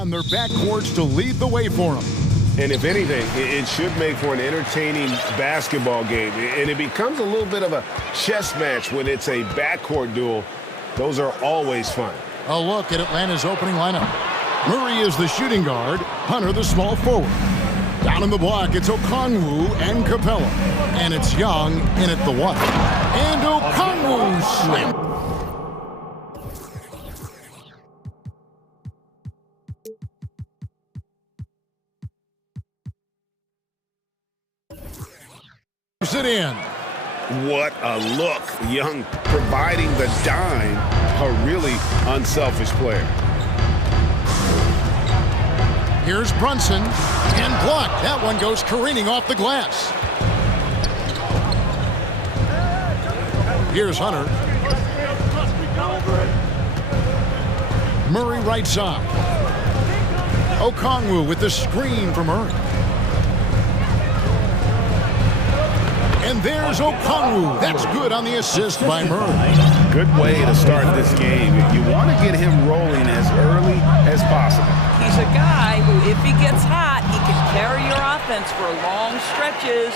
on their backcourts to lead the way for them. And if anything, it should make for an entertaining basketball game. And it becomes a little bit of a chess match when it's a backcourt duel. Those are always fun. A look at Atlanta's opening lineup. Murray is the shooting guard, Hunter the small forward. Down in the block, it's Okongwu and Capella. And it's Young in at the one. And Okongwu slam. It in. What a look. Young providing the dime. A really unselfish player. Here's Brunson. And blocked. That one goes careening off the glass. Here's Hunter. Murray right side. Okongwu with the screen from Murray. And there's Okongwu. That's good on the assist by Murray. Good way to start this game. You want to get him rolling as early as possible. He's a guy who, if he gets hot, he can carry your offense for long stretches.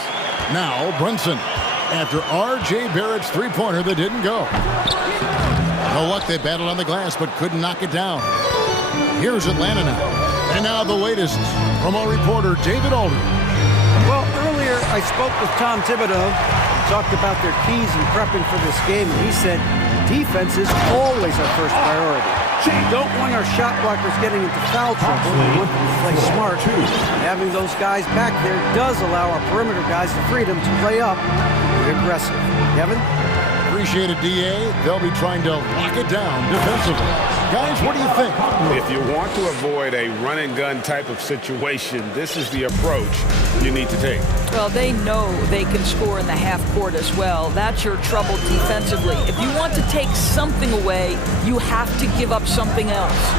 Now Brunson, after R.J. Barrett's three-pointer that didn't go. No luck, they battled on the glass but couldn't knock it down. Here's Atlanta now. And now the latest from our reporter, David Aldridge. Well, earlier I spoke with Tom Thibodeau, talked about their keys in prepping for this game, and he said defense is always our first priority. We don't want our shot blockers getting into foul trouble. We want them to play smart. Having those guys back there does allow our perimeter guys the freedom to lay up and be aggressive. Kevin? Appreciate it, D.A. They'll be trying to lock it down defensively. Guys, what do you think? If you want to avoid a run-and-gun type of situation, this is the approach you need to take. Well, they know they can score in the half court as well. That's your trouble defensively. If you want to take something away, you have to give up something else.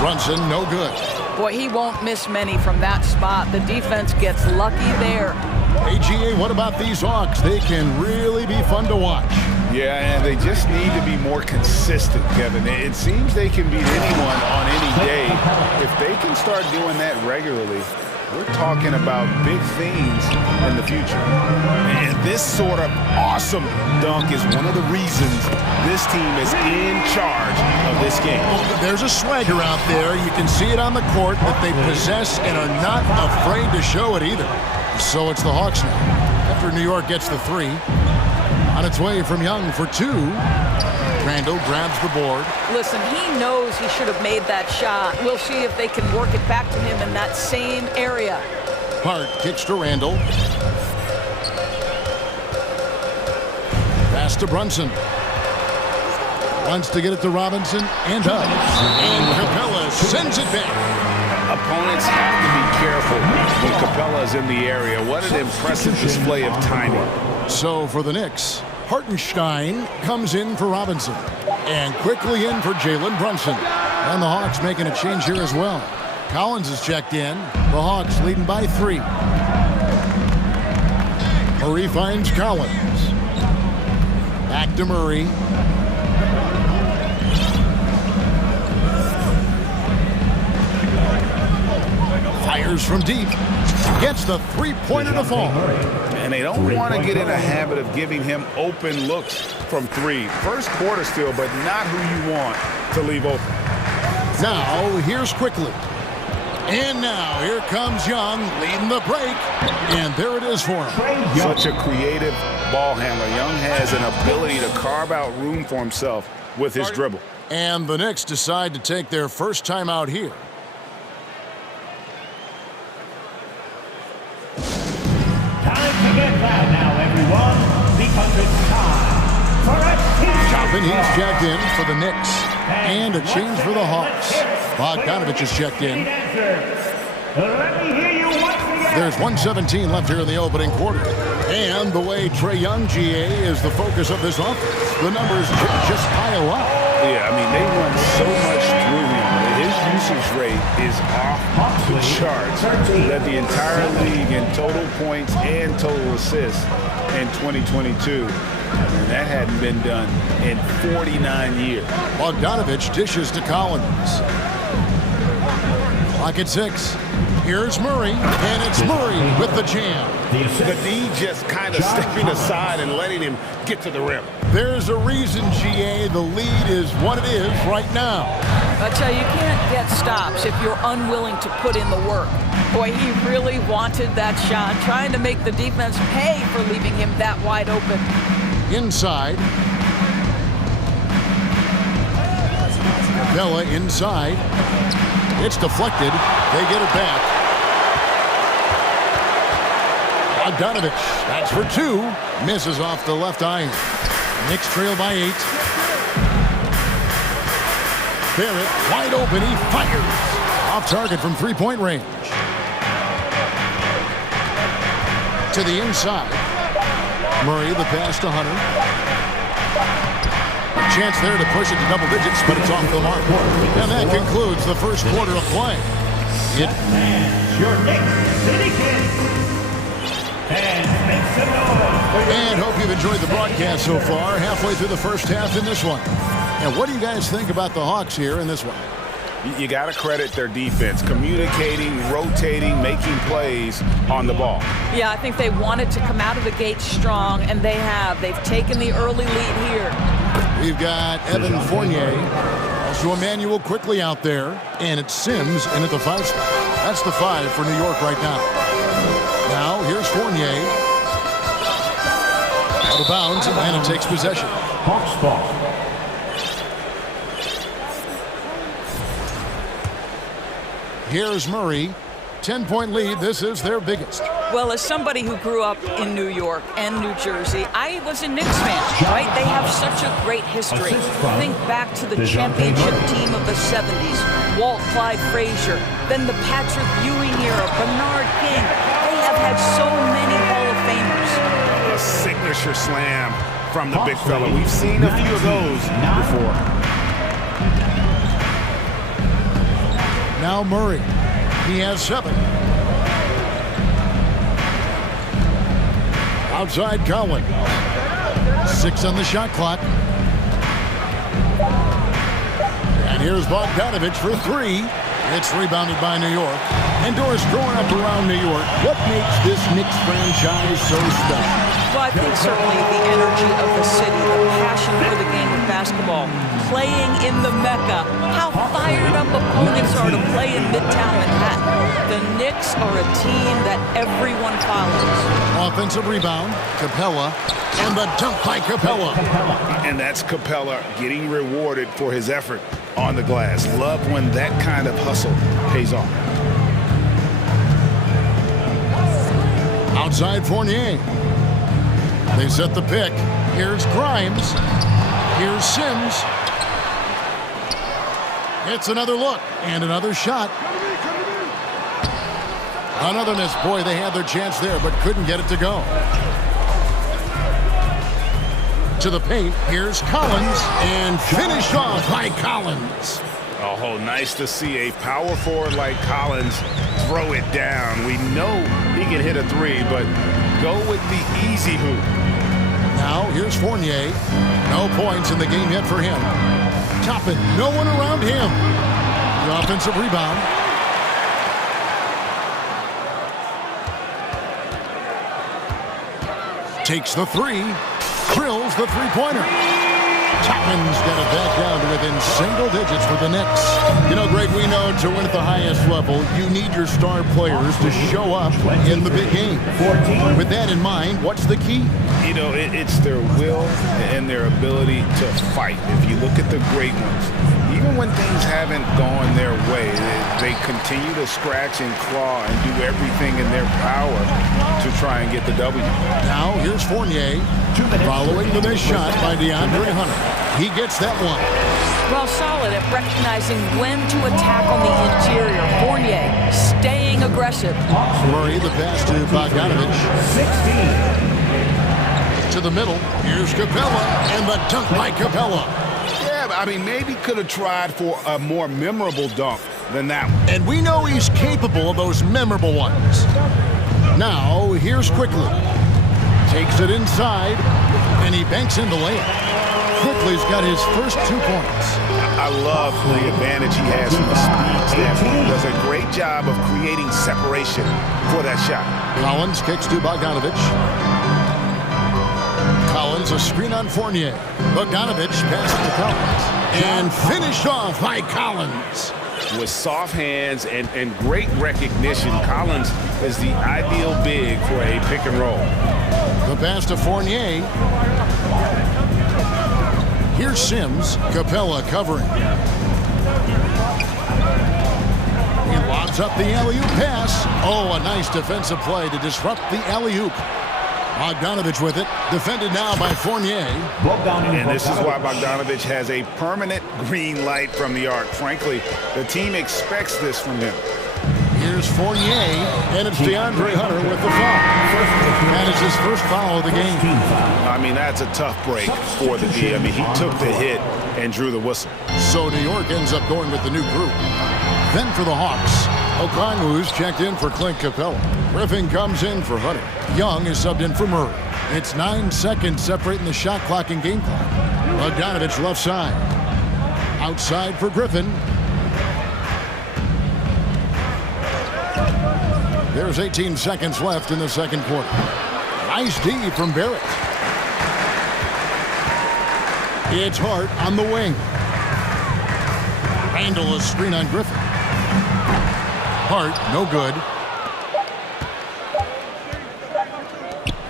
Brunson, no good. Boy, he won't miss many from that spot. The defense gets lucky there. Hey, GA, what about these Hawks? They can really be fun to watch. Yeah, and they just need to be more consistent, Kevin. It seems they can beat anyone on any day. If they can start doing that regularly, we're talking about big things in the future. And this sort of awesome dunk is one of the reasons this team is in charge of this game. Well, there's a swagger out there. You can see it on the court that they possess and are not afraid to show it either. So it's the Hawks now. After New York gets the three. On its way from Young for two. Randall grabs the board. Listen, he knows he should have made that shot. We'll see if they can work it back to him in that same area. Hart kicks to Randall. Pass to Brunson. Wants to get it to Robinson and does. And Capella sends it back. Opponents have to be careful when Capella is in the area. What an impressive display of timing. So for the Knicks, Hartenstein comes in for Robinson. And quickly in for Jalen Brunson. And the Hawks making a change here as well. Collins is checked in. The Hawks leading by 3. Murray finds Collins. Back to Murray. Fires from deep. Gets the three-pointer to fall. And they don't want to get in a habit of giving him open looks from 3. First quarter still, but not who you want to leave open. Now, here's Quickly. And now, here comes Young leading the break. And there it is for him. Such a creative ball handler. Young has an ability to carve out room for himself with his dribble. And the Knicks decide to take their first time out here. Time to get loud now, everyone, because it's time for a team. Toppin, he's checked in for the Knicks. And a change for the Hawks. Bogdanovich is checked in. Let me hear you once again. There's 1:17 left here in the opening quarter. And the way Trae Young, GA, is the focus of this offense. The numbers just pile up. Yeah, I mean, they run so much through him. His usage rate is off the charts. Led the entire league in total points and total assists in 2022. And that hadn't been done in 49 years. Bogdanovich dishes to Collins. Clock at 6. Here's Murray, and it's Murray with the jam. The D just kind of stepping aside and letting him get to the rim. There's a reason, GA, the lead is what it is right now. I tell you, you can't get stops if you're unwilling to put in the work. Boy, he really wanted that shot, trying to make the defense pay for leaving him that wide open. Inside. Bella inside. It's deflected. They get it back. Bogdanovich, that's for 2. Misses off the left iron. Knicks trail by 8. Barrett, wide open, he fires. Off target from three-point range. To the inside. Murray, the pass to Hunter. Chance there to push it to double digits, but it's off the mark. And that concludes the first quarter of play. Your Knicks City Kings. And hope you've enjoyed the broadcast so far. Halfway through the first half in this one. And what do you guys think about the Hawks here in this one? You got to credit their defense, communicating, rotating, making plays on the ball. Yeah, I think they wanted to come out of the gate strong, and they have. They've taken the early lead here. We've got Evan Fournier, also Emmanuel quickly out there, and it's Sims in at the 5 spot. That's the 5 for New York right now. Now, here's Fournier. Out of bounds, and it takes possession. Hawks ball. Here's Murray. 10-point lead. This is their biggest. Well, as somebody who grew up in New York and New Jersey, I was a Knicks fan, right? They have such a great history. Think back to the championship team of the 70s. Walt Clyde Frazier, then the Patrick Ewing era, Bernard King. They have had so many Hall of Famers. A signature slam from the big fella. We've seen a few of those before. Now Murray. He has 7. Outside Cowan. 6 on the shot clock. And here's Bogdanovich for 3. It's rebounded by New York. And Doris, growing up around New York, what makes this Knicks franchise so special? Well, I think certainly the energy of the city, the passion for the game of basketball, playing in the Mecca, how fired up opponents are to play in Midtown Manhattan. The Knicks are a team that everyone follows. Offensive rebound, Capella, and the dunk by Capella. And that's Capella getting rewarded for his effort on the glass. Love when that kind of hustle pays off. Outside Fournier. They set the pick. Here's Grimes. Here's Sims. It's another look and another shot. Another miss. Boy, they had their chance there, but couldn't get it to go. To the paint. Here's Collins, and finished off by Collins. Oh, nice to see a power forward like Collins throw it down. We know he can hit a 3, but go with the easy hoop. Now, here's Fournier. No points in the game yet for him. Toppin, no one around him. The offensive rebound. Takes the 3. Drills the three-pointer. Chapman's got it back down to within single digits for the Knicks. You know, Greg, we know to win at the highest level, you need your star players to show up in the big game. With that in mind, what's the key? You know, it's their will and their ability to fight. If you look at the great ones, even when things haven't gone their way, they continue to scratch and claw and do everything in their power to try and get the W. Now, here's Fournier following the missed shot by DeAndre Hunter. He gets that one. Well, solid at recognizing when to attack on the interior. Fournier staying aggressive. Murray, the pass to Bogdanovich. 16. To the middle. Here's Capella, and the dunk by Capella. Yeah, I mean, maybe could have tried for a more memorable dunk than that one. And we know he's capable of those memorable ones. Now, here's Quickly. Takes it inside, and he banks in the layup. Quickly's got his first 2 points. I love the advantage he has from a speed standpoint. Does a great job of creating separation for that shot. Collins kicks to Bogdanovich. Collins, a screen on Fournier. Bogdanovich passes to Collins. And finished off by Collins. With soft hands and great recognition, Collins is the ideal big for a pick and roll. The pass to Fournier. Here's Sims. Capella covering. He lobs up the alley-oop pass. Oh, a nice defensive play to disrupt the alley-oop. Bogdanovich with it. Defended now by Fournier. And this is why Bogdanovich has a permanent green light from the arc. Frankly, the team expects this from him. Here's Fournier, and it's DeAndre Hunter with the foul. That is his first foul of the game. I mean, that's a tough break for the D. I mean, he took the hit and drew the whistle. So New York ends up going with the new group. Then for the Hawks, Okongwu's checked in for Clint Capella. Griffin comes in for Hunter. Young is subbed in for Murray. It's 9 seconds separating the shot clock and game clock. Bogdanovich left side. Outside for Griffin. There's 18 seconds left in the second quarter. Nice D from Barrett. It's Hart on the wing. Randall is screen on Griffin. Hart, no good.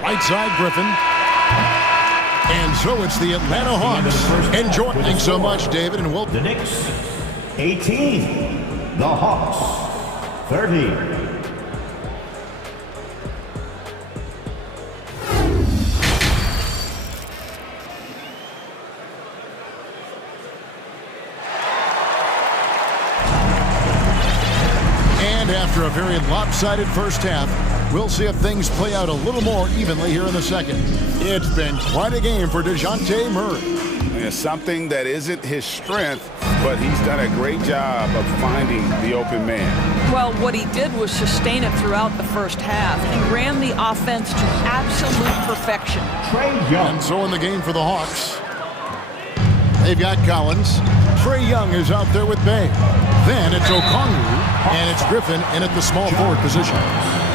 Right side, Griffin. And so it's the Atlanta Hawks. Enjoy. Thanks so much, David, and we'll... The Knicks, 18. The Hawks, 30. After a very lopsided first half, we'll see if things play out a little more evenly here in the second. It's been quite a game for DeJounte Murray. It's something that isn't his strength, but he's done a great job of finding the open man. Well, what he did was sustain it throughout the first half. He ran the offense to absolute perfection. And so in the game for the Hawks, they've got Collins. Trae Young is out there with Bay. Then it's Okongwu, and it's Griffin in at the small forward position.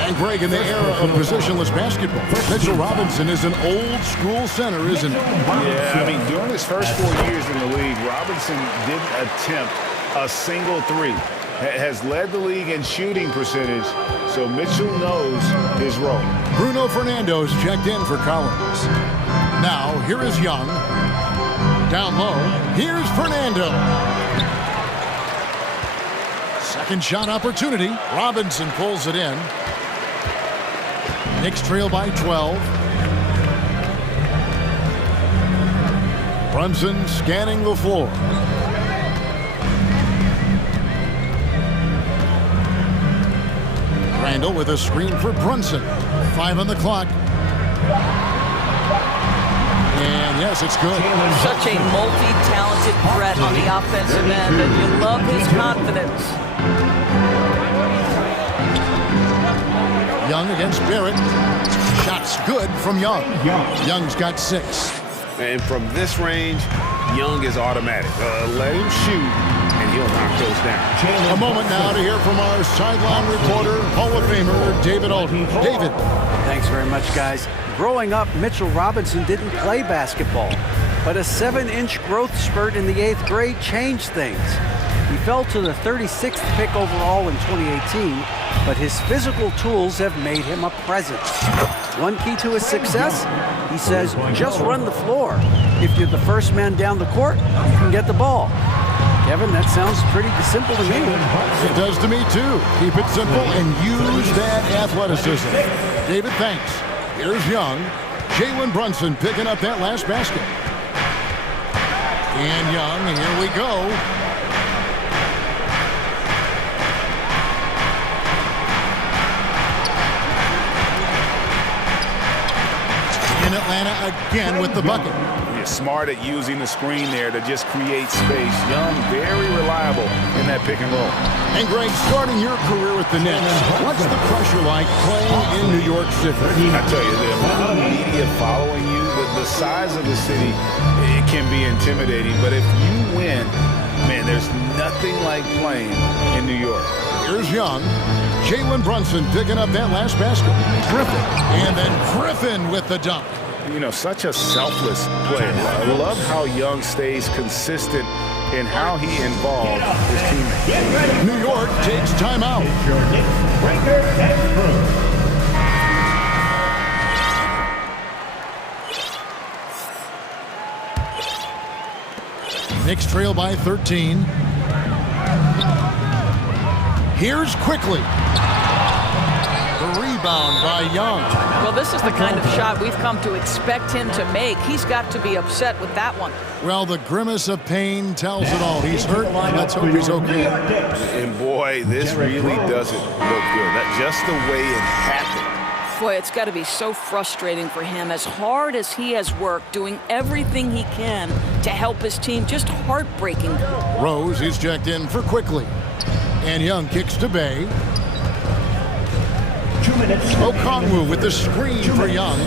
And Greg, in the era of positionless basketball, Mitchell Robinson is an old-school center, isn't he? Yeah, I mean, during his first 4 years in the league, Robinson didn't attempt a single three. Has led the league in shooting percentage, so Mitchell knows his role. Bruno Fernando's checked in for Collins. Now, here is Young. Down low, here's Fernando. Second shot opportunity. Robinson pulls it in. Knicks trail by 12. Brunson scanning the floor. Randall with a screen for Brunson. 5 on the clock. And yes, it's good. Such a multi-talented threat on the offensive end, and you love his confidence. Young against Barrett. Shots good from Young. Young's got 6. And from this range, Young is automatic. Let him shoot, and he'll knock those down. A moment now to hear from our sideline reporter, Hall of Famer David Alden. David. Thanks very much, guys. Growing up, Mitchell Robinson didn't play basketball, but a 7-inch growth spurt in the 8th grade changed things. He fell to the 36th pick overall in 2018, but his physical tools have made him a presence. One key to his success, he says, just run the floor. If you're the first man down the court, you can get the ball. Kevin, that sounds pretty simple to me. It does to me, too. Keep it simple and use that athleticism. David, thanks. Here's Young. Jalen Brunson picking up that last basket. And Young, here we go. In Atlanta again with the bucket. He's smart at using the screen there to just create space. Young, very reliable in that pick and roll. And Greg, starting your career with the Knicks, what's the pressure like playing in New York City? I tell you, the amount of media following you, the size of the city, it can be intimidating. But if you win, man, there's nothing like playing in New York. Here's Young. Jalen Brunson picking up that last basket. Griffin. And then Griffin with the dunk. You know, such a selfless player. I love how Young stays consistent in how he involved his teammates. New York takes timeout. Knicks trail by 13. Here's quickly. The rebound by Young. Well, this is the kind of shot we've come to expect him to make. He's got to be upset with that one. Well, the grimace of pain tells it all. He's hurt. Let's hope he's okay. And boy, this really doesn't look good. That's just the way it happened. Boy, it's got to be so frustrating for him. As hard as he has worked, doing everything he can to help his team, just heartbreaking. Rose is checked in for quickly. And Young kicks to Bay. 2 minutes. Okongwu with the screen for Young.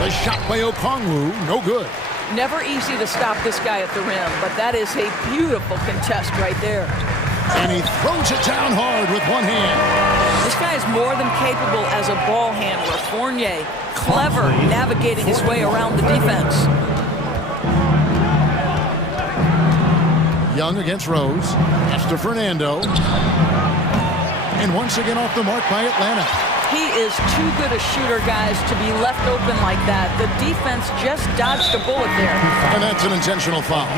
The shot by Okongwu, no good. Never easy to stop this guy at the rim, but that is a beautiful contest right there. And he throws it down hard with one hand. This guy is more than capable as a ball handler. Fournier, clever, navigating his way around the defense. Young against Rose. That's to Fernando. And once again off the mark by Atlanta. He is too good a shooter, guys, to be left open like that. The defense just dodged a bullet there. And that's an intentional foul.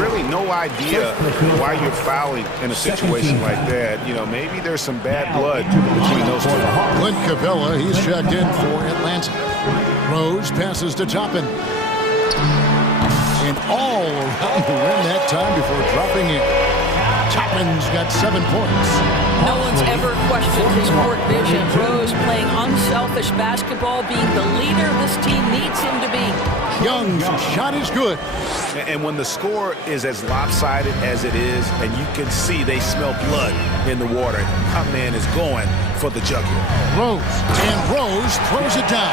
Really no idea why you're fouling in a situation like that. You know, maybe there's some bad blood between those two. Clint Capella, he's checked in for Atlanta. Rose passes to Toppin. And all around the rim that time before dropping in. Toppin's got 7 points. No one's ever questioned his court vision. Rose playing unselfish basketball, being the leader this team needs him to be. Young's shot is good. And when the score is as lopsided as it is, and you can see they smell blood in the water, my man is going for the jugular. Rose. And Rose throws it down.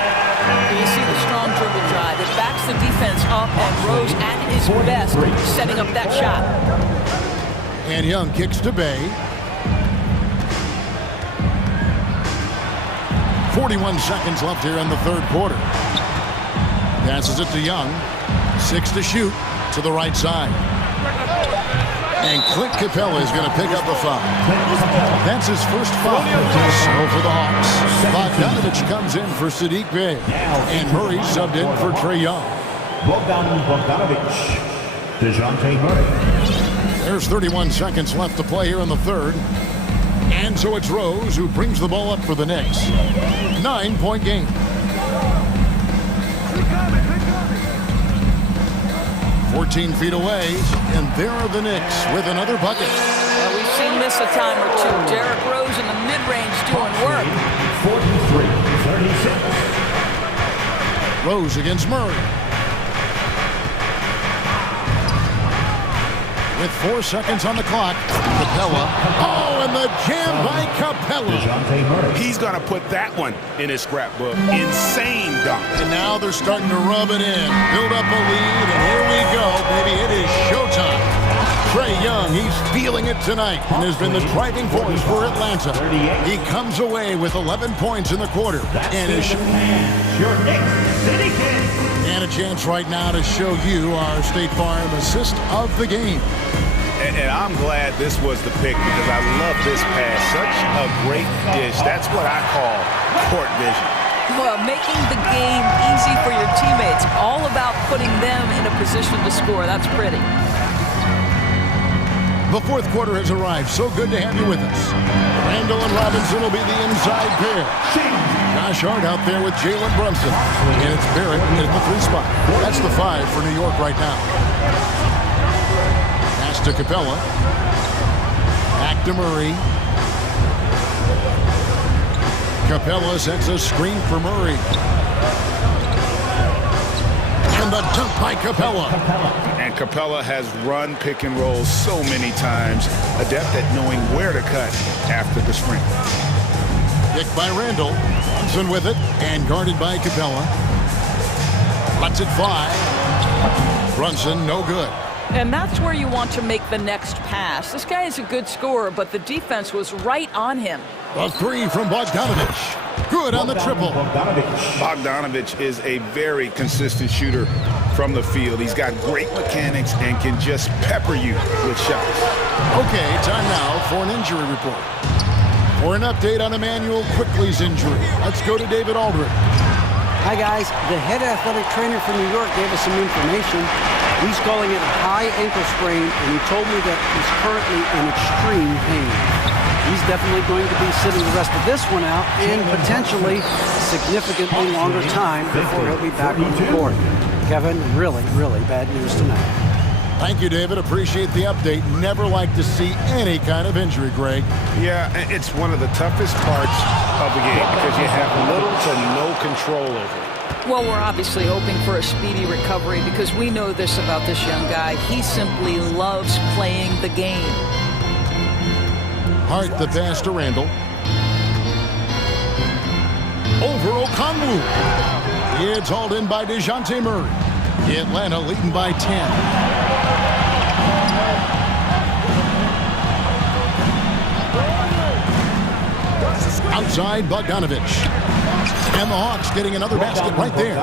You see the strong dribble drive. It backs the defense up, and Rose at his best setting up that shot. And Young kicks to Bay. 41 seconds left here in the third quarter. Passes it to Young. 6 to shoot to the right side. And Clint Capella is going to pick up a foul. That's his first foul. So for the Hawks, Bogdanovich comes in for Sadiq Bey. And Murray subbed in for Trae Young. Bogdanovich. DeJounte Murray. There's 31 seconds left to play here in the third. And so it's Rose who brings the ball up for the Knicks. 9-point game. "14 feet away, and there are the Knicks with another bucket. Well, we've seen this a time or two. Derrick Rose in the mid-range doing work. 43-36. Rose against Murray. With 4 seconds on the clock, Capella. Oh, and the jam by Capella. He's going to put that one in his scrapbook. Insane dunk. And now they're starting to rub it in. Build up a lead, and here we go, baby. It is showtime. Trae Young, he's feeling it tonight and has been the driving force for Atlanta. He comes away with 11 points in the quarter. And a chance right now to show you our State Farm assist of the game. And I'm glad this was the pick because I love this pass. Such a great dish. That's what I call court vision. Well, making the game easy for your teammates. All about putting them in a position to score. That's pretty. The fourth quarter has arrived. So good to have you with us. Randall and Robinson will be the inside pair. Josh Hart out there with Jalen Brunson. And it's Barrett in the 3 spot. That's the 5 for New York right now. Pass to Capella. Back to Murray. Capella sets a screen for Murray. And the dunk by Capella. And Capella has run pick and roll so many times. Adept at knowing where to cut after the screen. Kicked by Randall. Brunson with it and guarded by Capella. Lets it fly. Brunson, no good. And that's where you want to make the next pass. This guy is a good scorer, but the defense was right on him. A three from Bogdanovich. Good on the triple. Bogdanovich is a very consistent shooter from the field. He's got great mechanics and can just pepper you with shots. Okay, time now for an injury report. For an update on Emmanuel Quickly's injury, let's go to David Aldridge. Hi, guys. The head athletic trainer from New York gave us some information. He's calling it a high ankle sprain, and he told me that he's currently in extreme pain. He's definitely going to be sitting the rest of this one out and potentially significantly longer time before he'll be back on the court. Kevin, really, really bad news tonight. Thank you, David. Appreciate the update. Never like to see any kind of injury, Greg. Yeah, it's one of the toughest parts of the game because you have little to no control over it. Well, we're obviously hoping for a speedy recovery because we know this about this young guy. He simply loves playing the game. Hart the pass to Randall. Over Okongwu. It's hauled in by DeJounte Murray. Atlanta leading by 10. Outside Bogdanovich. And the Hawks getting another basket right there.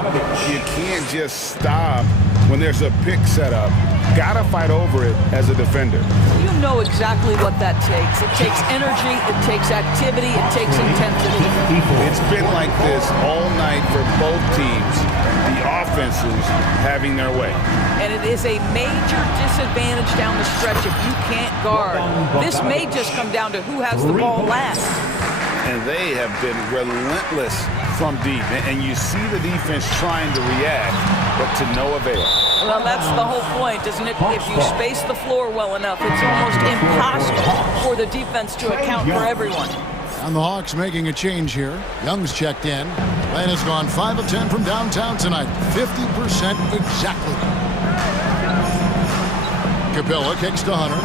You can't just stop when there's a pick set up. Gotta fight over it as a defender. You know exactly what that takes. It takes energy, it takes activity, it takes intensity. It's been like this all night for both teams. The offenses having their way. And it is a major disadvantage down the stretch if you can't guard. This may just come down to who has the ball last. And they have been relentless from deep. And you see the defense trying to react, but to no avail. Well, that's the whole point, isn't it? If you space the floor well enough, it's almost impossible for the defense to account for everyone. And the Hawks making a change here. Young's checked in. Atlanta's gone 5 of 10 from downtown tonight. 50% exactly. Capella kicks to Hunter.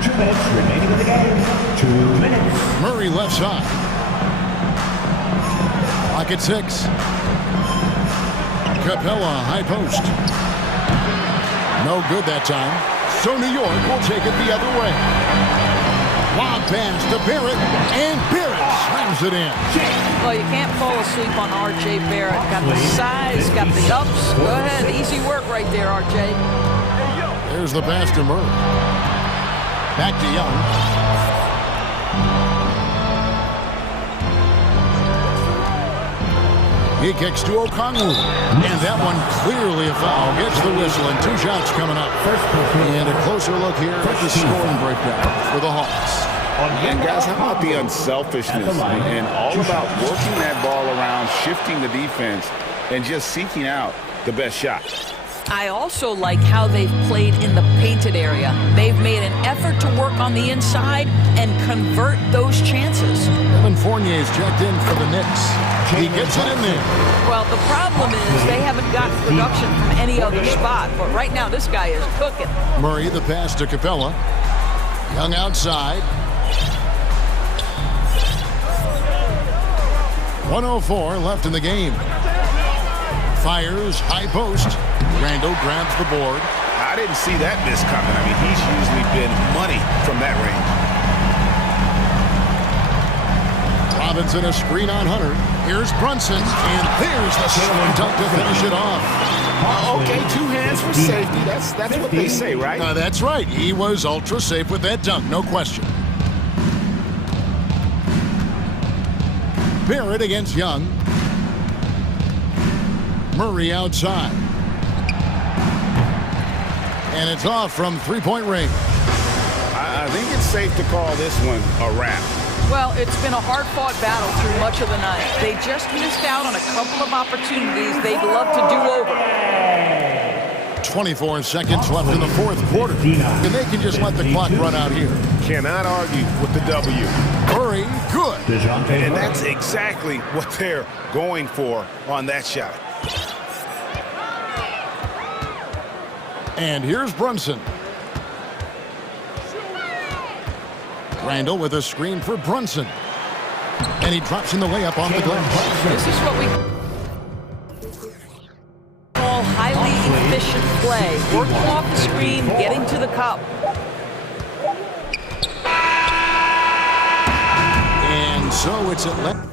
2 minutes remaining in the game. 2 minutes. Murray left side. Clock at 6. Capella high post. No good that time. So New York will take it the other way. Lob pass to Barrett, and Barrett slams it in. Well, you can't fall asleep on R.J. Barrett. Got the size, got the ups. Go ahead, easy work right there, R.J. There's the pass to Murray. Back to Young. He kicks to Okongwu. And that one clearly a foul. Gets the whistle and 2 shots coming up. And a closer look here at the scoring breakdown for the Hawks. And guys, how about the unselfishness and all about working that ball around, shifting the defense, and just seeking out the best shot. I also like how they've played in the painted area. They've made an effort to work on the inside and convert those chances. Evan Fournier's checked in for the Knicks. He gets it in there. Well, the problem is they haven't got production from any other spot, but right now this guy is cooking. Murray the pass to Capella. Young outside. 1:04 left in the game. Fires, high post. Randall grabs the board. I didn't see that miss coming. I mean, he's usually been money from that range. Robinson a screen on Hunter. Here's Brunson, and there's the slam dunk to finish it off. Okay, 2 hands for safety. That's what they say, right? That's right. He was ultra safe with that dunk, no question. Barrett against Young. Murray outside. And it's off from 3-point range. I think it's safe to call this one a wrap. Well, it's been a hard-fought battle through much of the night. They just missed out on a couple of opportunities they'd love to do over. 24 seconds left in the 4th quarter. And they can just let the clock run out here. Cannot argue with the W. Murray, good. And that's exactly what they're going for on that shot. And here's Brunson. Randall with a screen for Brunson. And he drops in the layup on the glass. This is what we call highly efficient efficient play, working off the screen, getting to the cup. And so it's at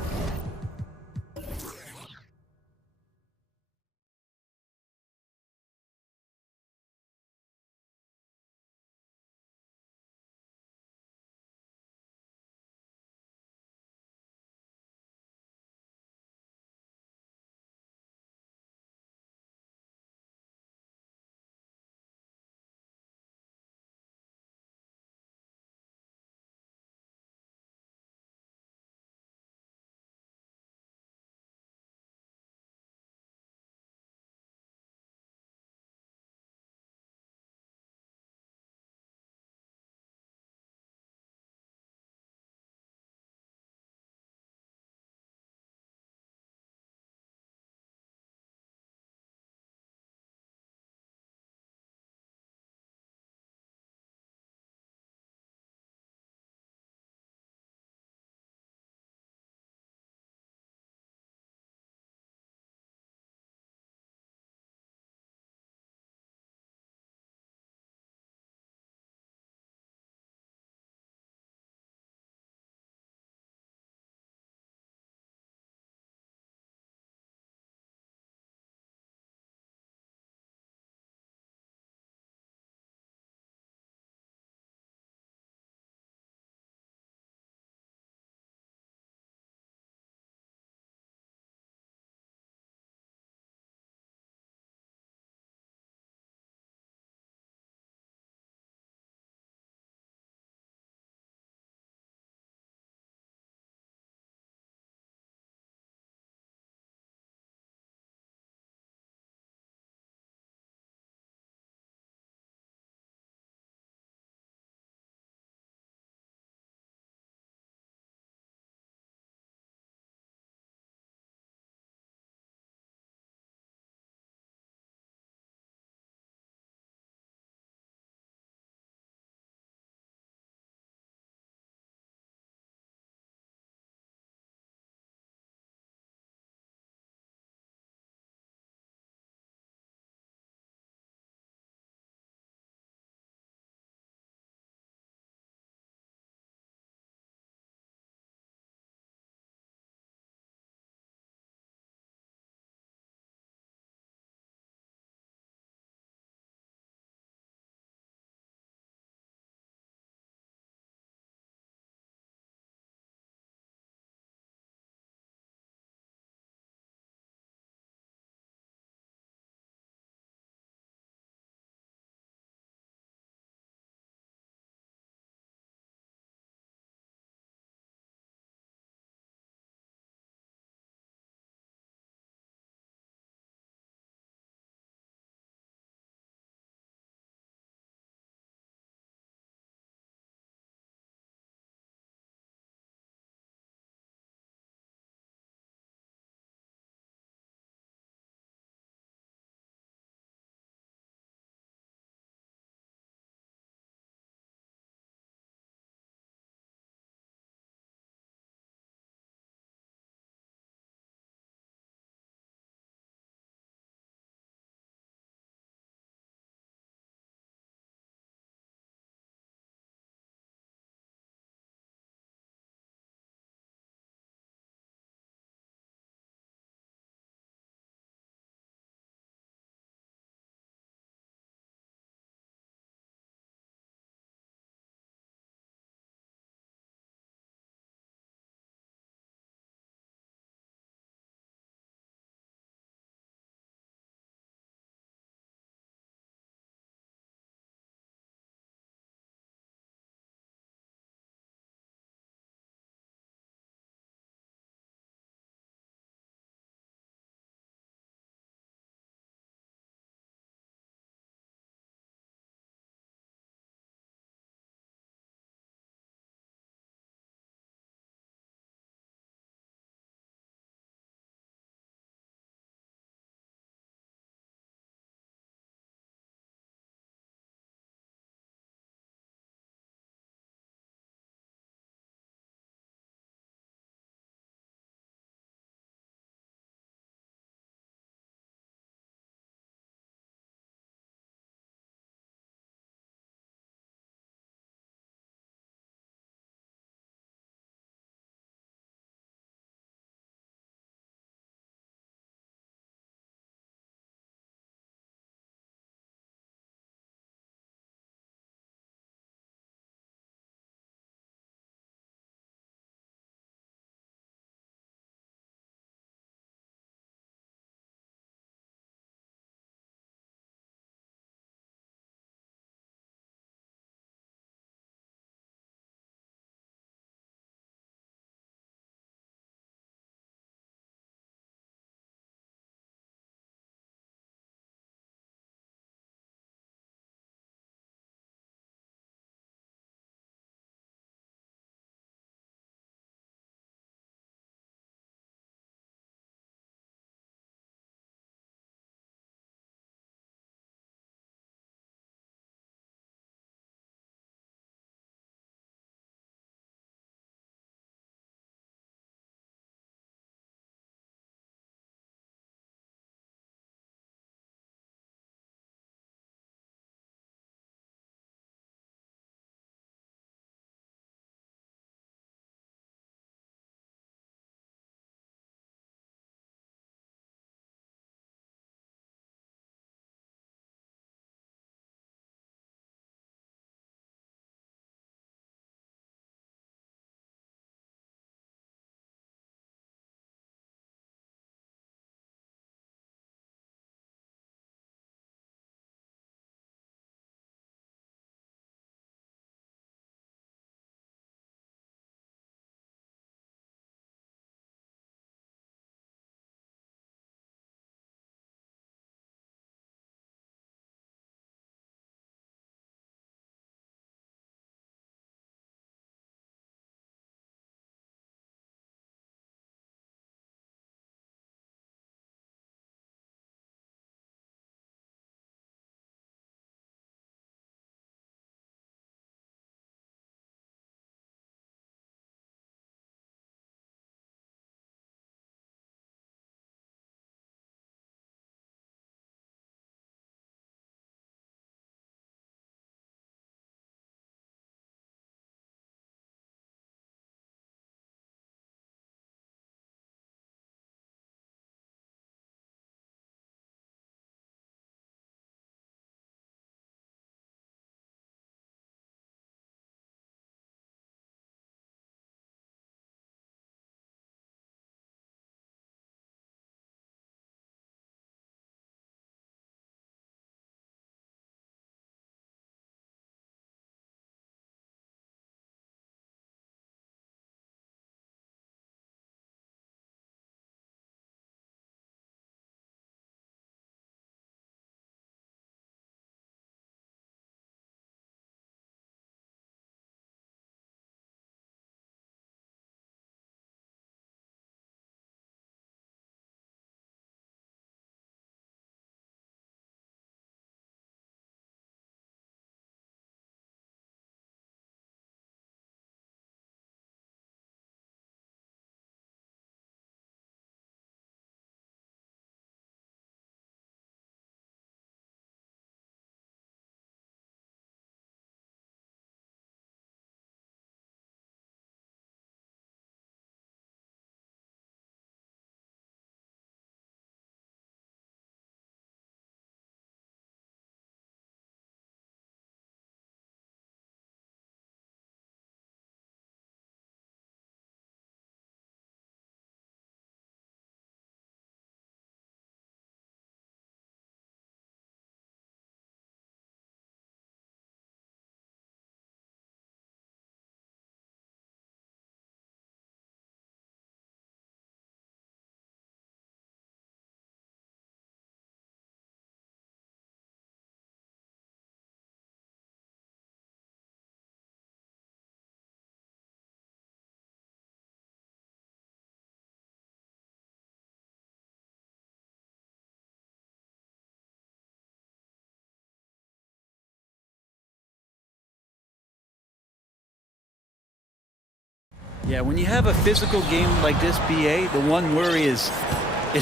Yeah, when you have a physical game like this, BA, the one worry is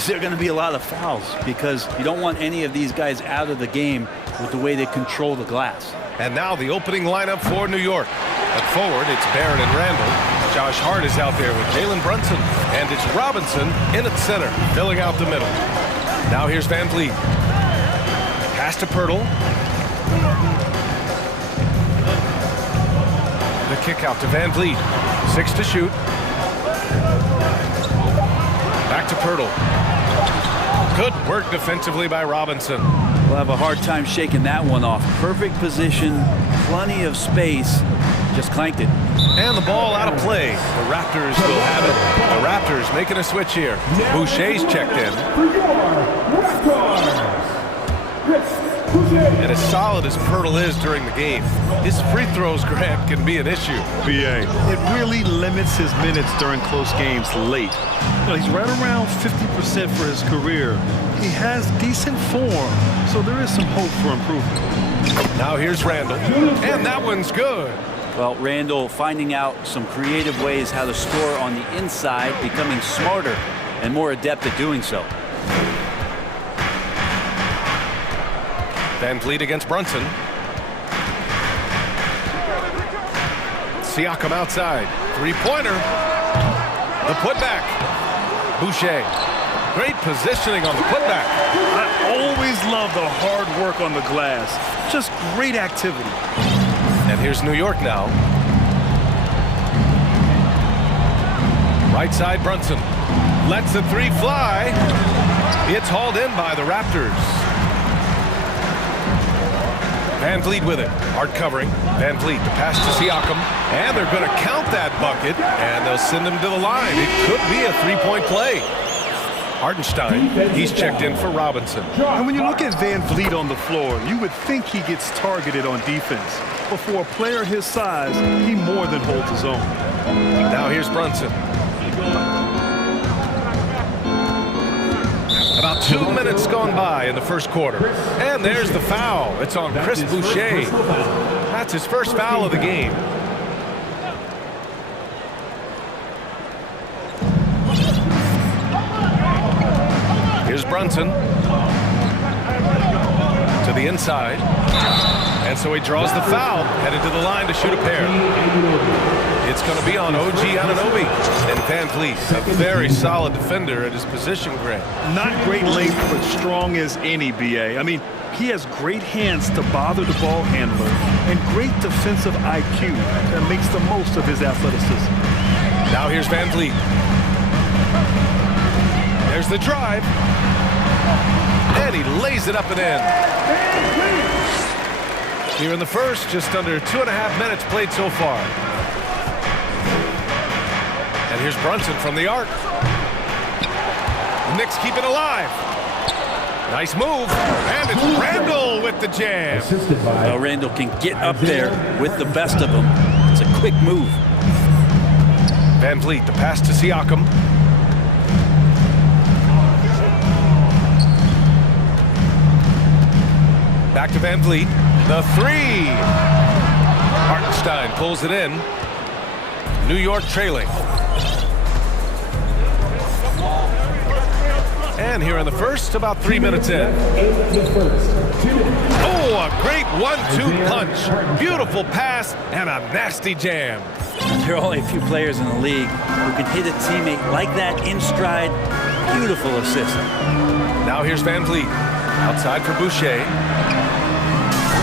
there going to be a lot of fouls? Because you don't want any of these guys out of the game with the way they control the glass. And now the opening lineup for New York. At forward, it's Barrett and Randall. Josh Hart is out there with Jalen Brunson. And it's Robinson in at center, filling out the middle. Now here's Van Vliet. Pass to Pirtle. The kick out to Van Vliet. 6 to shoot. Back to Pirtle. Good work defensively by Robinson. We'll have a hard time shaking that one off. Perfect position, plenty of space. Just clanked it. And the ball out of play. The Raptors will have it. The Raptors making a switch here. Boucher's checked in. And as solid as Pirtle is during the game, his free throws, Grant, can be an issue. BA, it really limits his minutes during close games late. You know, he's right around 50% for his career. He has decent form, so there is some hope for improvement. Now here's Randall, and that one's good. Well, Randall finding out some creative ways how to score on the inside, becoming smarter and more adept at doing so. Van Vliet against Brunson. Siakam outside. Three-pointer. The putback. Boucher. Great positioning on the putback. I always love the hard work on the glass. Just great activity. And here's New York now. Right side, Brunson. Lets the three fly. It's hauled in by the Raptors. Van Vliet with it. Hard covering. Van Vliet, the pass to Siakam. And they're going to count that bucket, and they'll send him to the line. It could be a three-point play. Hartenstein, he's checked in for Robinson. And when you look at Van Vliet on the floor, you would think he gets targeted on defense. But for a player his size, he more than holds his own. Now here's Brunson. About 2 minutes gone by in the first quarter. And there's the foul. It's on Chris Boucher. That's his first foul of the game. Here's Brunson. To the inside. And so he draws the foul, headed to the line to shoot a pair. It's going to be on OG Anunoby. And Van Vliet, a very solid defender at his position, Grant. Not great length, but strong as any, BA. I mean, he has great hands to bother the ball handler and great defensive IQ that makes the most of his athleticism. Now here's Van Vliet. There's the drive. And he lays it up and in. Here in the first, just under 2.5 minutes played so far. And here's Brunson from the arc. The Knicks keep it alive. Nice move. And it's Randall with the jam. Well, Randall can get up there with the best of them. It's a quick move. Van Vliet, the pass to Siakam. Back to Van Vliet. The three. Hartenstein pulls it in. New York trailing. And here in the first, about 3 minutes in. Oh, a great 1-2 punch. Beautiful pass and a nasty jam. There are only a few players in the league who can hit a teammate like that in stride. Beautiful assist. Now here's Van Vliet. Outside for Boucher.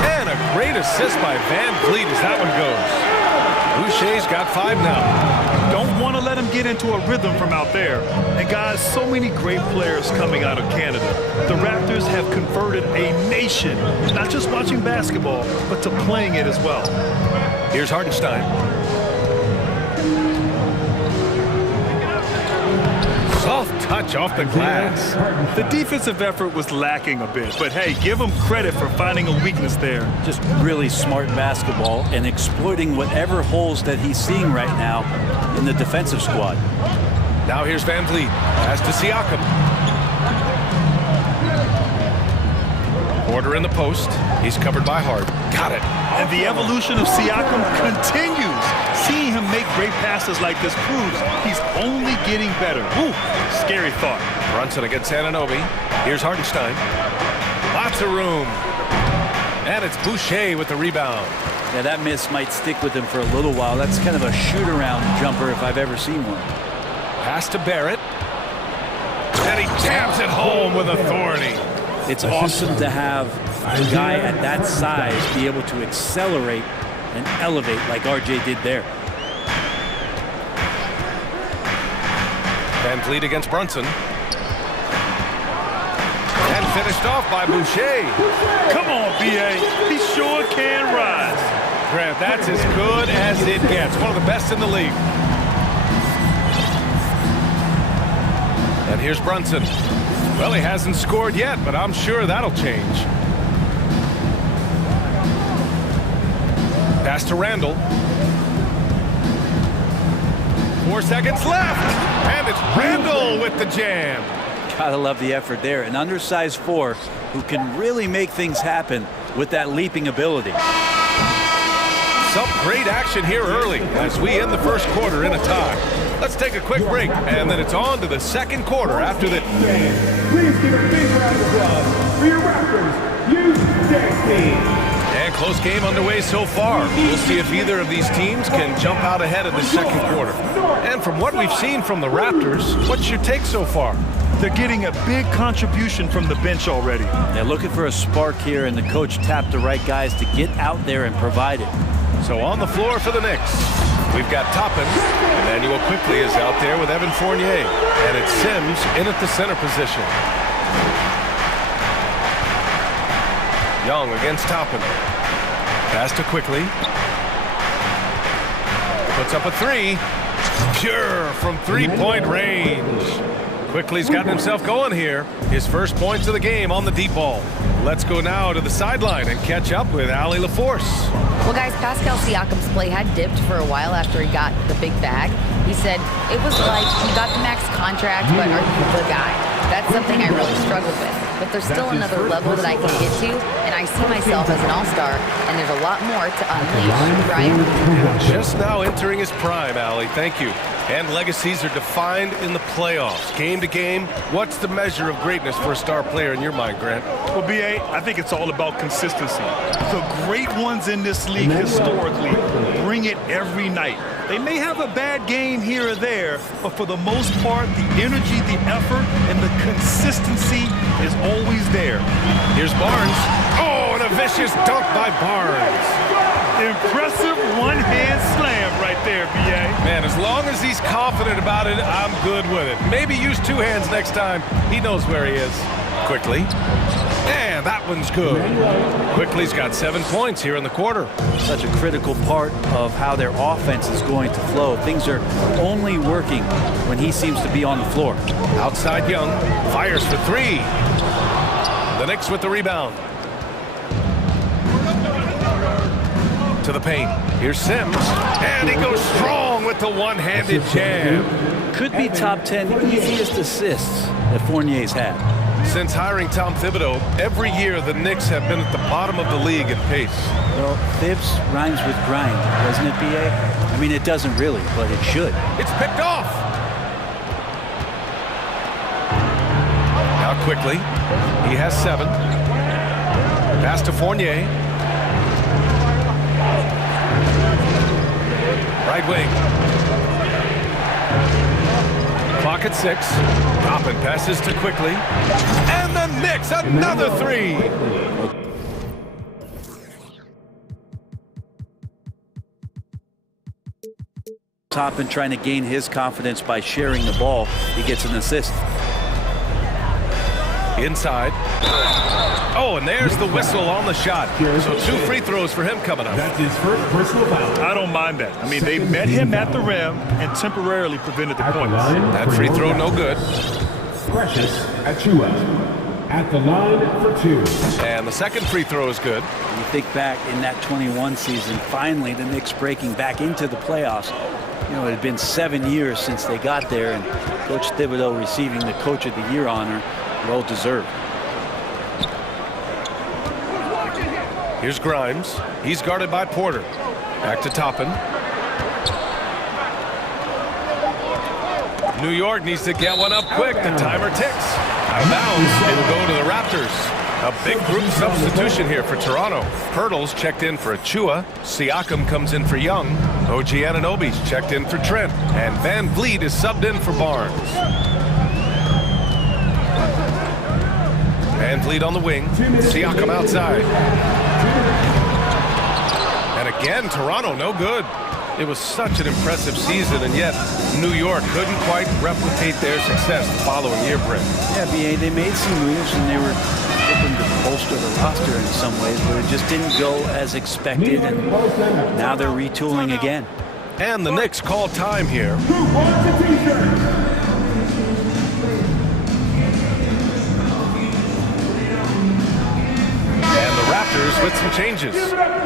And a great assist by Van Vliet as that one goes. Boucher's got 5 now. Don't want to let him get into a rhythm from out there. And guys, so many great players coming out of Canada. The Raptors have converted a nation, not just watching basketball, but to playing it as well. Here's Hartenstein. Soft touch off the glass. The defensive effort was lacking a bit, but hey, give him credit for finding a weakness there. Just really smart basketball and exploiting whatever holes that he's seeing right now in the defensive squad. Now here's Van Vliet. Pass to Siakam. Porter in the post. He's covered by Hart. Got it. And the evolution of Siakam continues. Seeing him make great passes like this proves he's only getting better. Ooh, scary thought. Brunson against Ananobi. Here's Hartenstein. Lots of room. And it's Boucher with the rebound. Yeah, that miss might stick with him for a little while. That's kind of a shoot-around jumper if I've ever seen one. Pass to Barrett. And he jams it home with authority. It's awesome to have a guy at that size be able to accelerate and elevate like RJ did there. Van Vliet against Brunson. And finished off by Boucher. Come on, B.A. He sure can rise. Grant, that's as good as it gets. One of the best in the league. And here's Brunson. Well, he hasn't scored yet, but I'm sure that'll change. Pass to Randall. 4 seconds left. And it's Randall with the jam. Gotta love the effort there. An undersized 4 who can really make things happen with that leaping ability. Some great action here early as we end the first quarter in a tie. Let's take a quick break, and then it's on to the second quarter after this. Please give a big round of applause for your Raptors, team. And close game underway so far. We'll see if either of these teams can jump out ahead in the second quarter. And from what we've seen from the Raptors, what's your take so far? They're getting a big contribution from the bench already. They're looking for a spark here, and the coach tapped the right guys to get out there and provide it. So on the floor for the Knicks, we've got Toppin. Emmanuel Quickly is out there with Evan Fournier. And it's Sims in at the center position. Young against Toppin. Pass to Quickly. Puts up a 3. Pure from three-point range. Quickly's gotten himself going here. His first points of the game on the deep ball. Let's go now to the sideline and catch up with Allie LaForce. Well, guys, Pascal Siakam's play had dipped for a while after he got the big bag. He said it was like he got the max contract, but are you the guy? That's something I really struggled with. But there's still another level that I can get to, and I see myself as an all-star, and there's a lot more to unleash, right? Just now entering his prime, Allie. Thank you. And legacies are defined in the playoffs. Game to game, what's the measure of greatness for a star player in your mind, Grant? Well, B.A., I think it's all about consistency. The great ones in this league historically bring it every night. They may have a bad game here or there, but for the most part, the energy, the effort, and the consistency is always there. Here's Barnes. Oh, and a vicious dunk by Barnes. Impressive one-hand slam right there, B.A. Man, as long as he's confident about it, I'm good with it. Maybe use 2 hands next time. He knows where he is. Quickly. And that one's good. Quickly's got 7 points here in the quarter. Such a critical part of how their offense is going to flow. Things are only working when he seems to be on the floor. Outside Young. Fires for 3. The Knicks with the rebound. To the paint. Here's Sims. And he goes strong with the one-handed jam. Could be top 10 easiest assists that Fournier's had. Since hiring Tom Thibodeau, every year the Knicks have been at the bottom of the league in pace. Well, Thibs rhymes with grind, doesn't it, B.A.? I mean, it doesn't really, but it should. It's picked off. Now Quickly. He has 7. Pass to Fournier. Right wing. Clock at 6. Toppin passes to Quickly. And the Knicks, another 3. Toppin trying to gain his confidence by sharing the ball. He gets an assist. Inside. Oh, and there's the whistle on the shot. So 2 free throws for him coming up. That's his first personal foul. I don't mind that. I mean, they met him at the rim and temporarily prevented the points. That free throw no good. Precious Achua at the line for 2. And the second free throw is good. You think back in that 21 season, finally the Knicks breaking back into the playoffs. You know, it had been 7 years since they got there, and Coach Thibodeau receiving the Coach of the Year honor, well deserved. Here's Grimes. He's guarded by Porter. Back to Toppin. New York needs to get one up quick. The timer ticks. Out of bounds. It'll go to the Raptors. A big group substitution here for Toronto. Pirtle's checked in for Achua. Siakam comes in for Young. OG Anunoby's checked in for Trent. And Van Vliet is subbed in for Barnes. Van Vliet on the wing. Siakam outside. And again, Toronto no good. It was such an impressive season, and yet New York couldn't quite replicate their success the following year, Brent. Yeah, BA, they made some moves, and they were hoping to bolster the roster in some ways, but it just didn't go as expected, and now they're retooling again. And the Knicks call time here. Who wants a t-shirt? And the Raptors with some changes.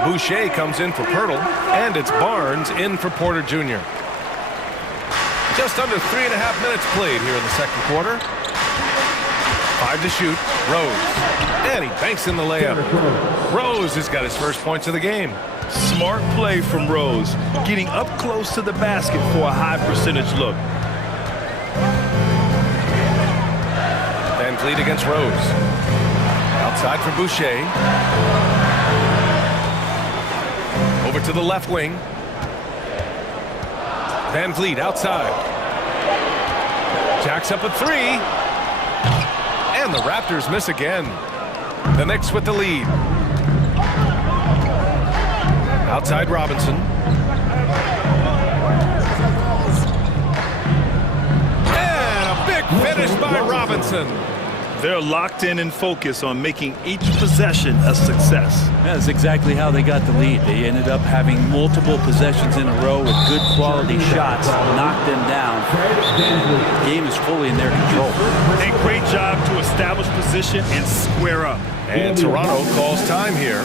Boucher comes in for Pirtle, and it's Barnes in for Porter Jr. Just under 3.5 minutes played here in the second quarter. 5 to shoot. Rose. And he banks in the layup. Rose has got his first points of the game. Smart play from Rose, getting up close to the basket for a high percentage look. Van Vliet against Rose. Outside for Boucher. Over to the left wing. Van Vliet outside. Jacks up a three. And the Raptors miss again. The Knicks with the lead. Outside Robinson. And a big finish by Robinson. They're locked in and focused on making each possession a success. That's exactly how they got the lead. They ended up having multiple possessions in a row with good quality shots, knocked them down. The game is fully in their control. A great job to establish position and square up. And Toronto calls time here.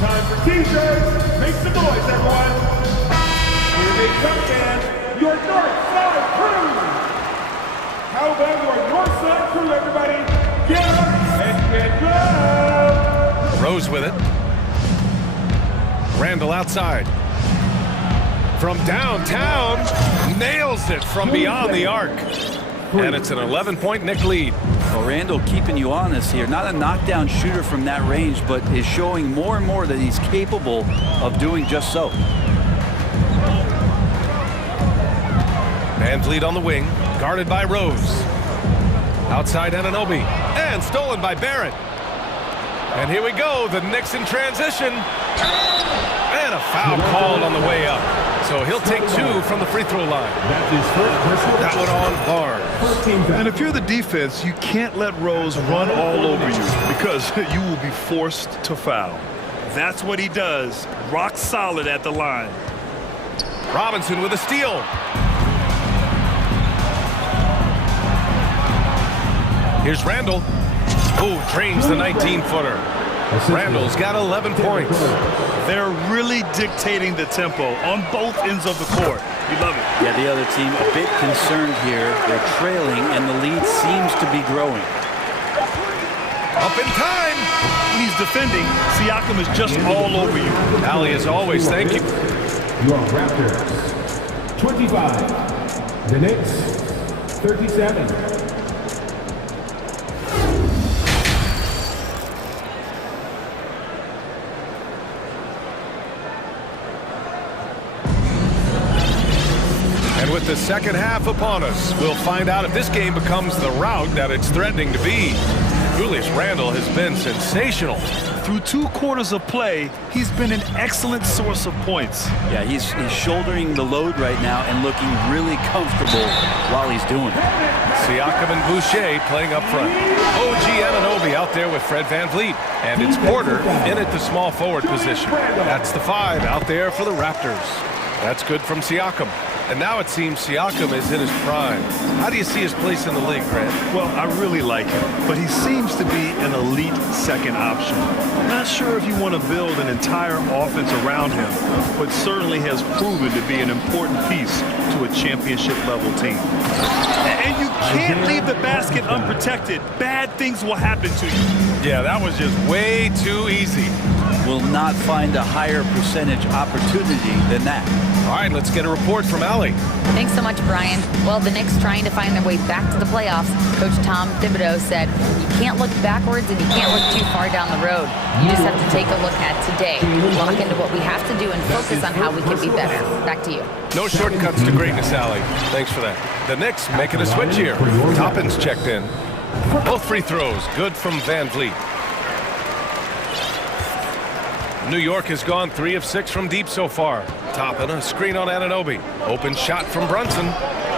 Time for t-shirts. Make some noise, everyone. Here they come, fans. Your North Side Crew. How about your North Side Crew, everybody? Get up and get up. Rose with it. Randall outside. From downtown, nails it from beyond the arc. And it's an 11-point Knick lead. Well, Randall keeping you honest here. Not a knockdown shooter from that range, but is showing more and more that he's capable of doing just so. Van Vliet on the wing, guarded by Rose. Outside Anunoby, and stolen by Barrett. And here we go, the Knicks in transition. And a foul called on the way up. So he'll take 2 from the free throw line. That one on Barnes. And if you're the defense, you can't let Rose run all over you because you will be forced to foul. That's what he does. Rock solid at the line. Robinson with a steal. Here's Randall. Oh, drains the 19-footer. Randall's got 11 points. They're really dictating the tempo on both ends of the court. You love it. Yeah, the other team a bit concerned here. They're trailing, and the lead seems to be growing. Up in time. He's defending. Siakam is just all over you. Ali, as always, thank you. Your Raptors, 25. The Knicks, 37. And with the second half upon us, we'll find out if this game becomes the rout that it's threatening to be. Julius Randle has been sensational. Through 2 quarters of play, he's been an excellent source of points. Yeah, he's shouldering the load right now and looking really comfortable while he's doing it. Siakam and Boucher playing up front. OG Anunoby out there with Fred VanVleet. And it's Porter in at the small forward position. That's the 5 out there for the Raptors. That's good from Siakam. And now it seems Siakam is in his prime. How do you see his place in the league, Grant? Well, I really like him, but he seems to be an elite second option. Not sure if you want to build an entire offense around him, but certainly has proven to be an important piece to a championship-level team. And you can't leave the basket unprotected. Bad things will happen to you. Yeah, that was just way too easy. will not find a higher percentage opportunity than that. All right, let's get a report from Allie. Thanks so much, Brian. Well, the Knicks trying to find their way back to the playoffs. Coach Tom Thibodeau said, you can't look backwards and you can't look too far down the road. You just have to take a look at today, lock into what we have to do and focus on how we can be better. Back to you. No shortcuts to greatness, Allie. Thanks for that. The Knicks making a switch here. Toppin's checked in. Both free throws, good from Van Vliet. New York has gone 3 of 6 from deep so far. Toppin, a screen on Anunoby. Open shot from Brunson.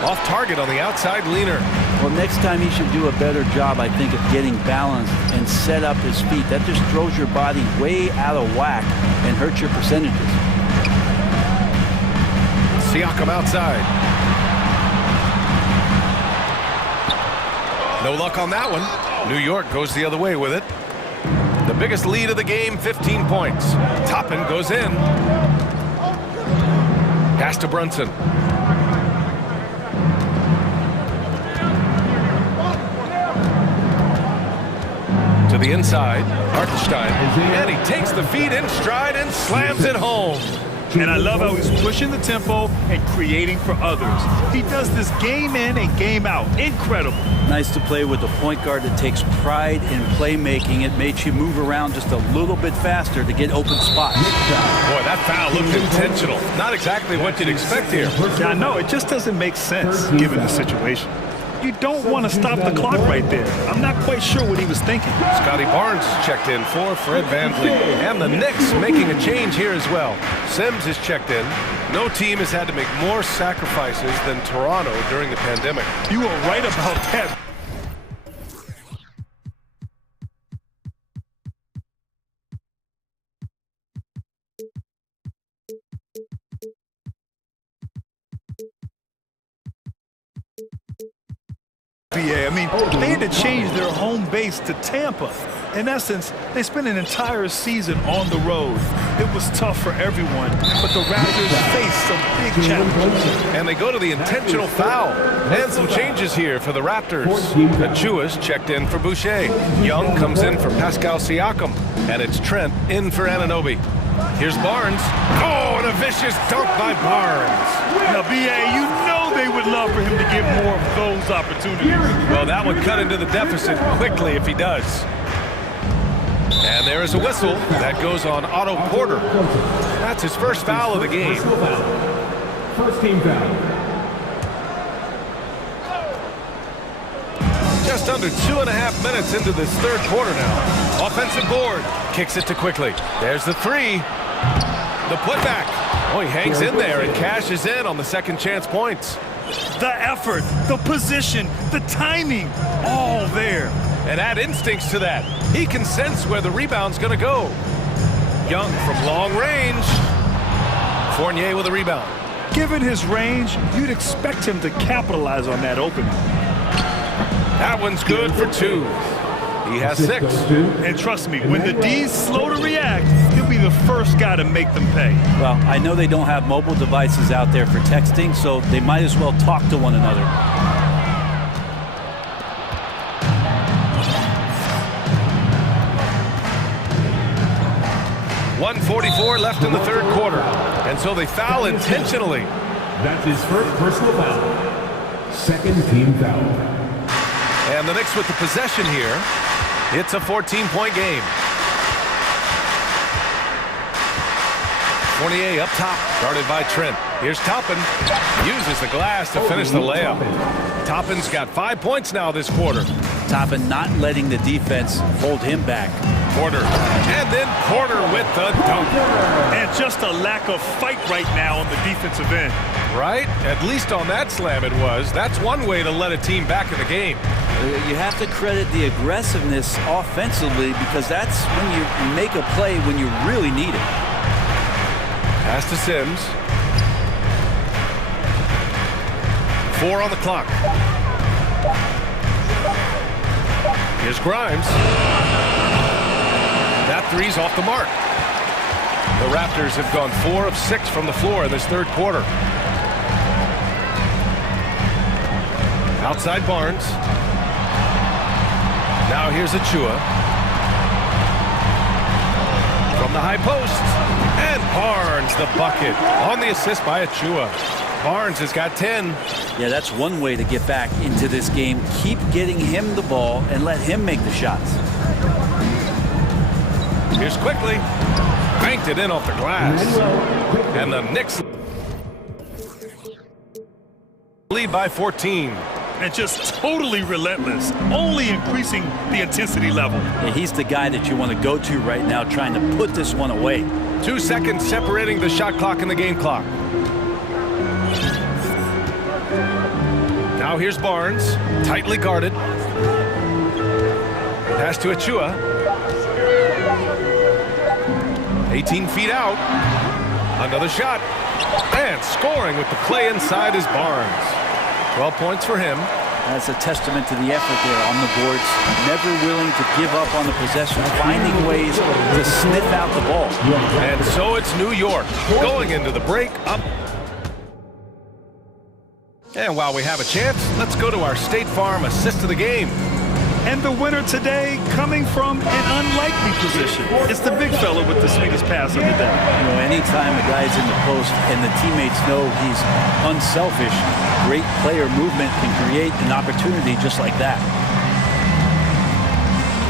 Off target on the outside leaner. Well, next time he should do a better job, I think, of getting balanced and set up his feet. That just throws your body way out of whack and hurts your percentages. Siakam outside. No luck on that one. New York goes the other way with it. The biggest lead of the game, 15 points. Toppin goes in. Pass to Brunson. To the inside, Hartenstein. And he takes the feed in stride and slams it home. And I love how he's pushing the tempo and creating for others. He does this game in and game out. Incredible. Nice to play with a point guard that takes pride in playmaking. It makes you move around just a little bit faster to get open spots. Boy, that foul looked intentional. Not exactly what you'd expect here. Yeah, I know. It just doesn't make sense given the situation. You don't want to stop the clock right there. I'm not quite sure what he was thinking. Scotty Barnes is checked in for Fred VanVleet. And the Knicks making a change here as well. Sims is checked in. No team has had to make more sacrifices than Toronto during the pandemic. You are right about that. I mean, they had to change their home base to Tampa. In essence, they spent an entire season on the road. It was tough for everyone, but the Raptors faced some big challenges. And they go to the intentional foul. And some changes here for the Raptors. Achua's checked in for Boucher. Young comes in for Pascal Siakam. And it's Trent in for Anunoby. Here's Barnes. Oh, and a vicious dunk by Barnes. Now, B.A., you know they would love for him to get more of those opportunities. Well, that would cut into the deficit quickly if he does. And there is a whistle that goes on Otto Porter. That's his first foul of the game. First team foul. Just under 2.5 minutes into this third quarter now. Offensive board. Kicks it to Quickly. There's the three. The putback. Oh, he hangs in there and cashes in on the second chance points. The effort, the position, the timing, all there. And add instincts to that. He can sense where the rebound's going to go. Young from long range. Fournier with a rebound. Given his range, you'd expect him to capitalize on that opening. That one's good for 2. He has 6. And trust me, when the D's slow to react, he'll be the first guy to make them pay. Well, I know they don't have mobile devices out there for texting, so they might as well talk to one another. .144 left in the third quarter. And so they foul intentionally. That's his first personal foul. Second team foul. And the Knicks with the possession here. It's a 14-point game. Fournier up top, guarded by Trent. Here's Toppin. Uses the glass to finish the layup. Toppin's got 5 points now this quarter. Toppin not letting the defense hold him back. Porter. And then Porter with the dunk. And just a lack of fight right now on the defensive end. Right? At least on that slam it was. That's one way to let a team back in the game. You have to credit the aggressiveness offensively because that's when you make a play when you really need it. Pass to Sims. 4 on the clock. Here's Grimes. That three's off the mark. The Raptors have gone 4 of 6 from the floor in this third quarter. Outside Barnes. Now here's Achua. From the high post. And Barnes, the bucket, on the assist by Achua. Barnes has got 10. Yeah, that's one way to get back into this game. Keep getting him the ball and let him make the shots. Here's quickly. Banked it in off the glass. And the Knicks lead by 14. And just totally relentless, only increasing the intensity level. Yeah, he's the guy that you want to go to right now, trying to put this one away. 2 seconds separating the shot clock and the game clock. Now here's Barnes, tightly guarded. Pass to Achua. 18 feet out. Another shot. And scoring with the play inside is Barnes. 12 points for him. That's a testament to the effort there on the boards. Never willing to give up on the possession, finding ways to sniff out the ball. And so it's New York going into the break up. And while we have a chance, let's go to our State Farm assist of the game. And the winner today coming from an unlikely position. It's the big fella with the sweetest pass of the day. You know, anytime a guy's in the post and the teammates know he's unselfish, great player movement can create an opportunity just like that.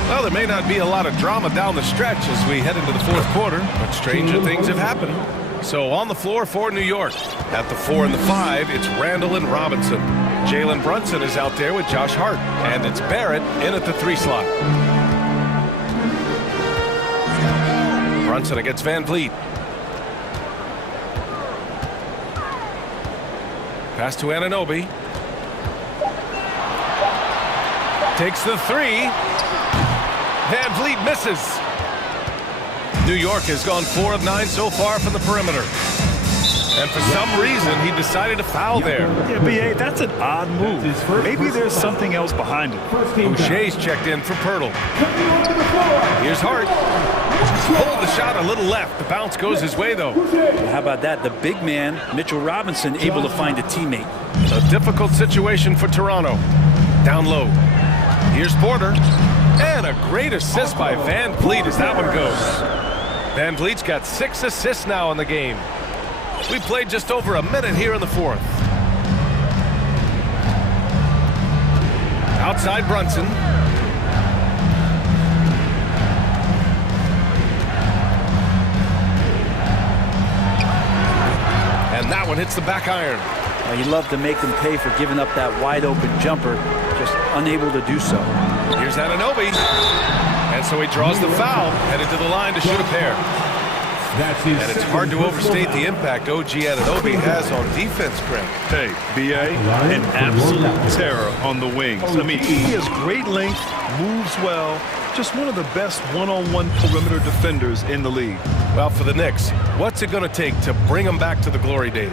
Well, there may not be a lot of drama down the stretch as we head into the fourth quarter, but stranger things have happened. So on the floor for New York. At the 4 and the 5, it's Randall and Robinson. Jalen Brunson is out there with Josh Hart. And it's Barrett in at the 3 slot. Brunson against Van Vliet. Pass to Anunoby. Takes the 3. Van Vliet misses. New York has gone 4 of 9 so far from the perimeter. And for some reason, he decided to foul there. Yeah, B.A., that's an odd move. Maybe there's something else behind it. Boucher's checked in for Pirtle. Here's Hart. Pulled the shot a little left. The bounce goes his way, though. How about that? The big man, Mitchell Robinson, able to find a teammate. A difficult situation for Toronto. Down low. Here's Porter. And a great assist by Van Vliet as that one goes. Van Vliet's got 6 assists now in the game. We played just over a minute here in the fourth. Outside Brunson. And that one hits the back iron. Well, you love to make them pay for giving up that wide open jumper, just unable to do so. Here's Anunoby. And so he draws the foul, headed to the line to shoot a pair. And it's hard to overstate the impact OG Anunoby has on defense, Greg. Hey, B.A., an absolute terror on the wings. I mean, he has great length, moves well, just one of the best one-on-one perimeter defenders in the league. Well, for the Knicks, what's it going to take to bring them back to the glory days?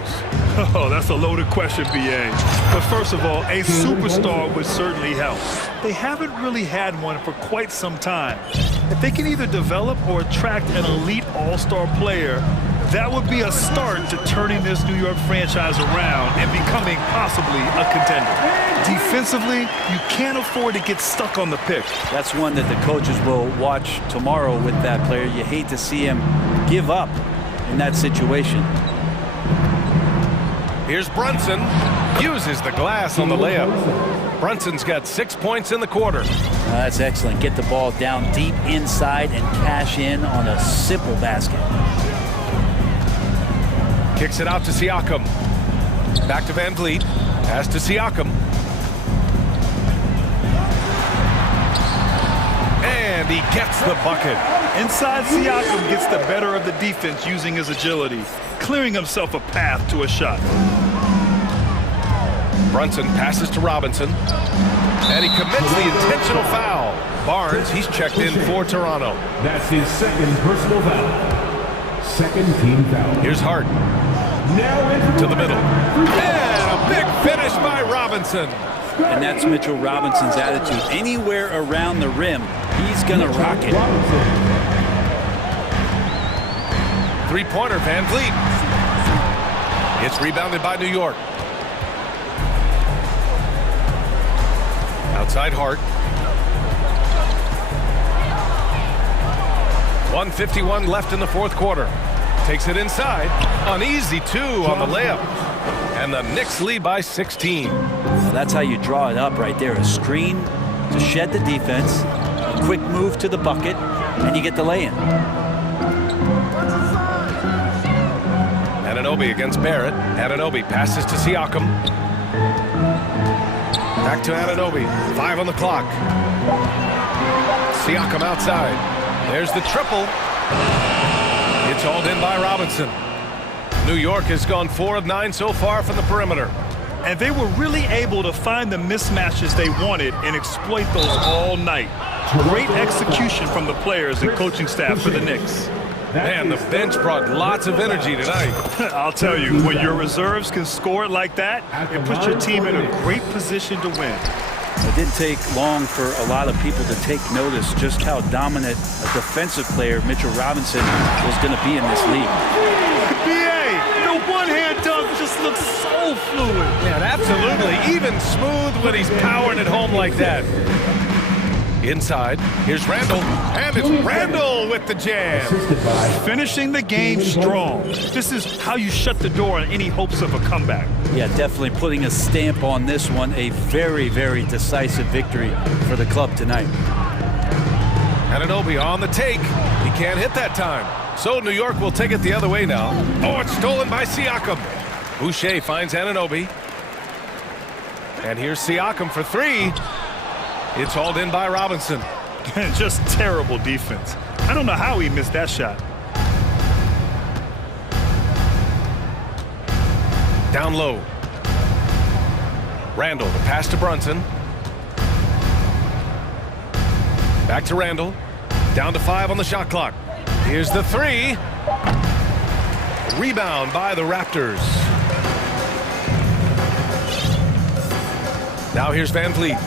Oh, that's a loaded question, B.A. But first of all, a superstar would certainly help. They haven't really had one for quite some time. If they can either develop or attract an elite all-star player, that would be a start to turning this New York franchise around and becoming possibly a contender. Defensively, you can't afford to get stuck on the pick. That's one that the coaches will watch tomorrow with that player. You hate to see him give up in that situation. Here's Brunson. Uses the glass on the layup. Brunson's got 6 points in the quarter. That's excellent. Get the ball down deep inside and cash in on a simple basket. Kicks it out to Siakam. Back to Van Vliet. Pass to Siakam. And he gets the bucket. Inside, Siakam gets the better of the defense using his agility, clearing himself a path to a shot. Brunson passes to Robinson. And he commits the intentional foul. Barnes, he's checked in for Toronto. That's his second personal foul. Second team foul. Here's Hart. Now to the middle. And a big finish by Robinson. And that's Mitchell Robinson's attitude. Anywhere around the rim, he's going to rock it. Three-pointer, Van Vliet. It's rebounded by New York. Outside Hart. 1:51 left in the fourth quarter. Takes it inside. An easy two on the layup. And the Knicks lead by 16. Well, that's how you draw it up right there. A screen to shed the defense, a quick move to the bucket, and you get the lay-in. Anunoby against Barrett. Anunoby passes to Siakam. Back to Anunoby. 5 on the clock. Siakam outside. There's the triple. It's hauled in by Robinson. New York has gone 4 of 9 so far from the perimeter. And they were really able to find the mismatches they wanted and exploit those all night. Great execution from the players and coaching staff for the Knicks. Man, the bench brought lots of energy tonight. I'll tell you, when your reserves can score it like that, it puts your team in a great position to win. It didn't take long for a lot of people to take notice just how dominant a defensive player Mitchell Robinson was going to be in this league. BA, the one-hand dunk just looks so fluid. Yeah, absolutely. Even smooth when he's powering it home like that. Inside, here's Randall, and it's Randall with the jam. Finishing the game strong. This is how you shut the door on any hopes of a comeback. Yeah, definitely putting a stamp on this one. A very, very decisive victory for the club tonight. Anunoby on the take. He can't hit that time. So New York will take it the other way now. Oh, it's stolen by Siakam. Boucher finds Anunoby. And here's Siakam for 3. It's hauled in by Robinson. Just terrible defense. I don't know how he missed that shot. Down low. Randall, the pass to Brunson. Back to Randall. Down to 5 on the shot clock. Here's the 3. Rebound by the Raptors. Now here's Van Vliet.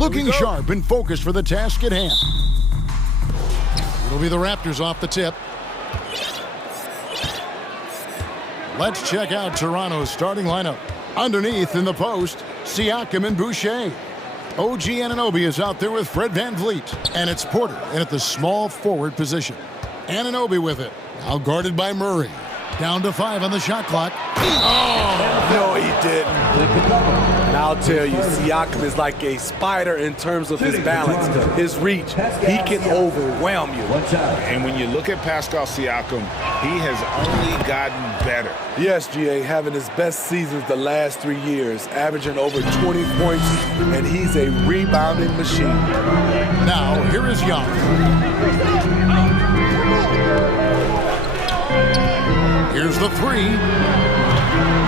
looking sharp and focused for the task at hand. It'll be the Raptors off the tip. Let's check out Toronto's starting lineup. Underneath in the post, Siakam and Boucher. OG Anunoby is out there with Fred VanVleet. And it's Porter in at the small forward position. Anunoby with it. Now guarded by Murray. Down to 5 on the shot clock. Oh! No, he didn't. And I'll tell you, Siakam is like a spider in terms of his balance, his reach. He can overwhelm you. And when you look at Pascal Siakam, he has only gotten better. Yes, GA, having his best seasons the last 3 years, averaging over 20 points, and he's a rebounding machine. Now, here is Young. Here's the 3.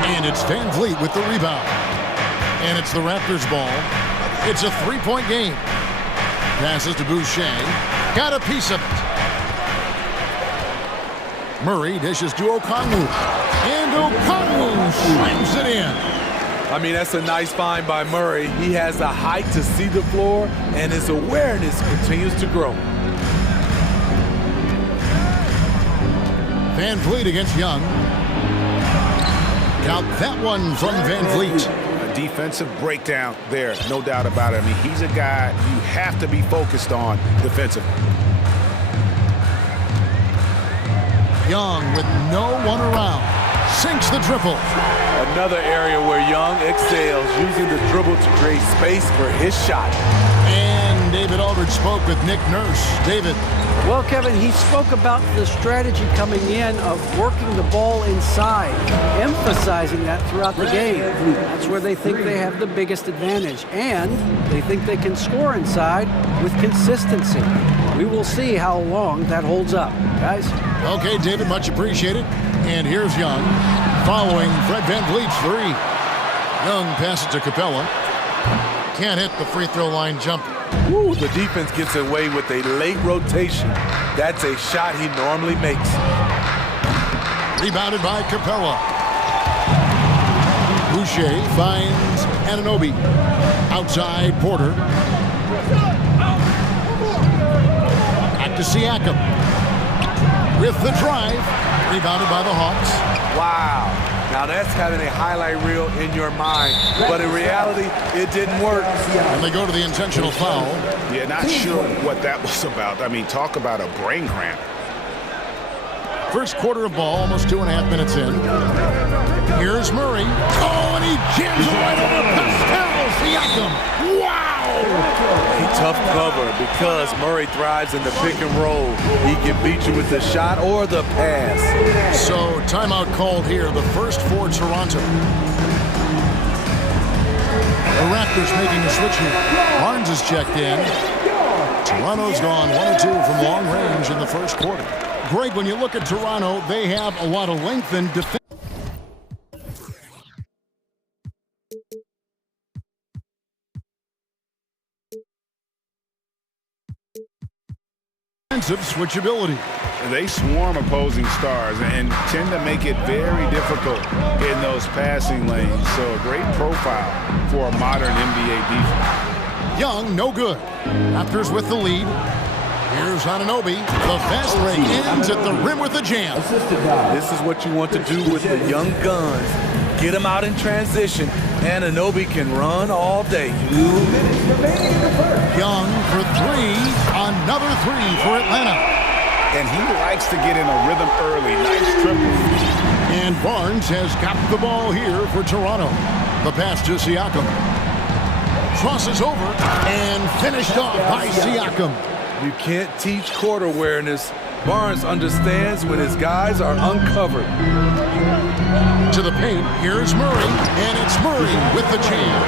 And it's VanVleet with the rebound. And it's the Raptors ball. It's a 3-point game. Passes to Boucher. Got a piece of it. Murray dishes to Okongwu. And Okongwu slams it in. I mean, that's a nice find by Murray. He has the height to see the floor, and his awareness continues to grow. VanVleet against Young. Count that one from VanVleet. A defensive breakdown there, no doubt about it. I mean, he's a guy you have to be focused on defensively. Young with no one around. Sinks the triple. Another area where Young excels, using the dribble to create space for his shot. And David Aldridge spoke with Nick Nurse. David. Well, Kevin, he spoke about the strategy coming in of working the ball inside, emphasizing that throughout the game. That's where they think they have the biggest advantage, and they think they can score inside with consistency. We will see how long that holds up, guys. Okay, David, much appreciated. And here's Young, following Fred VanVleet's 3. Young passes to Capella. Can't hit the free throw line jumper. Ooh, the defense gets away with a late rotation. That's a shot he normally makes. Rebounded by Capella. Boucher finds Anunoby. Outside Porter. Back to Siakam. With the drive. Rebounded by the Hawks. Wow. Now that's having a highlight reel in your mind, but in reality, it didn't work. And they go to the intentional foul. Yeah, not sure what that was about. I mean, talk about a brain cramp. First quarter of ball, almost 2.5 minutes in. Here's Murray. Oh, and he jams it right over Pascal Siakam. Wow! A tough cover because Murray thrives in the pick and roll. He can beat you with the shot or the pass. So, timeout called here, the first for Toronto. The Raptors making a switch here. Barnes is checked in. Toronto's gone 1 of 2 from long range in the first quarter. Greg, when you look at Toronto, they have a lot of length and defense. Switchability. They swarm opposing stars and tend to make it very difficult in those passing lanes. So a great profile for a modern NBA defense. Young, no good. Raptors with the lead. Here's Anunoby. The fast break ends at the rim with a jam. This is what you want to do with the young guns. Get them out in transition. Anunoby can run all day. Young for 3. Another 3 for Atlanta. And he likes to get in a rhythm early. Nice triple. And Barnes has got the ball here for Toronto. The pass to Siakam. Crosses over and finished off by Siakam. You can't teach court awareness. Barnes understands when his guys are uncovered. To the paint, here's Murray, and it's Murray with the jam.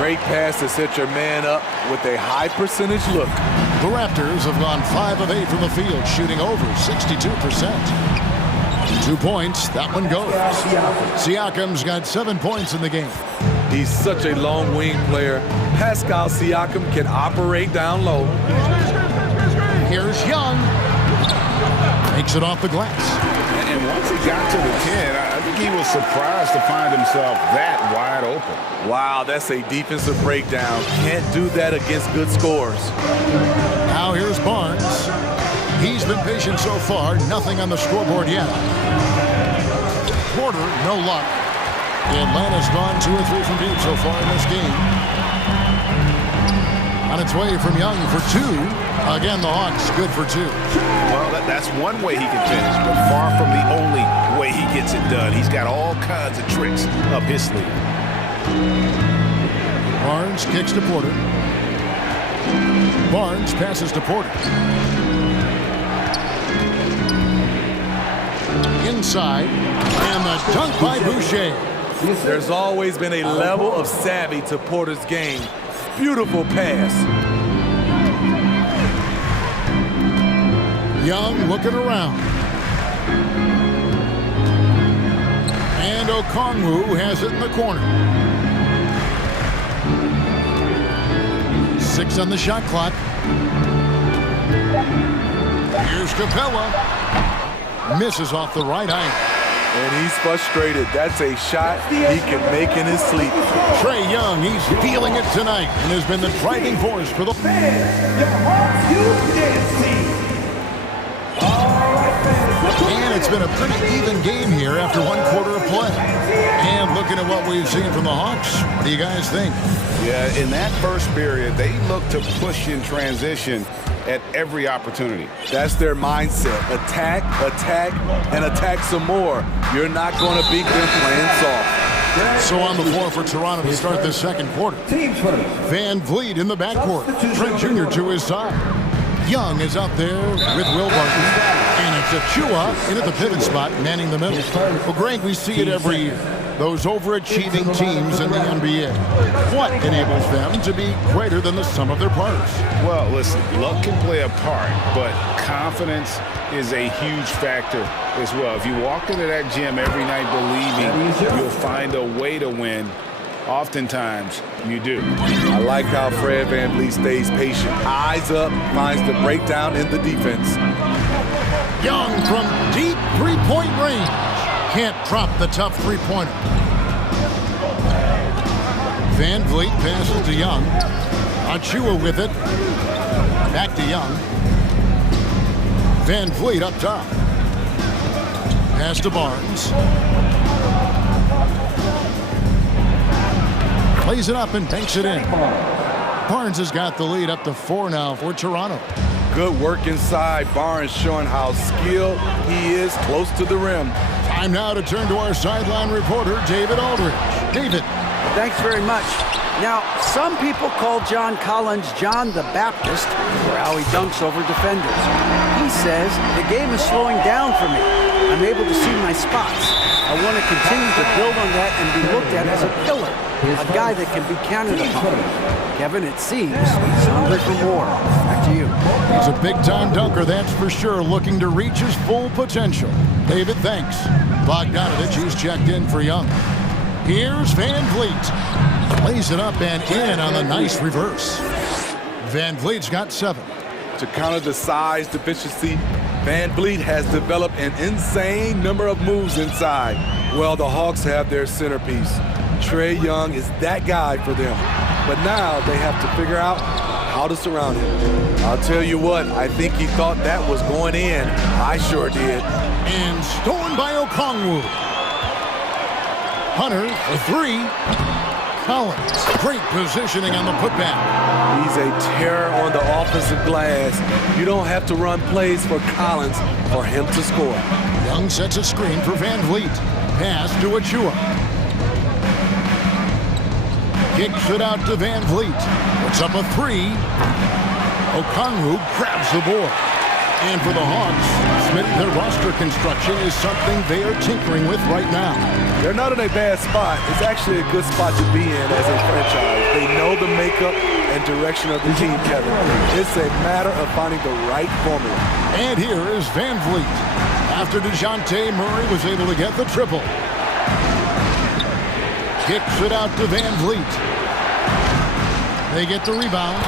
Great pass to set your man up with a high percentage look. The Raptors have gone 5 of 8 from the field, shooting over 62%. 2 points, that one goes. Siakam's got 7 points in the game. He's such a long wing player. Pascal Siakam can operate down low. Here's Young. Makes it off the glass. And once he got to the 10, I think he was surprised to find himself that wide open. Wow, that's a defensive breakdown. Can't do that against good scores. Now here's Barnes. He's been patient so far. Nothing on the scoreboard yet. Porter, no luck. Atlanta's gone 2 or 3 from deep so far in this game. On its way from Young for 2. Again, the Hawks good for 2. Well, that's one way he can finish, but far from the only way he gets it done. He's got all kinds of tricks up his sleeve. Barnes kicks to Porter. Barnes passes to Porter. Inside, and the dunk by Boucher. There's always been a level of savvy to Porter's game. Beautiful pass. Young looking around. And Okongwu has it in the corner. 6 on the shot clock. Here's Capella. Misses off the right iron. And he's frustrated. That's a shot he can make in his sleep. Trae Young, he's feeling it tonight and has been the driving force for the... And it's been a pretty even game here after 1 quarter of play. And looking at what we've seen from the Hawks, what do you guys think? Yeah, in that first period, they looked to push in transition at every opportunity. That's their mindset. Attack, attack, and attack some more. You're not going to beat them playing soft. So on the floor for Toronto to start the second quarter. Van Vliet in the backcourt. Trent Jr. to his side. Young is out there with Will Barton. And it's Achua in at the pivot spot, manning the middle. Well, Greg, we see it every year. Those overachieving teams in the NBA. What enables them to be greater than the sum of their parts? Well, listen, luck can play a part, but confidence is a huge factor as well. If you walk into that gym every night believing you'll find a way to win, oftentimes you do. I like how Fred VanVleet stays patient. Eyes up, finds the breakdown in the defense. Young from deep three-point range. Can't drop the tough three-pointer. Van Vliet passes to Young. Achua with it. Back to Young. Van Vliet up top. Pass to Barnes. Plays it up and banks it in. Barnes has got the lead up to 4 now for Toronto. Good work inside. Barnes showing how skilled he is close to the rim. Time now to turn to our sideline reporter, David Aldridge. David. Thanks very much. Now, some people call John Collins John the Baptist for how he dunks over defenders. He says, the game is slowing down for me. I'm able to see my spots. I want to continue to build on that and be looked at as a killer, a guy that can be counted upon. Kevin, it seems he's hungry for more. Back to you. He's a big-time dunker, that's for sure, looking to reach his full potential. David, thanks. Bogdanovich, he's checked in for Young. Here's Van Vliet. Plays it up and in on the nice reverse. Van Vliet's got 7. To counter the size deficiency, Van Vliet has developed an insane number of moves inside. Well, the Hawks have their centerpiece. Trae Young is that guy for them. But now they have to figure out how to surround him. I'll tell you what, I think he thought that was going in. I sure did. And stolen by Okongwu. Hunter, a 3. Collins, great positioning on the putback. He's a terror on the offensive glass. You don't have to run plays for Collins for him to score. Young sets a screen for Van Vliet. Pass to Achua. Kicks it out to Van Vliet. Puts up a 3. Okongwu grabs the board. And for the Hawks, their roster construction is something they are tinkering with right now. They're not in a bad spot. It's actually a good spot to be in as a franchise. They know the makeup and direction of the team, Kevin. It's a matter of finding the right formula. And here is Van Vliet. After DeJounte Murray was able to get the triple. Kicks it out to Van Vliet. They get the rebound.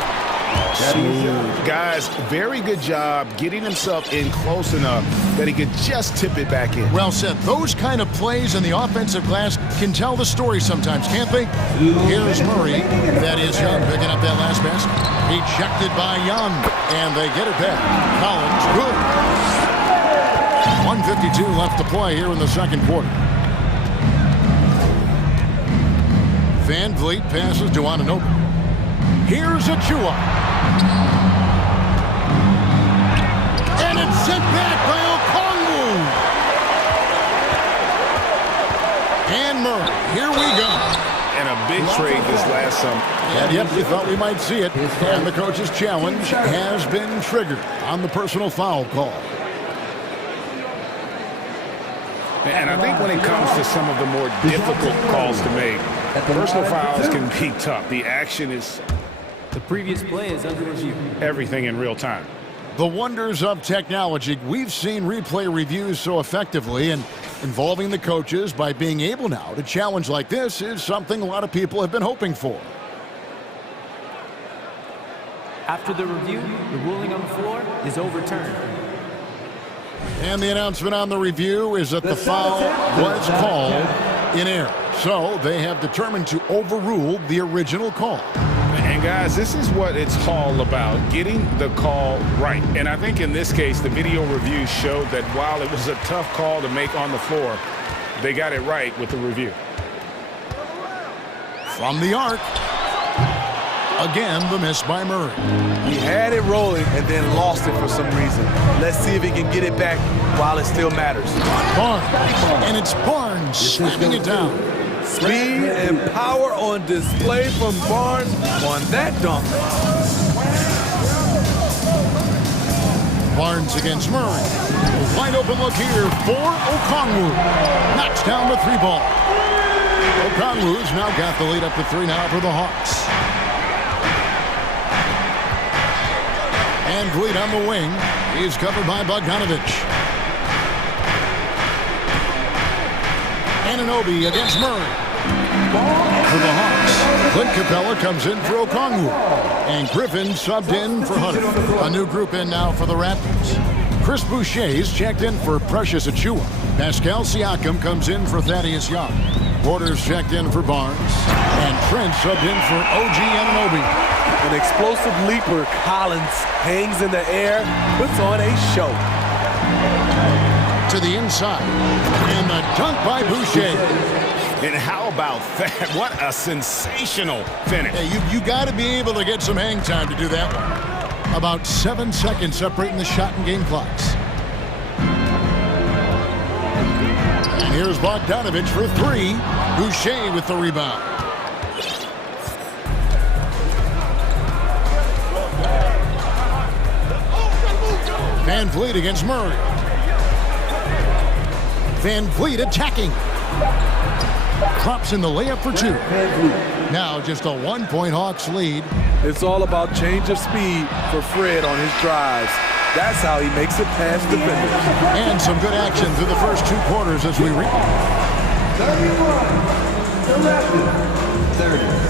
Smooth. Guys, very good job getting himself in close enough that he could just tip it back in. Well said. Those kind of plays in the offensive glass can tell the story sometimes, can't they? Here's Murray. That is Young picking up that last basket. Ejected by Young, and they get it back. Collins, good. 1:52 left to play here in the second quarter. Van Vliet passes to Anunoby. Here's Achua. And it's sent back by Okongwu. And Murray, here we go. And a big trade this last summer. And yep, we thought we might see it. And the coach's challenge has been triggered on the personal foul call. And I think when it comes to some of the more difficult calls to make, personal fouls can be tough. The action is... The previous play is under review. Everything in real time. The wonders of technology. We've seen replay reviews so effectively, and involving the coaches by being able now to challenge like this is something a lot of people have been hoping for. After the review, the ruling on the floor is overturned. And the announcement on the review is that the foul was called in error. So they have determined to overrule the original call. And guys, this is what it's all about, getting the call right. And I think in this case, the video review showed that while it was a tough call to make on the floor, they got it right with the review. From the arc. Again, the miss by Murray. He had it rolling and then lost it for some reason. Let's see if he can get it back while it still matters. Barnes. And it's Barnes slapping it down. Speed and power on display from Barnes on that dunk. Barnes against Murray. Wide open look here for Okongwu. Knocks down the three ball. Okongwu's now got the lead up to 3 now for the Hawks. And Vliet on the wing. He's covered by Bogdanovich. Anunoby against Murray. For the Hawks, Clint Capella comes in for Okongwu. And Griffin subbed in for Hunter. A new group in now for the Raptors. Chris Boucher's checked in for Precious Achua. Pascal Siakam comes in for Thaddeus Young. Porter's checked in for Barnes. And Trent subbed in for OG Anunoby. An explosive leaper, Collins hangs in the air, puts on a show. To the inside. And the dunk by Boucher. And how about that? What a sensational finish. Hey, you got to be able to get some hang time to do that one. About 7 seconds separating the shot and game clocks. And here's Bogdanovich for 3. Boucher with the rebound. Van Vliet against Murray. Van Vliet attacking. Drops in the layup for 2. Now just a 1-point Hawks lead. It's all about change of speed for Fred on his drives. That's how he makes it past defenders. And some good action through the first 2 quarters as we read. 30.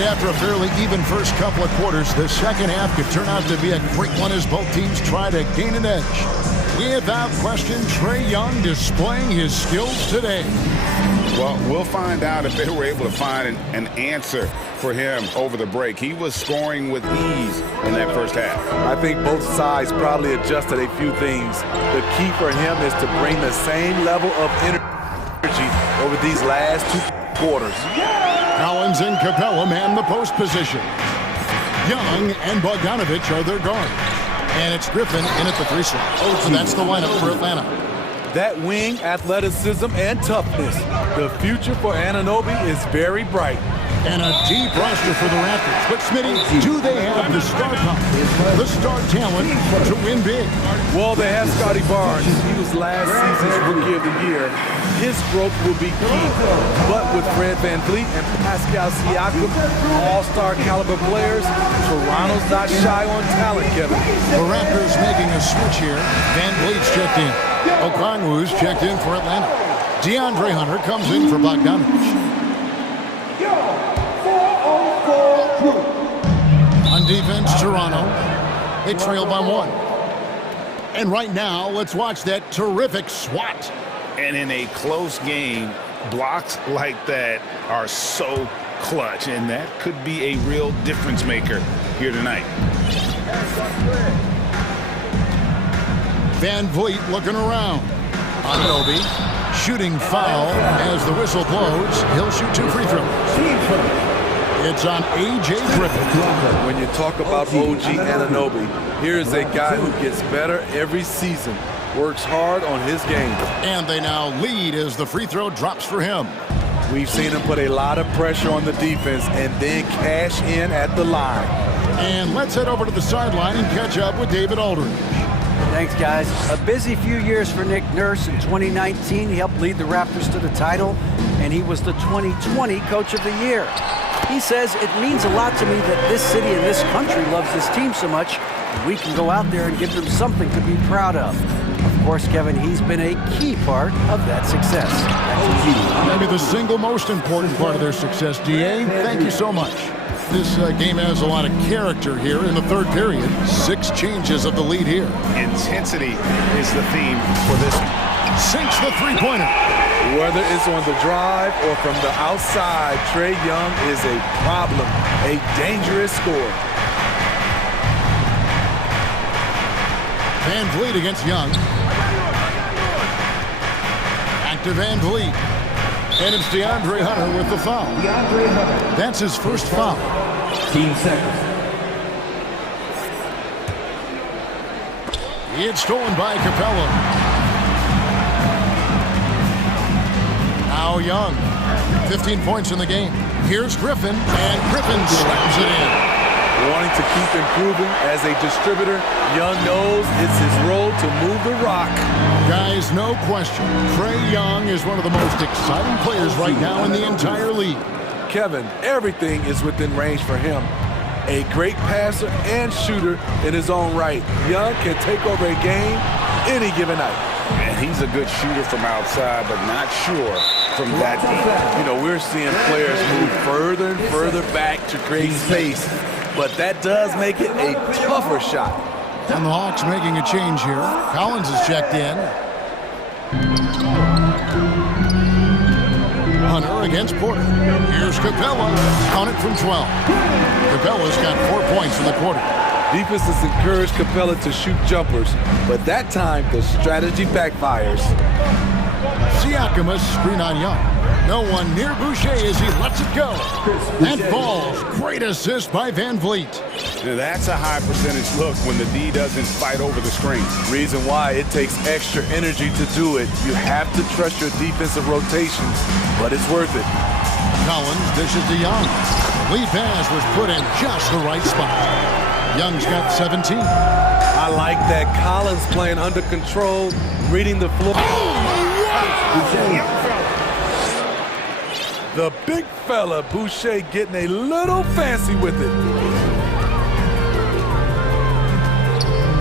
After a fairly even first couple of quarters, the second half could turn out to be a great one as both teams try to gain an edge. Without question, Trae Young displaying his skills today. Well, we'll find out if they were able to find an answer for him over the break. He was scoring with ease in that first half. I think both sides probably adjusted a few things. The key for him is to bring the same level of energy over these last 2 quarters. Collins and Capella man the post position. Young and Bogdanovich are their guard. And it's Griffin in at the 3 slot. So that's the lineup for Atlanta. That wing athleticism and toughness. The future for Anunoby is very bright. And a deep roster for the Raptors. But Smitty, do they have the star power, the star talent to win big? Well, they have Scotty Barnes. He was last season's Rookie of the Year. His growth will be key. But with Fred VanVleet and Pascal Siakam, all-star caliber players, Toronto's not shy on talent, Kevin. The Raptors making a switch here. VanVleet's checked in. Okongwu's checked in for Atlanta. DeAndre Hunter comes in for Bogdanovich. On defense, Toronto. They trail by 1. And right now, let's watch that terrific swat. And in a close game, blocks like that are so clutch, and that could be a real difference maker here tonight. VanVleet looking around. Anunoby shooting foul as the whistle blows. He'll shoot 2 free throws. It's on A.J. Griffin. When you talk about OG Anunoby, here's a guy who gets better every season, works hard on his game. And they now lead as the free throw drops for him. We've seen him put a lot of pressure on the defense and then cash in at the line. And let's head over to the sideline and catch up with David Aldridge. Thanks, guys. A busy few years for Nick Nurse. In 2019, he helped lead the Raptors to the title, and he was the 2020 Coach of the Year. He says, it means a lot to me that this city and this country loves this team so much, and we can go out there and give them something to be proud of. Of course, Kevin, he's been a key part of that success. Maybe the single most important part of their success, D.A. Thank you so much. This game has a lot of character here in the third period. 6 changes of the lead here. Intensity is the theme for this. Sinks the three-pointer. Whether it's on the drive or from the outside, Trae Young is a problem, a dangerous scorer. VanVleet against Young. Back to VanVleet. And it's DeAndre Hunter with the foul. That's his first foul. 15 seconds. It's stolen by Capella. Now Young, 15 points in the game. Here's Griffin, and Griffin slams it in. Wanting to keep improving as a distributor, Young knows it's his role to move the rock. Guys, no question, Trae Young is one of the most exciting players right now in the entire league. Kevin, everything is within range for him. A great passer and shooter in his own right. Young can take over a game any given night. And he's a good shooter from outside, but not sure from that deep. You know, we're seeing players move further and further back to create space, but that does make it a tougher shot. And the Hawks making a change here. Collins is checked in. Hunter against Porter. Here's Capella. Count it from 12. Capella's got 4 points in the quarter. Defenses encourage Capella to shoot jumpers, but that time the strategy backfires. Siakam a screen on Young. No one near Boucher as he lets it go. That falls. Great assist by VanVleet. Now that's a high percentage look when the D doesn't fight over the screen. Reason why it takes extra energy to do it. You have to trust your defensive rotations, but it's worth it. Collins dishes to Young. Lead pass was put in just the right spot. Young's got 17. I like that. Collins playing under control, reading the floor. The big fella, Boucher, getting a little fancy with it.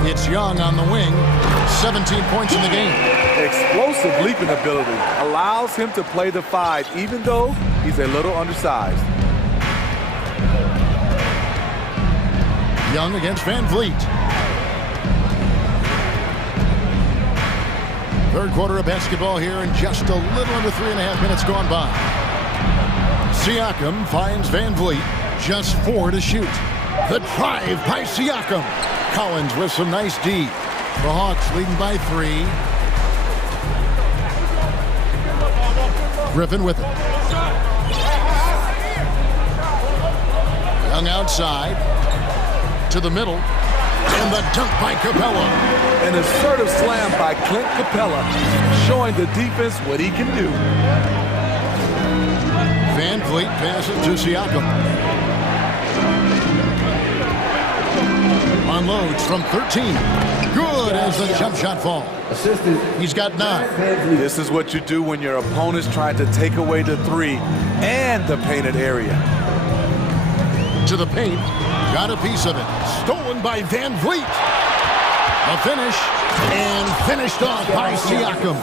It's Young on the wing. 17 points in the game. Explosive leaping ability allows him to play the 5, even though he's a little undersized. Young against VanVleet. Third quarter of basketball here, and just a little under 3.5 minutes gone by. Siakam finds VanVleet. Just 4 to shoot. The drive by Siakam. Collins with some nice D. The Hawks leading by 3. Griffin with it. Young outside. To the middle. And the dunk by Capella. An assertive slam by Clint Capella, showing the defense what he can do. VanVleet Vliet passes to Siakam. Unloads from 13. Good as the jump shot falls. He's got 9. This is what you do when your opponent's trying to take away the 3 and the painted area. To the paint. Got a piece of it. Stolen by Van Vliet. A finish. And finished off by Siakam.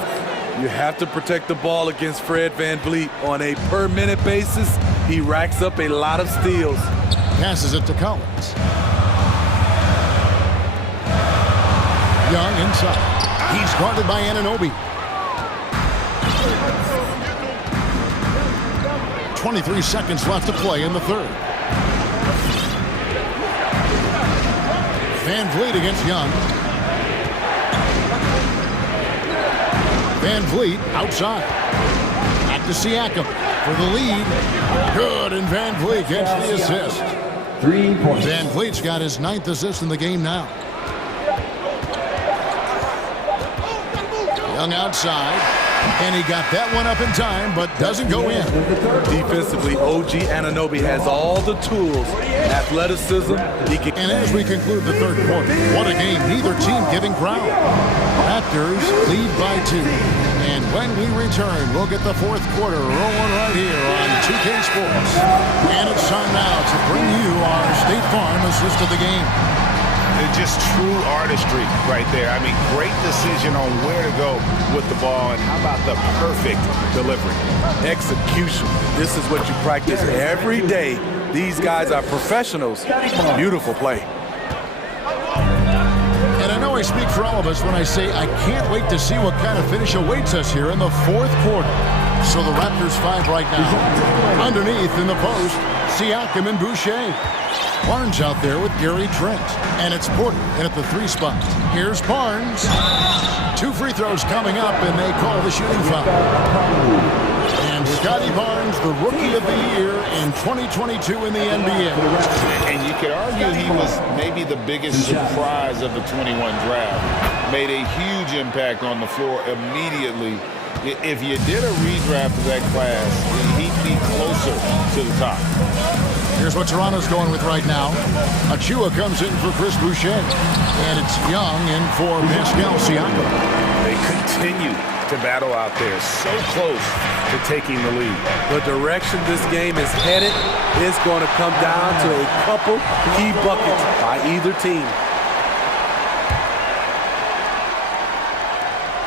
You have to protect the ball against Fred Van Vliet. On a per-minute basis, he racks up a lot of steals. Passes it to Collins. Young inside. He's guarded by Anunoby. 23 seconds left to play in the third. Van Vliet against Young. Van Vliet outside. Back to Siakam for the lead. Good, and Van Vliet gets the assist. 3 points. Van Vliet's got his 9th assist in the game now. Young outside, and he got that one up in time, but doesn't go in. Defensively, OG Anunoby has all the tools, athleticism. And as we conclude the third quarter, what a game, neither team giving ground. Raptors lead by 2. And when we return, we'll get the fourth quarter rolling right here on 2K Sports. And it's time now to bring you our State Farm assist of the game. Just true artistry right there. I mean, great decision on where to go with the ball, and how about the perfect delivery? Execution. This is what you practice every day. These guys are professionals. Beautiful play. And I know I speak for all of us when I say I can't wait to see what kind of finish awaits us here in the fourth quarter. So the Raptors 5 right now. Underneath in the post, Siakam and Boucher. Barnes out there with Gary Trent. And it's Porter in at the 3 spot. Here's Barnes. 2 free throws coming up, and they call the shooting foul. And Scotty Barnes, the Rookie of the Year in 2022 in the NBA. And you could argue he was maybe the biggest surprise of the 21 draft. Made a huge impact on the floor immediately. If you did a redraft of that class, he'd be closer to the top. Here's what Toronto's going with right now. Achua comes in for Chris Boucher. And it's Young in for Pascal Siakam. They continue to battle out there, so close to taking the lead. The direction this game is headed is going to come down to a couple key buckets by either team.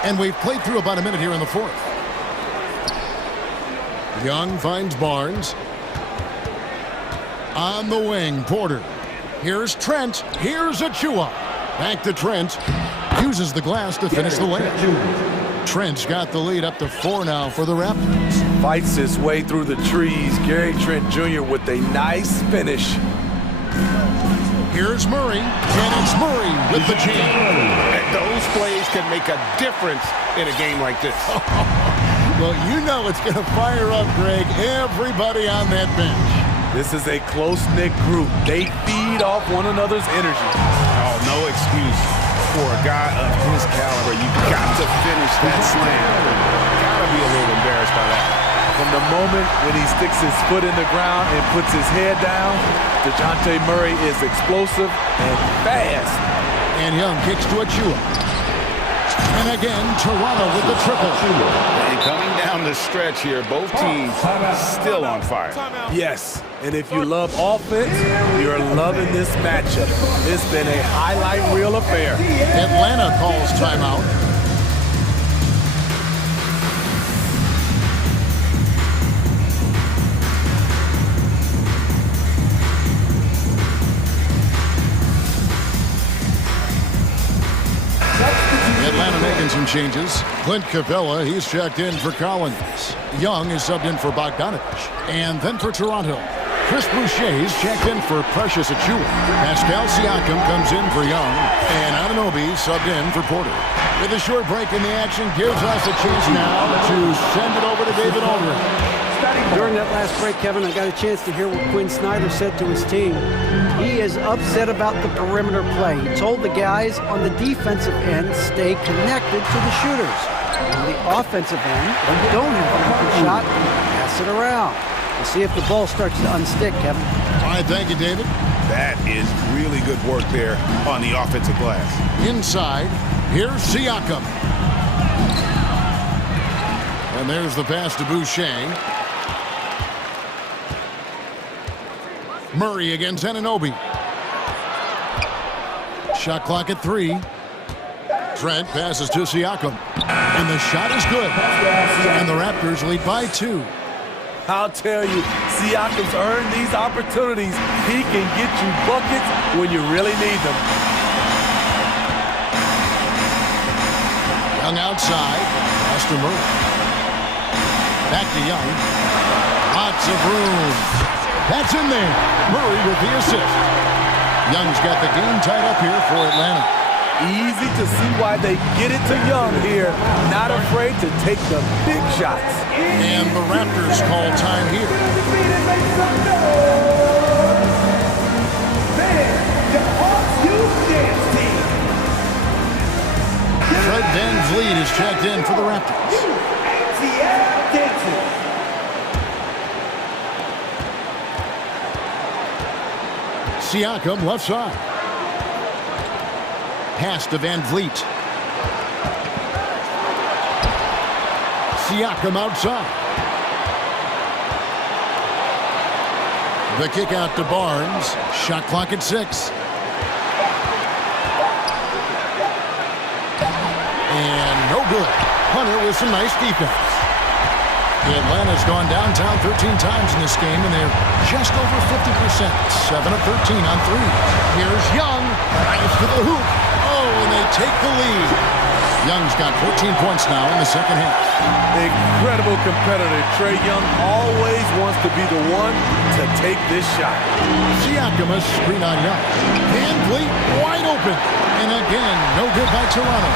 And we've played through about a minute here in the fourth. Young finds Barnes. On the wing, Porter. Here's Trent. Here's Achua. Back to Trent. Uses the glass to finish the layup. Trent's got the lead up to 4 now for the Raptors. Fights his way through the trees. Gary Trent Jr. with a nice finish. Here's Murray, and it's Murray with the jam. Those plays can make a difference in a game like this. Well, you know it's going to fire up, Greg, everybody on that bench. This is a close-knit group. They feed off one another's energy. Oh, no excuse for a guy of his caliber. You've got to finish that slam. Got to be a little embarrassed by that. From the moment when he sticks his foot in the ground and puts his head down, DeJounte Murray is explosive and fast. And Young kicks to Achua. And again, Toronto with the triple. And coming down the stretch here, both teams still on fire. Yes, and if you love offense, you're loving this matchup. It's been a highlight reel affair. Atlanta calls timeout. Atlanta making some changes. Clint Capella, he's checked in for Collins. Young is subbed in for Bogdanovich. And then for Toronto, Chris Boucher is checked in for Precious Achua. Pascal Siakam comes in for Young. And Anunoby subbed in for Porter. With a short break in the action, gives us a chance now to send it over to David Aldridge. During that last break, Kevin, I got a chance to hear what Quinn Snyder said to his team. He is upset about the perimeter play. He told the guys on the defensive end, stay connected to the shooters. On the offensive end, when you don't have an open shot, pass it around. Let's see if the ball starts to unstick, Kevin. All right, thank you, David. That is really good work there on the offensive glass. Inside, here's Siakam. And there's the pass to Boucher. Murray against Anunoby. Shot clock at 3. Trent passes to Siakam. And the shot is good. And the Raptors lead by 2. I'll tell you, Siakam's earned these opportunities. He can get you buckets when you really need them. Young outside. Pass to Murray. Back to Young. Lots of room. That's in there. Murray with the assist. Young's got the game tied up here for Atlanta. Easy to see why they get it to Young here. Not afraid to take the big shots. And the Raptors call time here. Fred VanVleet is checked in for the Raptors. Siakam left side. Pass to VanVleet. Siakam outside. The kick out to Barnes. Shot clock at 6. And no good. Hunter with some nice defense. Atlanta's gone downtown 13 times in this game, and they're just over 50%. 7 of 13 on 3. Here's Young. Drives to the hoop. Oh, and they take the lead. Young's got 14 points now in the second half. Incredible competitor. Trae Young always wants to be the one to take this shot. Siakam a screen on Young. VanVleet wide open. And again, no good by Toronto.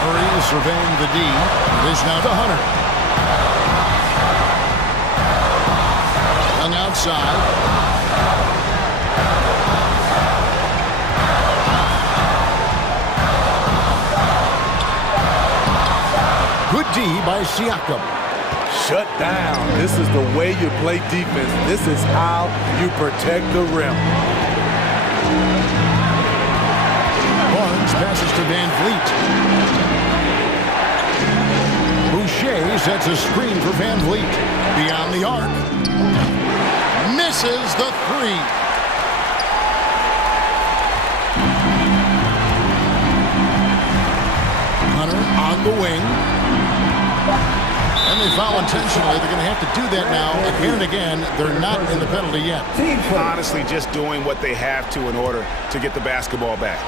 Murray is surveying the D. It is now to Hunter. Young outside. Good D by Siakam. Shut down. This is the way you play defense. This is how you protect the rim. Barnes passes to VanVleet. Boucher sets a screen for VanVleet. Beyond the arc. Misses the 3. Hunter on the wing. And they foul intentionally. They're going to have to do that now again and again. They're not in the penalty yet. Honestly, just doing what they have to in order to get the basketball back.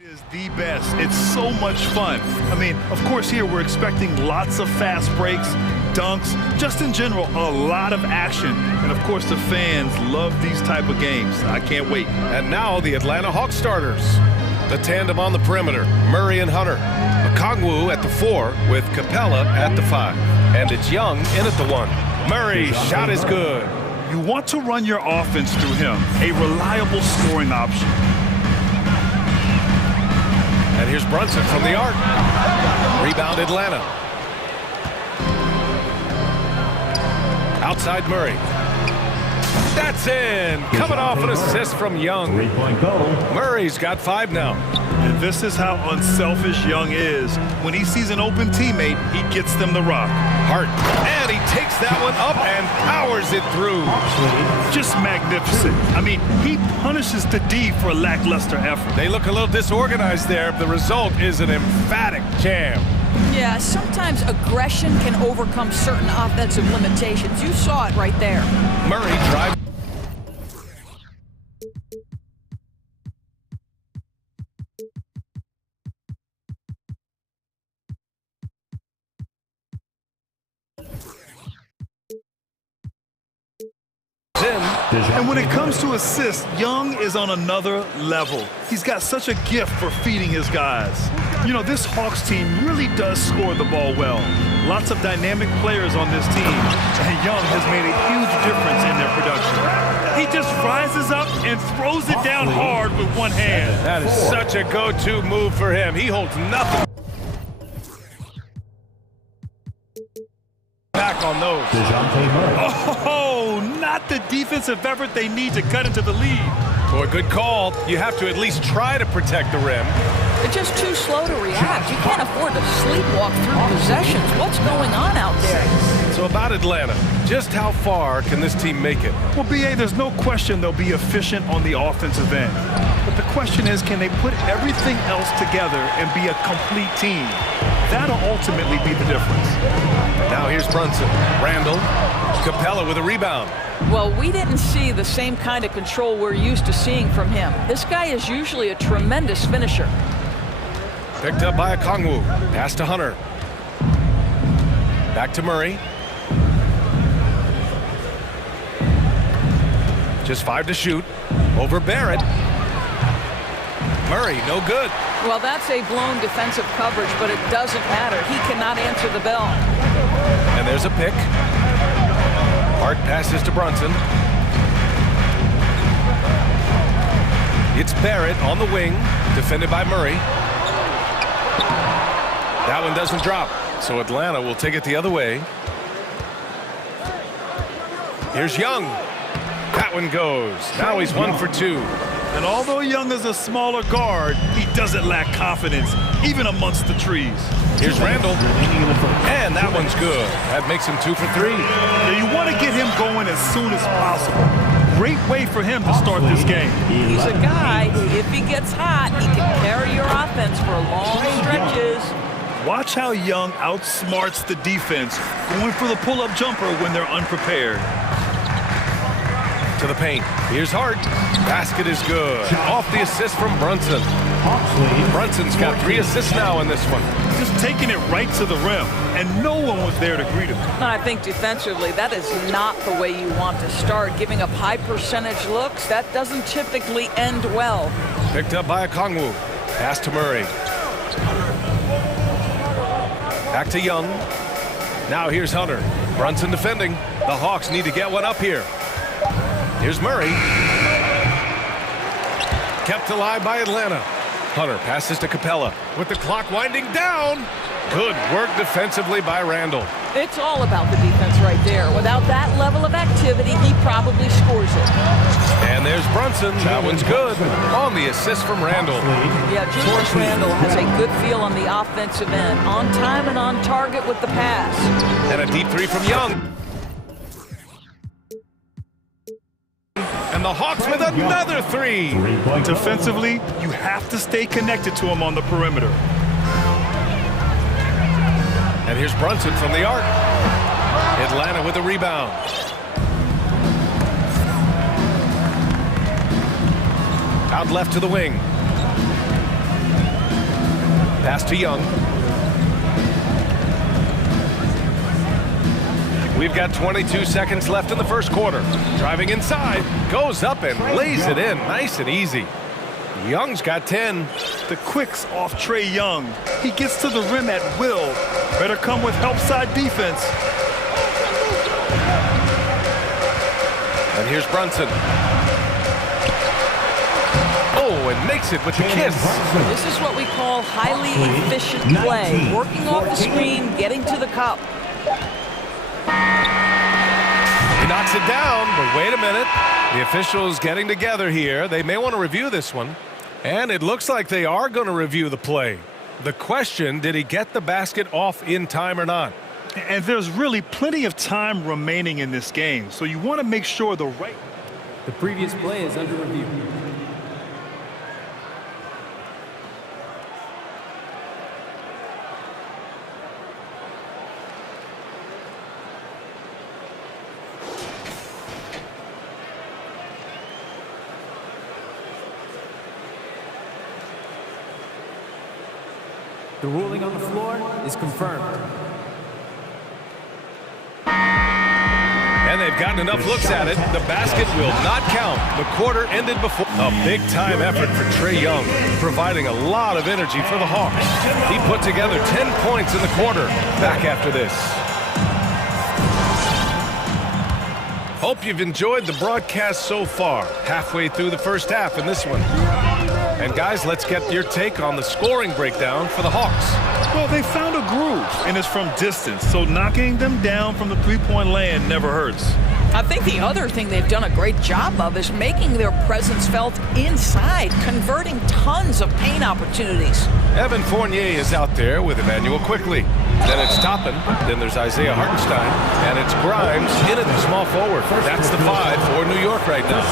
It is the best. It's so much fun. I mean, of course, here we're expecting lots of fast breaks, dunks, just in general, a lot of action. And of course, the fans love these type of games. I can't wait. And now the Atlanta Hawks starters. The tandem on the perimeter, Murray and Hunter. Okongwu at the 4 with Capella at the 5. And it's Young in at the 1. Murray, shot is good. You want to run your offense through him, a reliable scoring option. And here's Brunson from the arc. Rebound Atlanta. Outside Murray. That's in. Coming off an assist from Young. Murray's got 5 now. And this is how unselfish Young is. When he sees an open teammate, he gets them the rock. Hart. And he takes that one up and powers it through. Just magnificent. I mean, he punishes the D for a lackluster effort. They look a little disorganized there. The result is an emphatic jam. Yeah, sometimes aggression can overcome certain offensive limitations. You saw it right there. Murray drives. And when it comes to assists, Young is on another level. He's got such a gift for feeding his guys. You know, this Hawks team really does score the ball well. Lots of dynamic players on this team, and Young has made a huge difference in their production. He just rises up and throws it down hard with one hand. That is such a go-to move for him. He holds nothing back on those. Oh, not the defensive effort they need to cut into the lead. Boy, good call. You have to at least try to protect the rim. They're just too slow to react. You can't afford to sleepwalk through possessions. What's going on out there? So about Atlanta, just how far can this team make it? Well, B.A., there's no question they'll be efficient on the offensive end. But the question is, can they put everything else together and be a complete team? That'll ultimately be the difference. Now here's Brunson. Randall. Capella with a rebound. Well, we didn't see the same kind of control we're used to seeing from him. This guy is usually a tremendous finisher. Picked up by Okongwu. Pass to Hunter. Back to Murray. Just 5 to shoot. Over Barrett. Murray, no good. Well, that's a blown defensive coverage, but it doesn't matter. He cannot answer the bell. And there's a pick. Hart passes to Brunson. It's Barrett on the wing, defended by Murray. That one doesn't drop, so Atlanta will take it the other way. Here's Young. That one goes. Now he's 1 for 2. And although Young is a smaller guard, he doesn't lack confidence, even amongst the trees. Here's Randall. And that one's good. That makes him 2 for 3. Now you want to get him going as soon as possible. Great way for him to start this game. He's a guy who, if he gets hot, he can carry your offense for long stretches. Watch how Young outsmarts the defense, going for the pull-up jumper when they're unprepared. To the paint. Here's Hart. Basket is good. Off the assist from Brunson. Brunson's got 3 assists now in this one. Just taking it right to the rim, and no one was there to greet him. And I think defensively, that is not the way you want to start. Giving up high percentage looks, that doesn't typically end well. Picked up by Okongwu. Pass to Murray. Back to Young. Now here's Hunter. Brunson defending. The Hawks need to get one up here. Here's Murray. Kept alive by Atlanta. Hunter passes to Capella with the clock winding down. Good work defensively by Randall. It's all about the defense right there. Without that level of activity, he probably scores it. And there's Brunson. That one's good. On the assist from Randall. Yeah, Julius Randall has a good feel on the offensive end. On time and on target with the pass. And a deep 3 from Young. And the Hawks with another 3. Defensively, you have to stay connected to him on the perimeter. And here's Brunson from the arc. Atlanta with the rebound. Out left to the wing. Pass to Young. We've got 22 seconds left in the first quarter. Driving inside, goes up and lays it in nice and easy. Young's got 10. The quicks off Trae Young. He gets to the rim at will. Better come with help side defense. And here's Brunson. Oh, and makes it with the kiss. This is what we call highly efficient play. Working off the screen, getting to the cup. He knocks it down, but wait a minute. The officials getting together here. They may want to review this one. And it looks like they are going to review the play. The question, did he get the basket off in time or not? And there's really plenty of time remaining in this game, so you want to make sure the right... The previous play is under review. The ruling on the floor is confirmed. And they've gotten enough looks at it. The basket will not count. The quarter ended before. A big-time effort for Trae Young, providing a lot of energy for the Hawks. He put together 10 points in the quarter. Back after this. Hope you've enjoyed the broadcast so far. Halfway through the first half in this one. And guys, let's get your take on the scoring breakdown for the Hawks. Well, they found a groove, and it's from distance, so knocking them down from the three-point land never hurts. I think the other thing they've done a great job of is making their presence felt inside, converting tons of paint opportunities. Evan Fournier is out there with Emmanuel Quickly. Then it's Toppin. Then there's Isaiah Hartenstein. And it's Grimes in at the small forward. That's the 5 for New York right now.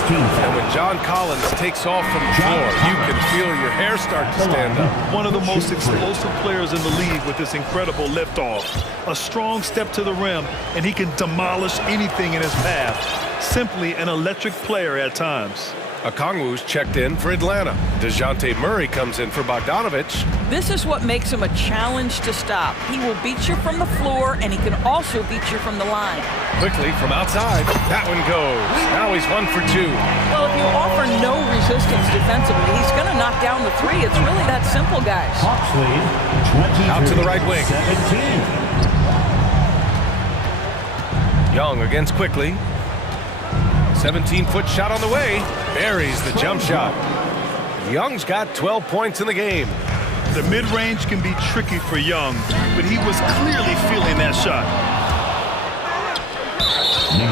And when John Collins takes off from the floor, you can feel your hair start to stand up. One of the most explosive players in the league with this incredible liftoff. A strong step to the rim, and he can demolish anything in his path. Simply an electric player at times. Okongwu's checked in for Atlanta. DeJounte Murray comes in for Bogdanovich. This is what makes him a challenge to stop. He will beat you from the floor, and he can also beat you from the line. Quickly from outside. That one goes. Now he's 1 for 2. Well, if you offer no resistance defensively, he's going to knock down the 3. It's really that simple, guys. Hawks lead, 23, out to the right wing. 17. Young against Quickly. 17-foot shot on the way. Buries the jump shot. Young's got 12 points in the game. The mid-range can be tricky for Young, but he was clearly feeling that shot.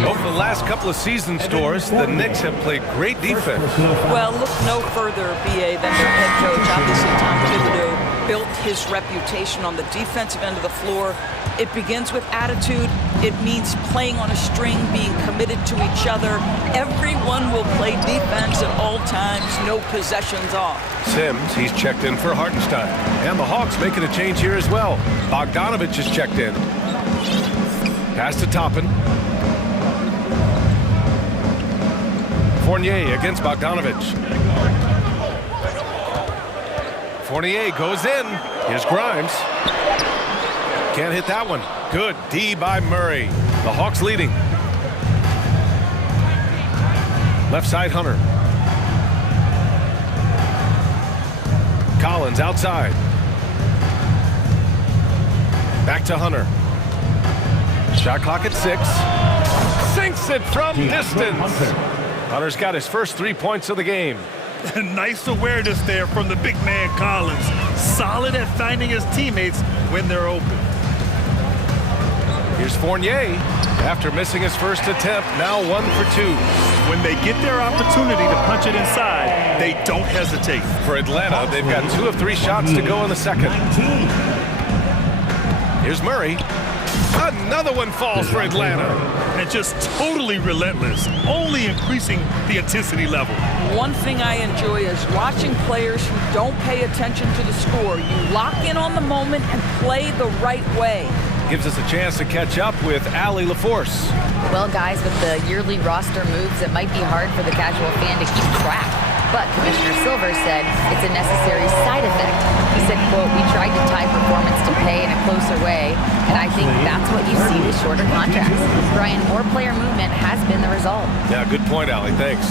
Over the last couple of season stores, the Knicks have played great defense. Well, look no further, BA, than their head coach. Obviously, Tom Thibodeau built his reputation on the defensive end of the floor. It begins with attitude. It means playing on a string, being committed to each other. Everyone will play defense at all times, no possessions off. Sims, he's checked in for Hartenstein. And the Hawks making a change here as well. Bogdanovich is checked in. Pass to Toppin. Fournier against Bogdanovich. Fournier goes in. Here's Grimes. Can't hit that one. Good D by Murray. The Hawks leading. Left side, Hunter. Collins outside. Back to Hunter. Shot clock at 6. Sinks it from distance. Hunter's got his first 3 points of the game. Nice awareness there from the big man Collins. Solid at finding his teammates when they're open. Here's Fournier. After missing his first attempt, now 1 for 2. When they get their opportunity to punch it inside, they don't hesitate. For Atlanta, they've got 2 of 3 shots to go in the second. Here's Murray. Another one falls for Atlanta. And just totally relentless, only increasing the intensity level. One thing I enjoy is watching players who don't pay attention to the score. You lock in on the moment and play the right way. Gives us a chance to catch up with Allie LaForce. Well, guys, with the yearly roster moves, it might be hard for the casual fan to keep track. But Commissioner Silver said it's a necessary side effect. He said, quote, "We tried to tie performance to pay in a closer way, and I think that's what you see with shorter contracts." Brian, more player movement has been the result. Yeah, good point, Allie. Thanks.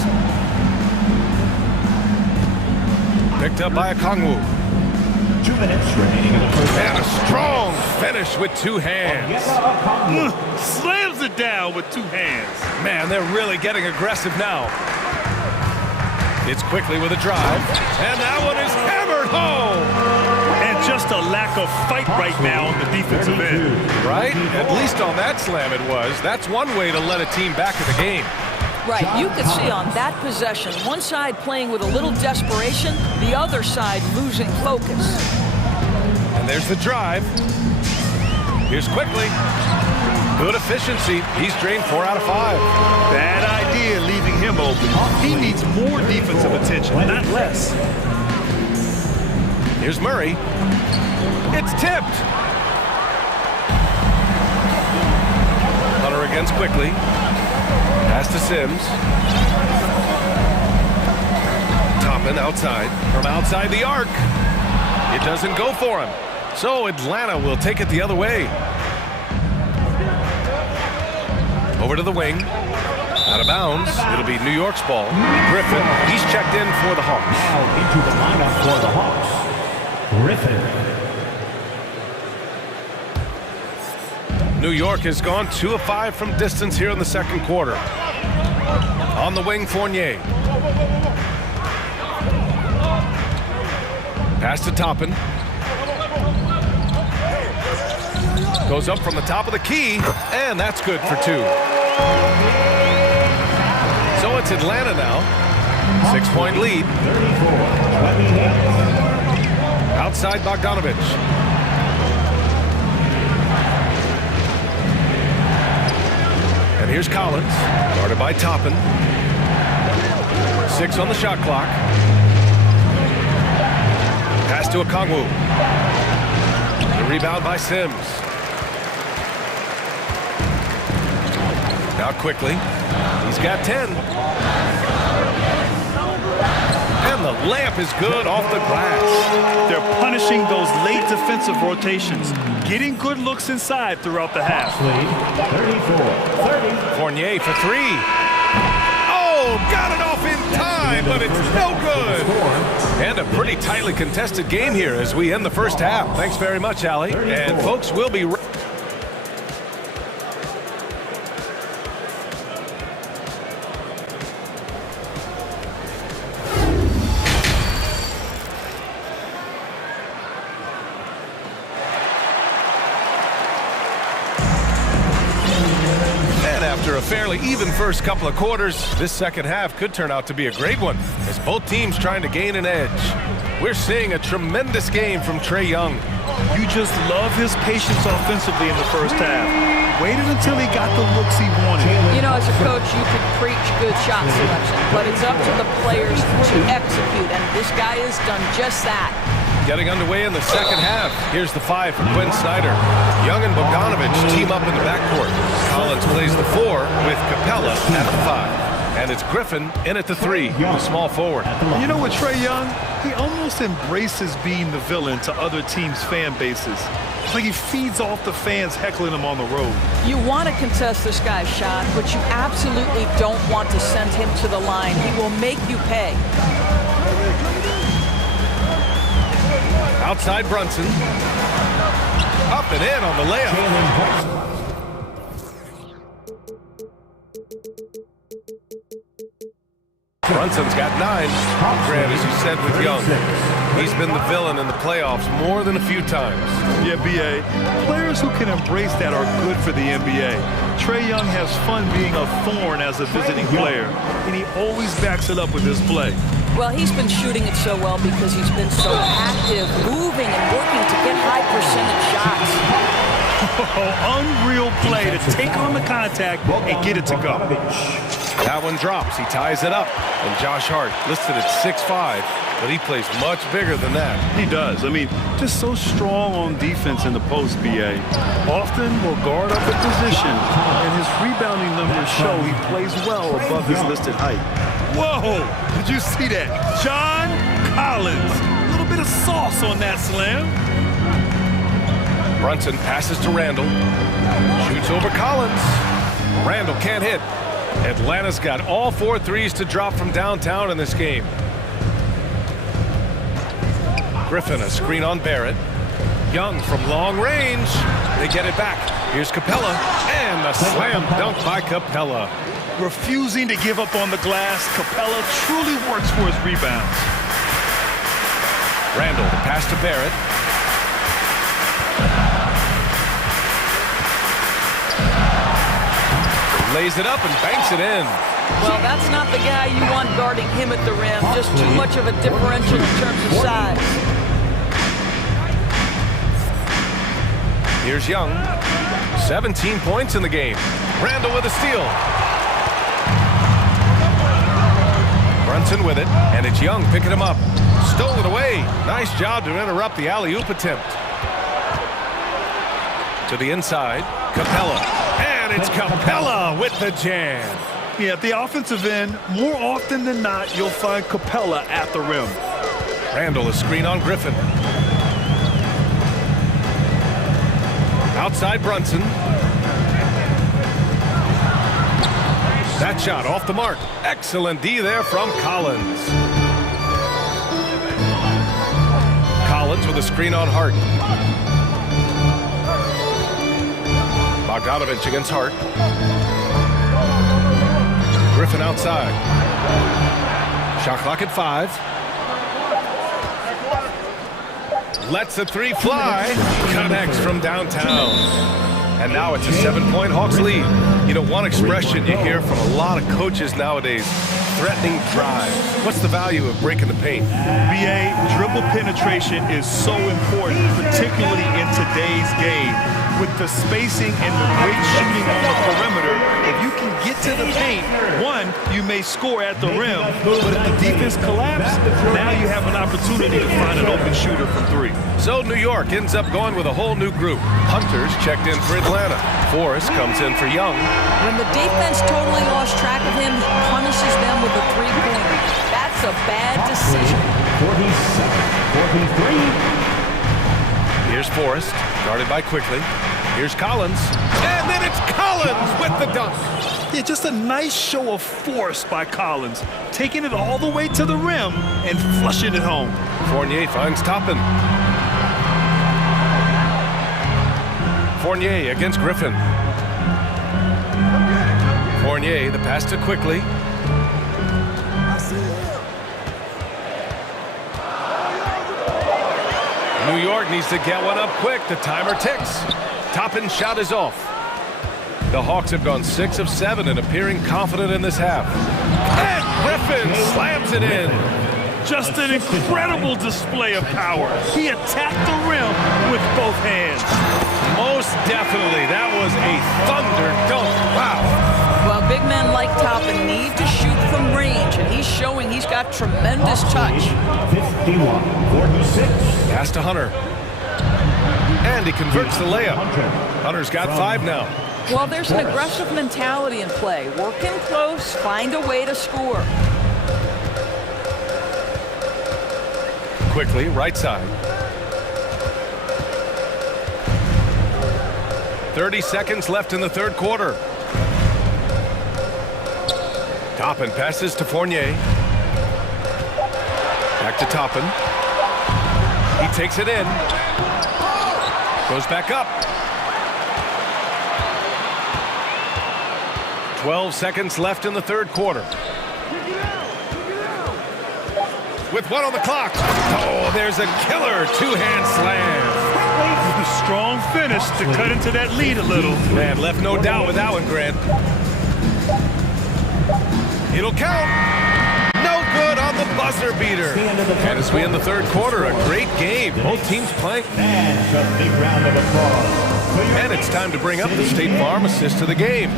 Picked up by a Kongwu. 2 minutes remaining in the first half. And a strong finish with 2 hands. Slams it down with 2 hands. Man, they're really getting aggressive now. It's quickly with a drive, and that one is hammered home. And just a lack of fight right now on the defensive end. Right? At least on that slam it was. That's one way to let a team back in the game. Right, you could see on that possession, one side playing with a little desperation, the other side losing focus. And there's the drive. Here's quickly. Good efficiency. He's drained 4 out of 5. Bad idea leaving him open. He needs more defensive attention, not less. Here's Murray. It's tipped. Hunter against quickly. Pass to Sims. Toppin outside. From outside the arc. It doesn't go for him. So Atlanta will take it the other way. Over to the wing. Out of bounds. It'll be New York's ball. Griffin. He's checked in for the Hawks. Now into the lineup for the Hawks. Griffin. New York has gone 2 of 5 from distance here in the second quarter. On the wing, Fournier. Pass to Toppin. Goes up from the top of the key, and that's good for 2. So it's Atlanta now. 6-point lead. Outside Bogdanovich. And here's Collins, guarded by Toppin. 6 on the shot clock. Pass to Okongwu. The rebound by Sims. Now quickly. He's got 10. And the layup is good off the glass. They're punishing those late defensive rotations, getting good looks inside throughout the half. 34-30. Fournier for 3. Oh, got it off in time, but it's no good. And a pretty tightly contested game here as we end the first half. Thanks very much, Allie. And folks, we'll be after a fairly even first couple of quarters, this second half could turn out to be a great one as both teams trying to gain an edge. We're seeing a tremendous game from Trae Young. You just love his patience offensively in the first half. Waited until he got the looks he wanted. You know, as a coach, you could preach good shot selection, but it's up to the players to execute, and this guy has done just that. Getting underway in the second half. Here's the 5 for Quinn Snyder. Young and Bogdanovich team up in the backcourt. Collins plays the 4 with Capella at the 5. And it's Griffin in at the 3, the small forward. You know, with Trae Young, he almost embraces being the villain to other teams' fan bases. It's like he feeds off the fans heckling him on the road. You want to contest this guy's shot, but you absolutely don't want to send him to the line. He will make you pay. Outside Brunson. Up and in on the layup. Brunson's got 9. Grant, as you said with Young, he's been the villain in the playoffs more than a few times. Yeah, B.A., players who can embrace that are good for the NBA. Trae Young has fun being a thorn as a visiting player, and he always backs it up with his play. Well, he's been shooting it so well because he's been so active, moving and working to get high percentage shots. Unreal play to take on the contact and get it to go. That one drops. He ties it up. And Josh Hart listed at 6'5", but he plays much bigger than that. He does. I mean, just so strong on defense in the post, B.A. Often will guard up in position, and his rebounding numbers show he plays well above his listed height. Whoa! Did you see that? John Collins. A little bit of sauce on that slam. Brunson passes to Randall. Shoots over Collins. Randall can't hit. Atlanta's got all 4 threes to drop from downtown in this game. Griffin, a screen on Barrett. Young from long range. They get it back. Here's Capella, and the slam dunk by Capella. Refusing to give up on the glass, Capella truly works for his rebounds. Randall, the pass to Barrett. Lays it up and banks it in. Well, that's not the guy you want guarding him at the rim. Just too much of a differential in terms of size. Here's Young. 17 points in the game. Randall with a steal. Brunson with it, and it's Young picking him up. Stolen away. Nice job to interrupt the alley-oop attempt. To the inside, Capella. And it's Capella with the jam. Yeah, at the offensive end, more often than not, you'll find Capella at the rim. Randall, a screen on Griffin. Outside Brunson. That shot off the mark. Excellent D there from Collins. Collins with a screen on Hart. Bogdanovich against Hart. Griffin outside. Shot clock at 5. Lets a 3 fly. Connects from downtown. And now it's a 7-point Hawks lead. You know, one expression you hear from a lot of coaches nowadays, threatening drive. What's the value of breaking the paint? BA, dribble penetration is so important, particularly in today's game. With the spacing and the great shooting on the perimeter, if you can get to the paint, one, you may score at the rim, but if the defense collapses, now you have an opportunity to find an open shooter from 3. So New York ends up going with a whole new group. Hunters checked in for Atlanta. Forrest comes in for Young. When the defense totally lost track of him, he punishes them with a 3-pointer. That's a bad decision. 47-43. Here's Forrest, guarded by Quickly. Here's Collins, and then it's Collins with the dunk. Yeah, just a nice show of force by Collins, taking it all the way to the rim and flushing it home. Fournier finds Toppin. Fournier against Griffin. Fournier, the pass to Quickly. New York needs to get one up quick. The timer ticks. Toppin's shot is off. The Hawks have gone 6 of 7 and appearing confident in this half. And Griffin slams it in. Just an incredible display of power. He attacked the rim with both hands. Most definitely. That was a thunder dunk. Wow. Well, big men like Toppin need to shoot from range, and he's showing he's got tremendous touch. 51-46. Pass to Hunter. And he converts the layup. Hunter's got 5 now. Well, there's an aggressive mentality in play. Work in close, find a way to score. Quickly, right side. 30 seconds left in the third quarter. Toppin passes to Fournier. Back to Toppin. He takes it in. Goes back up. 12 seconds left in the third quarter. With 1 on the clock. Oh, there's a killer 2-hand slam. A strong finish to cut into that lead a little. Man, left no doubt with that one, Grant. It'll count. No good on the buzzer beater. And as we end the third quarter, a great game. Both teams playing. And a big round of applause. And it's time to bring up the State Farm assist to the game.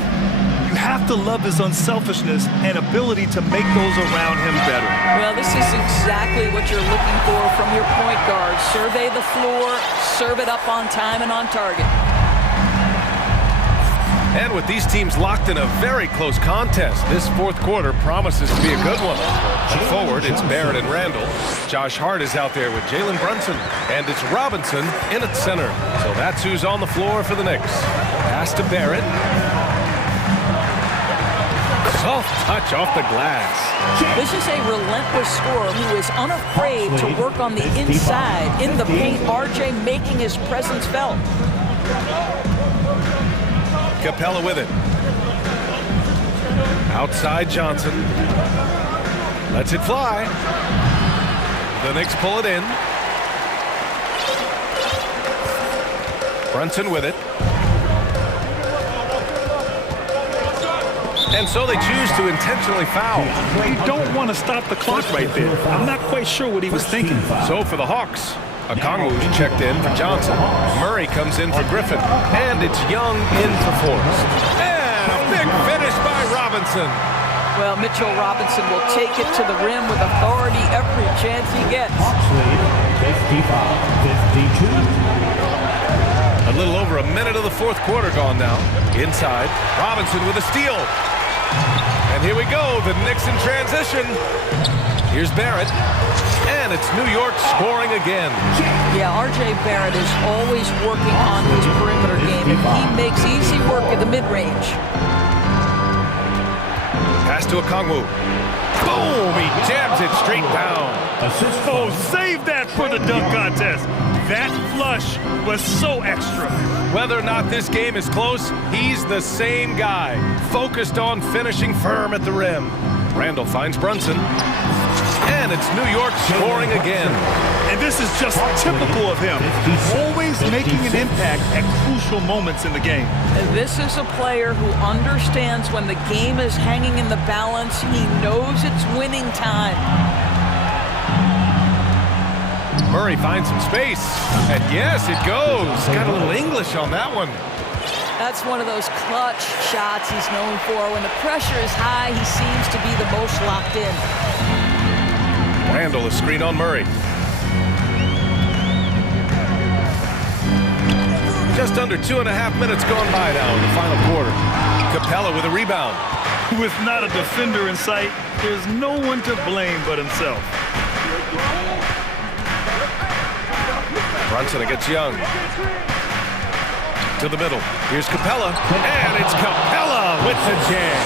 You have to love his unselfishness and ability to make those around him better. Well, this is exactly what you're looking for from your point guard. Survey the floor, serve it up on time and on target. And with these teams locked in a very close contest, this fourth quarter promises to be a good one. At forward, it's Barrett and Randall. Josh Hart is out there with Jalen Brunson. And it's Robinson in at center. So that's who's on the floor for the Knicks. Pass to Barrett. Soft touch off the glass. This is a relentless scorer who is unafraid to work on the inside. In the paint, RJ making his presence felt. Capella with it. Outside Johnson. Lets it fly. The Knicks pull it in. Brunson with it. And so they choose to intentionally foul. You don't want to stop the clock right there. I'm not quite sure what he was thinking. So for the Hawks, Okongwu's checked in for Johnson. Murray comes in for Griffin. And it's Young in for Forrest. And a big finish by Robinson. Well, Mitchell Robinson will take it to the rim with authority every chance he gets. Hawks lead 55-52. A little over a minute of the fourth quarter gone now. Inside, Robinson with a steal. And here we go, the Knicks in transition. Here's Barrett. And it's New York scoring again. Yeah, RJ Barrett is always working on his perimeter game, and he makes easy work at the mid-range. Pass to Okongwu. Boom! He jams it straight down. Oh, save that for the dunk contest. That flush was so extra. Whether or not this game is close, he's the same guy. Focused on finishing firm at the rim. Randall finds Brunson. And it's New York scoring again. And this is just typical of him. Always making an impact at crucial moments in the game. And this is a player who understands when the game is hanging in the balance. He knows it's winning time. Murray finds some space. And yes, it goes. Got a little English on that one. That's one of those clutch shots he's known for. When the pressure is high, he seems to be the most locked in. Randall, a screen on Murray. Just under 2.5 minutes gone by now in the final quarter. Capella with a rebound. With not a defender in sight, there's no one to blame but himself. Brunson against Young. To the middle. Here's Capella. And it's Capella with the jam.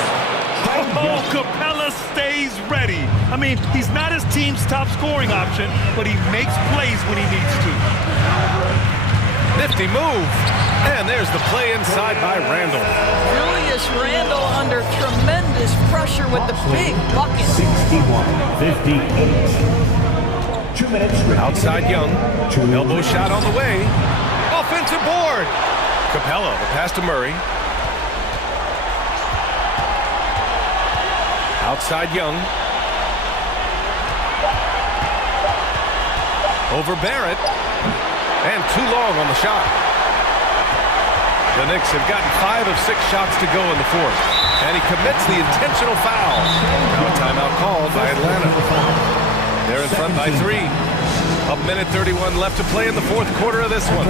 Oh, Capella stays ready. I mean, he's not his team's top scoring option, but he makes plays when he needs to. Nifty move. And there's the play inside by Randall. Julius Randall under tremendous pressure with the big bucket. 61-58. 2 minutes. Outside Young. Elbow shot on the way. Offensive board. Capella, the pass to Murray. Outside Young. Over Barrett. And too long on the shot. The Knicks have gotten 5 of 6 shots to go in the fourth. And he commits the intentional foul. Now a timeout called by Atlanta. They're in front by 3. A minute 31 left to play in the fourth quarter of this one.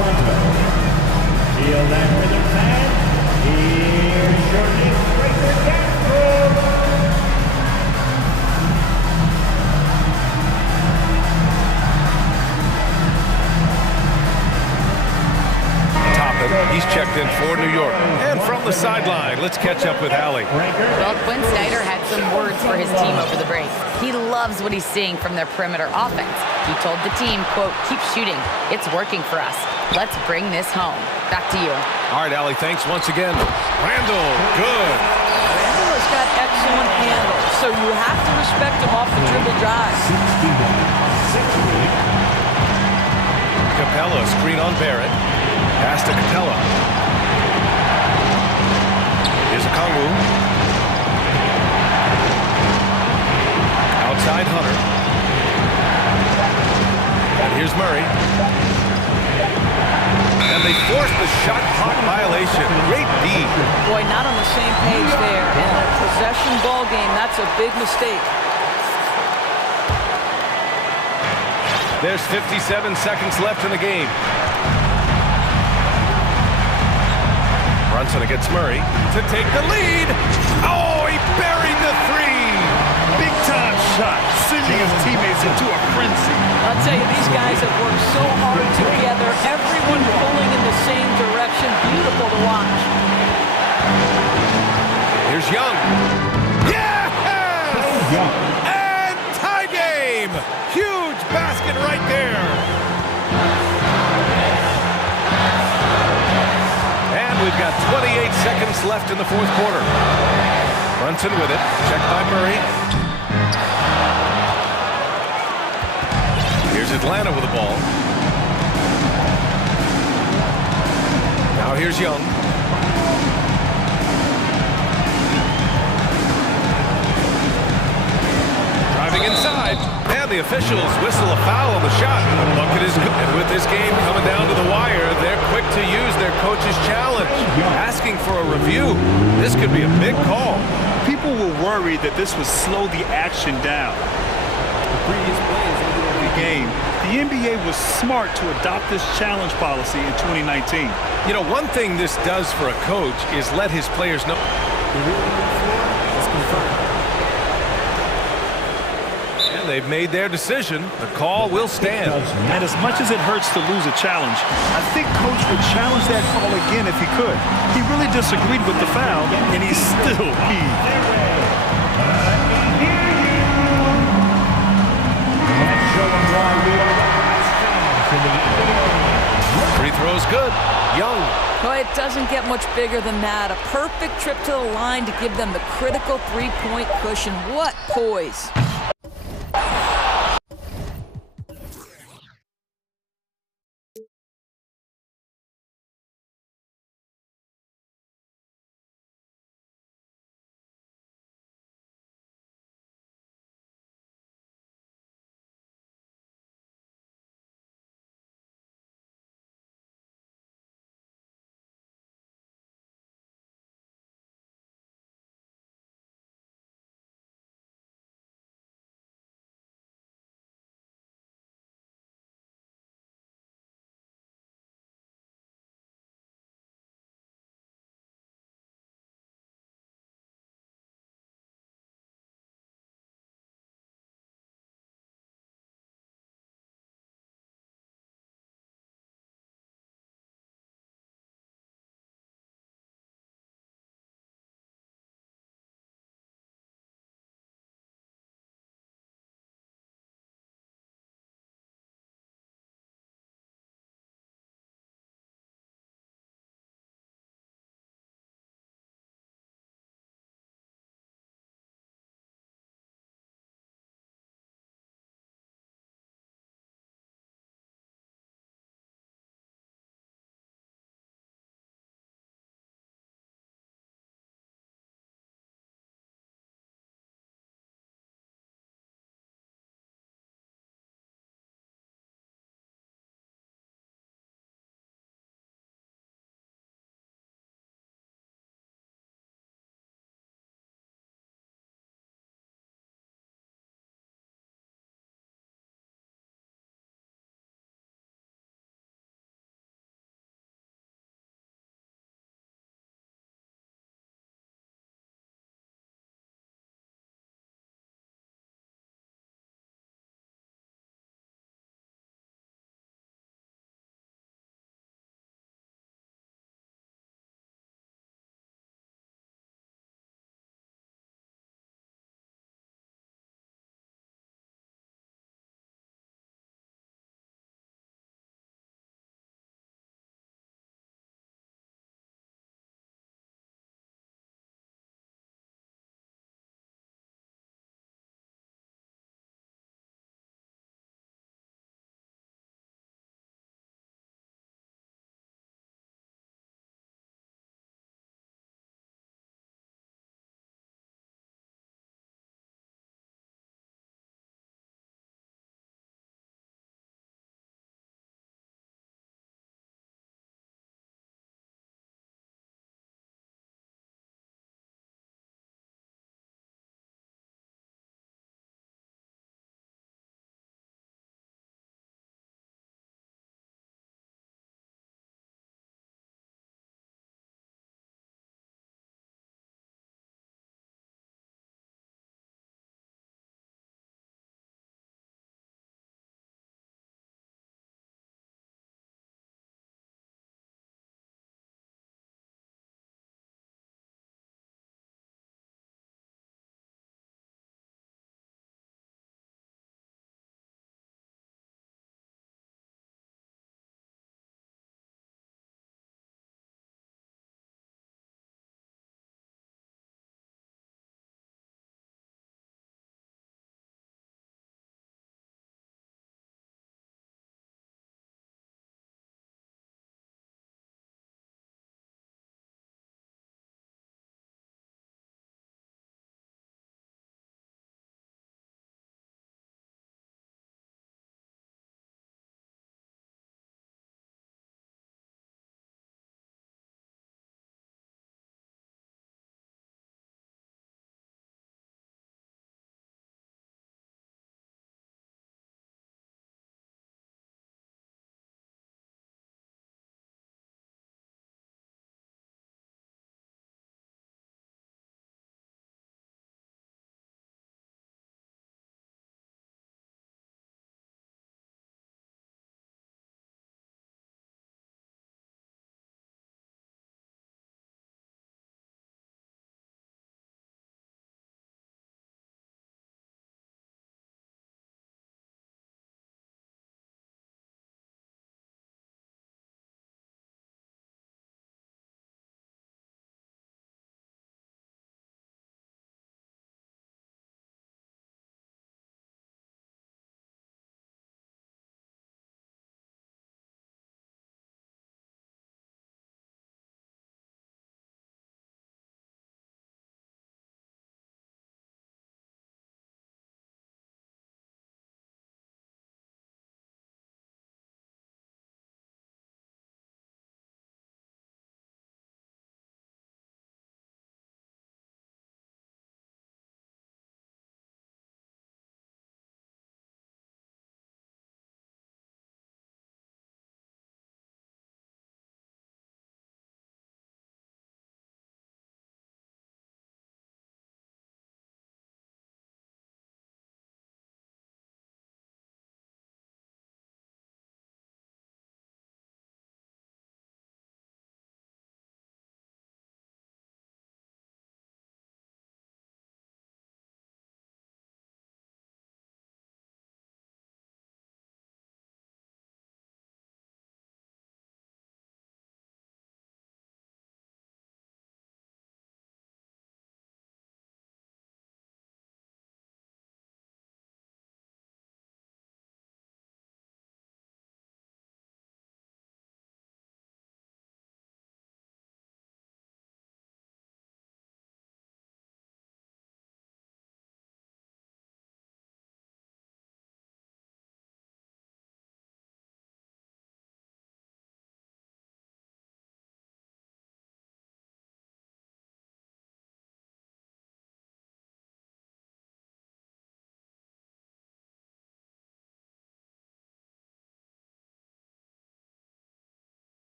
Feel that rhythm, man. Here's your Knicks breaker, Castro. He's checked in for New York. And from the sideline, let's catch up with Allie. Well, Quinn Snyder had some words for his team over the break. He loves what he's seeing from their perimeter offense. He told the team, quote, "Keep shooting. It's working for us. Let's bring this home." Back to you. All right, Allie, thanks once again. Randall, good. Randall has got excellent handle, so you have to respect him off the dribble drive. 61-68. Capella, screen on Barrett. Pass to Capella. Here's Okongwu. Outside Hunter. And here's Murray. And they force the shot clock violation. Great D. Boy, not on the same page there. In a possession ball game, that's a big mistake. There's 57 seconds left in the game. Brunson against Murray to take the lead. Oh, he buried the three. Big time shot, sending his teammates into a frenzy. I'll tell you, these guys have worked so hard together. Everyone pulling in the same direction. Beautiful to watch. Here's Young. Yes! And tie game. Huge basket right there. And we've got 28 seconds left in the fourth quarter. Brunson with it. Checked by Murray. Here's Atlanta with the ball. Now here's Young. Driving inside. And the officials whistle a foul on the shot. The bucket is good. And with this game coming down to the wire, they're quick to use their coach's challenge. Asking for a review. This could be a big call. People were worried that this would slow the action down. The previous plays ended every game. The NBA was smart to adopt this challenge policy in 2019. You know, one thing this does for a coach is let his players know. The ruling on the floor is confirmed. And they've made their decision. The call will stand. And as much as it hurts to lose a challenge, I think Coach would challenge that call again if he could. He really disagreed with the foul, and he still heaved. Free throw's good. Young. Well, it doesn't get much bigger than that. A perfect trip to the line to give them the critical three-point cushion. What poise.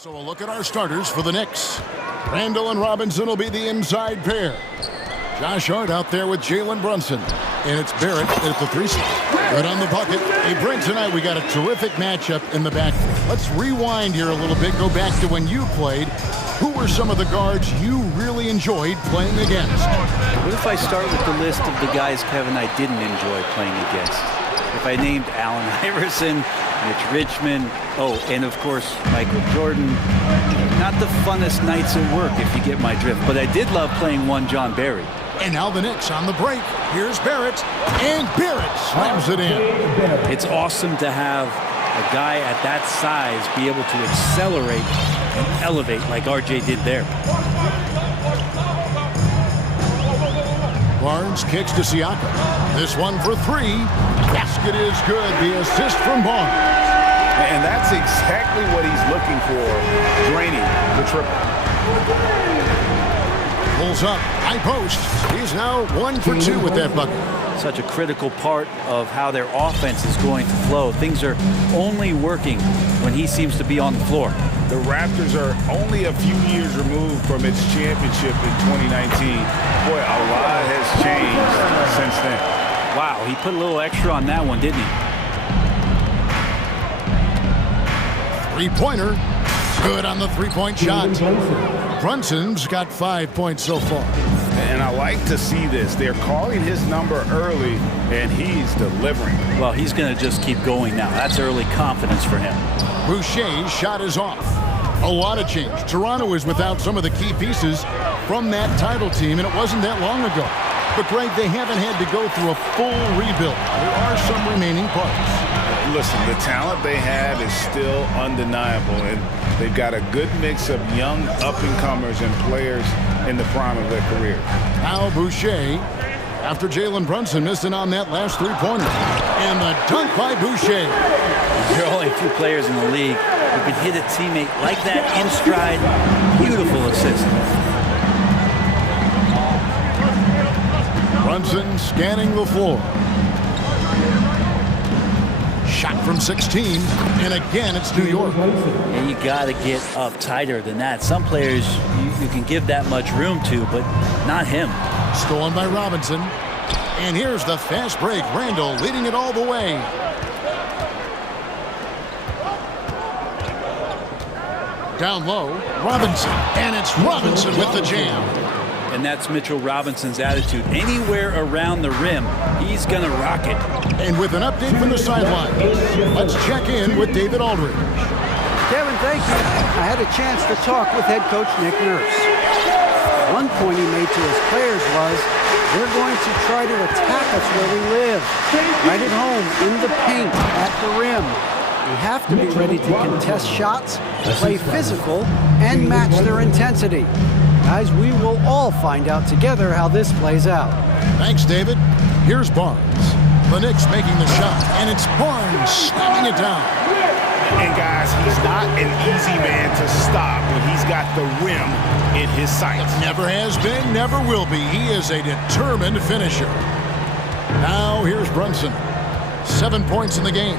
So a look at our starters for the Knicks. Randall and Robinson will be the inside pair. Josh Hart out there with Jalen Brunson. And it's Barrett at the 3 spot. Good on the bucket. Hey, Brent, tonight we got a terrific matchup in the backcourt. Let's rewind here a little bit. Go back to when you played. Who were some of the guards you really enjoyed playing against? What if I start with the list of the guys, Kevin, I didn't enjoy playing against? If I named Allen Iverson, Mitch Richmond, and of course, Michael Jordan. Not the funnest nights at work, if you get my drift, but I did love playing one John Barry. And now the Knicks on the break. Here's Barrett, and Barrett slams it in. It's awesome to have a guy at that size be able to accelerate and elevate like RJ did there. Barnes kicks to Siakam. This one for 3. Basket is good. The assist from Barnes. And that's exactly what he's looking for, draining the triple. Pulls up, high post. He's now 1 for 2 with that bucket. Such a critical part of how their offense is going to flow. Things are only working when he seems to be on the floor. The Raptors are only a few years removed from its championship in 2019. Boy, a lot has changed since then. Wow, he put a little extra on that one, didn't he? Three-pointer. Good on the three-point shot. Brunson's got 5 points so far. And I like to see this. They're calling his number early, and he's delivering. Well, he's going to just keep going now. That's early confidence for him. Boucher's shot is off. A lot of change. Toronto is without some of the key pieces from that title team, and it wasn't that long ago. But, Greg, they haven't had to go through a full rebuild. There are some remaining parts. Listen, the talent they have is still undeniable, and they've got a good mix of young up-and-comers and players in the prime of their career. Now Boucher, after Jalen Brunson missing on that last three-pointer. And the dunk by Boucher. There are only a few players in the league who can hit a teammate like that in stride. Beautiful assist. Brunson scanning the floor. Shot from 16, and again it's New York. And you got to get up tighter than that. Some players you can give that much room to, but not him. Stolen by Robinson. And here's the fast break. Randall leading it all the way. Down low, Robinson. And it's Robinson with the jam. And that's Mitchell Robinson's attitude. Anywhere around the rim, he's going to rock it. And with an update from the sideline, let's check in with David Aldridge. Kevin, thank you. I had a chance to talk with head coach Nick Nurse. One point he made to his players was, we're going to try to attack us where we live, right at home, in the paint, at the rim. We have to be ready to contest shots, play physical, and match their intensity. Guys, we will all find out together how this plays out. Thanks, David. Here's Barnes. The Knicks making the shot, and it's Barnes slamming it down. And guys, he's not an easy man to stop when he's got the rim in his sights. Never has been, never will be. He is a determined finisher. Now here's Brunson. 7 points in the game.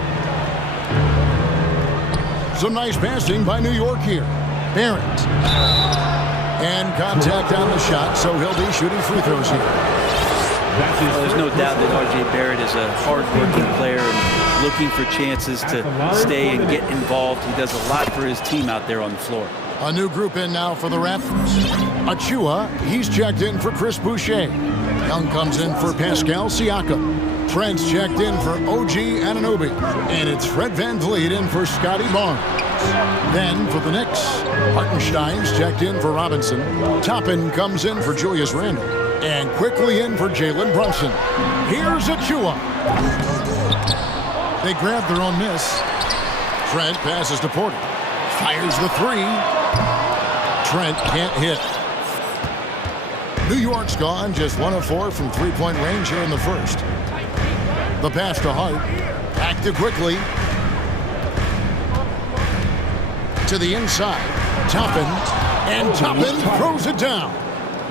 Some nice passing by New York here. Barrett. And contact on the shot, so he'll be shooting free throws here. Well, there's no doubt that R.J. Barrett is a hard-working player and looking for chances to stay and get involved. He does a lot for his team out there on the floor. A new group in now for the Raptors. Achua, he's checked in for Chris Boucher. Young comes in for Pascal Siakam. Trent's checked in for OG Anunoby. And it's Fred VanVleet in for Scotty Barnes. Then for the Knicks, Hartenstein's checked in for Robinson. Toppin comes in for Julius Randle. And quickly in for Jalen Brunson. Here's Achua. They grab their own miss. Trent passes to Porter. Fires the three. Trent can't hit. New York's gone just 1 of 4 from three-point range here in the first. The pass to Hart. Back to quickly. To the inside. Toppin. And Toppin throws it down.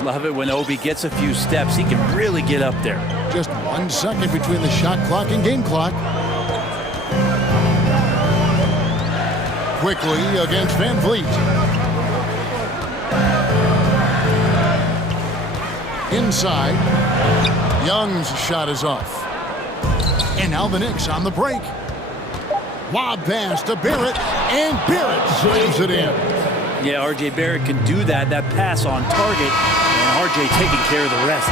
Love it when Obi gets a few steps. He can really get up there. Just 1 second between the shot clock and game clock. quickly against Van Vliet. Inside. Young's shot is off. And now the Knicks on the break. Lob pass to Barrett, and Barrett slams it in. Yeah, R.J. Barrett can do that pass on target, and R.J. taking care of the rest.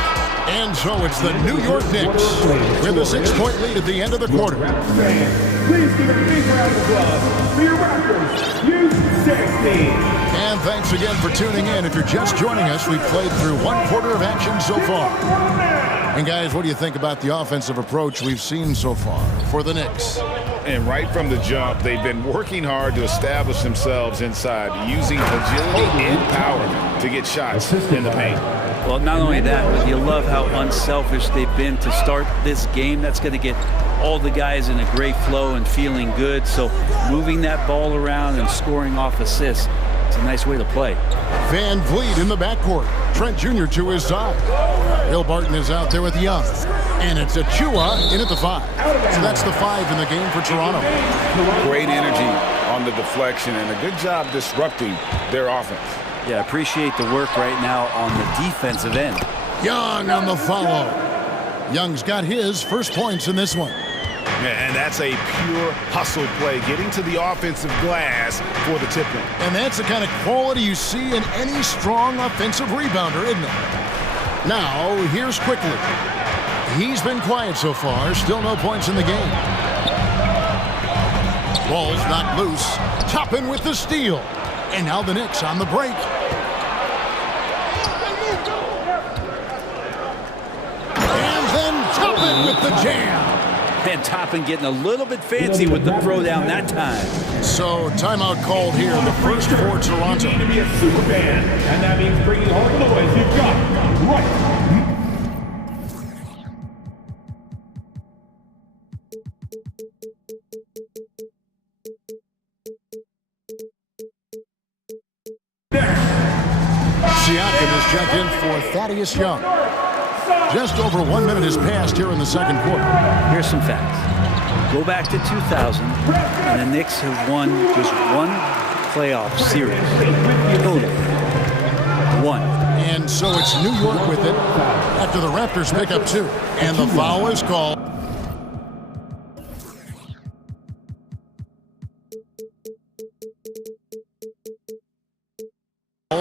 And so it's the New York Knicks with a 6-point lead at the end of the quarter. Please give a big round of applause for your Raptors, U16. And thanks again for tuning in. If you're just joining us, we've played through one quarter of action so far. And guys, what do you think about the offensive approach we've seen so far for the Knicks? And right from the jump, they've been working hard to establish themselves inside, using agility and power to get shots in the paint. Well, not only that, but you love how unselfish they've been to start this game. That's going to get all the guys in a great flow and feeling good. So moving that ball around and scoring off assists, it's a nice way to play. Van Vliet in the backcourt. Trent Jr. to his side. Bill Barton is out there with Young. And it's Achua in at the 5. So that's the 5 in the game for Toronto. Great energy on the deflection and a good job disrupting their offense. Yeah, appreciate the work right now on the defensive end. Young on the follow. Young's got his first points in this one. And that's a pure hustle play, getting to the offensive glass for the tip-in. And that's the kind of quality you see in any strong offensive rebounder, isn't it? Now, here's Quickly. He's been quiet so far. Still no points in the game. Ball's not loose. Toppin with the steal. And now the Knicks on the break. And then Toppin with the jam. And Toppin getting a little bit fancy with the throwdown that time. So timeout called here. The first for Toronto. You need to be a super fan, and that means bringing all the noise you've got right. Siakam is checked in for Thaddeus Young. Just over 1 minute has passed here in the second quarter. Here's some facts. Go back to 2000, and the Knicks have won just one playoff series. Total. One. And so it's New York with it after the Raptors pick up 2. And the foul is called.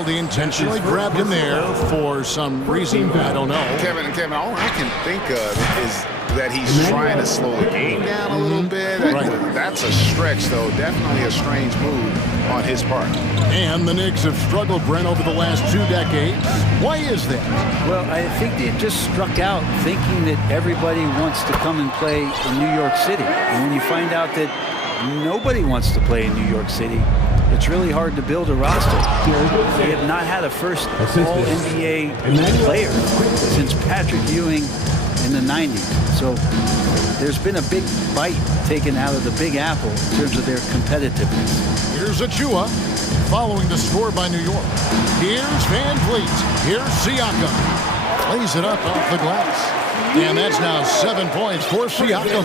He intentionally grabbed him there for some reason, I don't know. Kevin, all I can think of is that he's trying to slow the game down a little bit. Right. That's a stretch, though. Definitely a strange move on his part. And the Knicks have struggled, Brent, over the last 2 decades. Why is that? Well, I think they just struck out thinking that everybody wants to come and play in New York City. And when you find out that nobody wants to play in New York City, it's really hard to build a roster. They have not had a first All-NBA player since Patrick Ewing in the 90s. So there's been a big bite taken out of the Big Apple in terms of their competitiveness. Here's Achua following the score by New York. Here's Van Vliet. Here's Siakam. Lays it up off the glass. And that's now 7 points for Siakam.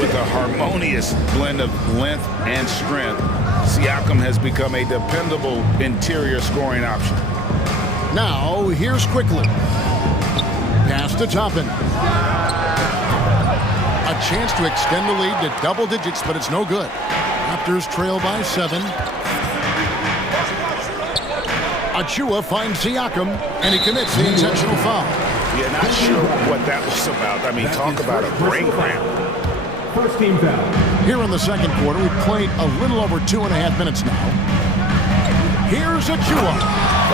With a harmonious blend of length and strength, Siakam has become a dependable interior scoring option. Now, here's Quickly. Pass to Toppin. A chance to extend the lead to double digits, but it's no good. Raptors trail by 7. Achua finds Siakam, and he commits the intentional foul. Yeah, not sure what that was about. I mean, talk about a brain cramp. First team foul. Here in the second quarter, we've played a little over 2.5 minutes now. Here's Achua.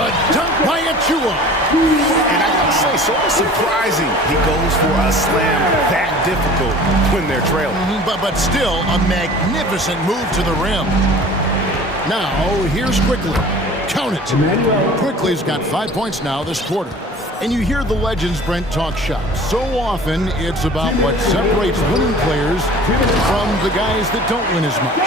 The dunk by Achua. And I gotta say, sort of surprising he goes for a slam that difficult when they're trailing. But still, a magnificent move to the rim. Now, here's Quickly. Count it. Quickly's got 5 points now this quarter. And you hear the legends, Brent, talk shop. So often, it's about what separates winning players from the guys that don't win as much.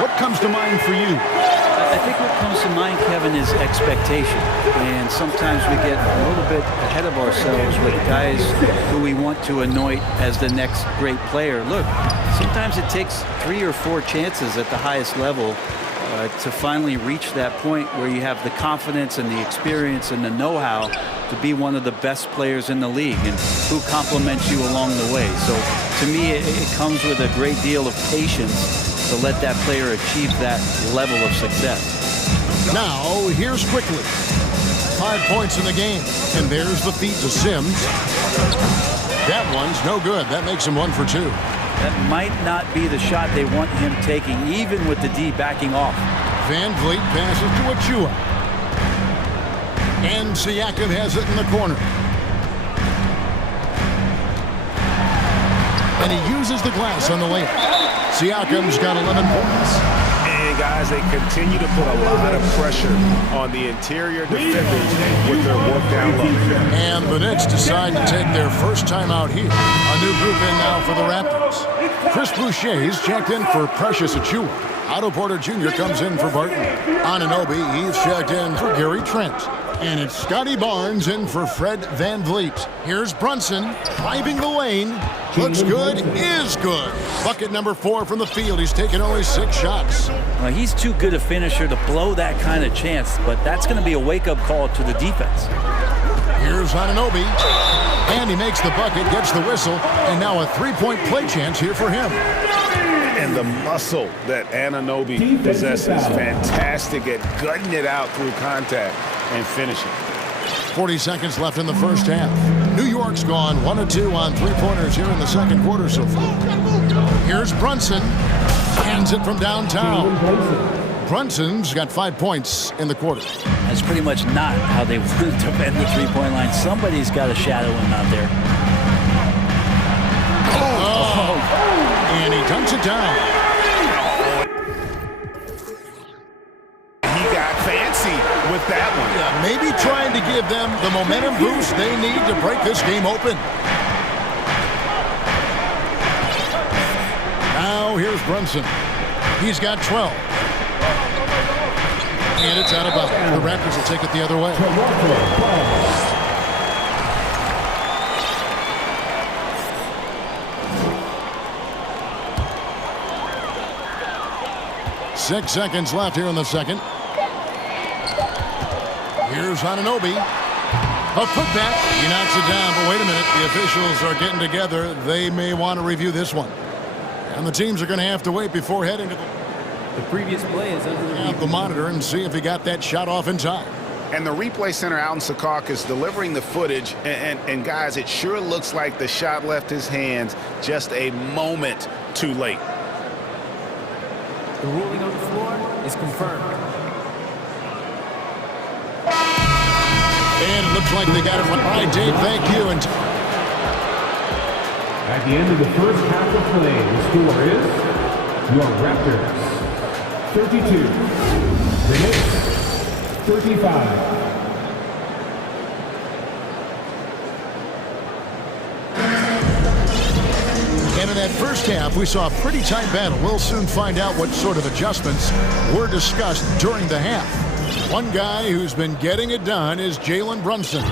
What comes to mind for you? I think what comes to mind, Kevin, is expectation. And sometimes we get a little bit ahead of ourselves with guys who we want to anoint as the next great player. Look, sometimes it takes 3 or 4 chances at the highest level to finally reach that point where you have the confidence and the experience and the know-how to be one of the best players in the league, and who complements you along the way. So to me, it comes with a great deal of patience to let that player achieve that level of success. Now, here's Quickly. 5 points in the game, and there's the feed to Sims. That one's no good. That makes him 1 for 2. That might not be the shot they want him taking, even with the D backing off. Van Vliet passes to Achua. And Siakam has it in the corner. And he uses the glass on the layup. Siakam's got 11 points. And guys, they continue to put a lot of pressure on the interior defenders with their work down low. And the Knicks decide to take their first time out here. A new group in now for the Raptors. Chris Boucher's checked in for Precious Achua. Otto Porter Jr. comes in for Barton. Anunoby, he's checked in for Gary Trent. And it's Scotty Barnes in for Fred Van Vliet. Here's Brunson driving the lane. Looks good, is good. Bucket number 4 from the field. He's taken only 6 shots. Well, he's too good a finisher to blow that kind of chance, but that's going to be a wake-up call to the defense. Here's Anunoby. And he makes the bucket, gets the whistle, and now a 3-point play chance here for him. And the muscle that Anunoby possesses, fantastic at gutting it out through contact and finishing. 40 seconds left in the first half. New York's gone 1 of 2 on 3-pointers here in the second quarter so far. Here's Brunson. Hands it from downtown. Brunson's got 5 points in the quarter. That's pretty much not how they want to defend the three-point line. Somebody's got to shadow him out there. And he dunks it down. He got fancy with that one. Yeah, maybe trying to give them the momentum boost they need to break this game open. Now here's Brunson. He's got 12. And it's out of bounds. The Raptors will take it the other way. 6 seconds left here in the second. Here's Anunoby. A putback. He knocks it down, but wait a minute. The officials are getting together. They may want to review this one. And the teams are going to have to wait before heading to The previous play is under the monitor and see if he got that shot off in time. And the replay center out in Secaucus delivering the footage. And guys, it sure looks like the shot left his hands just a moment too late. The ruling on the floor is confirmed. And it looks like they got it. All right, Dave, thank you. And At the end of the first half of play, the score is your Raptors 32, the Knicks 35. And in that first half, we saw a pretty tight battle. We'll soon find out what sort of adjustments were discussed during the half. One guy who's been getting it done is Jalen Brunson.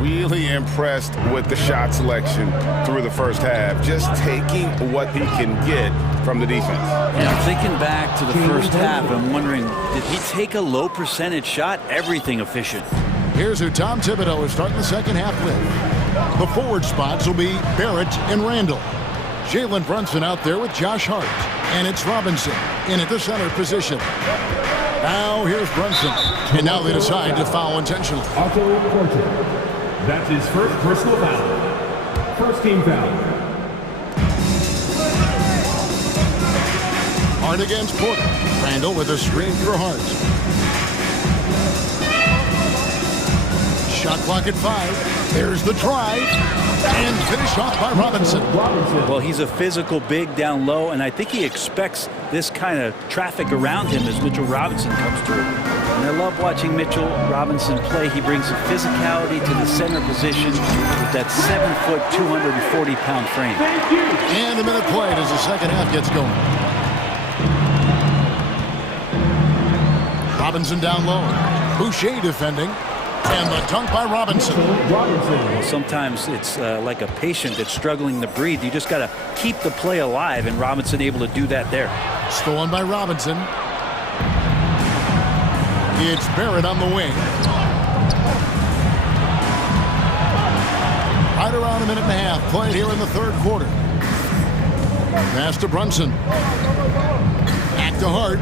Really impressed with the shot selection through the first half. Just taking what he can get from the defense. Yeah, thinking back to the first half, I'm wondering, did he take a low percentage shot? Everything efficient. Here's who Tom Thibodeau is starting the second half with. The forward spots will be Barrett and Randall. Jalen Brunson out there with Josh Hart. And it's Robinson in at the center position. Now here's Brunson. And now they decide to foul intentionally. Otto Porter. That's his first personal foul. First team foul. Hart against Porter. Randall with a screen for Hart. Shot clock at 5. There's the drive. And finished off by Robinson. Well, he's a physical big down low, and I think he expects this kind of traffic around him as Mitchell Robinson comes through. And I love watching Mitchell Robinson play. He brings a physicality to the center position with that 7-foot, 240-pound frame. And a minute played as the second half gets going. Robinson down low. Boucher defending. And the dunk by Robinson. Well, sometimes it's like a patient that's struggling to breathe. You just got to keep the play alive, and Robinson able to do that there. Stolen by Robinson. It's Barrett on the wing. Right around a minute and a half played here in the third quarter. Pass to Brunson. Back to Hart.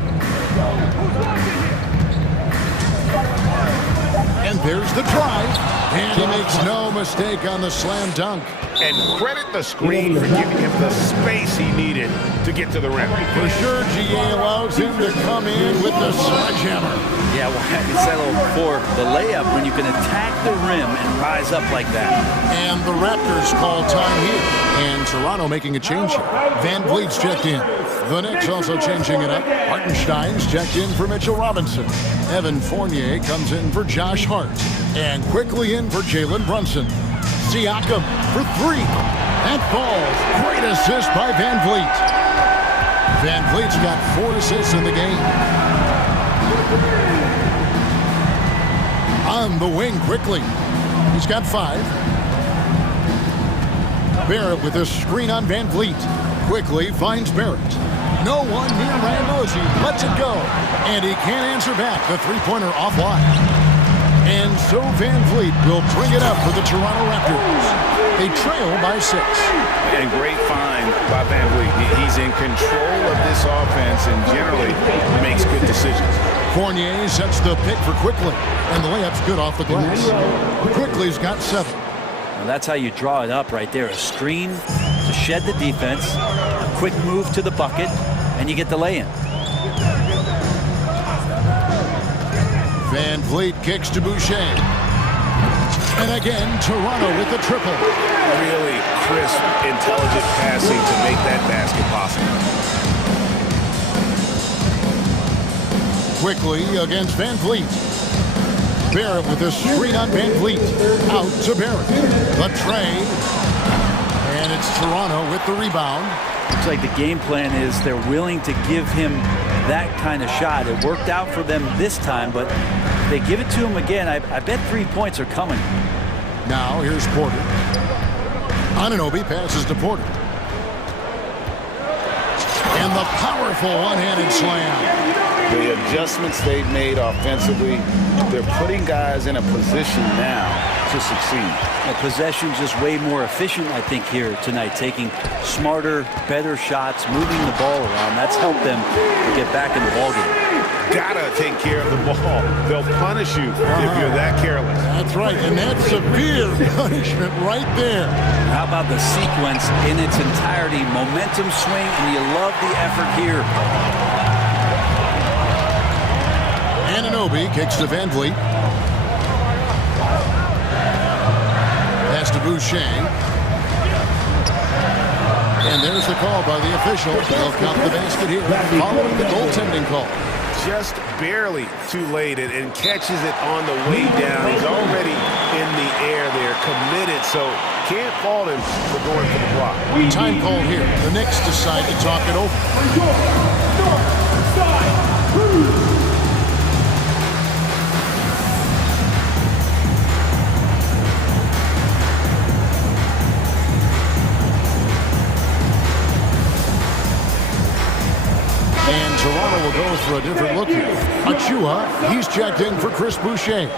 And there's the drive. And he makes no mistake on the slam dunk. And credit the screen for giving him the space he needed to get to the rim. For sure, GA allows him to come in with the sledgehammer. Yeah, well, I said a little before, the layup, when you can attack the rim and rise up like that. And the Raptors call time here. And Toronto making a change here. Van Vliet's checked in. The Knicks also changing it up. Hartenstein's checked in for Mitchell Robinson. Evan Fournier comes in for Josh Hart. And quickly in for Jalen Brunson. Siakam for three. That falls. Great assist by Van Vliet. Van Vliet's got 4 assists in the game. On the wing quickly. He's got 5. Barrett with a screen on Van Vliet. Quickly finds Barrett. No one near Randall as he lets it go. And he can't answer back. The three-pointer offline. And so Van Vliet will bring it up for the Toronto Raptors. They trail by 6. And great find by Van Vliet. He's in control of this offense and generally makes good decisions. Fournier sets the pick for Quickly. And the layup's good off the glass. Quickly's got 7. Well, that's how you draw it up right there. A screen to shed the defense, a quick move to the bucket, and you get the lay-in. Van Vliet kicks to Boucher. And again, Toronto with the triple. Really crisp, intelligent passing to make that basket possible. Quickly against Van Vliet. Barrett with a screen on Van Vliet. Out to Barrett. The tray. And it's Toronto with the rebound. Looks like the game plan is they're willing to give him that kind of shot. It worked out for them this time, but if they give it to him again, I bet 3 points are coming. Now here's Porter. Anunoby passes to Porter. And the powerful one-handed slam. The adjustments they've made offensively, they're putting guys in a position now to succeed. The possession's just way more efficient, I think, here tonight, taking smarter, better shots, moving the ball around. That's helped them to get back in the ballgame. Gotta take care of the ball. They'll punish you if you're that careless. That's right, and that's severe punishment right there. How about the sequence in its entirety? Momentum swing, and you love the effort here. Anunoby kicks to Van Vliet. Pass to Boucher. And there's the call by the official. They'll count the basket here following the goaltending call. Just barely too late and catches it on the way down. He's already in the air there, committed, so can't fault him for going for the block. Time called here. The Knicks decide to talk it over. North side, Cruz. And Toronto will go for a different look here. Achua, he's checked in for Chris Boucher.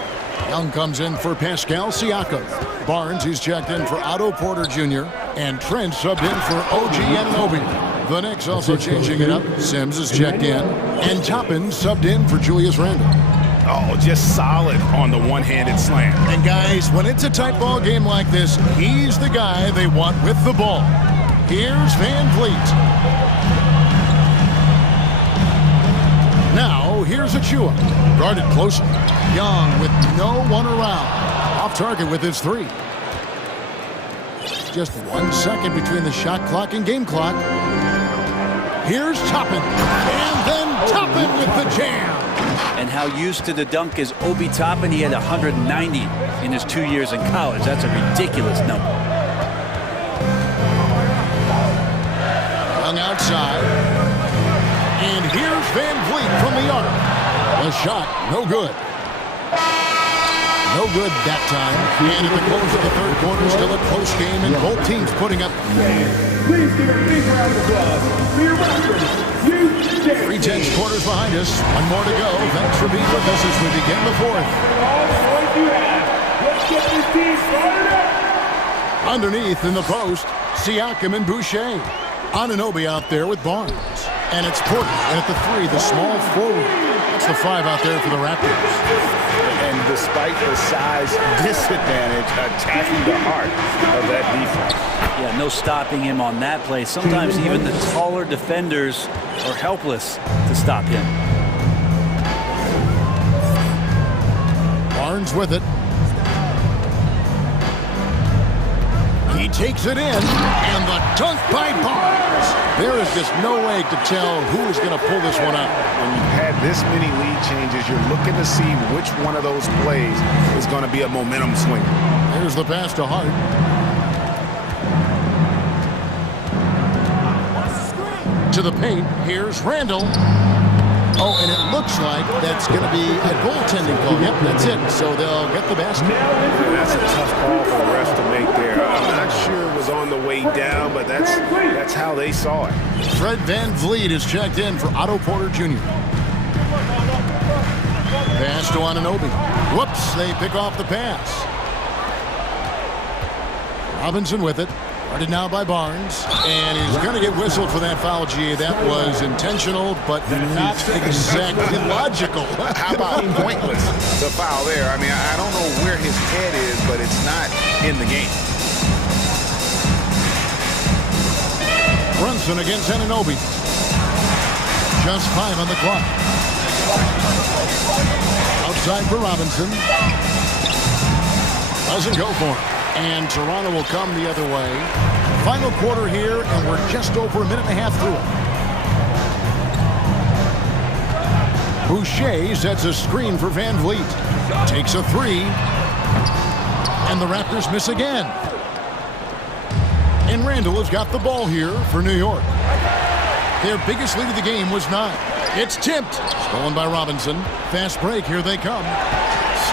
Young comes in for Pascal Siakam. Barnes, he's checked in for Otto Porter Jr. And Trent subbed in for OG Anunoby. The Knicks also changing it up. Sims is checked in. And Toppin subbed in for Julius Randle. Oh, just solid on the one-handed slam. And guys, when it's a tight ball game like this, he's the guy they want with the ball. Here's Van Vliet. Now, here's Achua. Guarded closely. Young with no one around. Off target with his 3. Just 1 second between the shot clock and game clock. Here's Toppin. And then Toppin with the jam. And how used to the dunk is Obi Toppin. He had 190 in his 2 years in college. That's a ridiculous number. Young outside. And here's Van Vliet from the arc. The shot, no good. No good that time. And at the close of the third quarter, still a close game, and both teams putting up. Please give a big round of applause for your Raptors. 3 quarters behind us. One more to go. Thanks for being with us as we begin the fourth. All the points you have. Let's get this team fired up. Underneath in the post, Siakam and Boucher. Anunoby out there with Barnes. And it's Porter. And at the 3, the small forward. That's the 5 out there for the Raptors. And despite the size disadvantage, attacking the heart of that defense. Yeah, no stopping him on that play. Sometimes even the taller defenders are helpless to stop him. Barnes with it. He takes it in, and the dunk by Barnes. There is just no way to tell who is going to pull this one out. When you've had this many lead changes, you're looking to see which one of those plays is going to be a momentum swinger. There's the pass to Hart. To the paint, here's Randall. Oh, and it looks like that's going to be a goaltending call. Yep, that's it. So they'll get the basket. That's a tough call for the refs to make there. I'm not sure it was on the way down, but that's how they saw it. Fred VanVleet is checked in for Otto Porter Jr. Pass to Anunoby. Whoops, they pick off the pass. Robinson with it. Guarded now by Barnes, and he's going to get whistled for that foul, G. That was intentional, but not exactly logical. How about pointless, the foul there? I mean, I don't know where his head is, but it's not in the game. Brunson against Anunoby. Just 5 on the clock. Outside for Robinson. Doesn't go for him. And Toronto will come the other way. Final quarter here, and we're just over a minute and a half through it. Boucher sets a screen for VanVleet. Takes a 3. And the Raptors miss again. And Randall has got the ball here for New York. Their biggest lead of the game was 9. It's tipped. Stolen by Robinson. Fast break, here they come.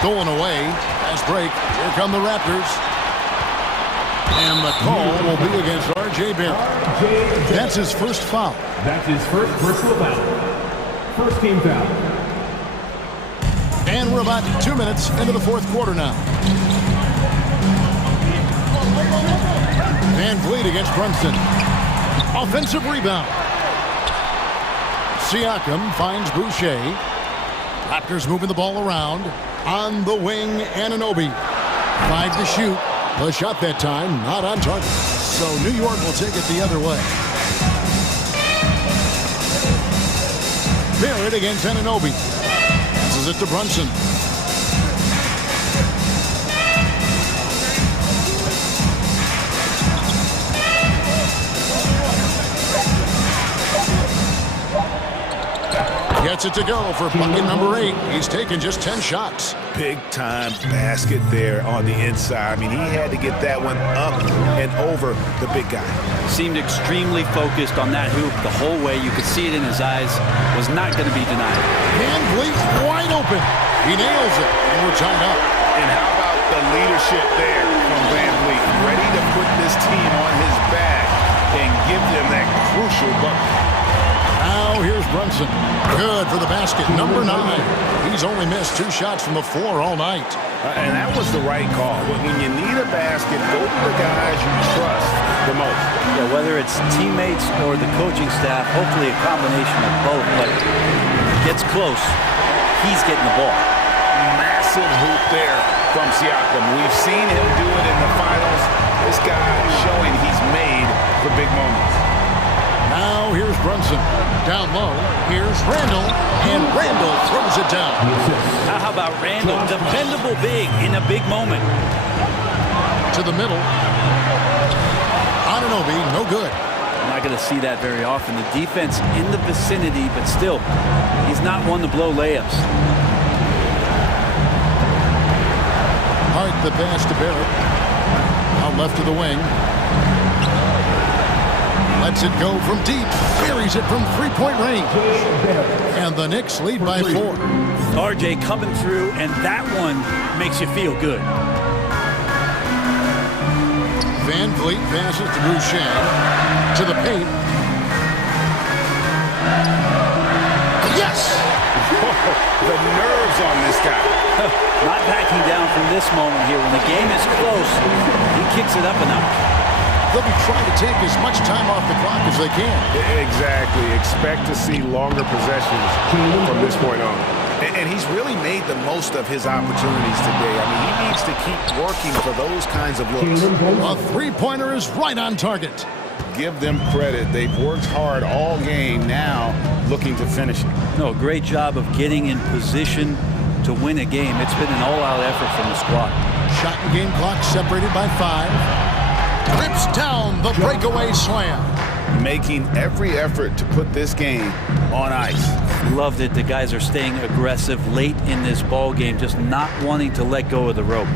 Stolen away. Fast break. Here come the Raptors. And the call will be against R.J. Barrett. That's his first foul. That's his first personal foul. First team foul. And we're about 2 minutes into the fourth quarter now. VanVleet against Brunson. Offensive rebound. Siakam finds Boucher. Raptors moving the ball around. On the wing, Anunoby. 5 to shoot. The shot that time, not on target. So New York will take it the other way. Barrett against Anunoby. Passes it to Brunson. Gets it to go for bucket number 8. He's taken just 10 shots. Big-time basket there on the inside. I mean, he had to get that one up and over the big guy. Seemed extremely focused on that hoop the whole way. You could see it in his eyes. Was not going to be denied. VanVleet wide open. He nails it, and we're tied up. And how about the leadership there from VanVleet? Ready to put this team on his back and give them that crucial bucket. Now here's Brunson. Good for the basket. Number 9. He's only missed 2 shots from the floor all night. And that was the right call. When you need a basket, go to the guys you trust the most. Yeah, whether it's teammates or the coaching staff, hopefully a combination of both. But gets close, he's getting the ball. Massive hoop there from Siakam. We've seen him do it in the finals. This guy showing he's made for big moments. Now here's Brunson. Down low. Here's Randall. And Randall throws it down. How about Randall? Dependable big in a big moment. To the middle. Anunoby, no good. I'm not going to see that very often. The defense in the vicinity, but still, he's not one to blow layups. Hart the pass to Barrett. Out left to the wing. Lets it go from deep. Buries it from 3-point range. And the Knicks lead by 4. RJ coming through, and that one makes you feel good. Van Vliet passes to Boucher. To the paint. Yes! The nerves on this guy. Not backing down from this moment here. When the game is close, he kicks it up a notch. They'll be trying to take as much time off the clock as they can. Exactly. Expect to see longer possessions from this point on. And he's really made the most of his opportunities today. I mean, he needs to keep working for those kinds of looks. A three-pointer is right on target. Give them credit. They've worked hard all game, now looking to finish it. No, great job of getting in position to win a game. It's been an all-out effort from the squad. Shot and game clock separated by 5. Rips down the breakaway slam. Making every effort to put this game on ice. Love that the guys are staying aggressive late in this ball game, just not wanting to let go of the rope.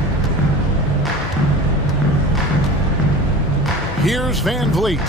Here's Van Vliet.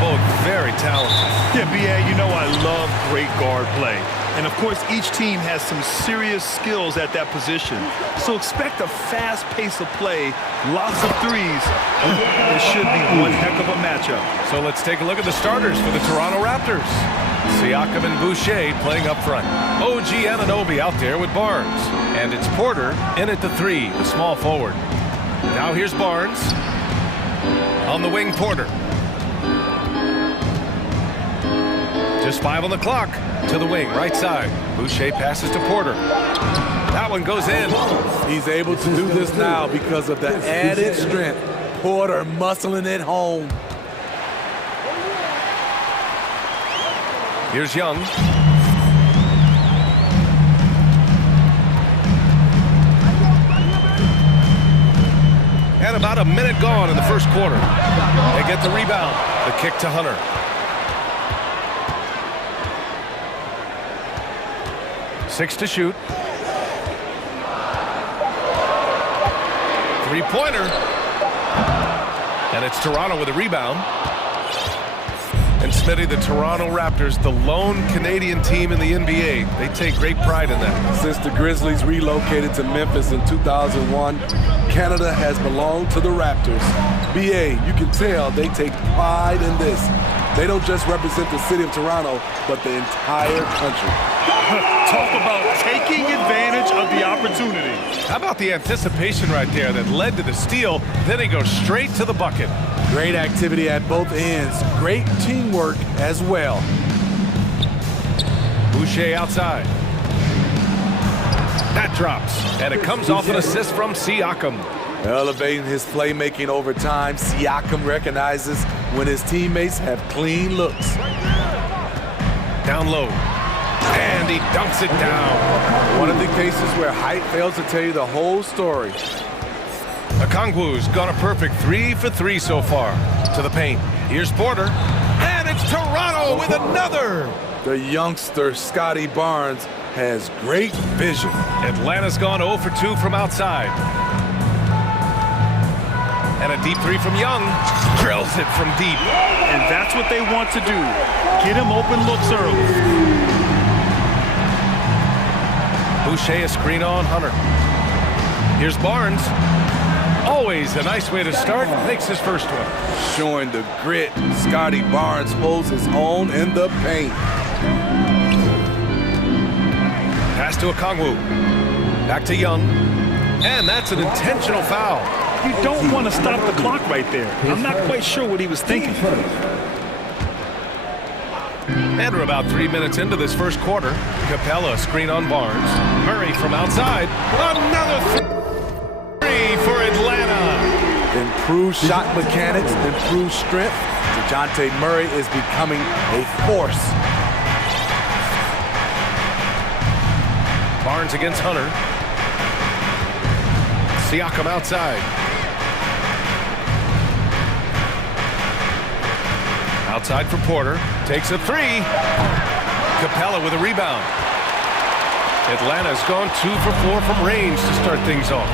both very talented. Yeah, B.A., you know I love great guard play. And, of course, each team has some serious skills at that position. So expect a fast pace of play, lots of threes. It should be one heck of a matchup. So let's take a look at the starters for the Toronto Raptors. Siakam and Boucher playing up front. OG Anunoby out there with Barnes. And it's Porter in at the 3, the small forward. Now here's Barnes. On the wing, Porter. Just 5 on the clock. To the wing, right side. Boucher passes to Porter. That one goes in. He's able to do this now because of the added strength. Porter muscling it home. Here's Young. And about a minute gone in the first quarter. They get the rebound. The kick to Hunter. Six to shoot. Three-pointer. And it's Toronto with a rebound. And Smitty, the Toronto Raptors, the lone Canadian team in the NBA. They take great pride in that. Since the Grizzlies relocated to Memphis in 2001, Canada has belonged to the Raptors. BA, you can tell they take pride in this. They don't just represent the city of Toronto, but the entire country. Talk about taking advantage of the opportunity. How about the anticipation right there that led to the steal? Then he goes straight to the bucket. Great activity at both ends. Great teamwork as well. Boucher outside. That drops, and it comes off an assist from Siakam. Elevating his playmaking over time, Siakam recognizes when his teammates have clean looks. Down low. And he dunks it down. One of the cases where height fails to tell you the whole story. Okongwu's gone a perfect 3 for 3 so far. To the paint. Here's Porter. And it's Toronto with another. The youngster, Scotty Barnes, has great vision. Atlanta's gone 0 for 2 from outside. And a deep 3 from Young. Drills it from deep. And that's what they want to do. Get him open looks early. Boucher a screen on Hunter. Here's Barnes. Always a nice way to start. Makes his first one. Showing the grit, Scotty Barnes holds his own in the paint. Pass to Okongwu. Back to Young. And that's an intentional foul. You don't want to stop the clock right there. I'm not quite sure what he was thinking. And we're about 3 minutes into this first quarter. Capella screen on Barnes. Murray from outside. Another 3 for Atlanta. Improved shot mechanics, improved strength. DeJounte Murray is becoming a force. Barnes against Hunter. Siakam outside. Outside for Porter. Takes a 3. Capella with a rebound. Atlanta's gone 2 for 4 from range to start things off.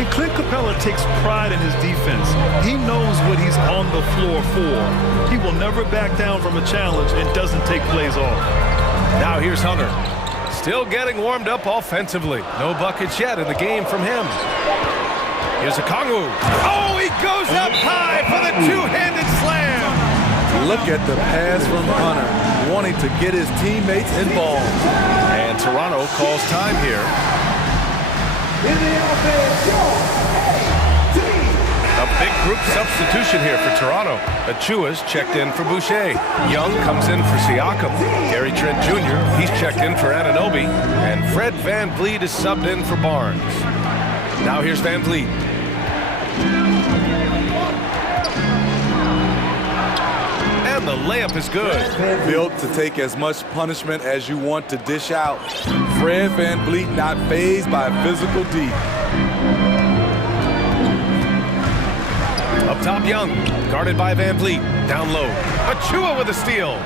And Clint Capella takes pride in his defense. He knows what he's on the floor for. He will never back down from a challenge and doesn't take plays off. Now here's Hunter. Still getting warmed up offensively. No buckets yet in the game from him. Here's Okongwu. Oh, he goes up high for the two-handed slam. Look at the pass from Hunter, wanting to get his teammates involved. And Toronto calls time here. A big group substitution here for Toronto. Achua's checked in for Boucher. Young comes in for Siakam. Gary Trent Jr., he's checked in for Anunoby. And Fred VanVleet is subbed in for Barnes. Now here's VanVleet. And the layup is good. Built to take as much punishment as you want to dish out. Fred VanVleet not fazed by physical D. Up top, Young. Guarded by VanVleet. Down low. Achua with a steal.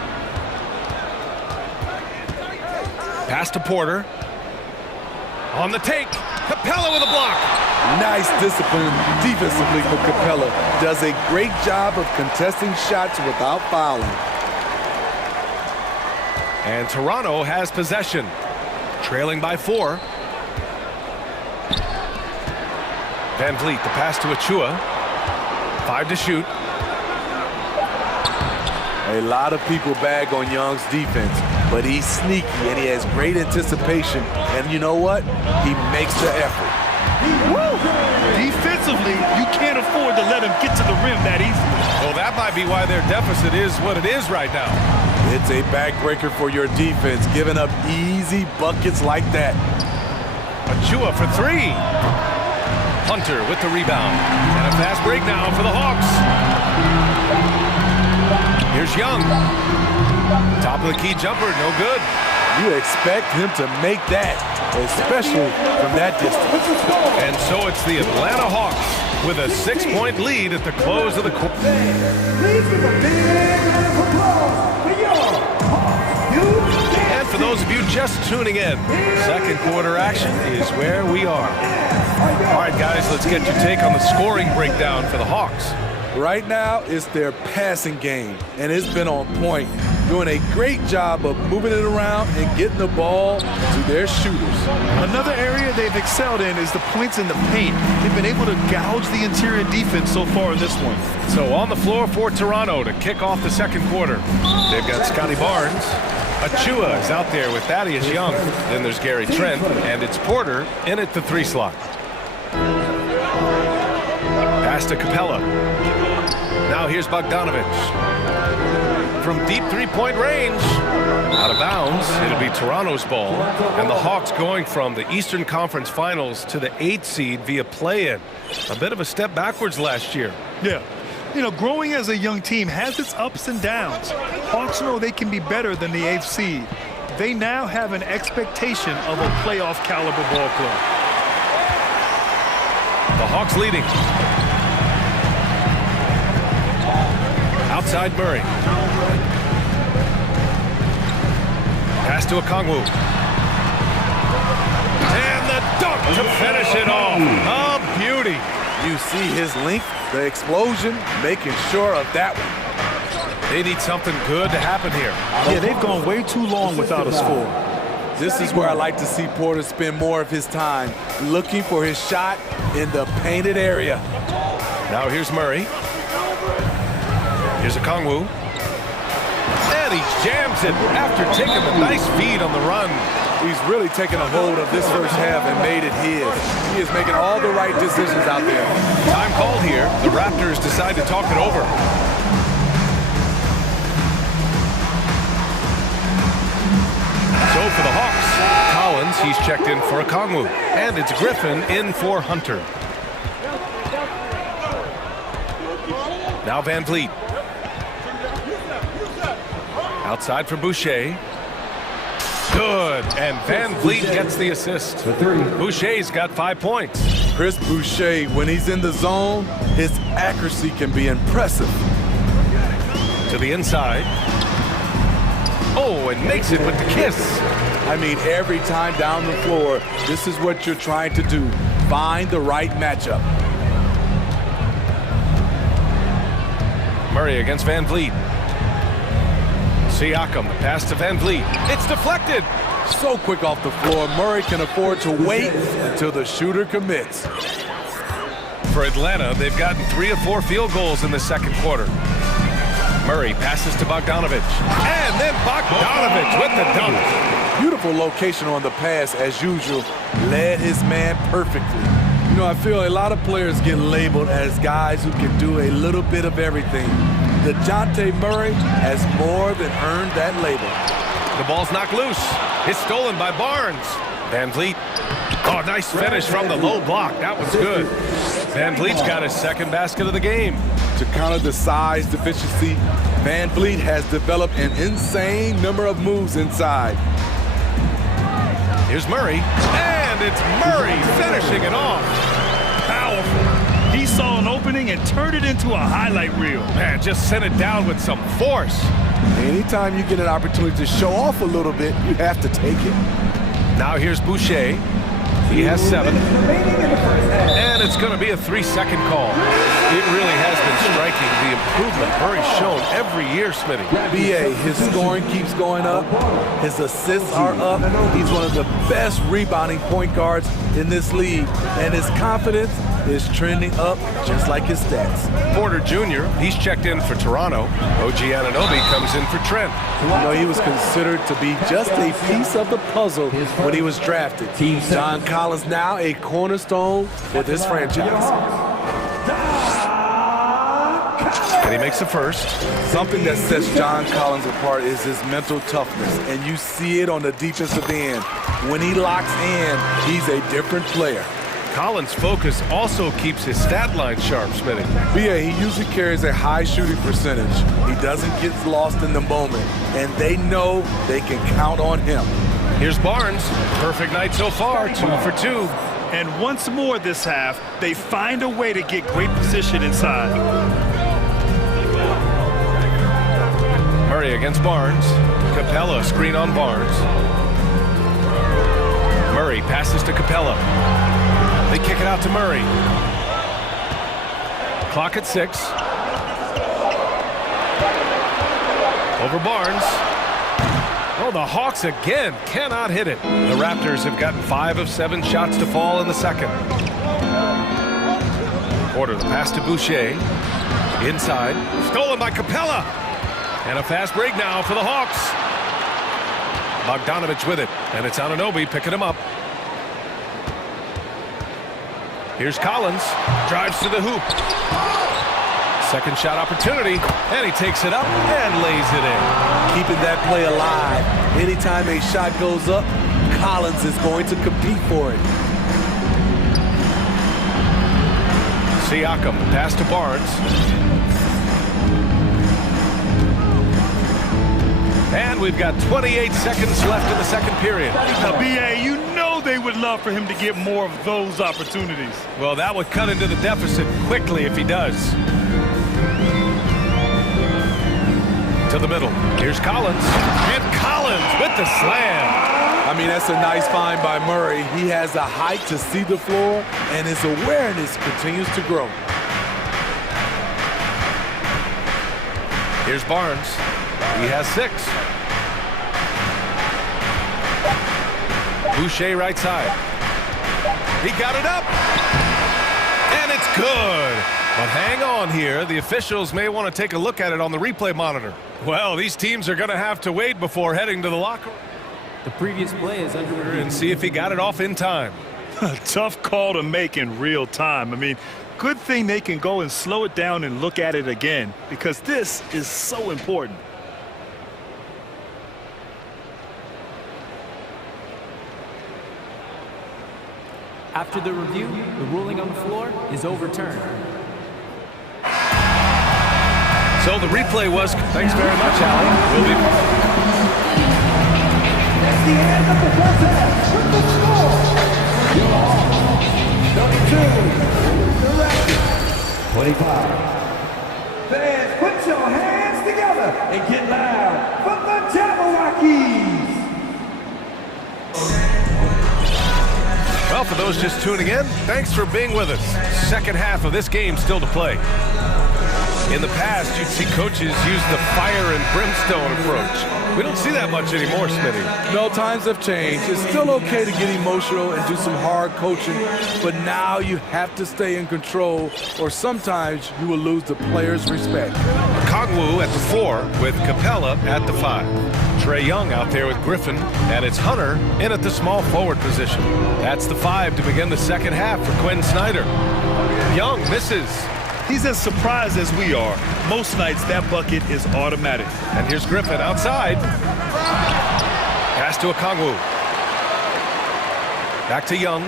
Pass to Porter. On the take. Capella with a block. Nice discipline defensively for Capella. Does a great job of contesting shots without fouling. And Toronto has possession, trailing by 4. Van Vliet, the pass to Achua. 5 to shoot. A lot of people bag on Young's defense, but he's sneaky and he has great anticipation. And you know what? He makes the effort. Woo! Defensively, you can't afford to let him get to the rim that easily. Well, that might be why their deficit is what it is right now. It's a backbreaker for your defense, giving up easy buckets like that. Achua for 3. Hunter with the rebound. And a fast break now for the Hawks. Here's Young. Top of the key jumper, no good. You expect him to make that, especially from that distance. And so it's the Atlanta Hawks with a 6-point lead at the close of the quarter. Please give a big round of applause for your Hawks. And for those of you just tuning in, second quarter action is where we are. All right, guys, let's get your take on the scoring breakdown for the Hawks. Right now, it's their passing game, and it's been on point, doing a great job of moving it around and getting the ball to their shooters. Another area they've excelled in is the points in the paint. They've been able to gouge the interior defense so far in this one. So on the floor for Toronto to kick off the second quarter, they've got Scotty Barnes. Achua is out there with Thaddeus Young. Then there's Gary Trent, and it's Porter in at the 3 slot. Pass to Capella. Now here's Bogdanovic. From deep 3-point range. Out of bounds. It'll be Toronto's ball. And the Hawks going from the Eastern Conference Finals to the 8th seed via play-in. A bit of a step backwards last year. Yeah. You know, growing as a young team has its ups and downs. Hawks know they can be better than the 8th seed. They now have an expectation of a playoff caliber ball club. The Hawks leading. Outside Murray. Pass to Okongwu. And the dunk to finish it off. A beauty. You see his length, the explosion, making sure of that one. They need something good to happen here. Yeah, they've gone way too long without a score. This is where I like to see Porter spend more of his time, looking for his shot in the painted area. Now here's Murray. Here's Okongwu. And he jams it after taking a nice feed on the run. He's really taken a hold of this first half and made it his. He is making all the right decisions out there. Time called here. The Raptors decide to talk it over. So for the Hawks, Collins, he's checked in for Okongwu. And it's Griffin in for Hunter. Now Van Vliet. Outside for Boucher. Good, and Van Vliet gets the assist. Boucher's got 5 points. Chris Boucher, when he's in the zone, his accuracy can be impressive. To the inside. Oh, and makes it with the kiss. I mean, every time down the floor, this is what you're trying to do. Find the right matchup. Murray against Van Vliet. Siakam, the pass to Van Vliet. It's deflected. So quick off the floor, Murray can afford to wait until the shooter commits. For Atlanta, they've gotten 3 of 4 field goals in the second quarter. Murray passes to Bogdanovic. And then Bogdanovic with the dunk. Beautiful location on the pass, as usual. Led his man perfectly. You know, I feel a lot of players get labeled as guys who can do a little bit of everything. DeJounte Murray has more than earned that label. The ball's knocked loose. It's stolen by Barnes. Van Vliet. Oh, nice finish from the low block. That was good. Van Vliet's got his second basket of the game. To counter the size deficiency, Van Vliet has developed an insane number of moves inside. Here's Murray. And it's Murray finishing it off. Powerful. He saw an opening and turned it into a highlight reel. Man, just sent it down with some force. Anytime you get an opportunity to show off a little bit, you have to take it. Now here's Boucher. He has 7. And And it's going to be a 3-second call. It really has been striking, the improvement Murray's shown every year, Smitty. BA, his scoring keeps going up. His assists are up. He's one of the best rebounding point guards in this league. And his confidence is trending up just like his stats. Porter Jr., he's checked in for Toronto. OG Anunoby comes in for Trent. You know, he was considered to be just a piece of the puzzle when he was drafted. John Collins now a cornerstone for this franchise. And he makes the first. Something that sets John Collins apart is his mental toughness, and you see it on the defensive end. When he locks in, he's a different player. Collins' focus also keeps his stat line sharp, Smitty. BA, he usually carries a high shooting percentage. He doesn't get lost in the moment, and they know they can count on him. Here's Barnes. Perfect night so far, 2 for 2. And once more this half, they find a way to get great position inside. Murray against Barnes. Capella screen on Barnes. Murray passes to Capella. They kick it out to Murray. Clock at 6. Over Barnes. Oh, the Hawks again cannot hit it. The Raptors have gotten 5 of 7 shots to fall in the second. Porter, the pass to Boucher. Inside. Stolen by Capella. And a fast break now for the Hawks. Bogdanovich with it. And it's Anunoby picking him up. Here's Collins, drives to the hoop. Second shot opportunity, and he takes it up and lays it in. Keeping that play alive. Anytime a shot goes up, Collins is going to compete for it. Siakam, pass to Barnes. And we've got 28 seconds left in the second period. Now, BA, you know they would love for him to get more of those opportunities. Well, that would cut into the deficit quickly if he does. To the middle. Here's Collins. And Collins with the slam. I mean, that's a nice find by Murray. He has the height to see the floor, and his awareness continues to grow. Here's Barnes. He has 6. Boucher right side. He got it up. And it's good. But hang on here. The officials may want to take a look at it on the replay monitor. Well, these teams are going to have to wait before heading to the locker room. The previous play is under review. And see if he got it off in time. A tough call to make in real time. I mean, good thing they can go and slow it down and look at it again, because this is so important. After the review, the ruling on the floor is overturned. So the replay was... Thanks very much, Allie. We'll be... That's the end of the first half with the score. The Raptors, 25. Fans, put your hands together and get loud for the Jabberwockies. Well, for those just tuning in, thanks for being with us. Second half of this game still to play. In the past, you'd see coaches use the fire and brimstone approach. We don't see that much anymore, Smitty. No, times have changed. It's still okay to get emotional and do some hard coaching, but now you have to stay in control, or sometimes you will lose the players' respect. Kongwu at the 4 with Capella at the 5. Trae Young out there with Griffin, and it's Hunter in at the small forward position. That's the 5 to begin the second half for Quinn Snyder. Young misses. He's as surprised as we are. Most nights, that bucket is automatic. And here's Griffin outside. Pass to Okongwu. Back to Young.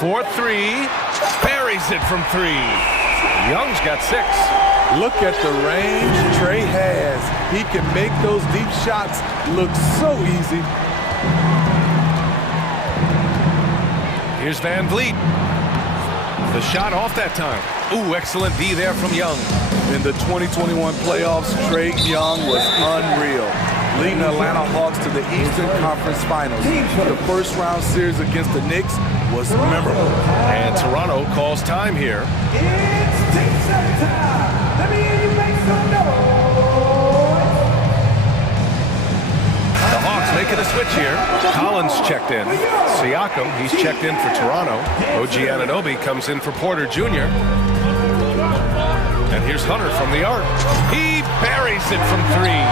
For 3. Buries it from 3. Young's got 6. Look at the range Trae has. He can make those deep shots look so easy. Here's Van Vliet. The shot off that time. Ooh, excellent D there from Young. In the 2021 playoffs, Trae Young was unreal. leading the Atlanta Hawks to the Eastern Conference Finals. The first round series against the Knicks was memorable. And Toronto calls time here. It's team set time. Let me hear you make some noise. The Hawks making a switch here. Collins checked in. Siakam, he's checked in for Toronto. OG Anunoby comes in for Porter Jr. And here's Hunter from the arc. He buries it from three.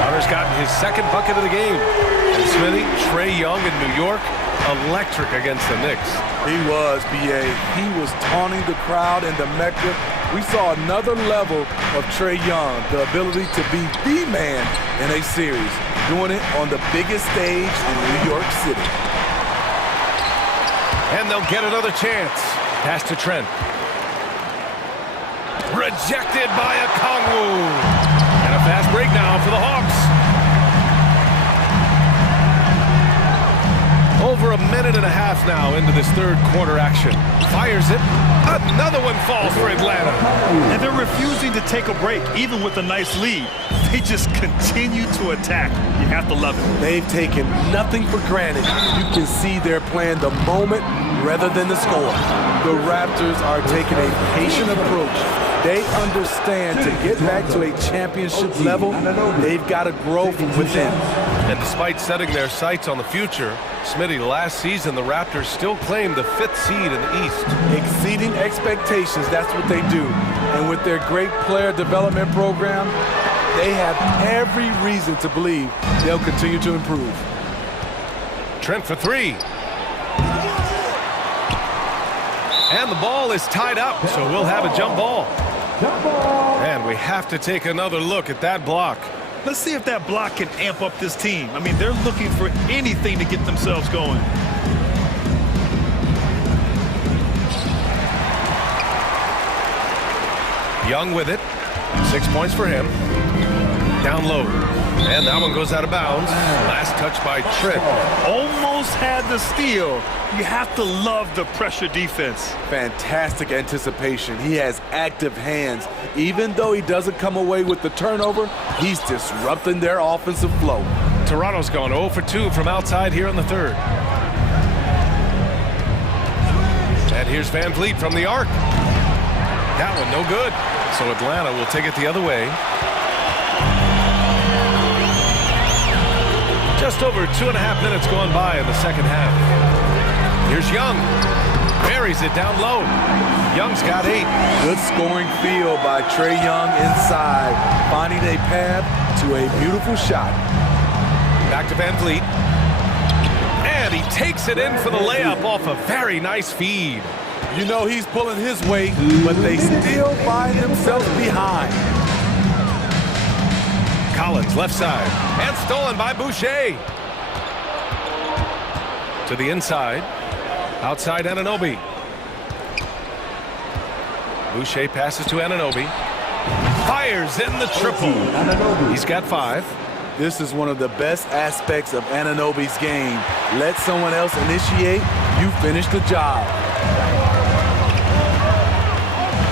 Hunter's gotten his second bucket of the game. And Smitty, Trae Young in New York, electric against the Knicks. He was, B.A. He was taunting the crowd in the Mecca. We saw another level of Trae Young, the ability to be the man in a series, doing it on the biggest stage in New York City. And they'll get another chance. Pass to Trent. Rejected by Okongwu. And a fast break now for the Hawks. Over a minute and a half now into this third quarter action. Fires it. Another one falls for Atlanta. And they're refusing to take a break, even with a nice lead. They just continue to attack. You have to love it. They've taken nothing for granted. You can see they're playing the moment rather than the score. The Raptors are taking a patient approach. They understand to get back to a championship level, they've got to grow from within. And despite setting their sights on the future, Smitty, last season the Raptors still claimed the 5th seed in the East. Exceeding expectations, that's what they do. And with their great player development program, they have every reason to believe they'll continue to improve. Trent for three. And the ball is tied up, so we'll have a jump ball. And we have to take another look at that block. Let's see if that block can amp up this team. I mean, they're looking for anything to get themselves going. Young with it. 6 points for him. Down low. And that one goes out of bounds. Last touch by Trent. Almost had the steal. You have to love the pressure defense. Fantastic anticipation. He has active hands. Even though he doesn't come away with the turnover, he's disrupting their offensive flow. Toronto's gone 0 for 2 from outside here in the third. And here's Van Vliet from the arc. That one no good. So Atlanta will take it the other way. Just over 2.5 minutes gone by in the second half. Here's Young. Buries it down low. Young's got 8. Good scoring field by Trae Young inside, finding a path to a beautiful shot. Back to Van Vliet. And he takes it in for the layup off a very nice feed. You know he's pulling his weight, but they still find themselves behind. Collins left side. And stolen by Boucher. To the inside. Outside Anunoby. Boucher passes to Anunoby. Fires in the triple. He's got 5. This is one of the best aspects of Anunoby's game. Let someone else initiate, you finish the job.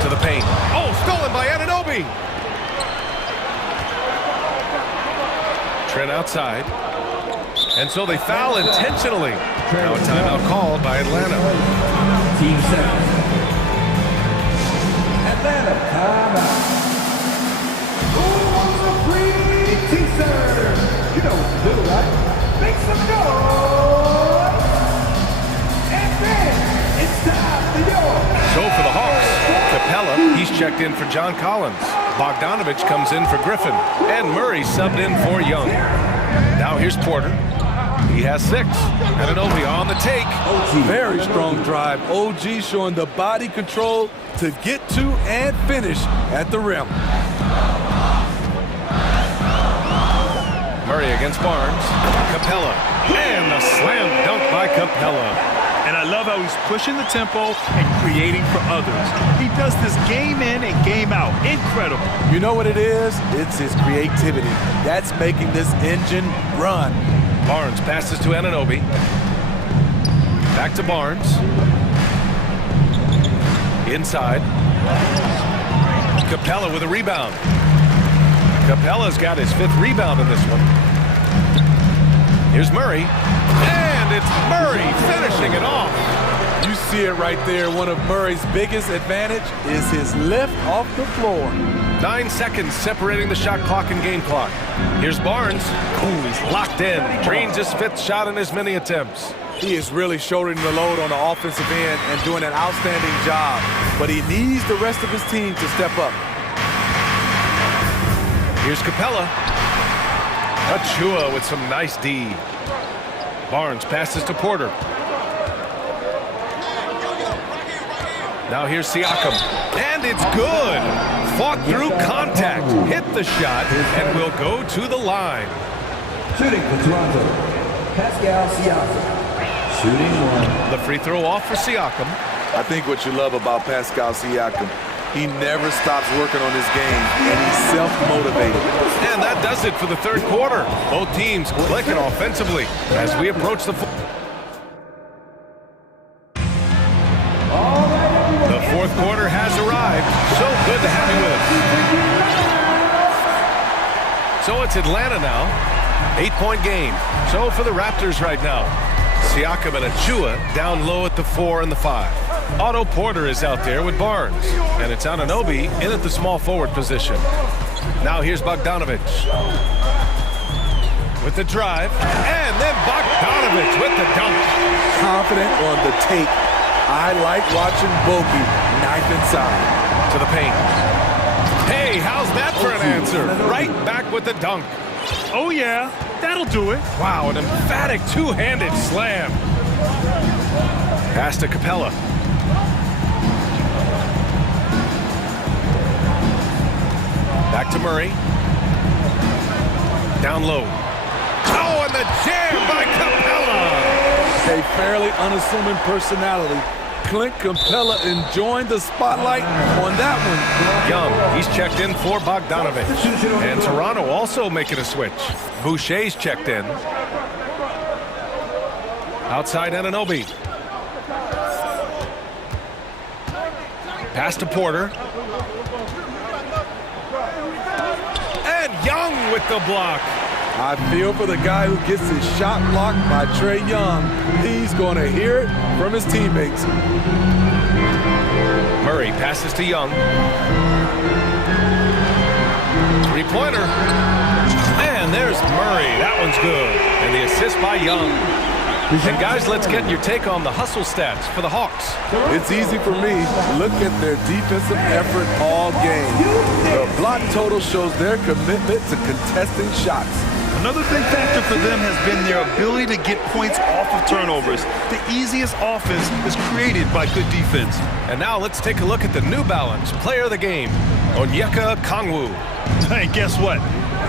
To the paint. Oh, stolen by Anunoby. Trent outside. And so they foul intentionally. Now a timeout called by Atlanta. Team 7. Atlanta, timeout. Who wants a free t-shirt? You know what to do, right? Make some noise. And then it's time for yours. So for the Hawks, Capella, he's checked in for John Collins. Bogdanovich comes in for Griffin. And Murray subbed in for Young. Now here's Porter. He has 6. Anunoby on the take. Very strong drive. OG showing the body control to get to and finish at the rim. Murray against Barnes. Capella. And a slam dunk by Capella. And I love how he's pushing the tempo and creating for others. He does this game in and game out. Incredible. You know what it is? It's his creativity. That's making this engine run. Barnes passes to Anunoby. Back to Barnes. Inside. Capella with a rebound. Capella's got his 5th rebound in this one. Here's Murray. And it's Murray finishing it off. You see it right there. One of Murray's biggest advantage is his lift off the floor. 9 seconds separating the shot clock and game clock. Here's Barnes. Ooh, he's locked in. Drains his 5th shot in as many attempts. He is really shouldering the load on the offensive end and doing an outstanding job. But he needs the rest of his team to step up. Here's Capella. Achua with some nice D. Barnes passes to Porter. Now here's Siakam. And it's good. Fought through contact. Hit the shot and will go to the line. Shooting for Toronto, Pascal Siakam. Shooting 1. The free throw off for Siakam. I think what you love about Pascal Siakam, he never stops working on his game, and he's self-motivated. And that does it for the 3rd quarter. Both teams clicking offensively as we approach the 4th quarter has arrived. So good to have you with us. So it's Atlanta now. 8-point game. So for the Raptors right now, Siakam and Achua down low at the 4 and the 5. Otto Porter is out there with Barnes. And it's Anunoby in at the small forward position. Now here's Bogdanovic with the drive. And then Bogdanovic with the dunk. Confident on the take. I like watching Bogey knife inside. To the paint. Hey, how's that for an answer? Right back with the dunk. Oh, yeah. That'll do it. Wow, an emphatic two-handed slam. Pass to Capella. Back to Murray. Down low. Oh, and the jam by Capella. A fairly unassuming personality. Clint Capella enjoying the spotlight on that one. Young, he's checked in for Bogdanovic. And Toronto also making a switch. Boucher's checked in. Outside Anunoby. Pass to Porter. And Young with the block. I feel for the guy who gets his shot blocked by Trae Young. He's going to hear it from his teammates. Murray passes to Young. Three-pointer. And there's Murray. That one's good. And the assist by Young. And guys, let's get your take on the hustle stats for the Hawks. It's easy for me. Look at their defensive effort all game. The block total shows their commitment to contesting shots. Another big factor for them has been their ability to get points off of turnovers. The easiest offense is created by good defense. And now let's take a look at the New Balance player of the game, Onyeka Okongwu. Hey, guess what?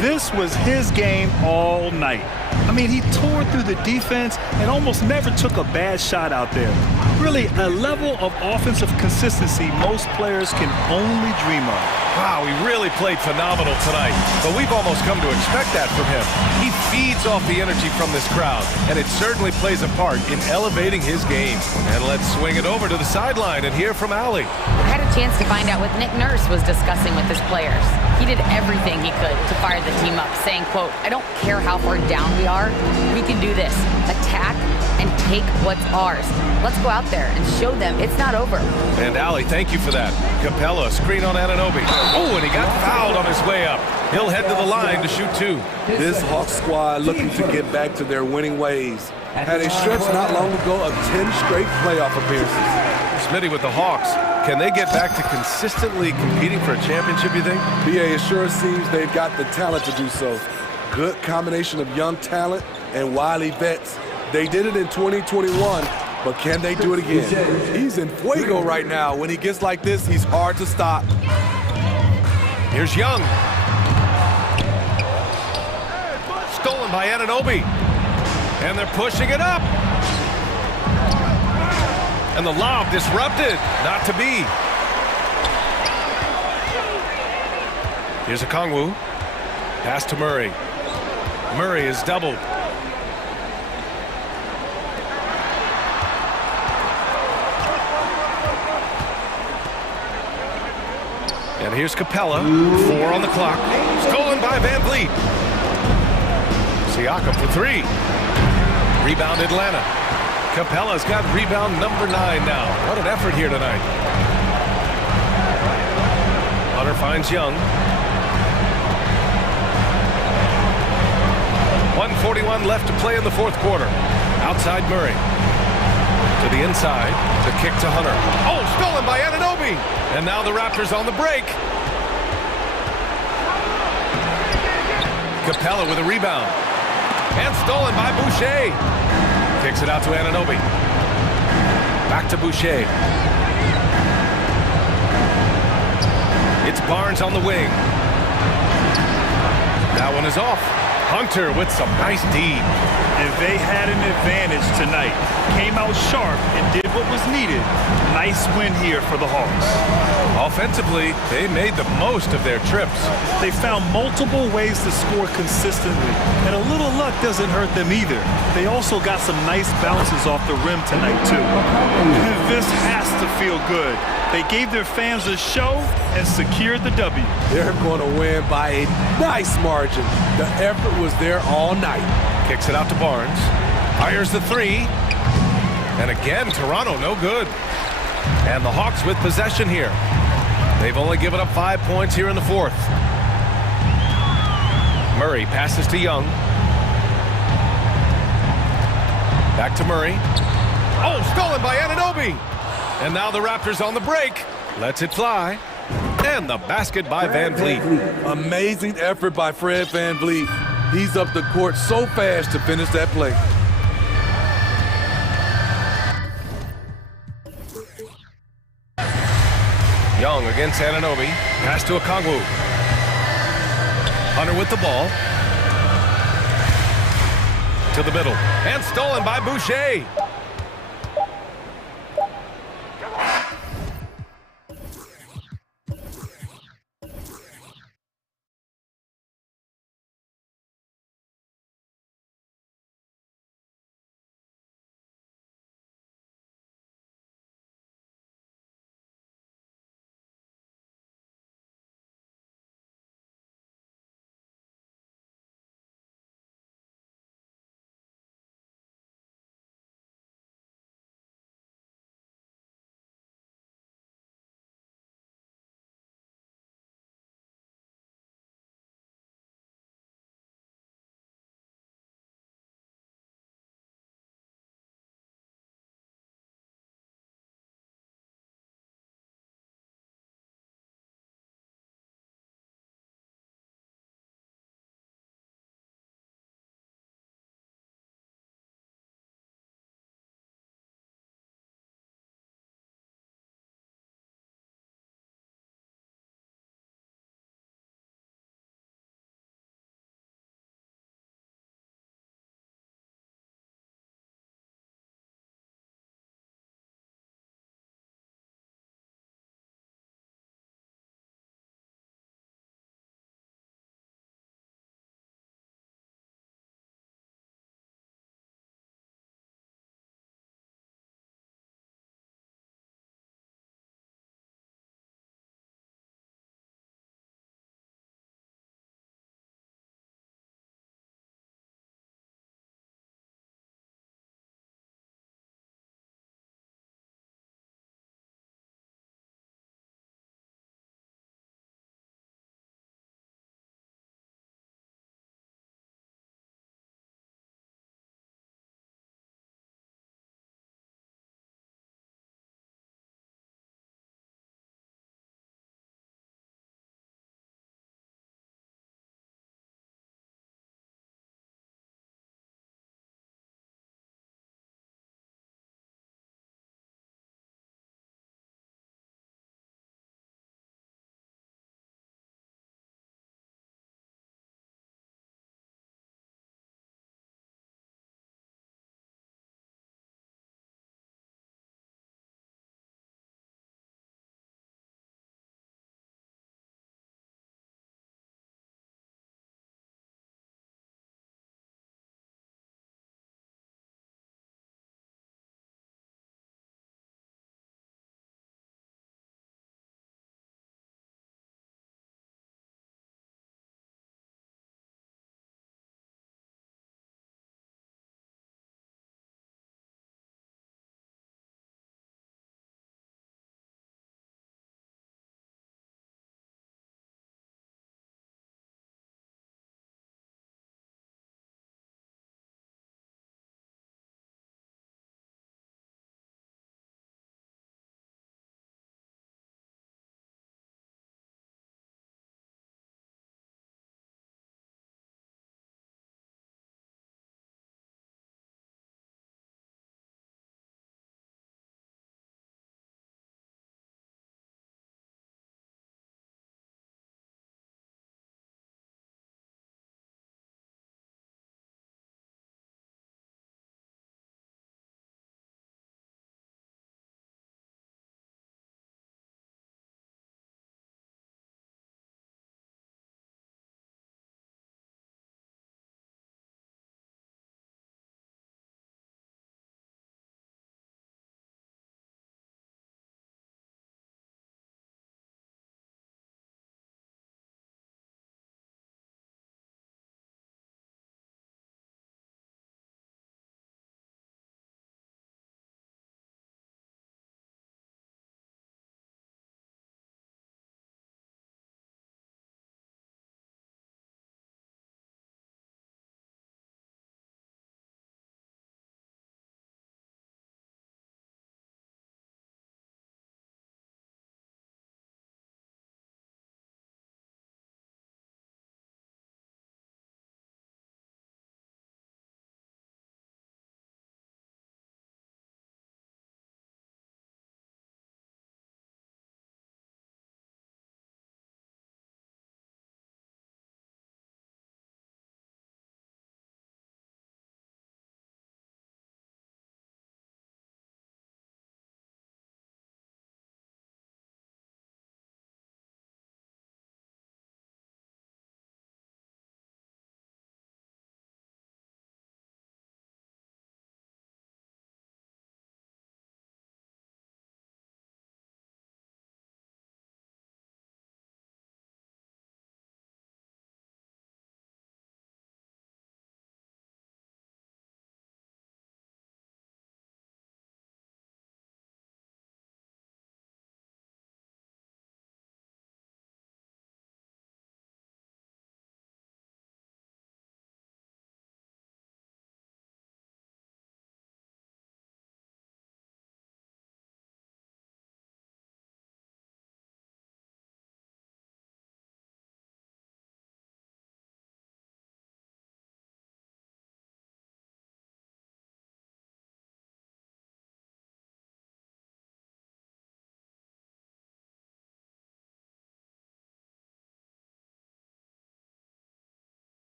This was his game all night. I mean, he tore through the defense and almost never took a bad shot out there. Really, a level of offensive consistency most players can only dream of. Wow, he really played phenomenal tonight, but we've almost come to expect that from him. He feeds off the energy from this crowd, and it certainly plays a part in elevating his game. And let's swing it over to the sideline and hear from Allie. I had a chance to find out what Nick Nurse was discussing with his players. He did everything he could to fire the team up, saying, quote, "I don't care how far down we are, we can do this. Attack and take what's ours. Let's go out there and show them it's not over." And Allie, thank you for that. Capella, screen on Anunoby. Oh, and he got fouled on his way up. He'll head to the line to shoot 2. This Hawks squad looking to get back to their winning ways. Had a stretch not long ago of 10 straight playoff appearances. Smitty with the Hawks. Can they get back to consistently competing for a championship, you think? BA, it sure seems they've got the talent to do so. Good combination of young talent and wily vets. They did it in 2021, but can they do it again? He's in fuego right now. When he gets like this, he's hard to stop. Here's Young. Stolen by Anunoby. And they're pushing it up. And the lob disrupted. Not to be. Here's Okongwu. Pass to Murray. Murray is doubled. And here's Capella. 4 on the clock. Stolen by by Van Vliet. Siakam for three. Rebound Atlanta. Capella's got rebound number 9 now. What an effort here tonight. Hunter finds Young. 1:41 left to play in the fourth quarter. Outside Murray. To the inside. The kick to Hunter. Oh, stolen by Anunoby. And now the Raptors on the break. Capella with a rebound. And stolen by Boucher. Kicks it out to Anunoby. Back to Boucher. It's Barnes on the wing. That one is off. Hunter with some nice D. And they had an advantage tonight. Came out sharp and did what was needed. Nice win here for the Hawks. Offensively, they made the most of their trips. They found multiple ways to score consistently, and a little luck doesn't hurt them either. They also got some nice bounces off the rim tonight, too. This has to feel good. They gave their fans a show and secured the W. They're going to win by a nice margin. The effort was there all night. Kicks it out to Barnes. Fires the three. And again, Toronto no good. And the Hawks with possession here. They've only given up 5 points here in the fourth. Murray passes to Young. Back to Murray. Oh, stolen by Anunoby. And now the Raptors on the break. Lets it fly. And the basket by Van Vliet. Amazing effort by Fred Van Vliet. He's up the court so fast to finish that play. Young against Anunoby. Pass to Okongwu. Hunter with the ball. To the middle. And stolen by Boucher.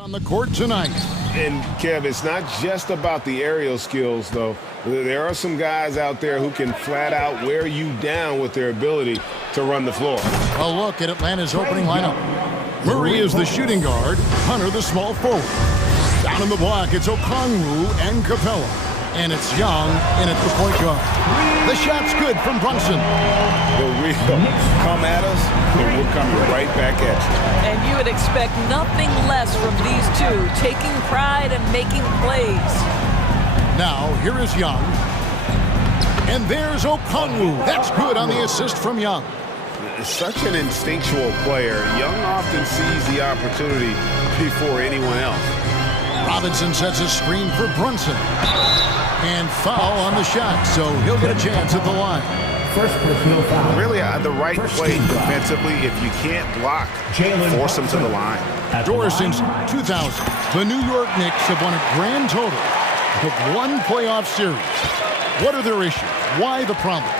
On the court tonight. And, Kev, it's not just about the aerial skills, though. There are some guys out there who can flat out wear you down with their ability to run the floor. A look at Atlanta's opening lineup. Murray is the shooting guard, Hunter the small forward. Down in the block, it's Okongwu and Capella. And it's Young in at the point guard. The shot's good from Brunson. The wheel come at us, and we're coming right back at you. And you would expect nothing less from these two, taking pride and making plays. Now, here is Young. And there's Okongwu. That's good on the assist from Young. Such an instinctual player. Young often sees the opportunity before anyone else. Robinson sets a screen for Brunson. And foul on the shot, so he'll get a chance at the line. First personal foul. Really the right play defensively. If you can't block, force them to the line. Door since 2000, the New York Knicks have won a grand total of 1 playoff series. What are their issues? Why the problems?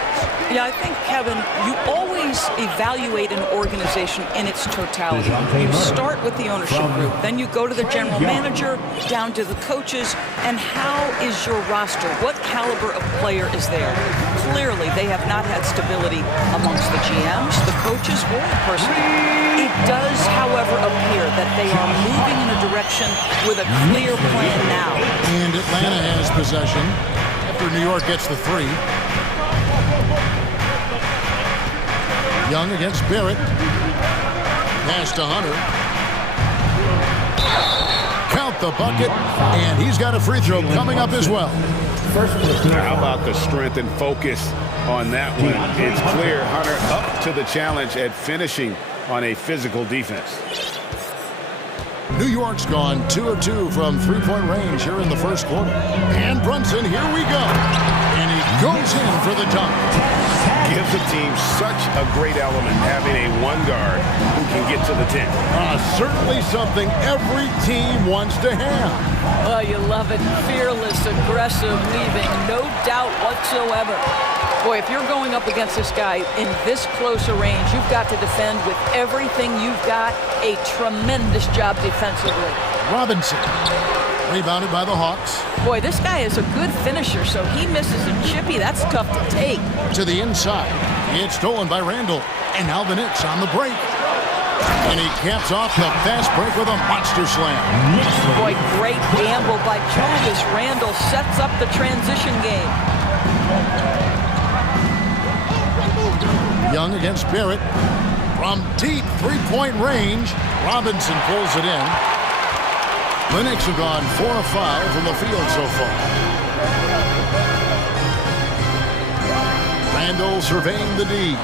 Yeah, I think, Kevin, you always evaluate an organization in its totality. You start with the ownership group, then you go to the general manager, down to the coaches, and how is your roster? What caliber of player is there? Clearly, they have not had stability amongst the GMs, the coaches, or the personnel. It does, however, appear that they are moving in a direction with a clear plan now. And Atlanta has possession after New York gets the 3. Young against Barrett. Pass to Hunter. Count the bucket, and he's got a free throw coming up as well. How about the strength and focus on that one? It's clear Hunter up to the challenge at finishing on a physical defense. New York's gone 2 of 2 from three-point range here in the first quarter. And Brunson, here we go. And he goes in for the dunk. Gives the team such a great element having a one guard who can get to the 10. Certainly something every team wants to have. Oh, you love it. Fearless, aggressive, leaving, no doubt whatsoever. Boy, if you're going up against this guy in this close a range, you've got to defend with everything you've got. A tremendous job defensively. Robinson, rebounded by the Hawks. Boy, this guy is a good finisher, so he misses a chippy. That's tough to take. To the inside. It's stolen by Randall. And now the Knicks on the break. And he caps off the fast break with a monster slam. Boy, great gamble by Julius Randle. Sets up the transition game. Young against Barrett. From deep three-point range, Robinson pulls it in. The Knicks have gone 4 of 5 from the field so far. Randall surveying the D.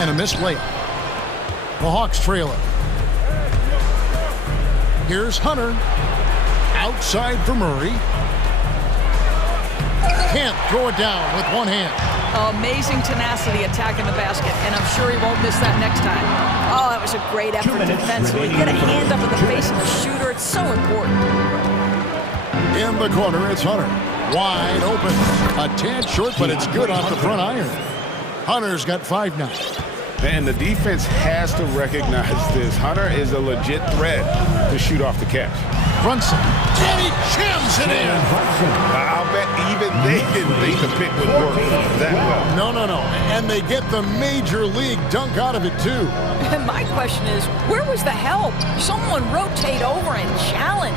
And a missed layup. The Hawks trail it. Here's Hunter. Outside for Murray. Can't throw it down with one hand. Amazing tenacity attacking the basket, and I'm sure he won't miss that next time. Oh, that was a great effort defensively. Get a hand up in the face of the shooter. It's so important. In the corner, it's Hunter. Wide open. A tad short, but it's good off the front iron. Hunter's got 5 now. And the defense has to recognize this. Hunter is a legit threat to shoot off the catch. Brunson. And he jams it in. I'll bet even they didn't think the pick would work that well. No. And they get the major league dunk out of it, too. And my question is, where was the help? Someone rotate over and challenge.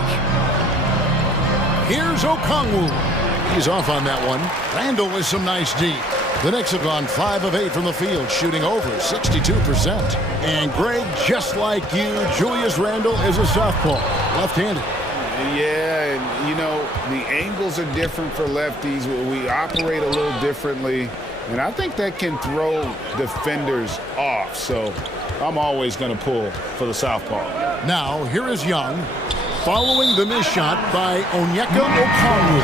Here's Okongwu. He's off on that one. Randall with some nice D. The Knicks have gone 5 of 8 from the field, shooting over 62%. And Greg, just like you, Julius Randle is a southpaw, left-handed. Yeah, and you know, the angles are different for lefties. We operate a little differently, and I think that can throw defenders off. So I'm always going to pull for the southpaw. Now, here is Young, following the missed shot by Onyeka Okongwu.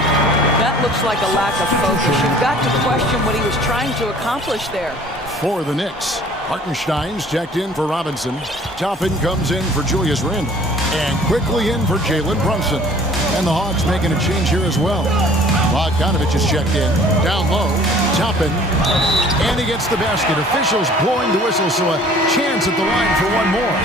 That looks like a lack of focus. You've got to question what he was trying to accomplish there. For the Knicks, Hartenstein's checked in for Robinson. Toppin comes in for Julius Randle. And quickly in for Jalen Brunson. And the Hawks making a change here as well. Bogdanovich is checked in. Down low, Toppin. And he gets the basket. Officials blowing the whistle, so a chance at the line for one more.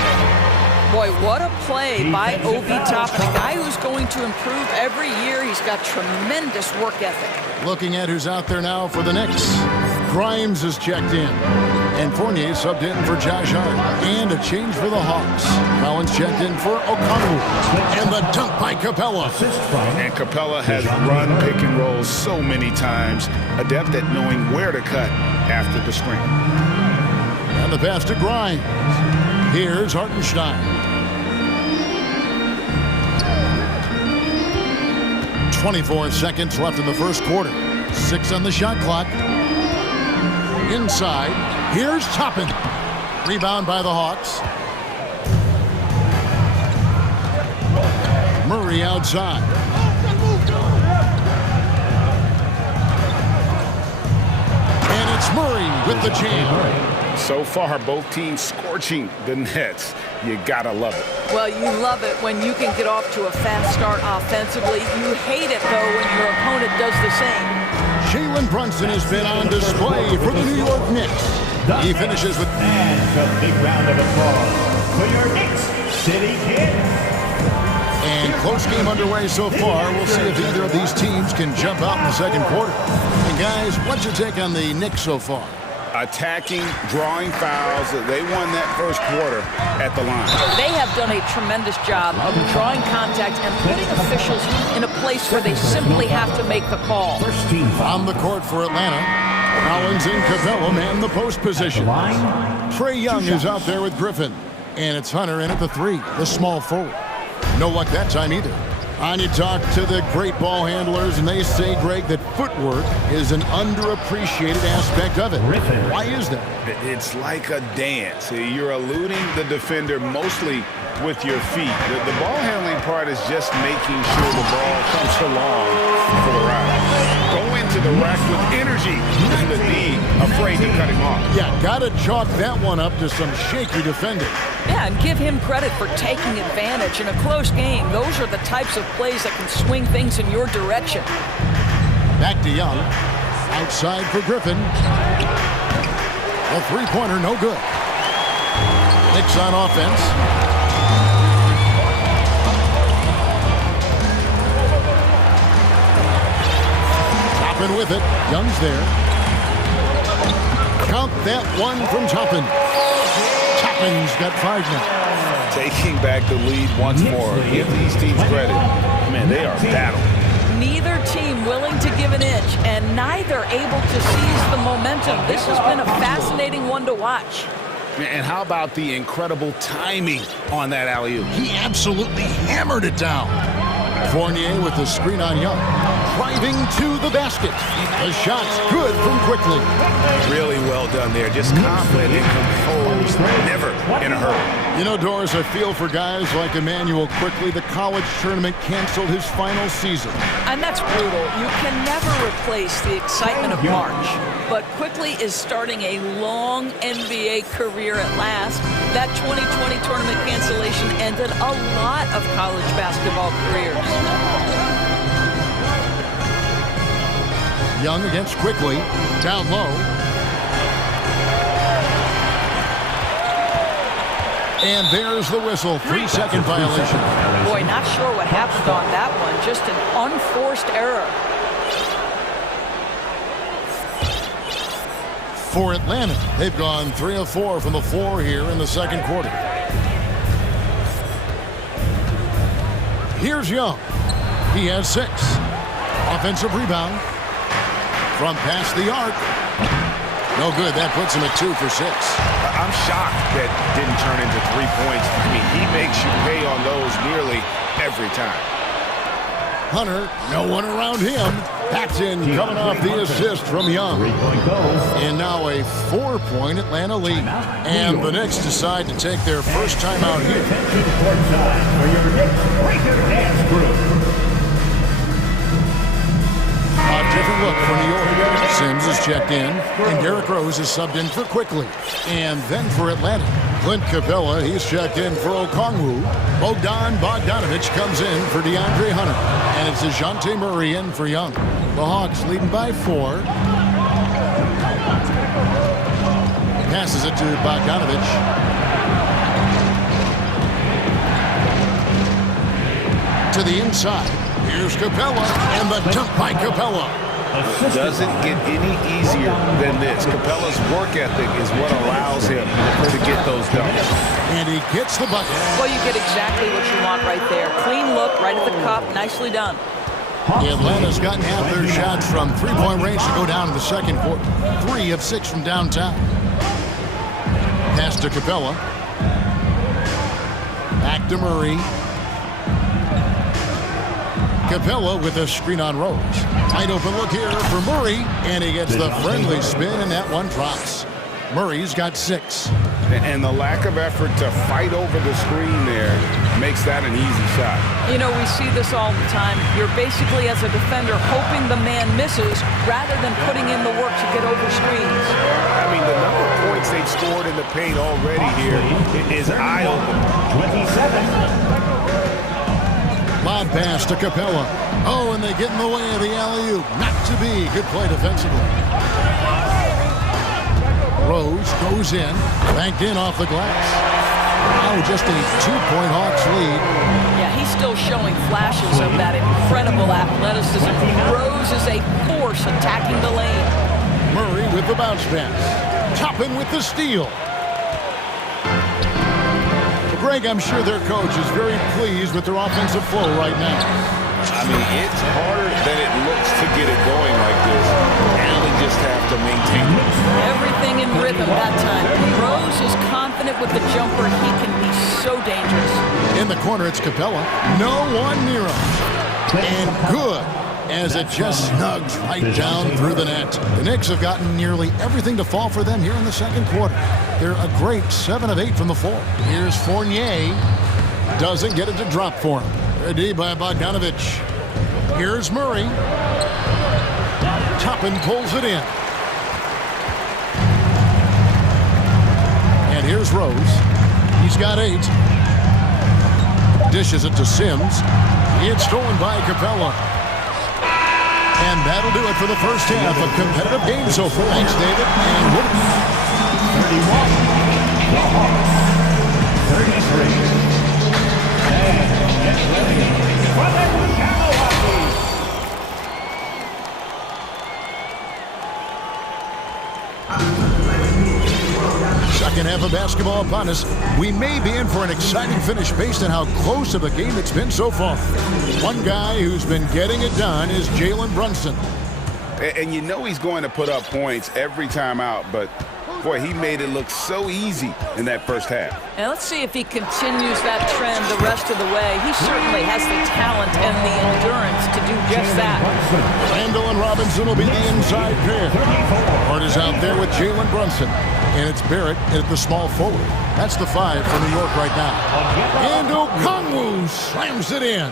Boy, what a play by Obi Toppin, a guy who's going to improve every year. He's got tremendous work ethic. Looking at who's out there now for the Knicks. Grimes is checked in. And Fournier subbed in for Josh Hart. And a change for the Hawks. Collins checked in for O'Connell. And the dunk by Capella. And Capella has run pick and rolls so many times. Adept at knowing where to cut after the screen. And the pass to Grimes. Here's Hartenstein. 24 seconds left in the first quarter. 6 on the shot clock. Inside. Here's Toppin. Rebound by the Hawks. Murray outside. And it's Murray with the jam. So far, both teams scorching the nets. You gotta love it. Well, you love it when you can get off to a fast start offensively. You hate it, though, when your opponent does the same. Jalen Brunson has been on display for the New York Knicks. He finishes with... And a big round of applause for your Knicks City Kid. And close game underway so far. We'll see if either of these teams can jump out in the second quarter. And guys, what's your take on the Knicks so far? Attacking, drawing fouls. They won that first quarter at the line. They have done a tremendous job of drawing contact and putting officials in a place where they simply have to make the call. On the court for Atlanta, Collins and Capella man the post position. Trae Young is out there with Griffin. And it's Hunter in at the 3, the small forward. No luck that time either. On you talk to the great ball handlers, and they say, Greg, that footwork is an underappreciated aspect of it. Why is that? It's like a dance. You're eluding the defender mostly with your feet. The ball handling part is just making sure the ball comes along for the ride. Go into the rack with energy and the D afraid to cut him off. Yeah, gotta chalk that one up to some shaky defending. Yeah, and give him credit for taking advantage in a close game. Those are the types of plays that can swing things in your direction. Back to Young. Outside for Griffin. The three-pointer, no good. Knicks on offense. Toppin with it. Young's there. Count that one from Toppin. Toppin's got 5 now. Taking back the lead once more. Give these teams credit. Man, they are battling. Neither team willing to give an inch, and neither able to seize the momentum. This has been a fascinating one to watch. And how about the incredible timing on that alley-oop? He absolutely hammered it down. Fournier with the screen on Young. Driving to the basket. The shot's good from Quickly. Really well done there. Just confident and composed. Never in a hurry. You know, Doris, I feel for guys like Emmanuel Quickly. The college tournament canceled his final season. And that's brutal. You can never replace the excitement of March. But Quickly is starting a long NBA career at last. That 2020 tournament cancellation ended a lot of college basketball careers. Young against Quickly. Down low. And there's the whistle. 3-second violation. Boy, not sure what happened on that one. Just an unforced error. For Atlanta, they've gone 3 of 4 from the floor here in the second quarter. Here's Young. He has 6. Offensive rebound. From past the arc. No good. That puts him at 2 for 6. I'm shocked that didn't turn into 3 points. I mean, he makes you pay on those nearly every time. Hunter, no one around him. Paxton coming off the assist from Young. And now a 4-point Atlanta lead. And the Knicks decide to take their first time out here. A different look for New York. Sims is checked in, and Derrick Rose is subbed in for Quickly. And then for Atlanta, Clint Capella, he's checked in for Okongwu. Bogdan Bogdanovic comes in for DeAndre Hunter. And it's DeJounte Murray in for Young. The Hawks leading by 4. Passes it to Bogdanovic. to the inside. Here's Capella, and the dunk by Capella. It doesn't get any easier than this. Capella's work ethic is what allows him to get those dunks. And he gets the bucket. Well, you get exactly what you want right there. Clean look, right at the cup, nicely done. Atlanta's gotten half their shots from three-point range to go down in the second quarter. 3 of 6 from downtown. Pass to Capella. Back to Murray. Capella with a screen on Rose. Wide open look here for Murray, and he gets the friendly spin, and that one drops. Murray's got 6. And the lack of effort to fight over the screen there makes that an easy shot. You know, we see this all the time. You're basically, as a defender, hoping the man misses rather than putting in the work to get over screens. I mean, the number of points they've scored in the paint already here is eye-opening. 27. Lob pass to Capella. Oh, and they get in the way of the alley-oop. Not to be. Good play defensively. Rose goes in. Banked in off the glass. Now just a 2-point Hawks lead. Yeah, he's still showing flashes of that incredible athleticism. Rose is a force attacking the lane. Murray with the bounce pass. Toppin with the steal. Greg, I'm sure their coach is very pleased with their offensive flow right now. I mean, it's harder than it looks to get it going like this. And they just have to maintain it. Everything in rhythm that time. Rose is confident with the jumper. He can be so dangerous. In the corner, it's Capella. No one near him. And good, as it just snugs right down through the net. The Knicks have gotten nearly everything to fall for them here in the second quarter. They're a great 7 of 8 from the floor. Here's Fournier. Doesn't get it to drop for him. Ready by Bogdanovich. Here's Murray. Toppin pulls it in. And here's Rose. He's got 8. Dishes it to Sims. It's stolen by Capella. And that'll do it for the first half of competitive game so far. Thanks, David. And Wood. 31. The Hawks. 33. And get ready for the Cowboys. Second half of basketball upon us. We may be in for an exciting finish based on how close of a game it's been so far. One guy who's been getting it done is Jalen Brunson. And you know he's going to put up points every time out, but boy, he made it look so easy in that first half. And let's see if he continues that trend the rest of the way. He certainly has the talent and the endurance to do just that. Randall and Robinson will be the inside pair. Hart is out there with Jalen Brunson. And it's Barrett at the small forward. That's the 5 for New York right now. And Okongwu slams it in.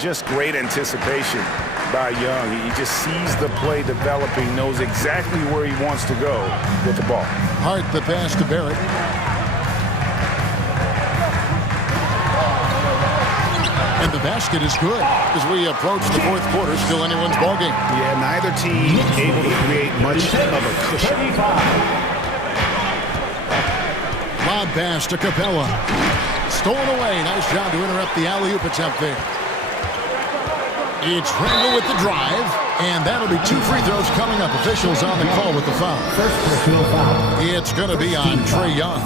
Just great anticipation by Young. He just sees the play developing, knows exactly where he wants to go with the ball. Hart the pass to Barrett. And the basket is good as we approach the fourth quarter. Still anyone's ballgame. Yeah, neither team able to create much of a cushion. Lob pass to Capella. Stolen away. Nice job to interrupt the alley-oop attempt there. It's Randall with the drive, and that'll be 2 free throws coming up. Officials on the call with the foul. It's going to be on Trae Young.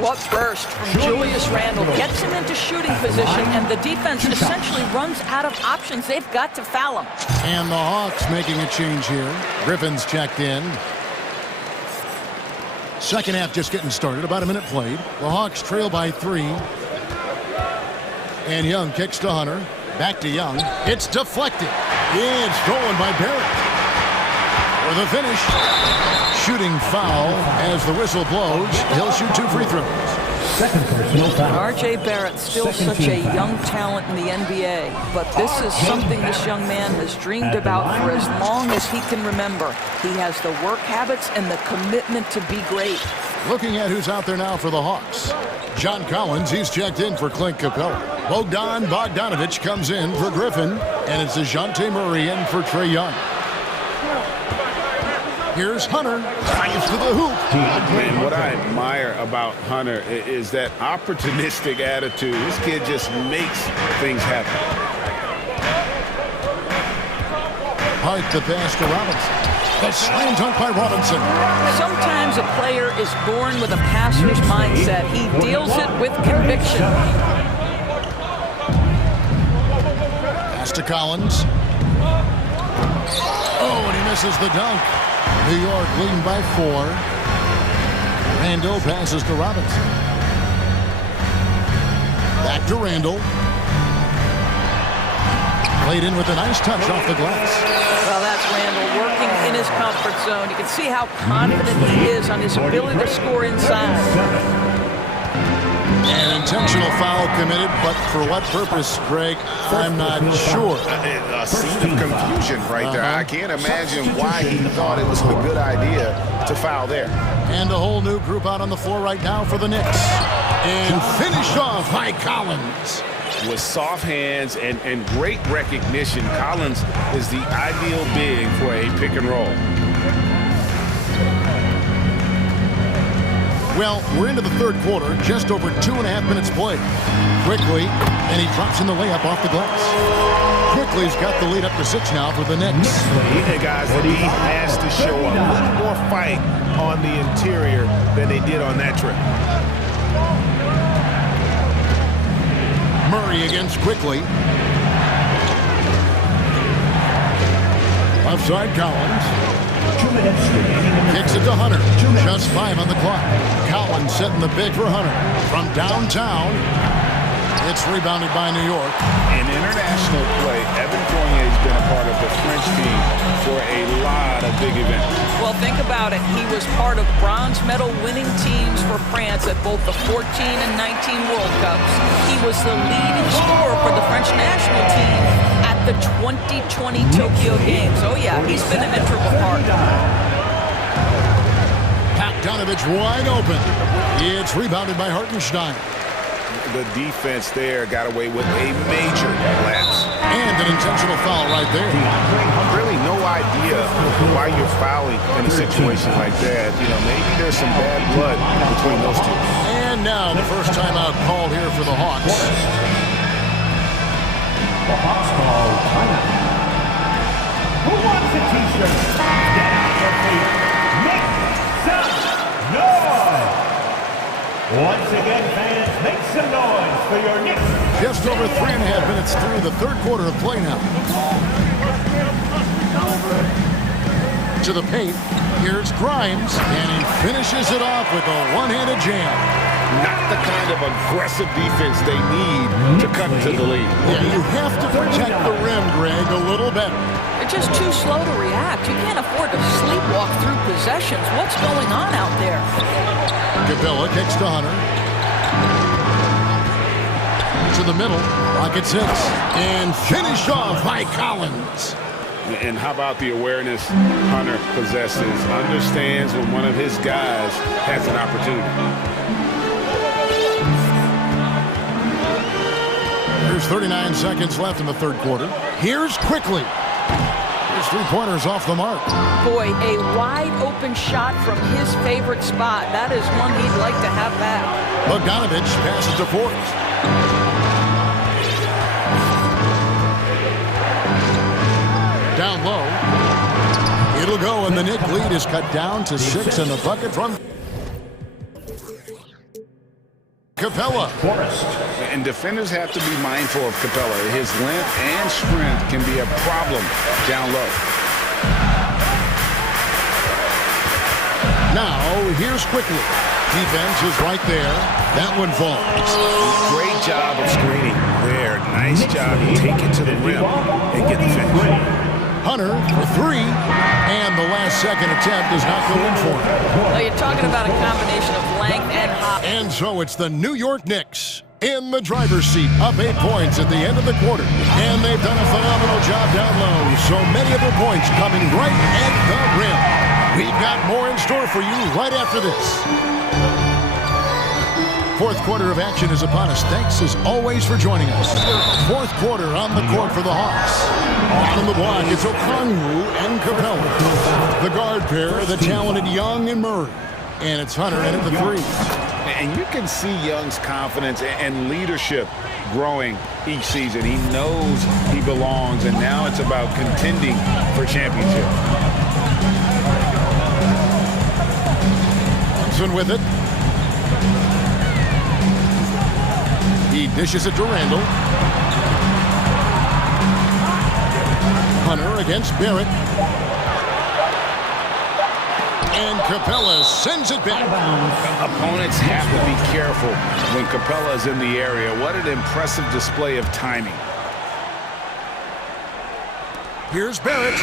What burst from Julius Randle gets him into shooting position, and the defense essentially runs out of options. They've got to foul him. And the Hawks making a change here. Griffin's checked in. Second half just getting started. About a minute played. The Hawks trail by 3. And Young kicks to Hunter. Back to Young. It's deflected. Yeah, it's stolen by Barrett. For the finish. Shooting foul as the whistle blows. He'll shoot 2 free throws. Second personal foul. R.J. Barrett, still such a young talent in the NBA, but this is something this young man has dreamed about for as long as he can remember. He has the work habits and the commitment to be great. Looking at who's out there now for the Hawks. John Collins, he's checked in for Clint Capella. Bogdanovich comes in for Griffin, and it's DeJounte Murray in for Trae Young. Here's Hunter, drives to the hoop. Man, what I admire about Hunter is that opportunistic attitude. This kid just makes things happen. Hart the pass to Robinson. The slam dunk by Robinson. Sometimes a player is born with a passer's mindset. He deals it with conviction. Pass to Collins. Oh, and he misses the dunk. New York leading by 4. Randall passes to Robinson. Back to Randall. Played in with a nice touch off the glass. Well, that's Randall working in his comfort zone. You can see how confident he is on his ability to score inside. An intentional foul committed, but for what purpose, Greg? I'm not sure. A scene of confusion right there. I can't imagine why he thought it was a good idea to foul there. And a whole new group out on the floor right now for the Knicks. And finished off by Collins. With soft hands and great recognition, Collins is the ideal big for a pick and roll. Well, we're into the third quarter, just over 2.5 minutes played. Quickly, and he drops in the layup off the glass. Quickly's got the lead up to 6 now for the Knicks. Hey guys, the D has to show a little more fight on the interior than they did on that trip. Murray against Quickly. Left side Collins. Kicks it to Hunter. Just 5 on the clock. Collins setting the big for Hunter. From downtown, it's rebounded by New York. In international play, Evan Fournier has been a part of the French team for a lot of big events. Well, think about it. He was part of bronze medal winning teams for France at both the 14 and 19 World Cups. He was the leading scorer for the French national team at the 2020 Tokyo Games. Oh, yeah, he's been an integral part. Bogdanovich wide open. It's rebounded by Hartenstein. The defense there got away with a major lapse. And an intentional foul right there. Really no idea why you're fouling in a situation like that. You know, maybe there's some bad blood between those two. And now the first timeout called here for the Hawks. The Hawks call timeout. Who wants a t-shirt? Get out your feet. Make some noise. Once again, fans, make some noise for your Knicks. Just over 3.5 minutes through the third quarter of play now. To the paint, here's Grimes, and he finishes it off with a one-handed jam. Not the kind of aggressive defense they need to cut to the lead. Yeah, you have to protect the rim, Greg, a little better. They're just too slow to react. You can't afford to sleepwalk through possessions. What's going on out there? Capella kicks to Hunter. To the middle, Rocket 6. And finished off by Collins. And how about the awareness Hunter possesses? Understands when one of his guys has an opportunity. There's 39 seconds left in the third quarter. Here's Quickly. His 3-pointers off the mark. Boy, a wide open shot from his favorite spot. That is one he'd like to have back. Bogdanovich passes to Forrest. Down low. It'll go, and the Knick lead is cut down to 6, and the bucket from Capella. Forrest. And defenders have to be mindful of Capella. His length and strength can be a problem down low. Now, here's Quickly. Defense is right there. That one falls. Great job of screening there. Nice job. Take it to the rim and get the finish. Hunter for 3, and the last second attempt does not go in for him. Well, you're talking about a combination of length and height. And so it's the New York Knicks in the driver's seat, up 8 points at the end of the quarter. And they've done a phenomenal job down low. So many of their points coming right at the rim. We've got more in store for you right after this. Fourth quarter of action is upon us. Thanks as always for joining us. Fourth quarter on the court for the Hawks. Out on the block, it's Okongwu and Capella. The guard pair, the talented Young and Murray. And it's Hunter in at the 3. And you can see Young's confidence and leadership growing each season. He knows he belongs, and now it's about contending for championship. Johnson with it. He dishes it to Randall. Hunter against Barrett. And Capella sends it back. Opponents have to be careful when Capella is in the area. What an impressive display of timing. Here's Barrett.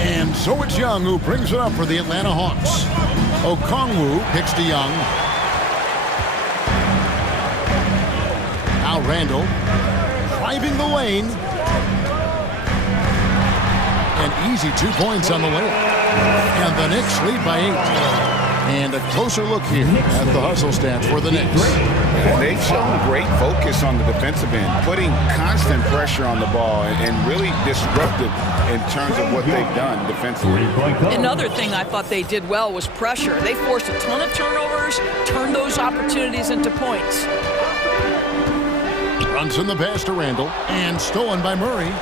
And so it's Young who brings it up for the Atlanta Hawks. Okongwu picks to Young. Now Randall driving the lane. An easy 2 points on the way. And the Knicks lead by 8. And a closer look here at the hustle stats for the Knicks. And they've shown great focus on the defensive end, putting constant pressure on the ball and really disruptive in terms of what they've done defensively. Another thing I thought they did well was pressure. They forced a ton of turnovers, turned those opportunities into points. Runs in the pass to Randall, and stolen by Murray.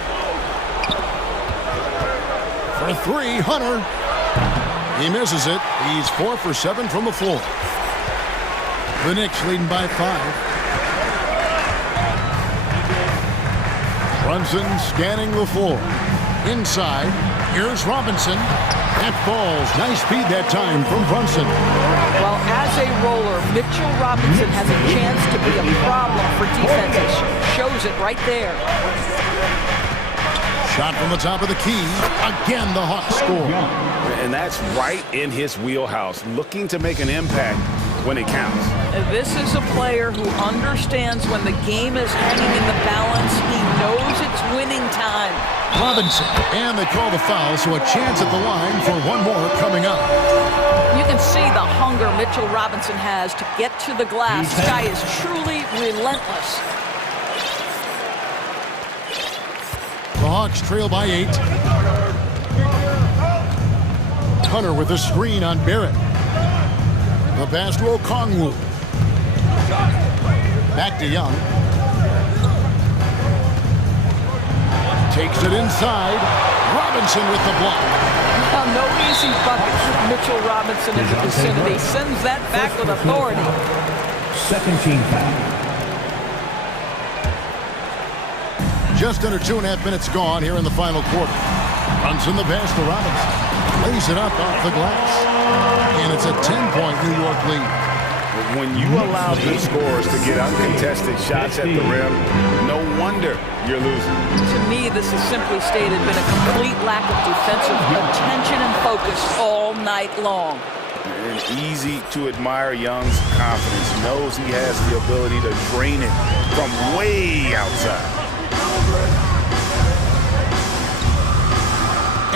For 3, Hunter. He misses it. He's 4 for 7 from the floor. The Knicks leading by 5. Brunson scanning the floor. Inside, here's Robinson. That falls. Nice speed that time from Brunson. Well, as a roller, Mitchell Robinson has a chance to be a problem for defenses. Shows it right there. Shot from the top of the key. Again, the Hawks score. And that's right in his wheelhouse, looking to make an impact when it counts. This is a player who understands when the game is hanging in the balance. He knows it's winning time. Robinson, and they call the foul, so a chance at the line for one more coming up. You can see the hunger Mitchell Robinson has to get to the glass. This guy is truly relentless. The Hawks trail by 8. Hunter with a screen on Barrett. The pass to Okongwu. Back to Young. Takes it inside. Robinson with the block. Now, no easy buckets with Mitchell Robinson in the vicinity. Sends that back with authority. Second team foul. Just under 2.5 minutes gone here in the final quarter. Runs in the pass to Robinson. Lays it up off the glass. And it's a 10-point New York lead. When you allow good scorers to get uncontested shots at the rim, no wonder you're losing. To me, this has simply stated been a complete lack of defensive attention and focus all night long. And easy to admire Young's confidence. He knows he has the ability to drain it from way outside.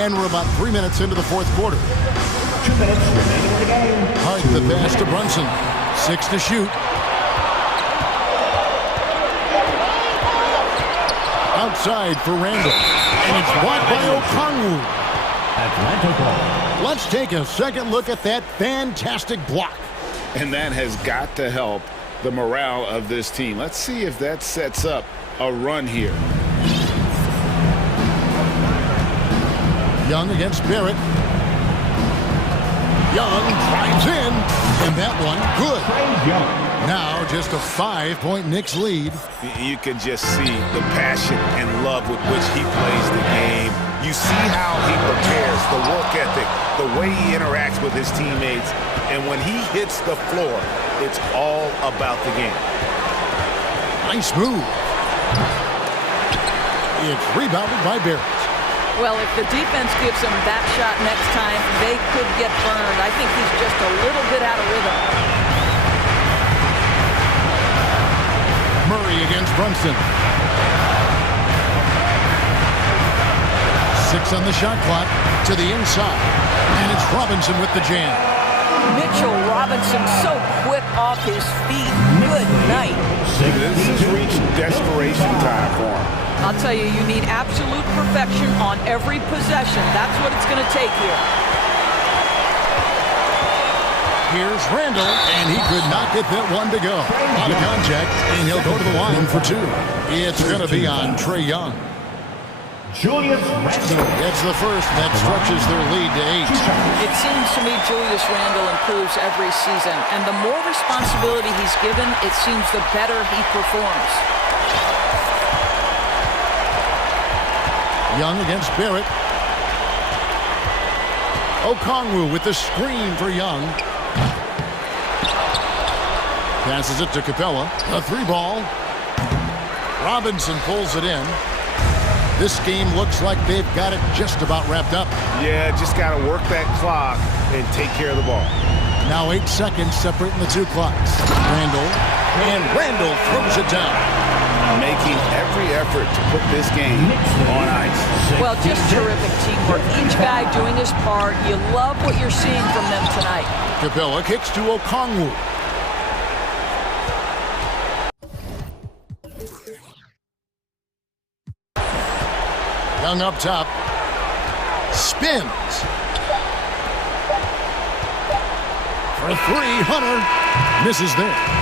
And we're about 3 minutes into the fourth quarter. 2 minutes remaining in the game. Hart the pass to Brunson. 6 to shoot. Outside for Randall. And it's blocked by Okongwu. Atlanta ball. Let's take a second look at that fantastic block. And that has got to help the morale of this team. Let's see if that sets up a run here. Young against Barrett. Young drives in, and that one good. Now just a 5-point Knicks lead. You can just see the passion and love with which he plays the game. You see how he prepares, the work ethic, the way he interacts with his teammates. And when he hits the floor, it's all about the game. Nice move. It's rebounded by Barrett. Well, if the defense gives him that shot next time, they could get burned. I think he's just a little bit out of rhythm. Murray against Brunson. 6 on the shot clock to the inside. And it's Robinson with the jam. Mitchell Robinson so quick off his feet. Good night. This has reached desperation time for him. I'll tell you, you need absolute perfection on every possession. That's what it's going to take here. Here's Randall, and he could not get that one to go. Out of contact, and he'll go to the line for two. It's going to be on Trae Young. Julius Randle. It's the first that stretches their lead to 8. It seems to me Julius Randle improves every season, and the more responsibility he's given, it seems the better he performs. Young against Barrett. Okongwu with the screen for Young. Passes it to Capella. A 3-ball. Robinson pulls it in. This game looks like they've got it just about wrapped up. Yeah, just got to work that clock and take care of the ball. Now 8 seconds separating the two clocks. Randall. And Randall throws it down. Making every effort to put this game on ice. Well, just terrific teamwork. Each guy doing his part. You love what you're seeing from them tonight. Capella kicks to Okongwu. Young up top. Spins. For 3, Hunter misses there.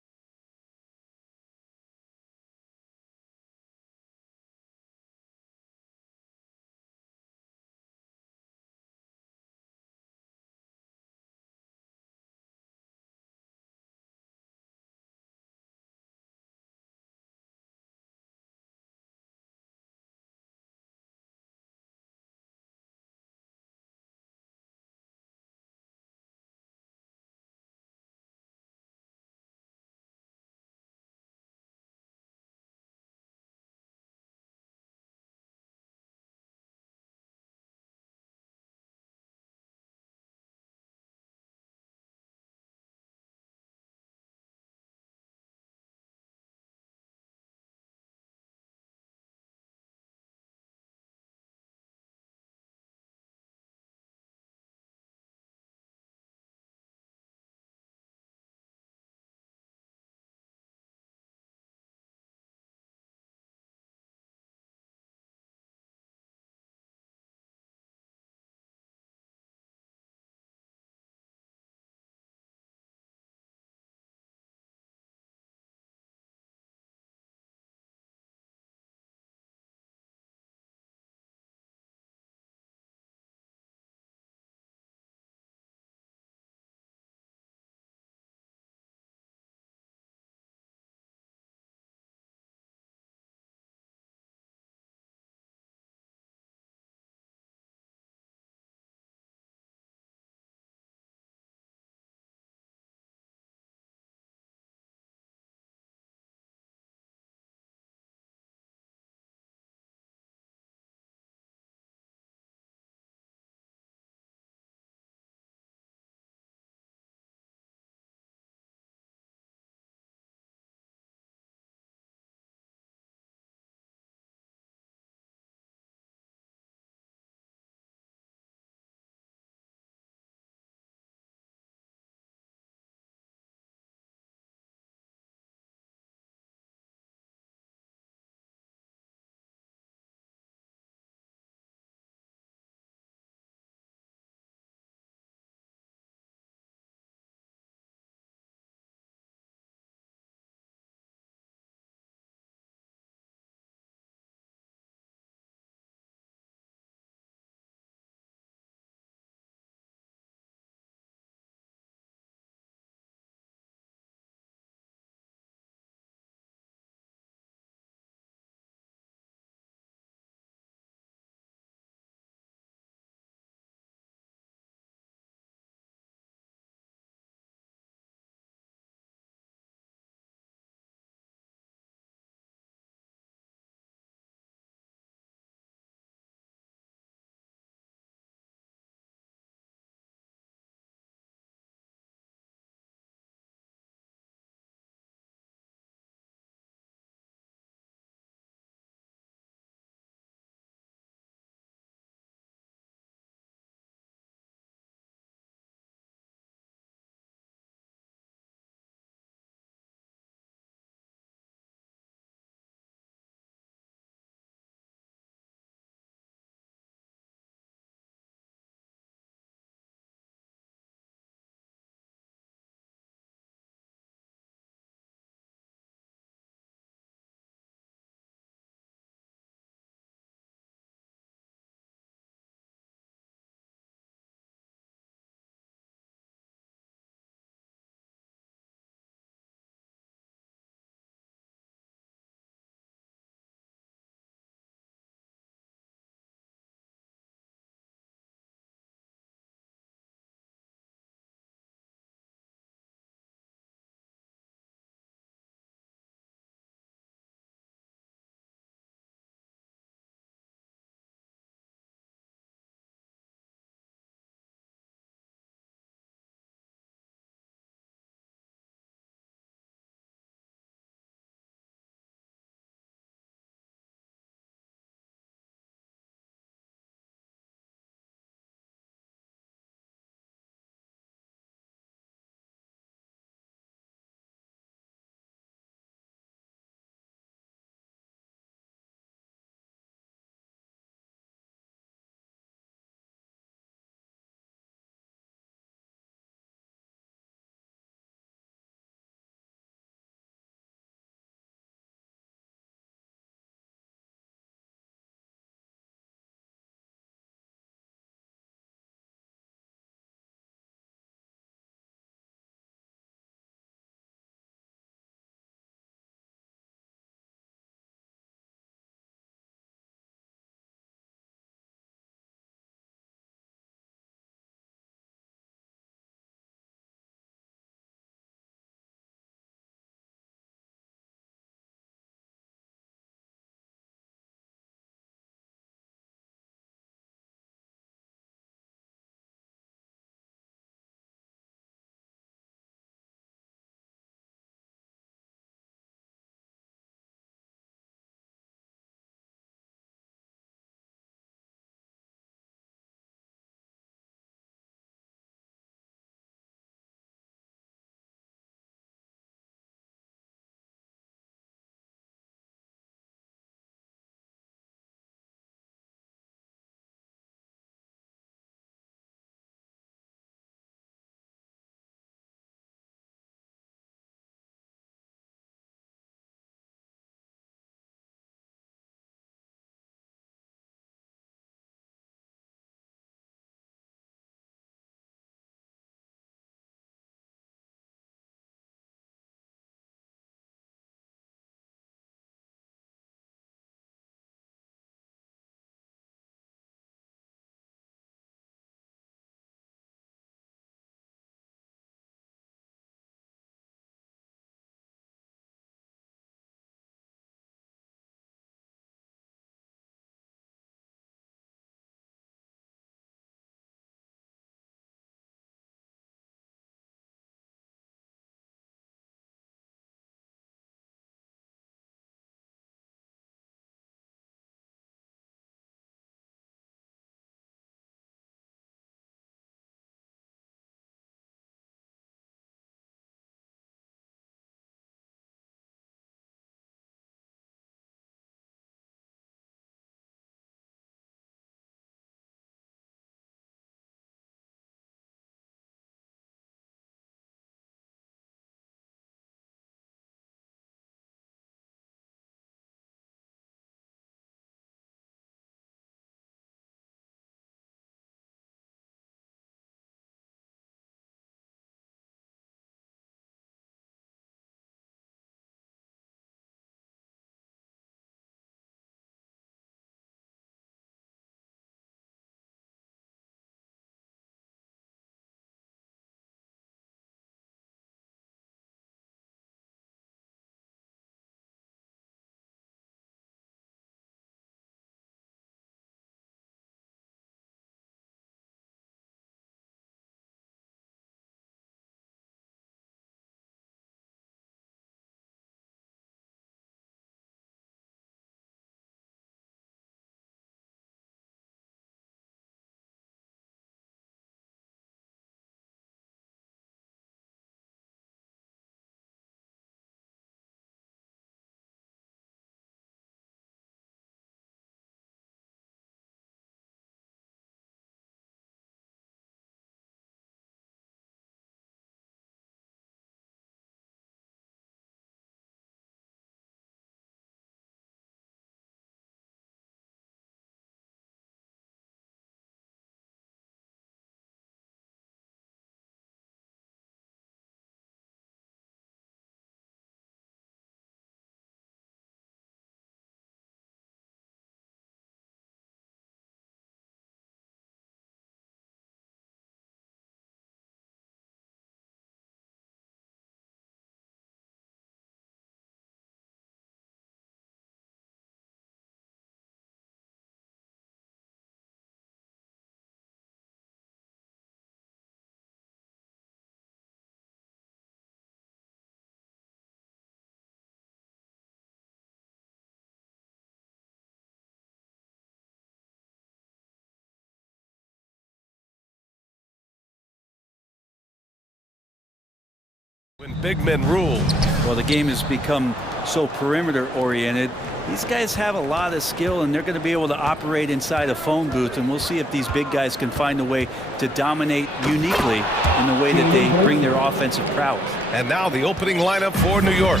When big men rule. Well, the game has become so perimeter-oriented. These guys have a lot of skill, and they're going to be able to operate inside a phone booth, and we'll see if these big guys can find a way to dominate uniquely in the way that they bring their offensive prowess. And now the opening lineup for New York.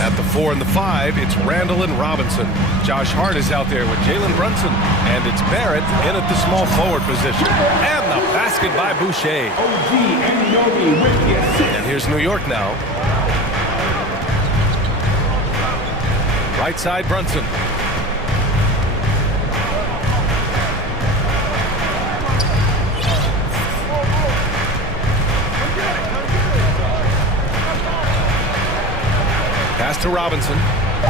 At the 4 and the 5, it's Randall and Robinson. Josh Hart is out there with Jalen Brunson, and it's Barrett in at the small forward position. And the basket by Boucher. And here's New York now. Right side, Brunson. Pass to Robinson.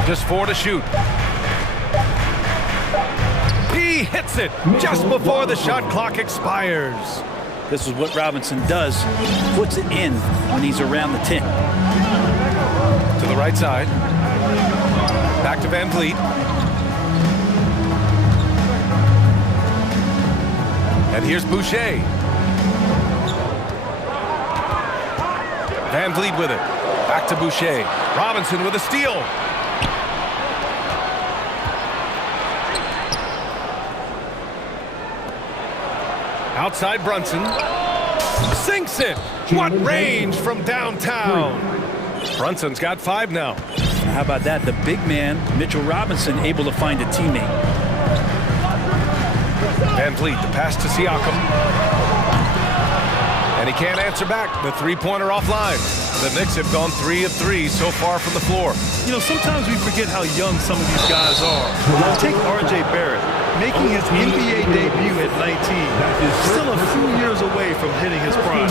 Just 4 to shoot. He hits it just before the shot clock expires. This is what Robinson does. He puts it in when he's around the 10. To the right side. Back to Van Vliet. And here's Boucher. Van Vliet with it. Back to Boucher. Robinson with a steal. Outside Brunson. Sinks it. What range from downtown. Brunson's got 5 now. How about that? The big man, Mitchell Robinson, able to find a teammate. Van Vliet, the pass to Siakam. And he can't answer back. The three-pointer offline. The Knicks have gone 3 of 3 so far from the floor. You know, sometimes we forget how young some of these guys are. Take R.J. Barrett, making his NBA debut at 19. Still a few years away from hitting his prime.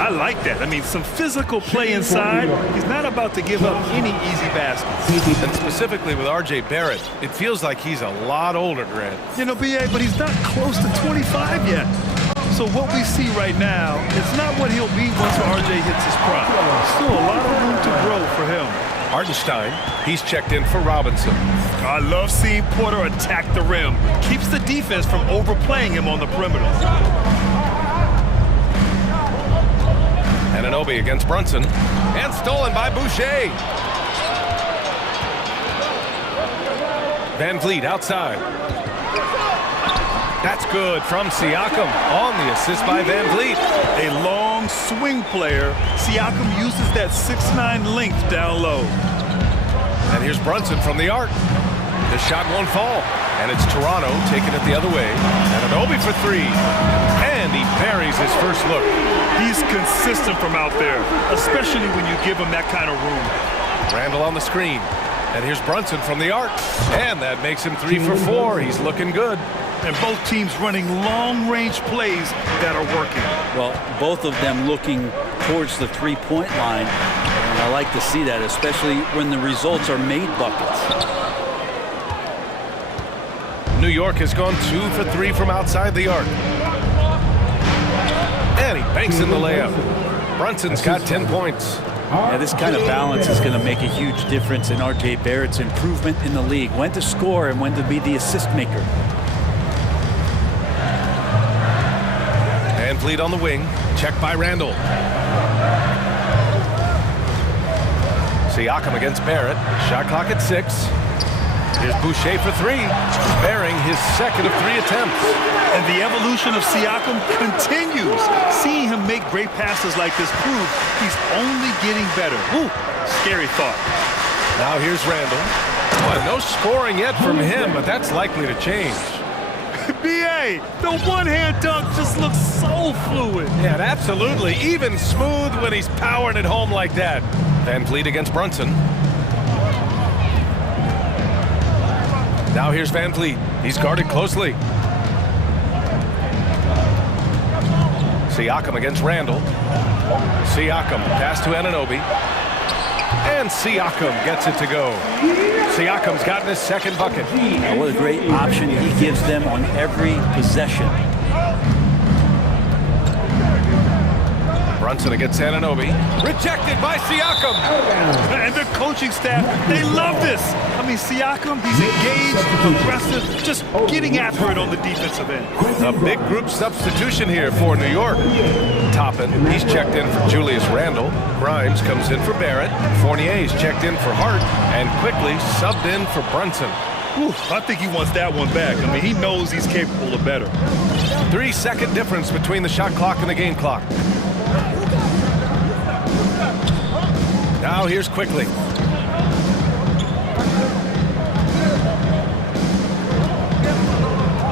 I like that. I mean, some physical play inside. He's not about to give up any easy baskets. And specifically with R.J. Barrett, it feels like he's a lot older, Grant. You know, B.A., but he's not close to 25 yet. So what we see right now, it's not what he'll be once R.J. hits his prime. Still a lot of room to grow for him. Hartenstein, he's checked in for Robinson. I love seeing Porter attack the rim. Keeps the defense from overplaying him on the perimeter. Anunoby against Brunson. And stolen by Boucher. Van Vliet outside. That's good from Siakam on the assist by Van Vliet. A long swing player. Siakam uses that 6'9" length down low. And here's Brunson from the arc. The shot won't fall. And it's Toronto taking it the other way. Anunoby for 3. And he buries his first look. He's consistent from out there, especially when you give him that kind of room. Randall on the screen. And here's Brunson from the arc. And that makes him 3 for 4. He's looking good. And both teams running long-range plays that are working. Well, both of them looking towards the three-point line. And I like to see that, especially when the results are made buckets. New York has gone 2 for 3 from outside the arc. And he banks in the layup. Brunson's got 10 points. Yeah, this kind of balance is going to make a huge difference in R.J. Barrett's improvement in the league. When to score and when to be the assist maker. Van Vliet on the wing. Checked by Randall. Siakam against Barrett. Shot clock at 6. Here's Boucher for 3. Bearing his second of 3 attempts. And the evolution of Siakam continues. Seeing him make great passes like this proves he's only getting better. Ooh, scary thought. Now here's Randall. Boy, no scoring yet from him, but that's likely to change. B.A., the one-hand dunk just looks so fluid. Yeah, absolutely. Even smooth when he's powering it home like that. Van Vliet against Brunson. Now here's Van Vliet. He's guarded closely. Siakam against Randall. Siakam pass to Anunoby. And Siakam gets it to go. Siakam's gotten his second bucket. Oh, what a great option he gives them on every possession. Brunson against Ananobi. Rejected by Siakam. And the coaching staff, they love this. I mean, Siakam, he's engaged, aggressive, just getting after it on the defensive end. A big group substitution here for New York. Toppin, he's checked in for Julius Randle. Grimes comes in for Barrett. Fournier's checked in for Hart. And quickly subbed in for Brunson. Ooh, I think he wants that one back. I mean, he knows he's capable of better. 3-second difference between the shot clock and the game clock. Now here's Quickly.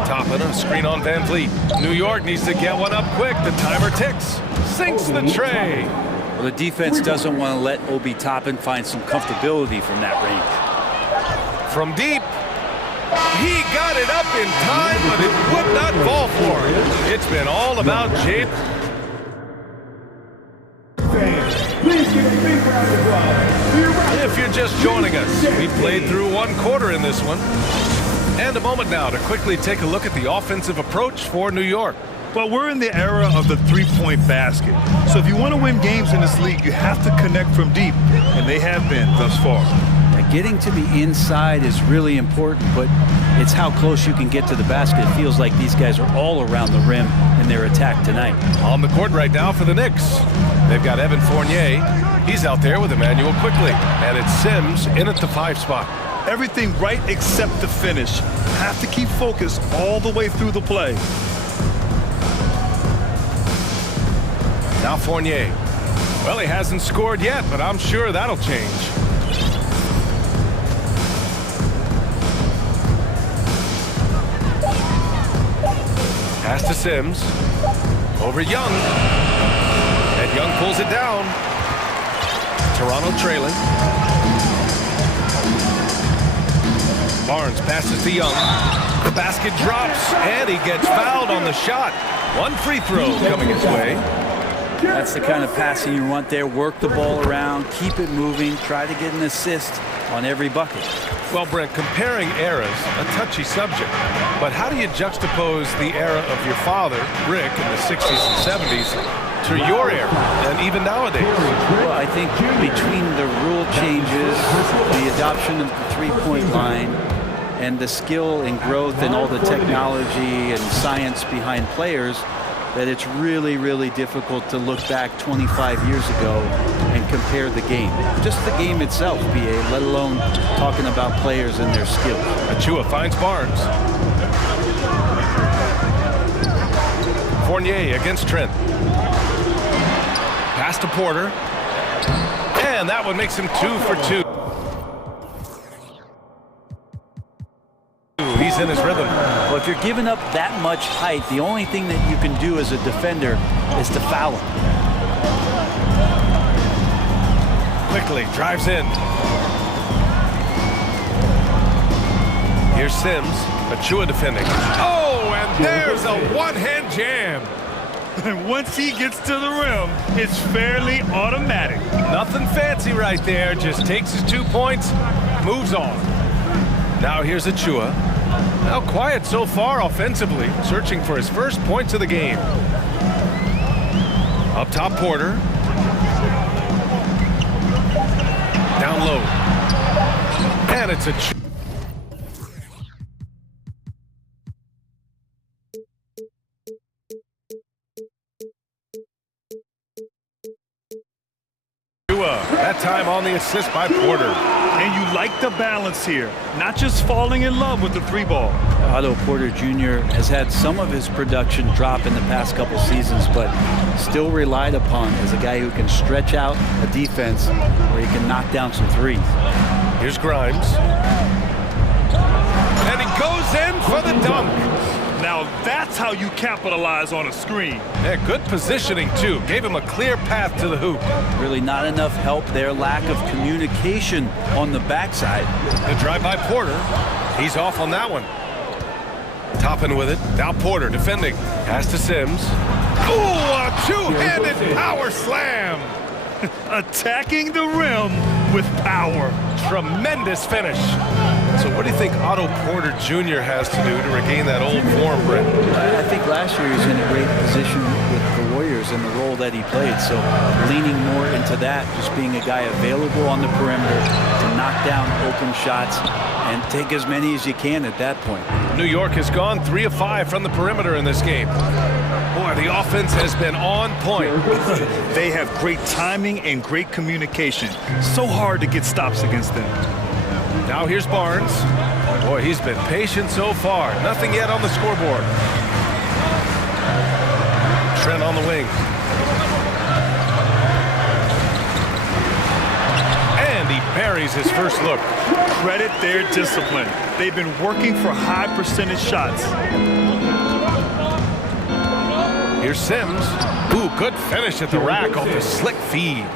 Toppin, a screen on Van Vliet. New York needs to get one up quick. The timer ticks. Sinks the tray. Well, the defense doesn't want to let Obi Toppin find some comfortability from that range. From deep. He got it up in time, but it would not fall for him. It's been all about Jade. If you're just joining us, we played through one quarter in this one. And a moment now to quickly take a look at the offensive approach for New York. Well, we're in the era of the three-point basket. So if you want to win games in this league, you have to connect from deep, and they have been thus far. Getting to the inside is really important, but it's how close you can get to the basket. It feels like these guys are all around the rim in their attack tonight. On the court right now for the Knicks. They've got Evan Fournier. He's out there with Emmanuel Quickly. And it's Sims in at the 5 spot. Everything right except the finish. Have to keep focused all the way through the play. Now Fournier. Well, he hasn't scored yet, but I'm sure that'll change. Pass to Sims. Over Young. And Young pulls it down. Toronto trailing. Barnes passes to Young. The basket drops, and he gets fouled on the shot. One free throw coming his way. That's the kind of passing you want there. Work the ball around, keep it moving, try to get an assist on every bucket. Well, Brent, comparing eras, a touchy subject. But how do you juxtapose the era of your father, Rick, in the 60s and 70s, to your era, and even nowadays? Well, I think between the rule changes, the adoption of the three-point line, and the skill and growth and all the technology and science behind players, that it's really, really difficult to look back 25 years ago and compare the game. Just the game itself, BA, let alone talking about players and their skills. Achua finds Barnes. Fournier against Trent. Pass to Porter. And that one makes him 2 for 2. He's in his rhythm. Well, if you're giving up that much height, the only thing that you can do as a defender is to foul him. Quickly drives in. Here's Sims. Achua defending. Oh, and there's a one-hand jam. And once he gets to the rim, it's fairly automatic. Nothing fancy right there. Just takes his 2 points, moves on. Now here's Achua. Now quiet so far offensively, searching for his first points of the game. Up top, Porter. Down low. And it's Achua. That time on the assist by Porter. And you like the balance here, not just falling in love with the 3-ball. Otto Porter Jr. has had some of his production drop in the past couple seasons, but still relied upon as a guy who can stretch out a defense where he can knock down some threes. Here's Grimes. And he goes in for the dunk. Now that's how you capitalize on a screen. Yeah, good positioning, too. Gave him a clear path to the hoop. Really not enough help there. Lack of communication on the backside. The drive by Porter. He's off on that one. Toppin with it. Now Porter defending. Pass to Sims. Oh, a two-handed power slam. Attacking the rim with power. Tremendous finish. So what do you think Otto Porter Jr. has to do to regain that old form, Brent? I think last year he was in a great position with the Warriors Warriors and the role that he played. So leaning more into that, just being a guy available on the perimeter to knock down open shots and take as many as you can at that point. New York has gone 3 of 5 from the perimeter in this game. Boy, the offense has been on point. They have great timing and great communication. So hard to get stops against them. Now here's Barnes. Boy, he's been patient so far. Nothing yet on the scoreboard. Trent on the wing. And he buries his first look. Credit their discipline. They've been working for high percentage shots. Here's Sims. Ooh, good finish at the rack off the slick feed.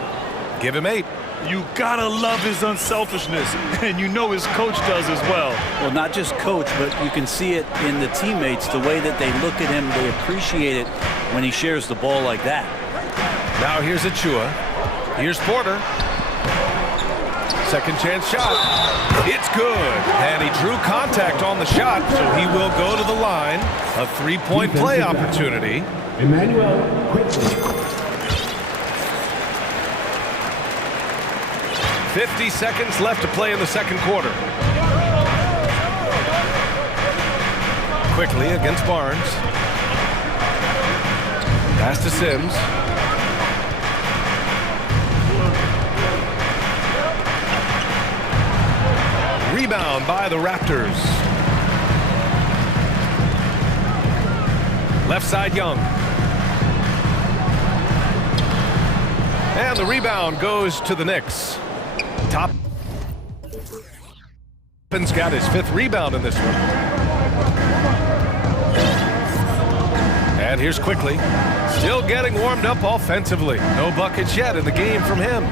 Give him 8. You gotta love his unselfishness, and you know his coach does as well. Well, not just coach, but you can see it in the teammates, the way that they look at him, they appreciate it when he shares the ball like that. Now here's Achua. Here's Porter. Second chance shot. It's good. And he drew contact on the shot, so he will go to the line. A 3-point play opportunity. Emmanuel quickly. 50 seconds left to play in the second quarter. Quickly against Barnes. Pass to Sims. Rebound by the Raptors. Left side Young. And the rebound goes to the Knicks. Toppin's got his 5th rebound in this one. And here's Quickly. Still getting warmed up offensively. No buckets yet in the game from him.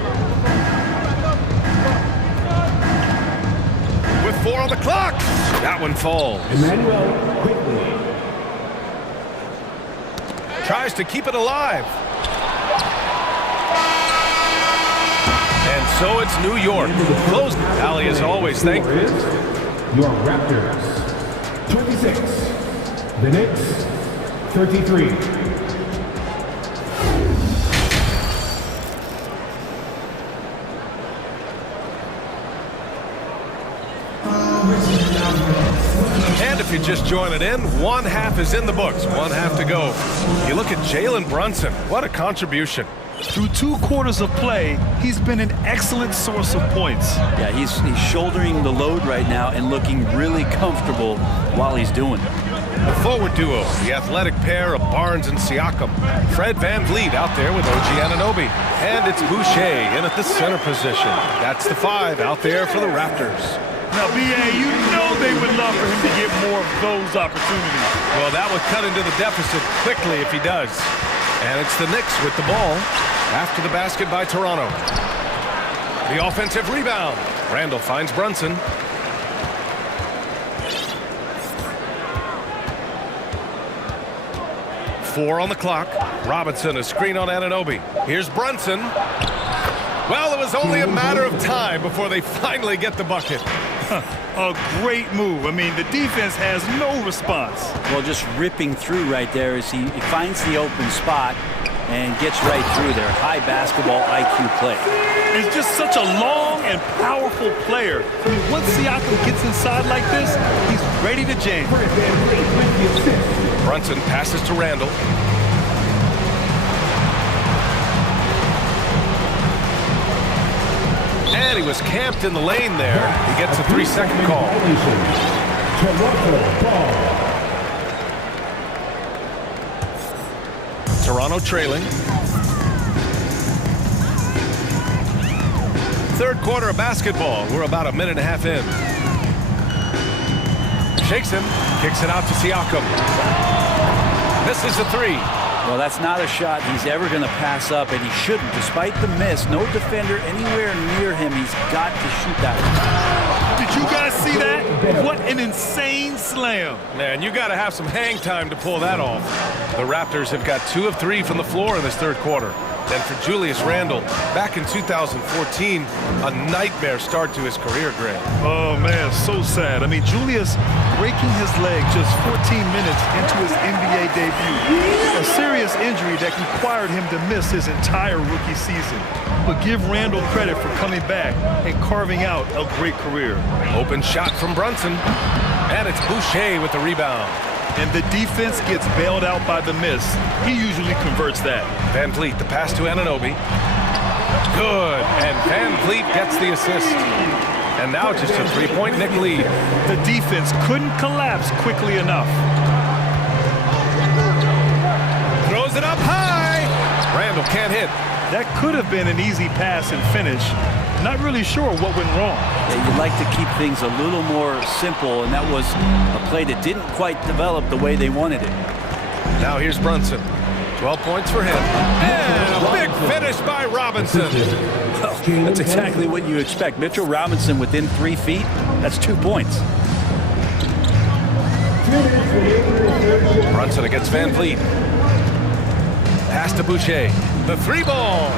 With 4 on the clock. That one falls. Emmanuel Quickly. Tries to keep it alive. And so it's New York. Close. Allie, as always, thank you. Your Raptors, 26. The Knicks, 33. And if you're just joining in, 1 half is in the books. 1 half to go. You look at Jalen Brunson. What a contribution. Through 2 quarters of play, he's been an excellent source of points. Yeah, he's shouldering the load right now and looking really comfortable while he's doing it. The forward duo, the athletic pair of Barnes and Siakam. Fred VanVleet out there with OG Anunoby. And it's Boucher in at the center position. That's the 5 out there for the Raptors. Now, B.A., you know they would love for him to get more of those opportunities. Well, that would cut into the deficit quickly if he does. And it's the Knicks with the ball after the basket by Toronto. The offensive rebound. Randall finds Brunson. Four on the clock. Robinson, a screen on Anunoby. Here's Brunson. Well, it was only a matter of time before they finally get the bucket. A great move. I mean, the defense has no response. Well, just ripping through right there as he finds the open spot and gets right through there. High basketball IQ play. He's just such a long and powerful player. I mean, once Siakam gets inside like this, he's ready to jam. Brunson passes to Randall. And he was camped in the lane there. He gets a 3-second call. Toronto trailing. Third quarter of basketball. We're about a minute and a half in. Shakes him, kicks it out to Siakam. This is the 3. Well, that's not a shot he's ever going to pass up, and he shouldn't. Despite the miss, no defender anywhere near him. He's got to shoot that one. Did you guys see that? What an insane slam. Man, you got to have some hang time to pull that off. The Raptors have got 2 of 3 from the floor in this third quarter. And for Julius Randle, back in 2014, a nightmare start to his career, Greg. Oh, man, so sad. I mean, Julius breaking his leg just 14 minutes into his NBA debut. A serious injury that required him to miss his entire rookie season. But give Randle credit for coming back and carving out a great career. Open shot from Brunson. And it's Boucher with the rebound. And the defense gets bailed out by the miss. He usually converts that. Van Vliet, the pass to Anunoby. Good, and Van Vliet gets the assist. And now just a three-point Knick lead. The defense couldn't collapse quickly enough. Throws it up high. Randle can't hit. That could have been an easy pass and finish. Not really sure what went wrong. Yeah, you'd like to keep things a little more simple, and that was a play that didn't quite develop the way they wanted it. Now here's Brunson. 12 points for him. And a big finish by Robinson. Well, that's exactly what you expect. Mitchell Robinson within 3 feet, that's 2 points. Brunson against Van Vliet. Pass to Boucher. The three ball.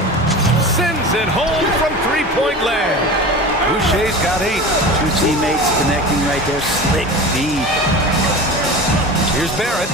Sends it home from three-point land. Boucher's got 8. 2 teammates connecting right there. Slick feed. Here's Barrett.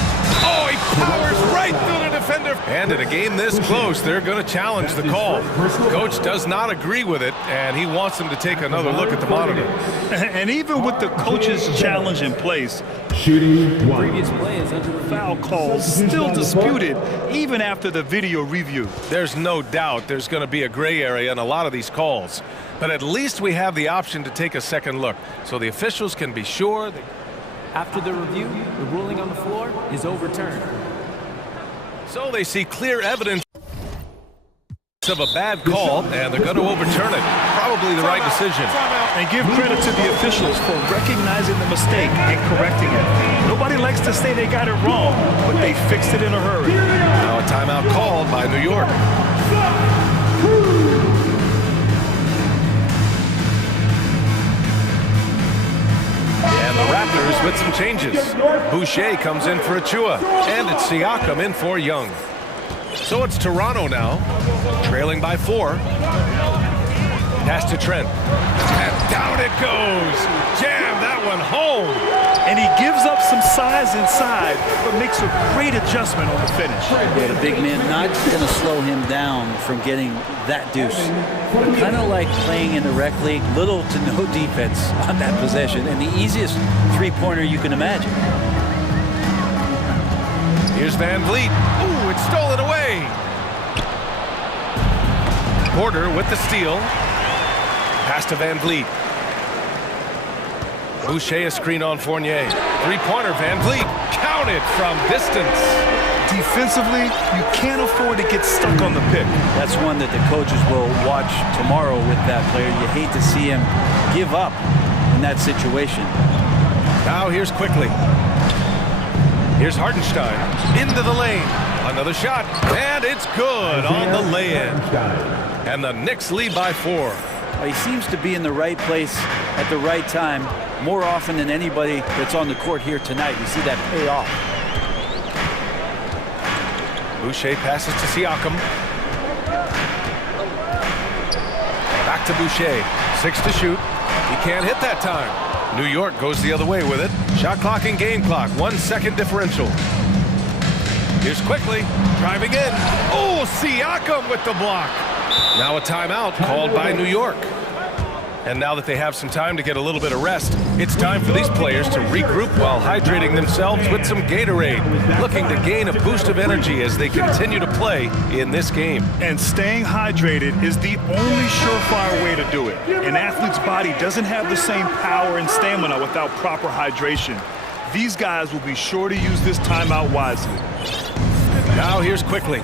Oh, he powers right through the defender. And in a game this close, they're going to challenge the call. Coach does not agree with it, and he wants them to take another look at the monitor. And even with the coach's challenge in place, Shooting 1. Previous play is under review. foul calls still disputed even after the video review. There's no doubt there's going to be a gray area in a lot of these calls. But at least we have the option to take a second look, so the officials can be sure. After the review, the ruling on the floor is overturned. So they see clear evidence of a bad call, and they're going to overturn it. Probably the right decision. And give credit to the officials for recognizing the mistake and correcting it. Nobody likes to say they got it wrong, but they fixed it in a hurry. Now a timeout called by New York. And the Raptors with some changes. Boucher comes in for Achua, and it's Siakam in for Young. So it's Toronto now, trailing by 4. Pass to Trent. And down it goes. Jam that one home. And he gives up some size inside, but makes a great adjustment on the finish. Yeah, the big man not going to slow him down from getting that deuce. Kind of like playing in the rec league, little to no defense on that possession, and the easiest three-pointer you can imagine. Here's Van Vliet. Ooh, it's stolen away. Porter with the steal. Pass to Van Vliet. Boucher a screen on Fournier. Three-pointer, Van Vliet. Counted from distance. Defensively, you can't afford to get stuck on the pick. That's one that the coaches will watch tomorrow with that player. You hate to see him give up in that situation. Now here's Quickly. Here's Hartenstein into the lane. Another shot, and it's good on the lay-in. And the Knicks lead by 4. He seems to be in the right place at the right time more often than anybody that's on the court here tonight. You see that pay off. Boucher passes to Siakam. Back to Boucher. 6 to shoot. He can't hit that time. New York goes the other way with it. Shot clock and game clock. 1 second differential. Here's Quickly. Driving in. Oh, Siakam with the block. Now a timeout called by New York. And now that they have some time to get a little bit of rest, it's time for these players to regroup while hydrating themselves with some Gatorade, looking to gain a boost of energy as they continue to play in this game. And staying hydrated is the only surefire way to do it. An athlete's body doesn't have the same power and stamina without proper hydration. These guys will be sure to use this timeout wisely. Now here's Quickly.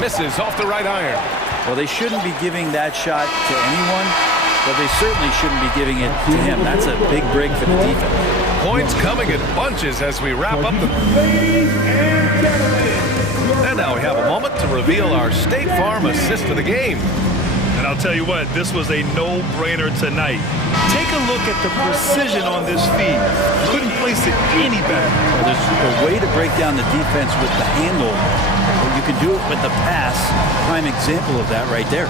Misses off the right iron. Well, they shouldn't be giving that shot to anyone, but they certainly shouldn't be giving it to him. That's a big break for the defense. Points coming in bunches as we wrap up the... Ladies and gentlemen. And now we have a moment to reveal our State Farm assist of the game. And I'll tell you what, this was a no-brainer tonight. Take a look at the precision on this feed. Couldn't place it any better. Well, there's a way to break down the defense with the handle. You can do it with the pass. Prime example of that right there.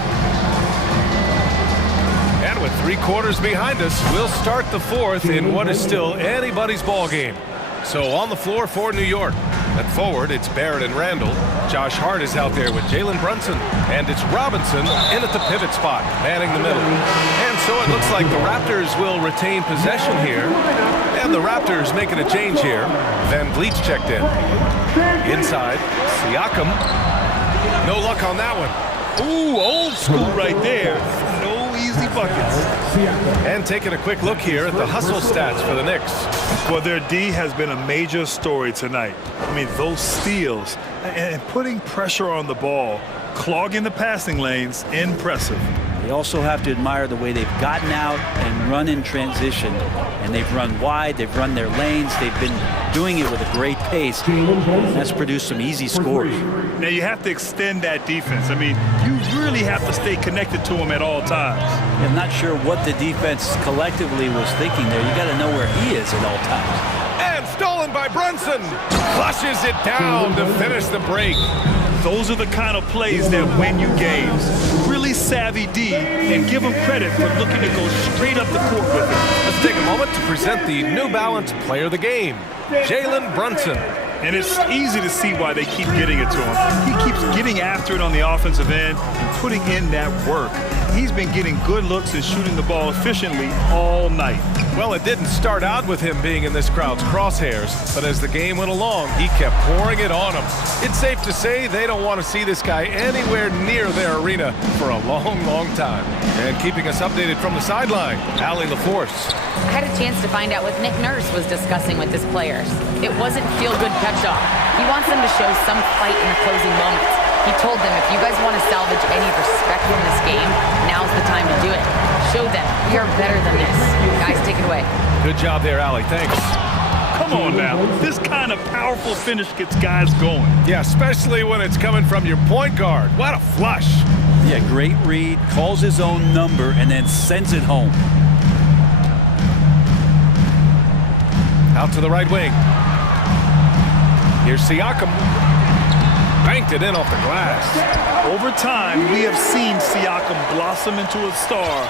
And with 3 quarters behind us, we'll start the fourth in what is still anybody's ball game. So on the floor for New York. At forward, it's Barrett and Randall. Josh Hart is out there with Jalen Brunson. And it's Robinson in at the pivot spot, manning the middle. And so it looks like the Raptors will retain possession here. And the Raptors making a change here. Van Vliet's checked in. Inside, Siakam. No luck on that one. Ooh, old school right there. No easy buckets. And taking a quick look here at the hustle stats for the Knicks. Well, their D has been a major story tonight. I mean, those steals and putting pressure on the ball, clogging the passing lanes, impressive. They also have to admire the way they've gotten out and run in transition. And they've run wide, they've run their lanes, they've been doing it with a great pace. That's produced some easy scores. Now you have to extend that defense. I mean, you really have to stay connected to him at all times. I'm not sure what the defense collectively was thinking there. You got to know where he is at all times. And stolen by Brunson. Flushes it down to finish the break. Those are the kind of plays that win you games. Really savvy D, and give him credit for looking to go straight up the court with it. Let's take a moment to present the New Balance Player of the Game, Jalen Brunson. And it's easy to see why they keep getting it to him. He keeps getting after it on the offensive end and putting in that work. He's been getting good looks and shooting the ball efficiently all night. Well, it didn't start out with him being in this crowd's crosshairs, but as the game went along, he kept pouring it on him. It's safe to say they don't want to see this guy anywhere near their arena for a long, long time. And keeping us updated from the sideline, Allie LaForce. I had a chance to find out what Nick Nurse was discussing with his players. It wasn't feel-good pep-talk. He wants them to show some fight in the closing moments. He told them, if you guys want to salvage any respect from this game, now's the time to do it. Show them we are better than this. Guys, take it away. Good job there, Allie. Thanks. Come on now. This kind of powerful finish gets guys going. Yeah, especially when it's coming from your point guard. What a flush. Yeah, great read, calls his own number, and then sends it home. Out to the right wing. Here's Siakam. Banked it in off the glass. Over time, we have seen Siakam blossom into a star,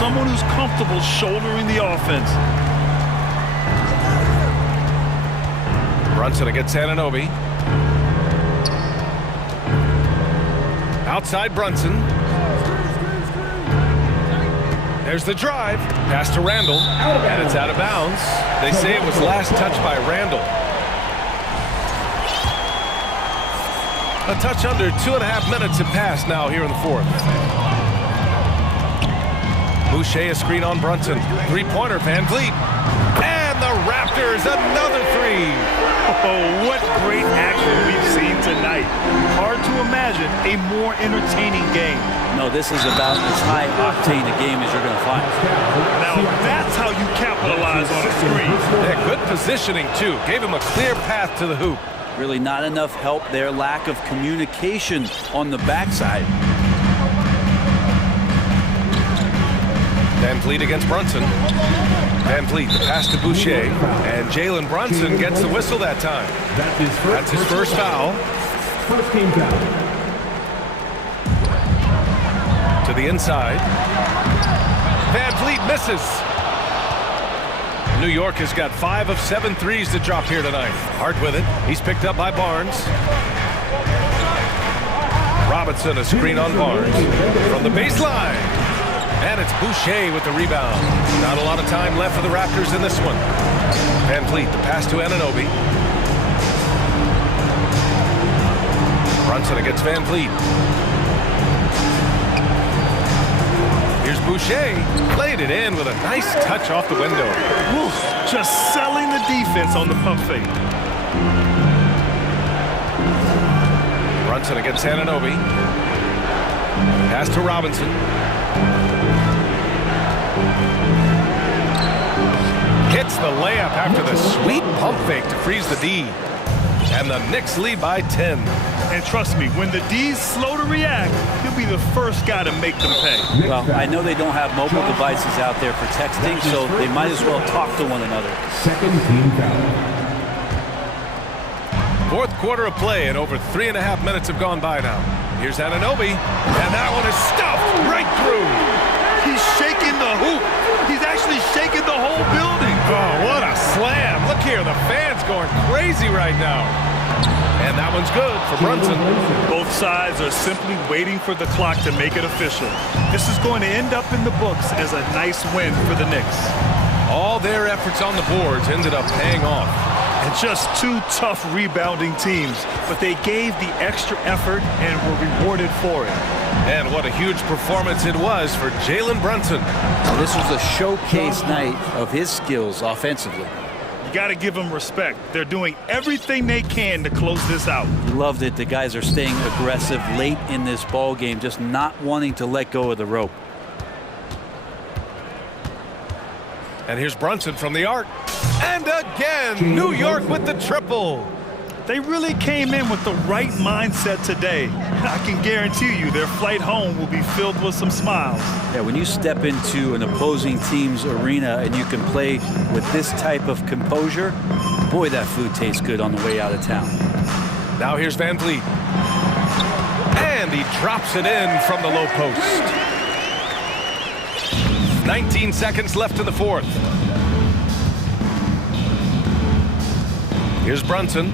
someone who's comfortable shouldering the offense. Brunson against Anunoby. Outside Brunson. There's the drive. Pass to Randall. And it's out of bounds. They say it was last touched by Randall. A touch under 2.5 minutes have passed now here in the fourth. Boucher a screen on Brunson. Three-pointer, Van Vliet. And the Raptors, another three. Oh, what great action we've seen tonight. Hard to imagine a more entertaining game. No, this is about as high-octane a game as you're going to find. Now, that's how you capitalize on a screen. Yeah, good positioning, too. Gave him a clear path to the hoop. Really not enough help there. Lack of communication on the backside. Van Vliet against Brunson. Van Vliet, the pass to Boucher. And Jalen Brunson gets the whistle that time. That's his first foul. First team foul. To the inside. Van Vliet misses. New York has got 5 of 7 threes to drop here tonight. Hart with it. He's picked up by Barnes. Robinson a screen on Barnes. From the baseline. And it's Boucher with the rebound. Not a lot of time left for the Raptors in this one. Van Vliet, the pass to Anunoby. Brunson against Van Vliet. Here's Boucher. Played it in with a nice touch off the window. Wolf just selling the defense on the pump fake. Brunson against Anunoby. Pass to Robinson. Hits the layup after the sweet pump fake to freeze the D. And the Knicks lead by 10. And trust me, when the D's slow to react, he'll be the first guy to make them pay. Well, I know they don't have mobile devices out there for texting, so they might as well talk to one another. Second team foul. Fourth quarter of play, and over 3.5 minutes have gone by now. Here's Anunoby, and that one is stuffed right through. He's shaking the hoop. He's actually shaking the whole building. Oh, what a slam. Look here, the fans going crazy right now. And that one's good for Brunson. Both sides are simply waiting for the clock to make it official. This is going to end up in the books as a nice win for the Knicks. All their efforts on the boards ended up paying off. And just two tough rebounding teams, but they gave the extra effort and were rewarded for it. And what a huge performance it was for Jalen Brunson. This was a showcase night of his skills offensively. You got to give them respect. They're doing everything they can to close this out. Love that the guys are staying aggressive late in this ball game, just not wanting to let go of the rope. And here's Brunson from the arc. And again, New York with the triple. They really came in with the right mindset today. I can guarantee you their flight home will be filled with some smiles. Yeah, when you step into an opposing team's arena and you can play with this type of composure, boy, that food tastes good on the way out of town. Now here's Van Vliet. And he drops it in from the low post. 19 seconds left in the fourth. Here's Brunson.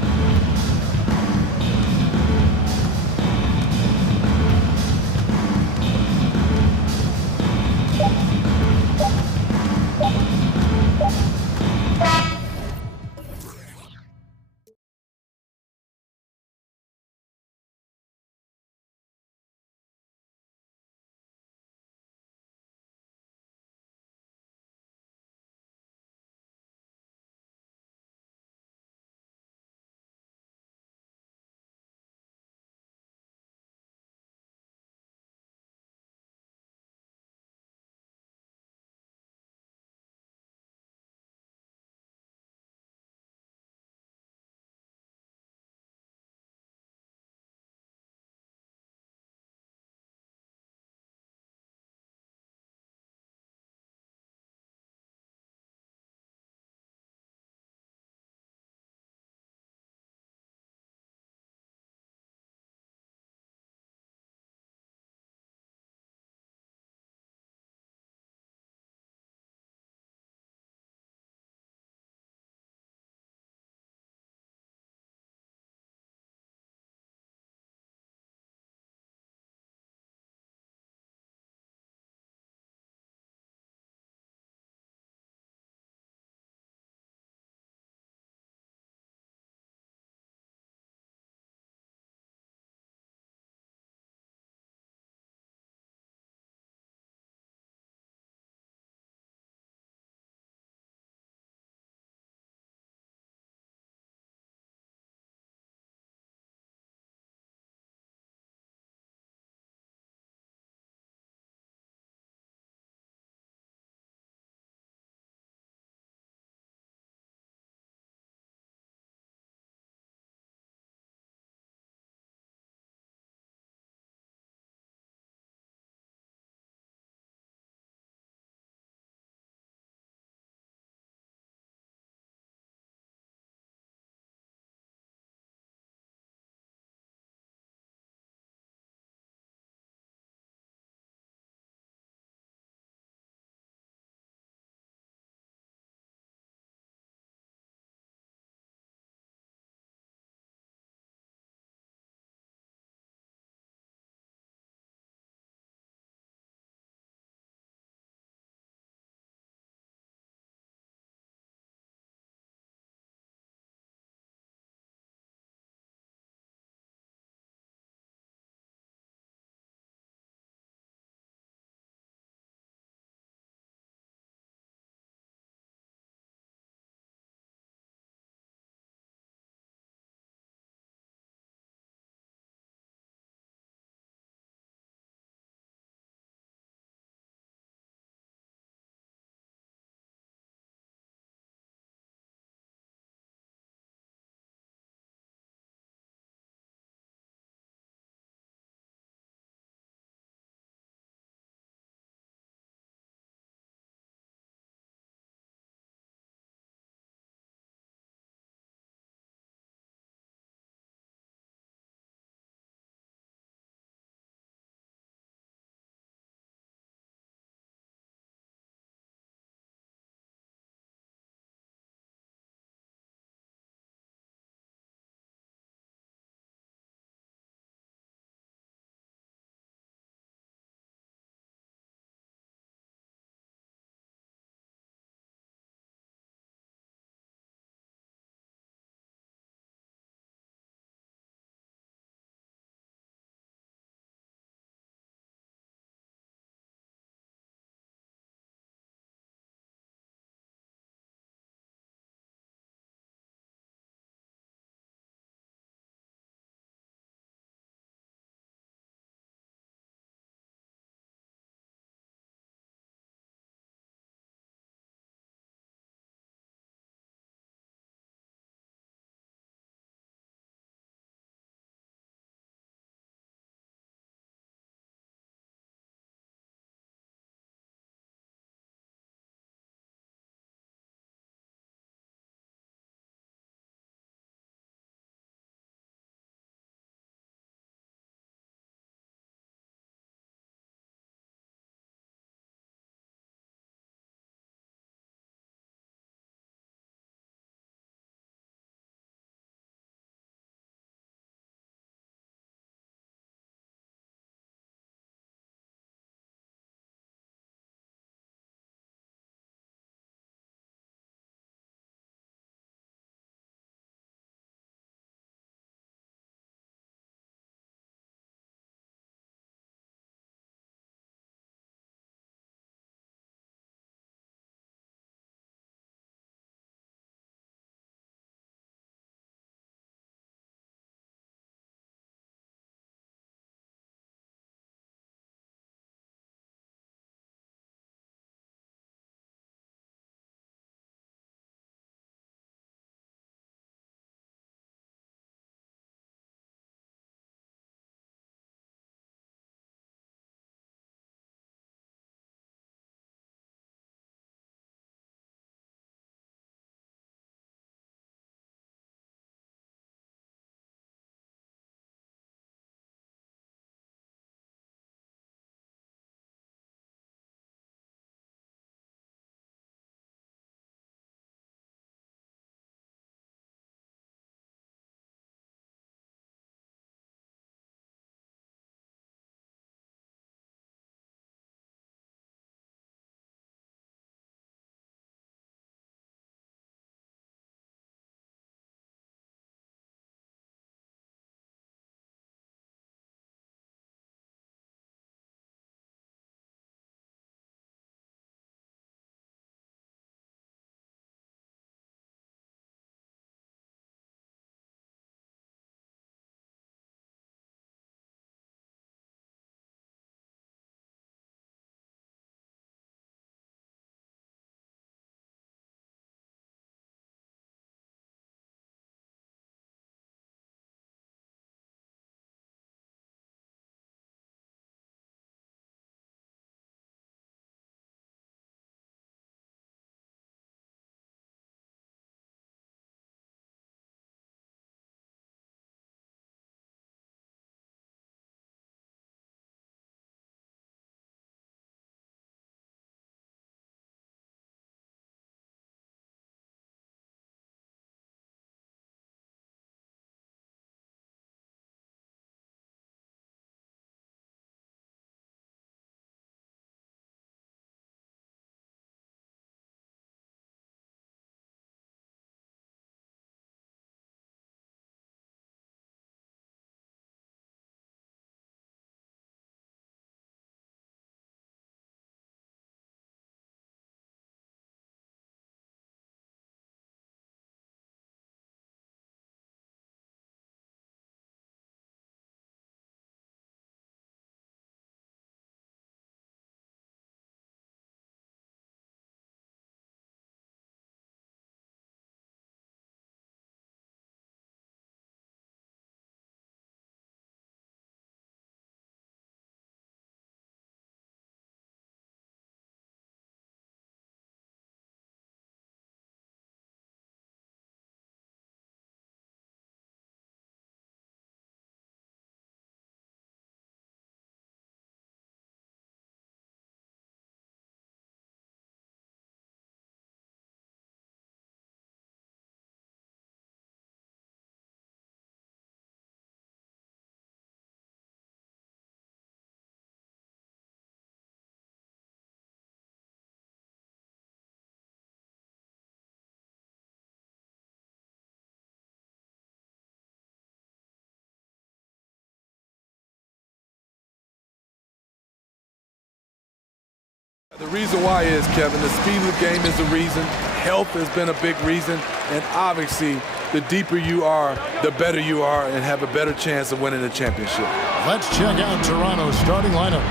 The reason why is, Kevin, the speed of the game is the reason. Health has been a big reason. And obviously, the deeper you are, the better you are and have a better chance of winning the championship. Let's check out Toronto's starting lineup.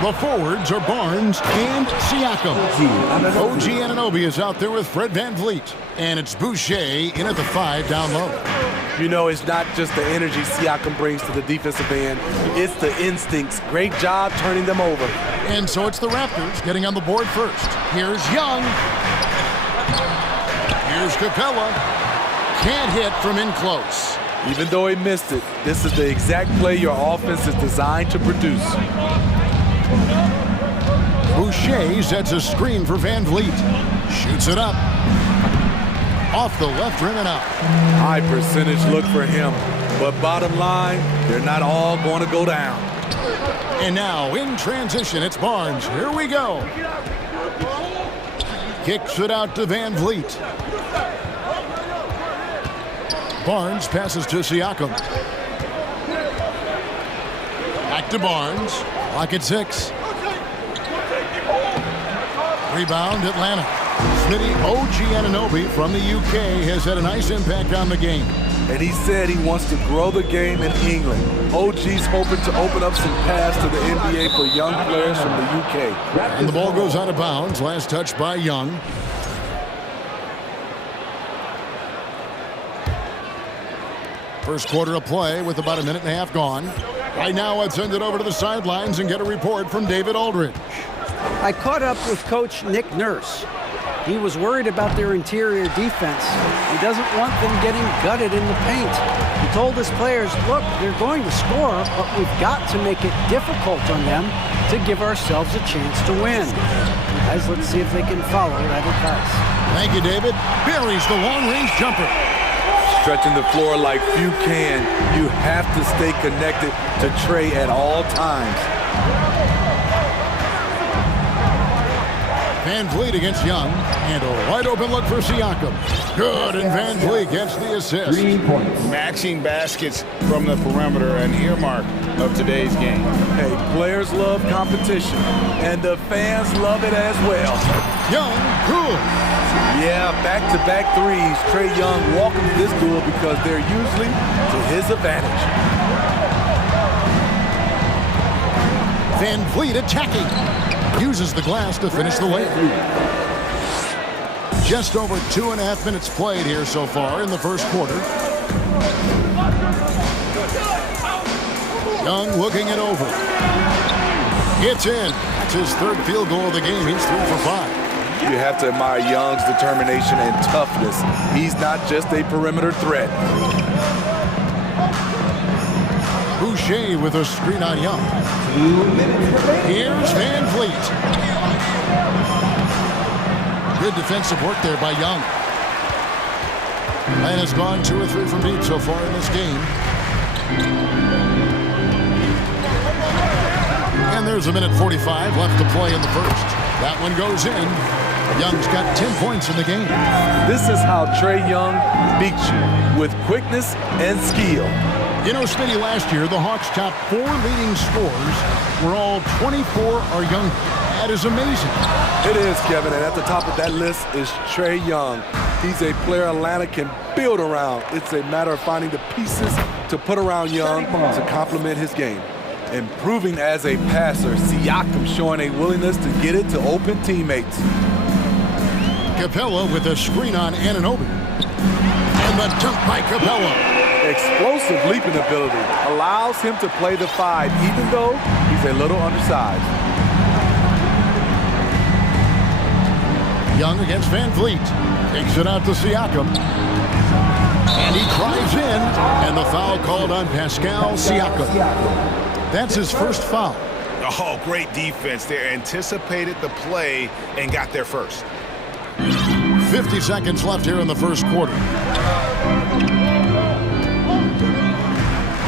The forwards are Barnes and Siakam. OG Anunoby is out there with Fred VanVleet. And it's Boucher in at the 5 down low. You know, it's not just the energy Siakam brings to the defensive end. It's the instincts. Great job turning them over. And so it's the Raptors getting on the board first. Here's Young. Here's Capella. Can't hit from in close. Even though he missed it, this is the exact play your offense is designed to produce. Boucher sets a screen for VanVleet. Shoots it up. Off the left rim and out. High percentage look for him. But bottom line, they're not all going to go down. And now in transition, it's Barnes. Here we go. Kicks it out to VanVleet. Barnes passes to Siakam. Back to Barnes. Lock at 6. Rebound, Atlanta. Smitty OG Anunoby from the UK has had a nice impact on the game. And he said he wants to grow the game in England. OG's hoping to open up some paths to the NBA for young players from the UK. And the ball goes out of bounds. Last touch by Young. First quarter of play with about a minute and a half gone. Right now, let's send it over to the sidelines and get a report from David Aldridge. I caught up with Coach Nick Nurse. He was worried about their interior defense. He doesn't want them getting gutted in the paint. He told his players, look, they're going to score, but we've got to make it difficult on them to give ourselves a chance to win. Guys, let's see if they can follow that advice. Thank you, David. Buries the long-range jumper. Stretching the floor like few can. You have to stay connected to Trey at all times. VanVleet against Young, and a wide open look for Siakam. Good, and VanVleet gets the assist. 3 points. Matching baskets from the perimeter, an earmark of today's game. Hey, players love competition, and the fans love it as well. Young, good. Yeah, back-to-back threes. Trae Young walking to this duel because they're usually to his advantage. VanVleet attacking. Uses the glass to finish the layup. Just over 2.5 minutes played here so far in the first quarter. Young looking it over. It's in. That's his third field goal of the game. He's 3 for 5. You have to admire Young's determination and toughness. He's not just a perimeter threat. Boucher with a screen on Young. Here's VanVleet. Good defensive work there by Young. And has gone 2 or 3 from deep so far in this game. And there's a minute 45 left to play in the first. That one goes in. Young's got 10 points in the game. This is how Trae Young beats you, with quickness and skill. You know, Smitty, last year, the Hawks' top 4 leading scorers were all 24 or younger. That is amazing. It is, Kevin, and at the top of that list is Trae Young. He's a player Atlanta can build around. It's a matter of finding the pieces to put around Young to complement his game. Improving as a passer, Siakam showing a willingness to get it to open teammates. Capella with a screen on Anunoby. And the dunk by Capella. Explosive leaping ability allows him to play the 5, even though he's a little undersized. Young against VanVleet. Takes it out to Siakam. And he drives in. And the foul called on Pascal Siakam. That's his first foul. Oh, great defense there. Anticipated the play and got there first. 50 seconds left here in the first quarter.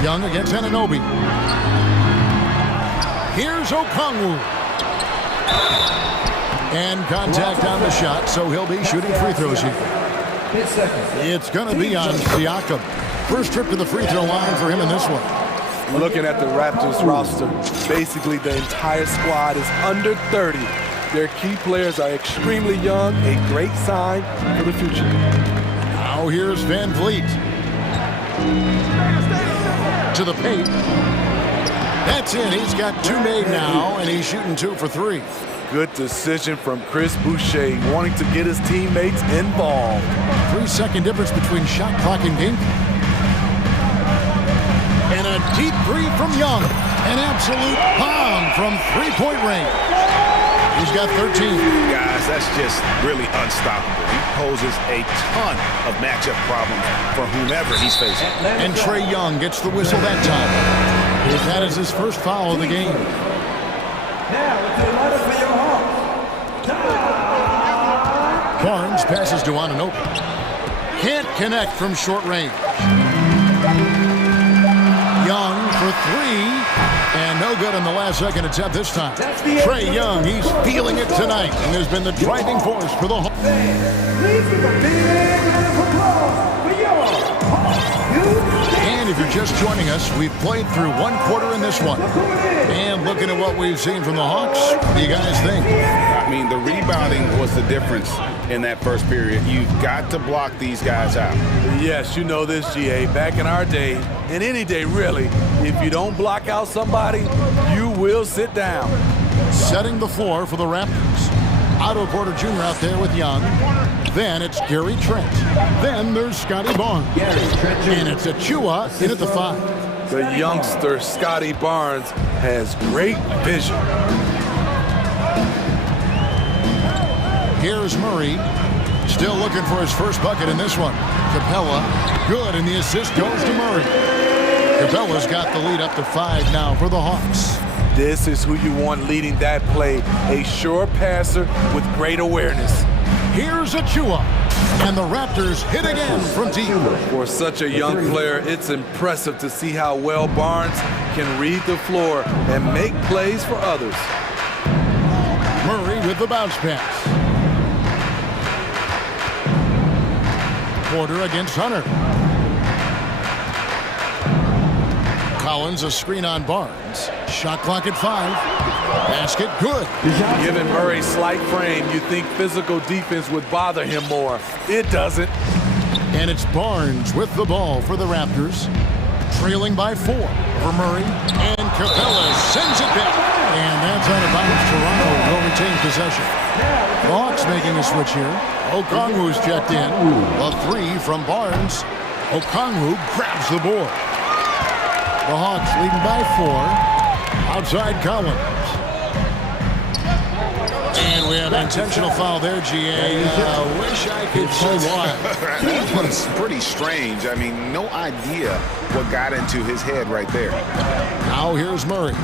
Young against Anunoby. Here's Okongwu. And contact on the shot, so he'll be shooting free throws here. It's going to be on Siakam. First trip to the free throw line for him in this one. Looking at the Raptors roster, basically the entire squad is under 30. Their key players are extremely young, a great sign for the future. Now here's Van Vliet. To the paint. That's in. He's got 2 made now, and he's shooting 2 for 3. Good decision from Chris Boucher, wanting to get his teammates involved. 3-second difference between shot clock and game. And a deep 3 from Young. An absolute bomb from 3-point range. He's got 13. Guys, that's just really unstoppable. He poses a ton of matchup problems for whomever he's facing. And Trae Young gets the whistle that time. That is his first foul of the game. Now it's a line for your Hawks. Barnes passes to Anunoby. Can't connect from short range. Young for 3. And no good on the last second attempt this time. Trae Young, he's feeling it tonight and has been the driving force for the Hawks. Please give a big round of applause for your Hawks. And if you're just joining us, we've played through 1 quarter in this one. And looking at what we've seen from the Hawks, what do you guys think? I mean, the rebounding was the difference in that first period. You've got to block these guys out. Yes, you know this, GA. Back in our day, and any day really, if you don't block out somebody, you will sit down. Setting the floor for the Raptors. Otto Porter Jr. out there with Young. Then it's Gary Trent. Then there's Scotty Barnes. And it's Achua in at the 5. The youngster, Scotty Barnes, has great vision. Here's Murray. Still looking for his first bucket in this one. Capella, good, and the assist goes to Murray. Capella's got the lead up to 5 now for the Hawks. This is who you want leading that play. A sure passer with great awareness. Here's Achua. And the Raptors hit again from deep. For such a young player, it's impressive to see how well Barnes can read the floor and make plays for others. Murray with the bounce pass. Porter against Hunter. Collins a screen on Barnes. Shot clock at 5. Basket good. Given Murray's slight frame, you think physical defense would bother him more. It doesn't. And it's Barnes with the ball for the Raptors. Trailing by 4 for Murray. And Capella sends it back. And that's out of bounds. Toronto will retain possession. The Hawks making a switch here. Okongwu's checked in. A 3 from Barnes. Okongwu grabs the board. The Hawks leading by 4. Outside Collins. And we have an intentional foul there, GA. Wish I could say why. That one's pretty strange. I mean, no idea what got into his head right there. Now here's Murray.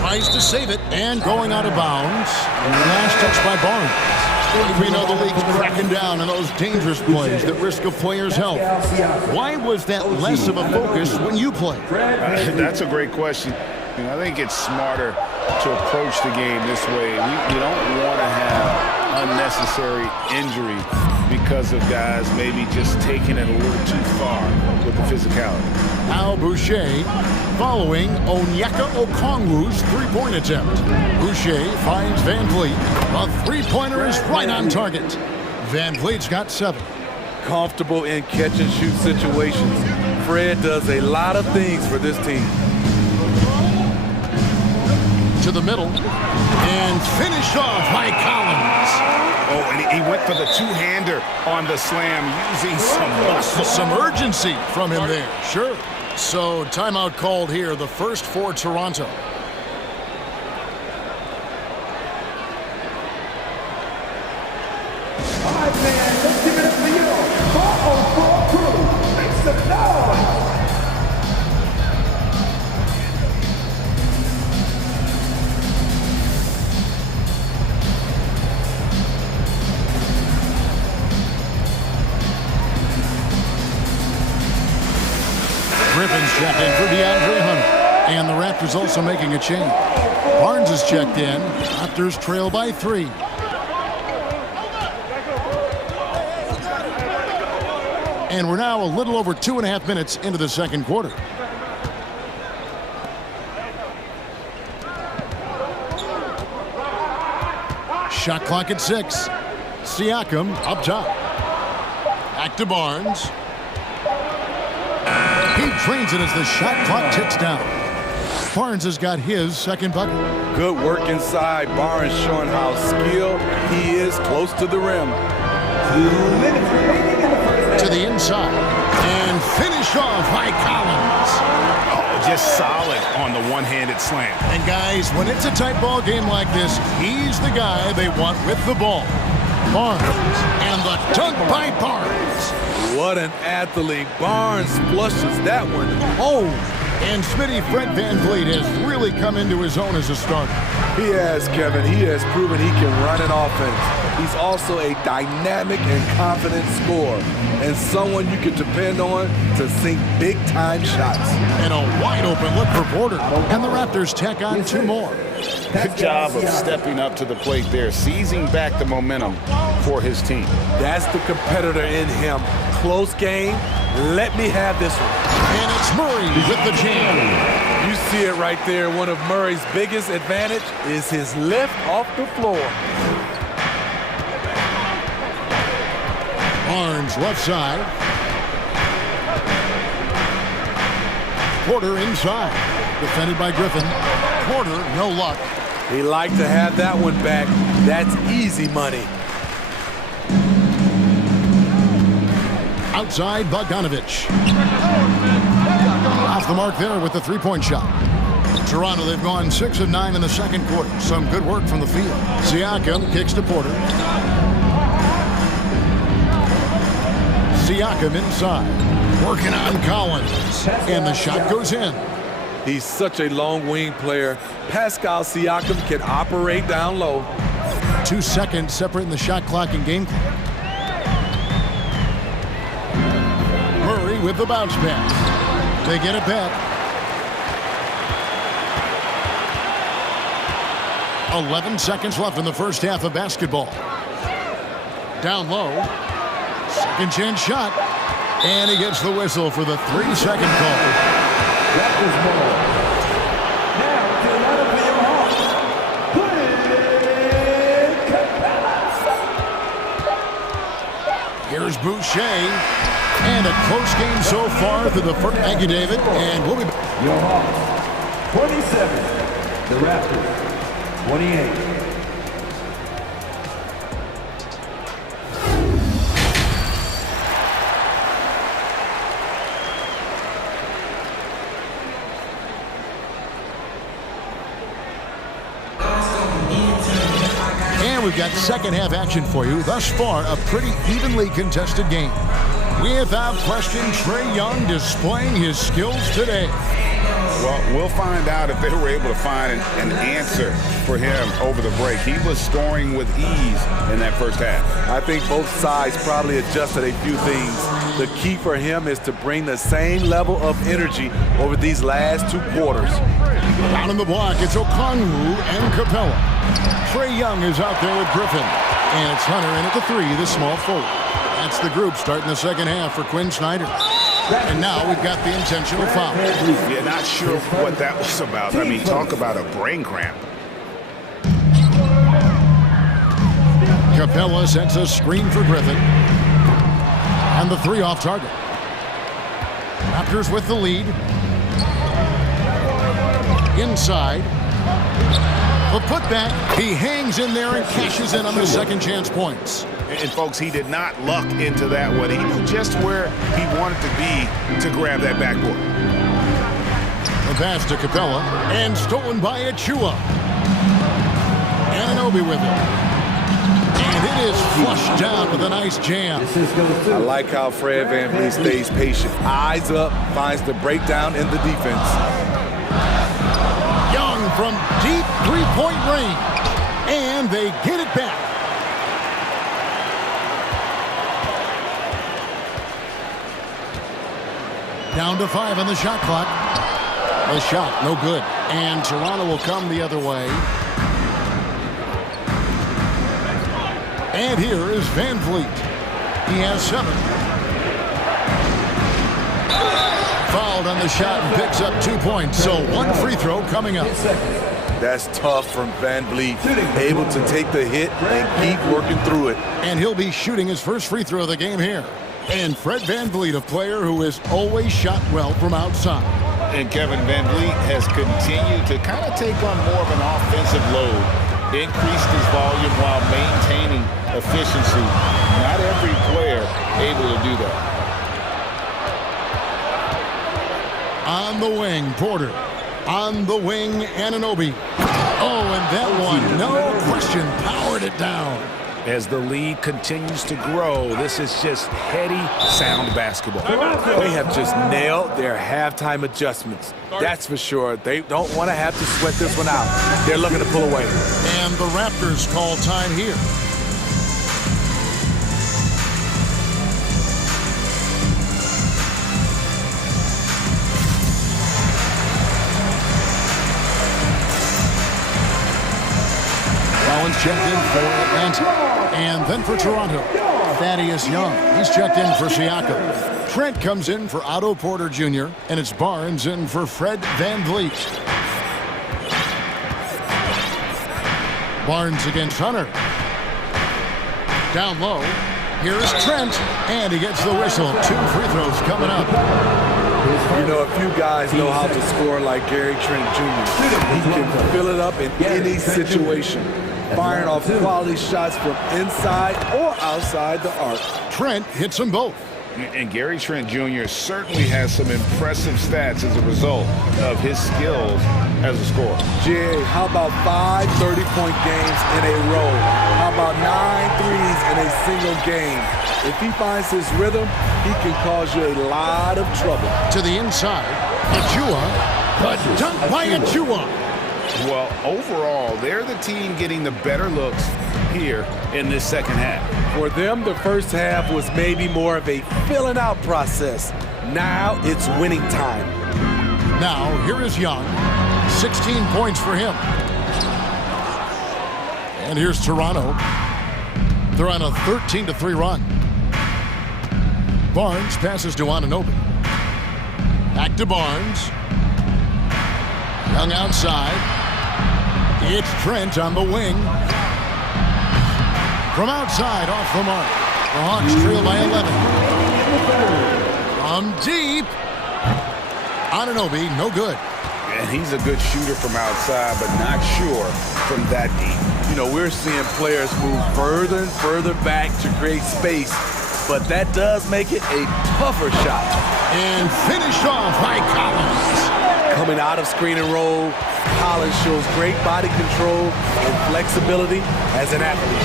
Tries to save it and going out of bounds. Last touch by Barnes. We know the league's cracking down on those dangerous plays that risk a player's health. Why was that less of a focus when you played? That's a great question. And I think it's smarter to approach the game this way. We don't want to have unnecessary injury because of guys maybe just taking it a little too far with the physicality. Now Boucher following Onyeka Okongwu's 3-point attempt. Boucher finds Van Vliet. A 3-pointer is right on target. Van Vliet's got 7. Comfortable in catch-and-shoot situations. Fred does a lot of things for this team. To the middle. And finished off by Collins. Oh, and he went for the two-hander on the slam using some muscle. Some urgency from him there. Sure. So timeout called here, the first for Toronto. All right, man, let's give it up for you. 404 crew. Make some noise. Griffin's checked in for DeAndre Hunter. And the Raptors also making a change. Barnes is checked in. Raptors trail by 3. And we're now a little over 2.5 minutes into the second quarter. Shot clock at 6. Siakam up top. Back to Barnes. He drains it as the shot clock ticks down. Barnes has got his second bucket. Good work inside. Barnes showing how skilled he is close to the rim. 2 minutes remaining in the first. To the inside. And finished off by Collins. Oh, just solid on the one-handed slam. And guys, when it's a tight ball game like this, he's the guy they want with the ball. Barnes. And the dunk by Barnes. What an athlete. Barnes flushes that one home. And Smitty, Fred VanVleet has really come into his own as a starter. He has, Kevin. He has proven he can run an offense. He's also a dynamic and confident scorer and someone you can depend on to sink big-time shots. And a wide-open look for Porter. And the Raptors tack on 2 more. Good job of stepping up to the plate there, seizing back the momentum for his team. That's the competitor in him. Close game. Let me have this one. And it's Murray with the jam. You see it right there. One of Murray's biggest advantage is his lift off the floor. Barnes left side. Porter inside. Defended by Griffin. Porter, no luck. He liked to have that one back. That's easy money. Outside, Bogdanovich. Off the mark there with the three-point shot. Toronto, they've gone 6 of 9 in the second quarter. Some good work from the field. Siakam kicks to Porter. Siakam inside. Working on Collins. And the shot goes in. He's such a long wing player. Pascal Siakam can operate down low. 2 seconds separating the shot clock and game clock. Murray with the bounce pass. They get it back. 11 seconds left in the first half of basketball. Down low. Second chance shot. And he gets the whistle for the 3-second call. That was ball. Now to the line for your Hawks. Here's Boucher. And a close game so far through the first. Thank you, David. And we'll be back. Your Hawks, 27. The Raptors, 28. We've got second half action for you. Thus far, a pretty evenly contested game. Without question, Trae Young displaying his skills today. Well, we'll find out if they were able to find an answer for him over the break. He was scoring with ease in that first half. I think both sides probably adjusted a few things. The key for him is to bring the same level of energy over these last 2 quarters. Down in the block, it's Okongwu and Capella. Trae Young is out there with Griffin. And it's Hunter in at the 3, the small forward. That's the group starting the second half for Quinn Snyder. And now we've got the intentional foul. Yeah, not sure what that was about. I mean, talk about a brain cramp. Capella sets a screen for Griffin. And the 3 off target. Raptors with the lead. Inside. The putback, he hangs in there and cashes in on the second chance points. And folks, he did not luck into that one. He knew just where he wanted to be to grab that backboard. The pass to Capella, and stolen by Achua. Anunoby with it. And it is flushed down with a nice jam. I like how Fred VanVleet stays patient. Eyes up, finds the breakdown in the defense. Young from deep three-point range. And they get it back. Down to 5 on the shot clock. The shot, no good. And Toronto will come the other way. And here is VanVleet. He has 7. Fouled on the shot and picks up 2 points. So 1 free throw coming up. That's tough from Van Vliet, able to take the hit and keep working through it. And he'll be shooting his first free throw of the game here. And Fred Van Vliet, a player who has always shot well from outside. And Kevin Van Vliet has continued to kind of take on more of an offensive load, increased his volume while maintaining efficiency. Not every player able to do that. On the wing, Porter. On the wing, Anunoby. Oh, and that one, no question, powered it down. As the lead continues to grow, this is just heady, sound basketball. They have just nailed their halftime adjustments. That's for sure. They don't want to have to sweat this one out. They're looking to pull away. And the Raptors call time here. Collins checked in for Atlanta. And then for Toronto, Thaddeus Young. He's checked in for Siakam. Trent comes in for Otto Porter Jr. And it's Barnes in for Fred Van Vliet. Barnes against Hunter. Down low. Here's Trent. And he gets the whistle. 2 free throws coming up. You know, a few guys know how to score like Gary Trent Jr. He can fill it up in any situation, firing off quality shots from inside or outside the arc. Trent hits them both. And Gary Trent Jr. certainly has some impressive stats as a result of his skills as a scorer. Jay, how about 5 30-point games in a row? How about 9 threes in a single game? If he finds his rhythm, he can cause you a lot of trouble. To the inside, Achua, the dunk by Achua. Well, overall, they're the team getting the better looks here in this second half. For them, the first half was maybe more of a filling out process. Now it's winning time. Now, here is Young. 16 points for him. And here's Toronto. They're on a 13-3 run. Barnes passes to Anunoby. Back to Barnes. Young outside. It's Trent on the wing. From outside, off the mark. The Hawks trail by 11. From deep. Anunoby, no good. And he's a good shooter from outside, but not sure from that deep. You know, we're seeing players move further and further back to create space, but that does make it a tougher shot. And finished off by Collins. Coming out of screen and roll, Collins shows great body control and flexibility as an athlete.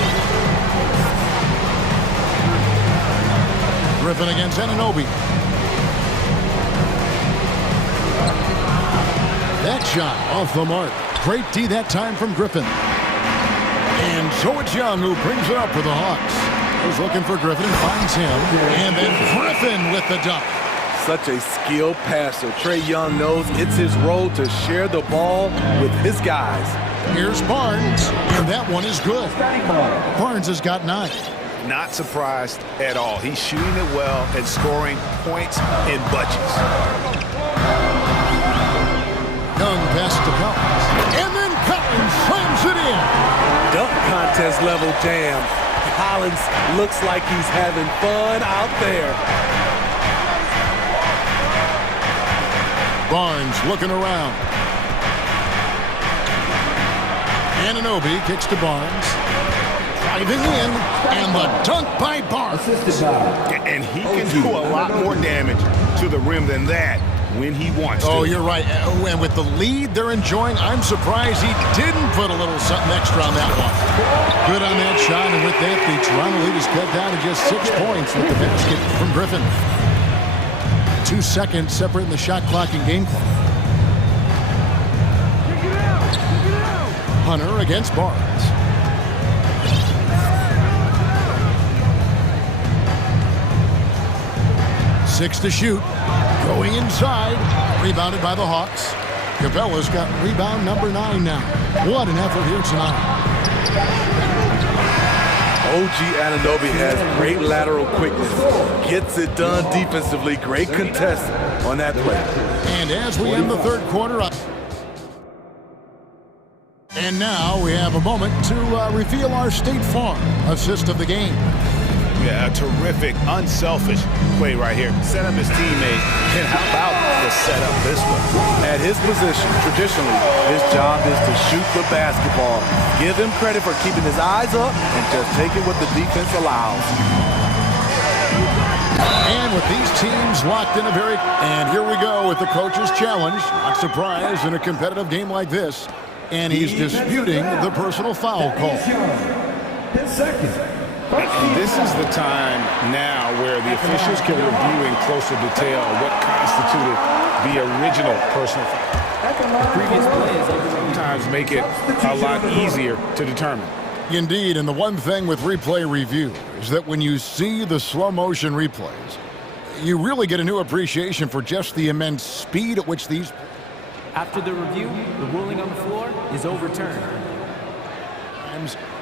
Griffin against Anunoby. That shot off the mark. Great D that time from Griffin. And so it's Young who brings it up for the Hawks. He's looking for Griffin and finds him. And then Griffin with the dunk. Such a skilled passer. Trae Young knows it's his role to share the ball with his guys. Here's Barnes, and that one is good. Barnes has got 9. Not surprised at all. He's shooting it well and scoring points in bunches. Young passes to Collins, and then Collins slams it in. Dunk contest level jam. Collins looks like he's having fun out there. Barnes looking around. Anunoby kicks to Barnes. Driving in, and the dunk by Barnes. And he can do a lot more damage to the rim than that when he wants to. Oh, you're right. And with the lead they're enjoying, I'm surprised he didn't put a little something extra on that one. Good on that shot, and with that, the Toronto lead is cut down to just 6 points with the basket from Griffin. 2 seconds separating the shot clock and game clock. Hunter against Barnes. Six to shoot. Going inside. Rebounded by the Hawks. Capella's got rebound number 9 now. What an effort here tonight. OG Anunoby has great lateral quickness. Gets it done defensively. Great contest on that play. And as we end the third quarter, And now we have a moment to reveal our State Farm assist of the game. Yeah, a terrific, unselfish play right here. Set up his teammate, and how about the setup this one? At his position, traditionally, his job is to shoot the basketball. Give him credit for keeping his eyes up and just taking what the defense allows. And with these teams locked in and here we go with the coach's challenge. Not surprised in a competitive game like this. And he's disputing the personal foul call. 10 seconds. This is the time now where the officials can review in closer detail what constituted the original personal foul. Previous plays sometimes make it a lot easier to determine. Indeed, and the one thing with replay review is that when you see the slow motion replays, you really get a new appreciation for just the immense speed at which these... After the review, the ruling on the floor is overturned.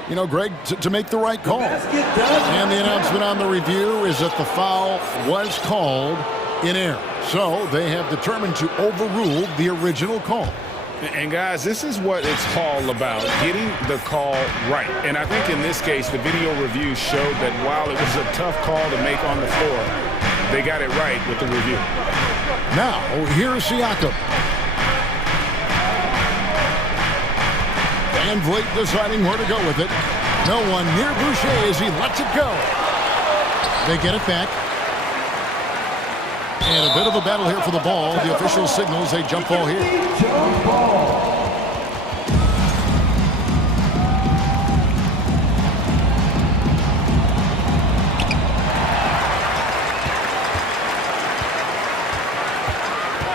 You know, Greg, to make the right call. And the announcement on the review is that the foul was called in error. So they have determined to overrule the original call. And guys, this is what it's all about, getting the call right. And I think in this case, the video review showed that while it was a tough call to make on the floor, they got it right with the review. Now, here's Siakam. Van Vliet deciding where to go with it. No one near Boucher as he lets it go. They get it back. And a bit of a battle here for the ball. The official signals a jump ball here.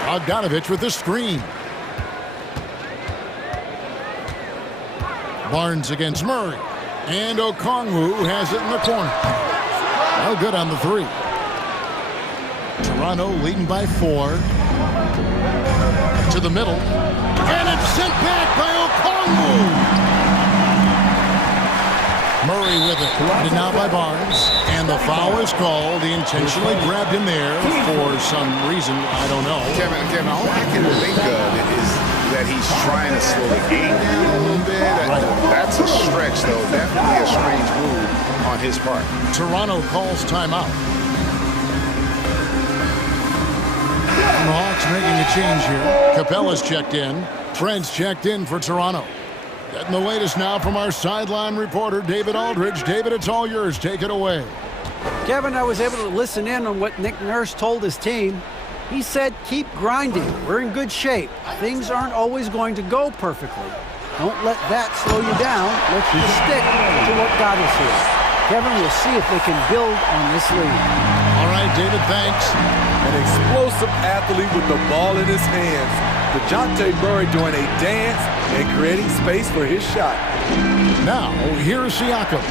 Bogdanovich with the screen. Barnes against Murray. And Okongwu has it in the corner. No good on the three. Toronto leading by 4. To the middle. And it's sent back by Okongwu. Murray with it. And now by Barnes. And the foul is called. He intentionally grabbed him there for some reason. I don't know. Kevin, all I can think of is that he's trying to slow the game down a little bit. That's a stretch, though. Definitely a strange move on his part. Toronto calls timeout. And the Hawks making a change here. Capella's checked in. Trent's checked in for Toronto. Getting the latest now from our sideline reporter, David Aldridge. David, it's all yours. Take it away. Kevin, I was able to listen in on what Nick Nurse told his team. He said, keep grinding. We're in good shape. Things aren't always going to go perfectly. Don't let that slow you down. Let's just stick to what got us here. Kevin, we'll see if they can build on this lead. All right, David, thanks. An explosive athlete with the ball in his hands. DeJounte Murray doing a dance and creating space for his shot. Now, here's Siakam.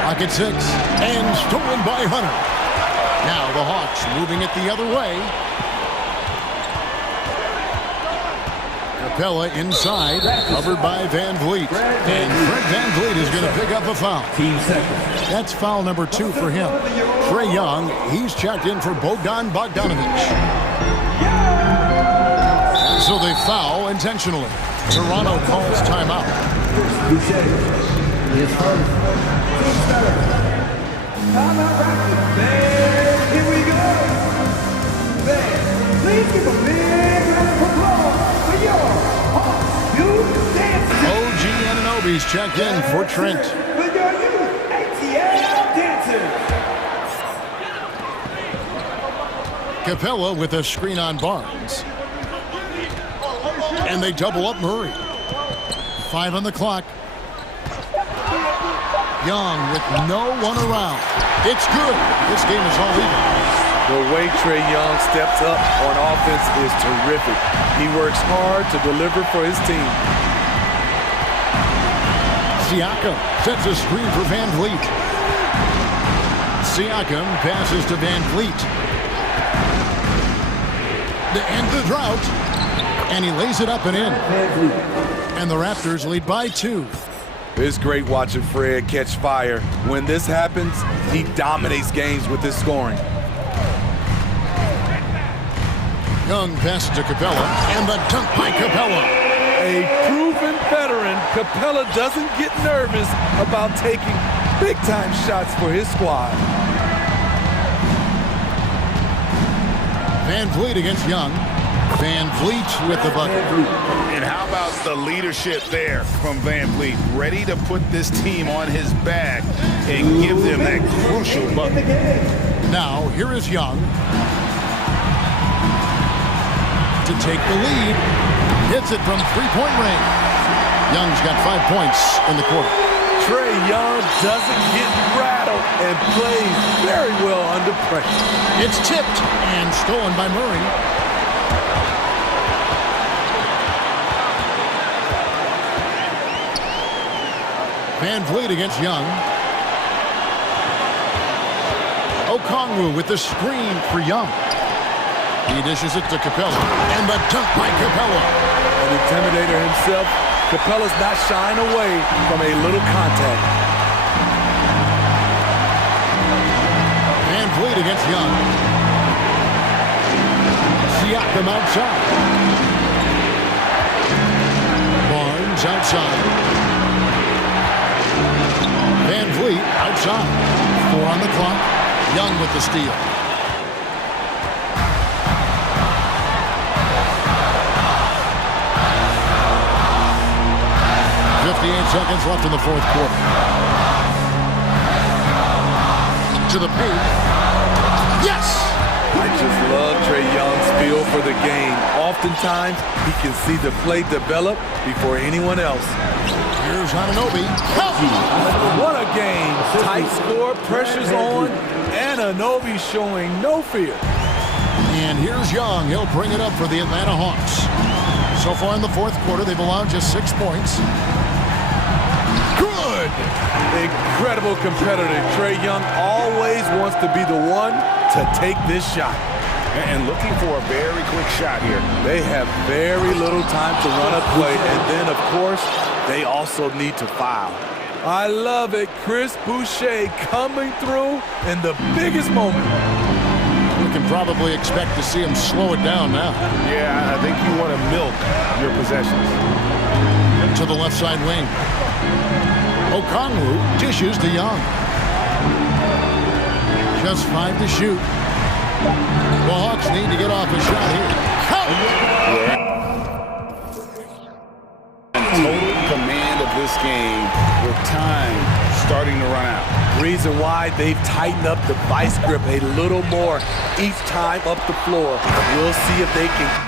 Rocket 6, and stolen by Hunter. Now the Hawks moving it the other way. Capella inside, covered by Van Vliet. And Fred Van Vliet is going to pick up a foul. That's foul number 2 for him. Trae Young, he's checked in for Bogdanovich. So they foul intentionally. Toronto calls timeout. Here we go. Please give a big round of applause for your Hawks Youth Dancers. OG Anunoby's checked in for Trent. With your youth ATL dancers. Capella with a screen on Barnes. And they double up Murray. 5 on the clock. Young with no one around. It's good. This game is all even. The way Trae Young steps up on offense is terrific. He works hard to deliver for his team. Siakam sets a screen for Van Vliet. Siakam passes to Van Vliet. To end the drought. And he lays it up and in. And the Raptors lead by 2. It's great watching Fred catch fire. When this happens, he dominates games with his scoring. Young passes to Capella, and the dunk by Capella. A proven veteran, Capella doesn't get nervous about taking big-time shots for his squad. Van Vliet against Young. Van Vliet with the bucket. And how about the leadership there from Van Vliet? Ready to put this team on his back and give them that crucial bucket. Now, here is Young to take the lead. Hits it from three-point range. Young's got 5 points in the quarter. Trae Young doesn't get rattled and plays very well under pressure. It's tipped and stolen by Murray. Van Vliet against Young. Okongwu with the screen for Young. He dishes it to Capella, and the dunk by Capella. An intimidator himself, Capella's not shying away from a little contact. Van Vliet against Young. Siakam outside. Barnes outside. Van Vliet outside. 4 on the clock. Young with the steal. 58 seconds left in the fourth quarter. To the paint. Yes! I just love Trae Young's feel for the game. Oftentimes, he can see the play develop before anyone else. Here's Anunoby. What a game. Tight score, pressure's on, and Anunoby showing no fear. And here's Young. He'll bring it up for the Atlanta Hawks. So far in the fourth quarter, they've allowed just 6 points. Good! Incredible competitor. Trae Young always wants to be the one to take this shot. And looking for a very quick shot here. They have very little time to run a play, and then, of course, they also need to foul. I love it. Chris Boucher coming through in the biggest moment. We can probably expect to see him slow it down now. Yeah, I think you want to milk your possessions. To the left side wing. Okongwu dishes to Young. Just 5 to shoot. The Hawks need to get off a shot here. Total command of this game with time starting to run out. Reason why they've tightened up the vice grip a little more each time up the floor. We'll see if they can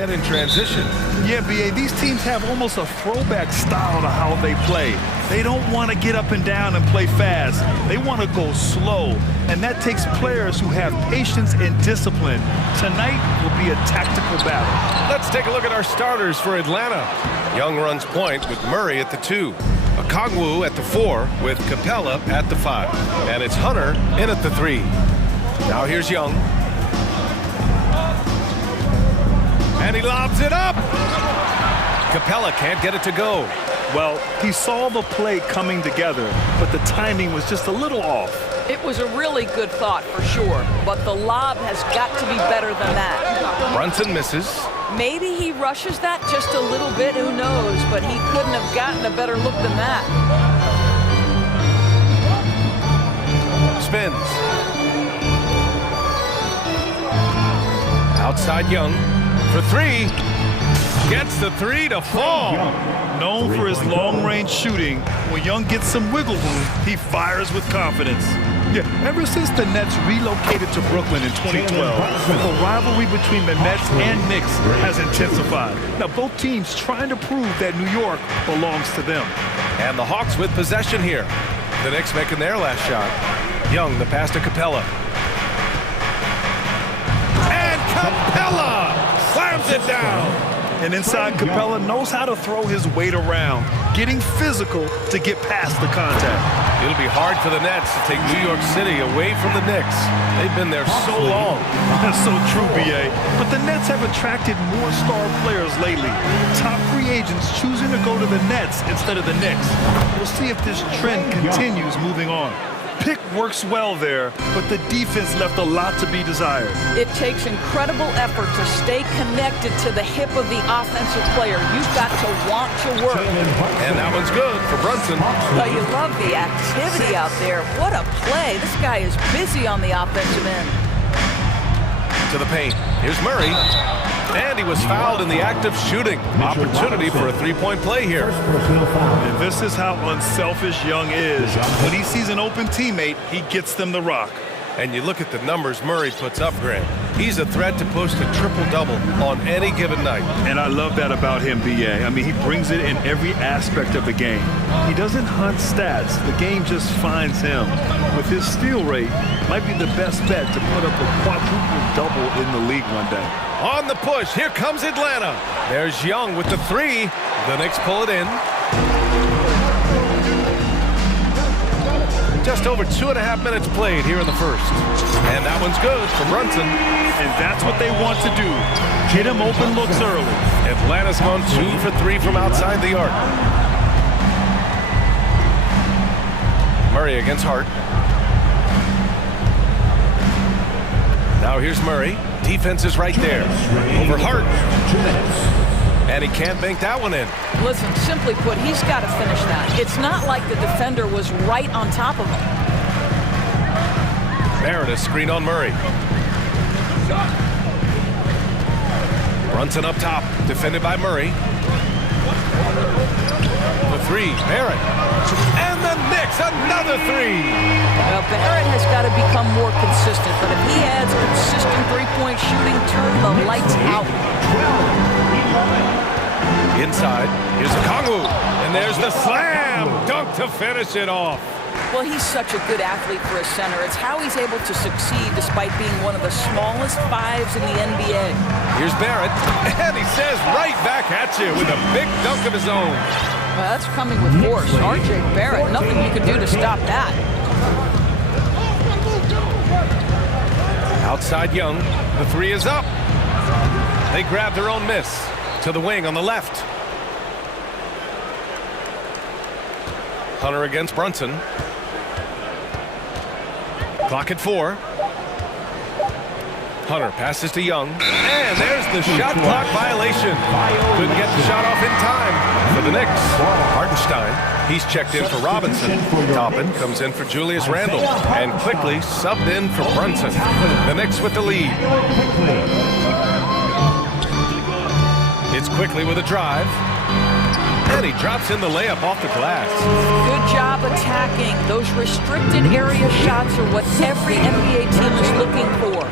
get in transition. Yeah, B.A., these teams have almost a throwback style to how they play. They don't want to get up and down and play fast. They want to go slow, and that takes players who have patience and discipline. Tonight will be a tactical battle. Let's take a look at our starters for Atlanta. Young runs point with Murray at the 2. Okongwu at the 4 with Capella at the 5. And it's Hunter in at the 3. Now here's Young. And he lobs it up. Capella can't get it to go. Well, he saw the play coming together, but the timing was just a little off. It was a really good thought for sure, but the lob has got to be better than that. Brunson misses. Maybe he rushes that just a little bit, who knows, but he couldn't have gotten a better look than that. Spins. Outside Young for 3. Gets the 3 to fall. Known for his long-range shooting, when Young gets some wiggle room, he fires with confidence. Yeah, ever since the Nets relocated to Brooklyn in 2012, the rivalry between the Nets and Knicks has intensified. Now, both teams trying to prove that New York belongs to them. And the Hawks with possession here. The Knicks making their last shot. Young, the pass to Capella. And Capella slams it down. And inside, Capella knows how to throw his weight around, getting physical to get past the contact. It'll be hard for the Nets to take New York City away from the Knicks. They've been there so long. That's so true, B.A. But the Nets have attracted more star players lately. Top free agents choosing to go to the Nets instead of the Knicks. We'll see if this trend continues moving on. Pick works well there, but the defense left a lot to be desired. It takes incredible effort to stay connected to the hip of the offensive player. You've got to want to work. And that one's good for Brunson. Well, you love the activity out there. What a play. This guy is busy on the offensive end. To the paint. Here's Murray. And he was fouled in the act of shooting. Opportunity for a 3-point play here. And this is how unselfish Young is. When he sees an open teammate, he gets them the rock. And you look at the numbers Murray puts up, Grant. He's a threat to post a triple-double on any given night. And I love that about him, B.A. I mean, he brings it in every aspect of the game. He doesn't hunt stats. The game just finds him. With his steal rate, might be the best bet to put up a quadruple-double in the league one day. On the push, here comes Atlanta. There's Young with the 3. The Knicks pull it in. Just over 2.5 minutes played here in the first. And that one's good for Brunson. And that's what they want to do. Get him open looks early. Atlanta's gone 2 for 3 from outside the arc. Murray against Hart. Now here's Murray. Defense is right there. Over Hart. And he can't bank that one in. Listen, simply put, he's got to finish that. It's not like the defender was right on top of him. Barrett, a screen on Murray. Brunson up top, defended by Murray. The 3, Barrett. And the Knicks, another 3. Well, Barrett has got to become more consistent, but if he adds consistent three-point shooting, turn the lights out. Inside, here's Okongwu, and there's the slam dunk to finish it off. Well, he's such a good athlete for a center. It's how he's able to succeed despite being one of the smallest 5s in the NBA. Here's Barrett, and he says right back at you with a big dunk of his own. Well, that's coming with force. R.J. Barrett, nothing you can do to stop that. Outside Young, the 3 is up. They grab their own miss. To the wing on the left. Hunter against Brunson. Clock at 4. Hunter passes to Young. And there's the shot clock violation. Couldn't get the shot off in time for the Knicks. Hartenstein, he's checked in for Robinson. Toppin comes in for Julius Randle. And quickly subbed in for Brunson. The Knicks with the lead. It's quickly with a drive. And he drops in the layup off the glass. Good job attacking. Those restricted area shots are what every NBA team is looking for.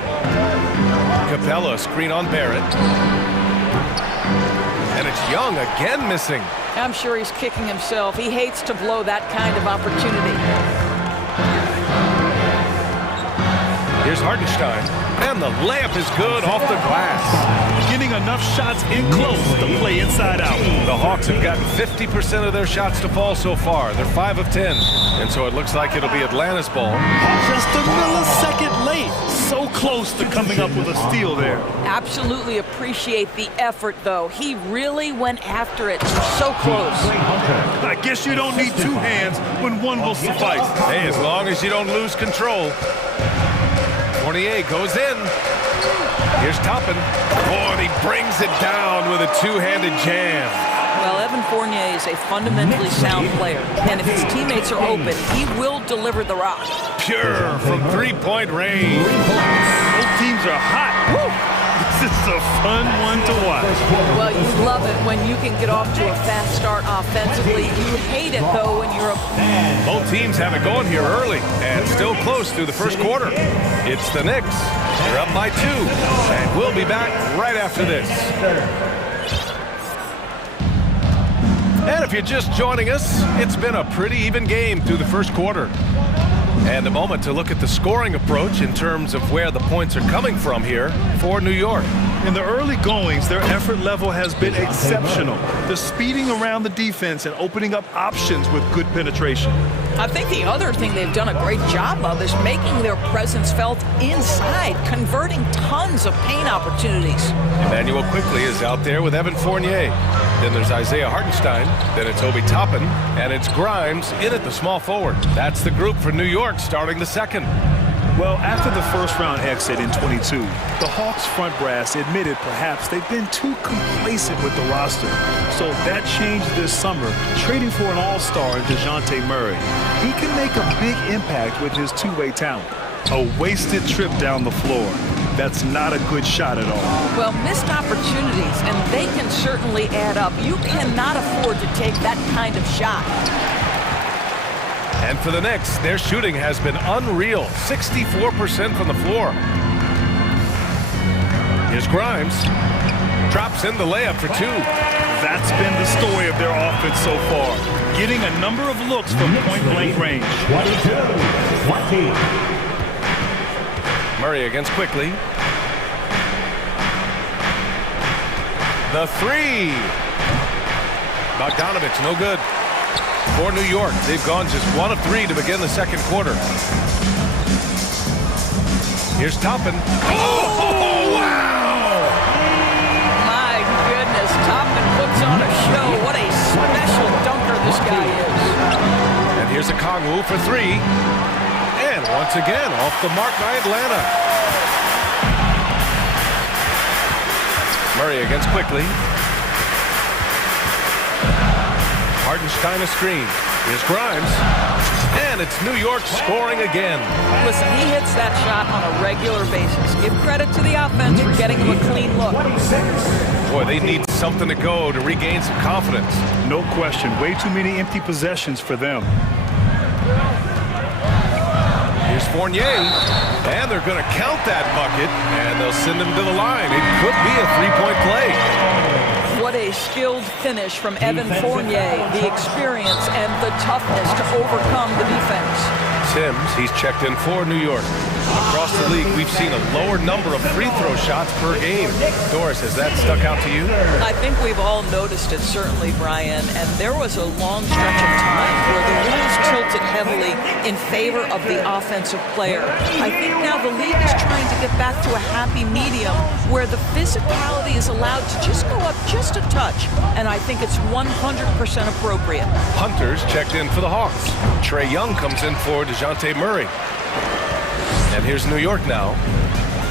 Capella, screen on Barrett. And it's Young again missing. I'm sure he's kicking himself. He hates to blow that kind of opportunity. Here's Hartenstein, and the layup is good off the glass. Getting enough shots in close to play inside out. The Hawks have gotten 50% of their shots to fall so far. They're 5 of 10, and so it looks like it'll be Atlanta's ball. Just a millisecond late. So close to coming up with a steal there. Absolutely appreciate the effort, though. He really went after it. So close. I guess you don't need two hands when one will suffice. Hey, as long as you don't lose control. Fournier goes in. Here's Toppin. Oh, and he brings it down with a two-handed jam. Well, Evan Fournier is a fundamentally sound player, and if his teammates are open, he will deliver the rock. Pure from three-point range. Both teams are hot. Woo! This is a fun one to watch. Well, you love it when you can get off to a fast start offensively. You hate it, though, when you're a... Both teams have it going here early and still close through the first quarter. It's the Knicks. They're up by 2, and we'll be back right after this. And if you're just joining us, it's been a pretty even game through the first quarter. And a moment to look at the scoring approach in terms of where the points are coming from here for New York. In the early goings, their effort level has been exceptional. They're speeding around the defense and opening up options with good penetration. I think the other thing they've done a great job of is making their presence felt inside, converting tons of paint opportunities. Emmanuel Quickly is out there with Evan Fournier. Then there's Isaiah Hartenstein. Then it's Obi Toppin. And it's Grimes in at the small forward. That's the group for New York starting the second. Well, after the first-round exit in 22, the Hawks front brass admitted perhaps they've been too complacent with the roster. So that changed this summer, trading for an all-star, DeJounte Murray. He can make a big impact with his two-way talent. A wasted trip down the floor. That's not a good shot at all. Well, missed opportunities, and they can certainly add up. You cannot afford to take that kind of shot. And for the Knicks, their shooting has been unreal. 64% from the floor. Here's Grimes. Drops in the layup for 2. That's been the story of their offense so far. Getting a number of looks from point-blank range. 22-20. Murray against Quickly. The 3. Bogdanovich, no good. For New York, they've gone just 1 of 3 to begin the second quarter. Here's Toppin. Oh, wow! My goodness, Toppin puts on a show. What a special dunker this guy is. And here's a Kongwu for 3. And once again, off the mark by Atlanta. Murray against Quickly. Hartenstein a screen. Here's Grimes. And it's New York scoring again. Listen, he hits that shot on a regular basis. Give credit to the offense for getting him a clean look. Boy, they need something to go to regain some confidence. No question. Way too many empty possessions for them. Here's Fournier. And they're going to count that bucket. And they'll send him to the line. It could be a three-point play. What a skilled finish from Evan Fournier, the experience and the toughness to overcome the defense. Sims, he's checked in for New York. Across the league, we've seen a lower number of free throw shots per game. Doris, has that stuck out to you? I think we've all noticed it, certainly, Brian. And there was a long stretch of time where the rules tilted heavily in favor of the offensive player. I think now the league is trying to get back to a happy medium where the physicality is allowed to just go up just a touch. And I think it's 100% appropriate. Hunter's checked in for the Hawks. Trae Young comes in for DeJounte Murray. And here's New York now.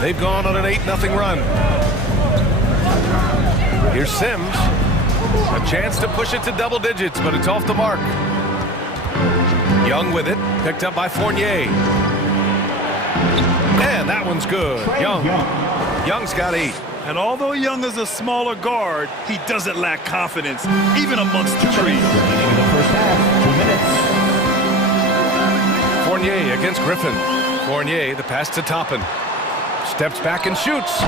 They've gone on an 8-0 run. Here's Sims. A chance to push it to double digits, but it's off the mark. Young with it, picked up by Fournier. And that one's good. Young. Young's got 8. And although Young is a smaller guard, he doesn't lack confidence, even amongst the trees. In the first half, 2 minutes. Fournier against Griffin. Fournier, the pass to Toppin. Steps back and shoots.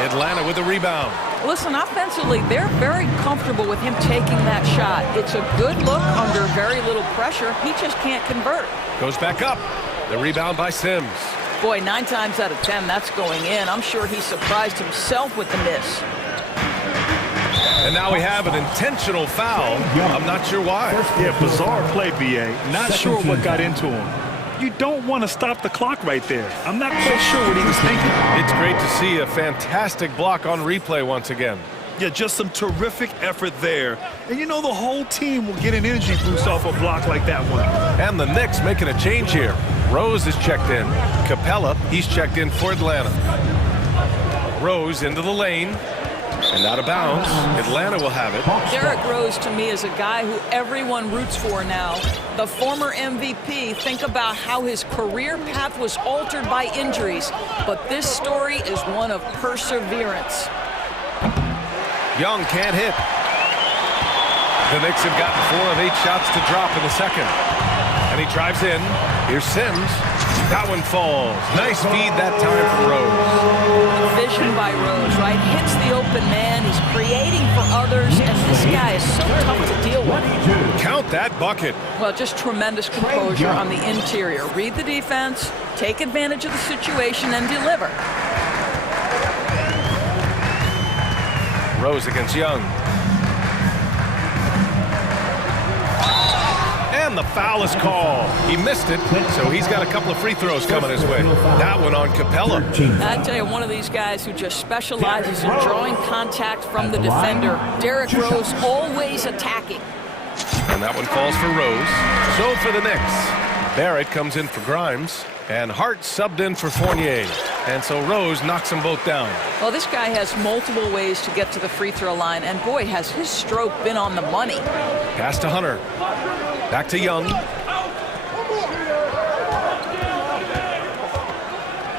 Atlanta with a rebound. Listen, offensively, they're very comfortable with him taking that shot. It's a good look under very little pressure. He just can't convert. Goes back up. The rebound by Sims. Boy, 9 times out of 10, that's going in. I'm sure he surprised himself with the miss. And now we have an intentional foul. I'm not sure why. Yeah, bizarre play, B.A. Not sure what got into him. You don't want to stop the clock right there. I'm not quite sure what he was thinking. It's great to see a fantastic block on replay once again. Yeah, just some terrific effort there. And you know the whole team will get an energy boost off a block like that one. And the Knicks making a change here. Rose is checked in. Capella, he's checked in for Atlanta. Rose into the lane. And out of bounds. Atlanta will have it. Derrick Rose, to me, is a guy who everyone roots for now. The former MVP, think about how his career path was altered by injuries. But this story is one of perseverance. Young can't hit. The Knicks have gotten 4 of 8 shots to drop in the second. And he drives in. Here's Sims. That one falls. Nice feed that time for Rose. Vision by Rose, right? Hits the open man. He's creating for others. And this guy is so tough to deal with. Count that bucket. Well, just tremendous composure on the interior. Read the defense, take advantage of the situation, and deliver. Rose against Young. And the foul is called. He missed it, so he's got a couple of free throws coming his way. That one on Capella. I tell you, one of these guys who just specializes in drawing contact from the defender. Derrick Rose always attacking. And that one falls for Rose. So for the Knicks, Barrett comes in for Grimes, and Hart subbed in for Fournier. And so Rose knocks them both down. Well, this guy has multiple ways to get to the free throw line, and boy, has his stroke been on the money. Pass to Hunter. Back to Young.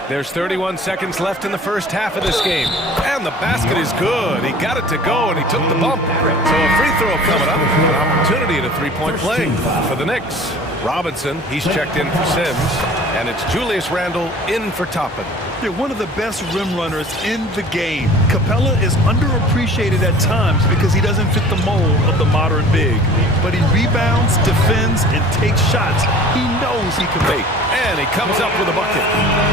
There's 31 seconds left in the first half of this game. And the basket is good. He got it to go, and he took the bump. So a free throw coming up. An opportunity at a three-point play for the Knicks. Robinson, he's checked in for Sims. And it's Julius Randle in for Toppin. They're one of the best rim runners in the game. Capella is underappreciated at times because he doesn't fit the mold of the modern big. But he rebounds, defends, and takes shots he knows he can make. And he comes up with a bucket.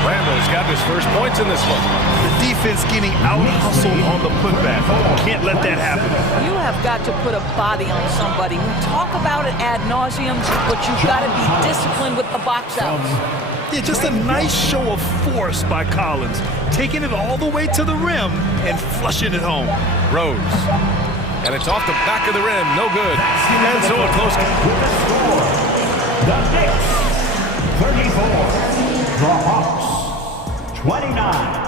Randall's got his first points in this one. The defense getting out-hustled on the putback. Can't let that happen. You have got to put a body on somebody. We talk about it ad nauseum, but you've got to be disciplined with the box outs. Yeah, just a nice show of force by Collins, taking it all the way to the rim and flushing it home. Rose. And it's off the back of the rim. No good. And so a close game. The Knicks, 34. The Hawks, 29.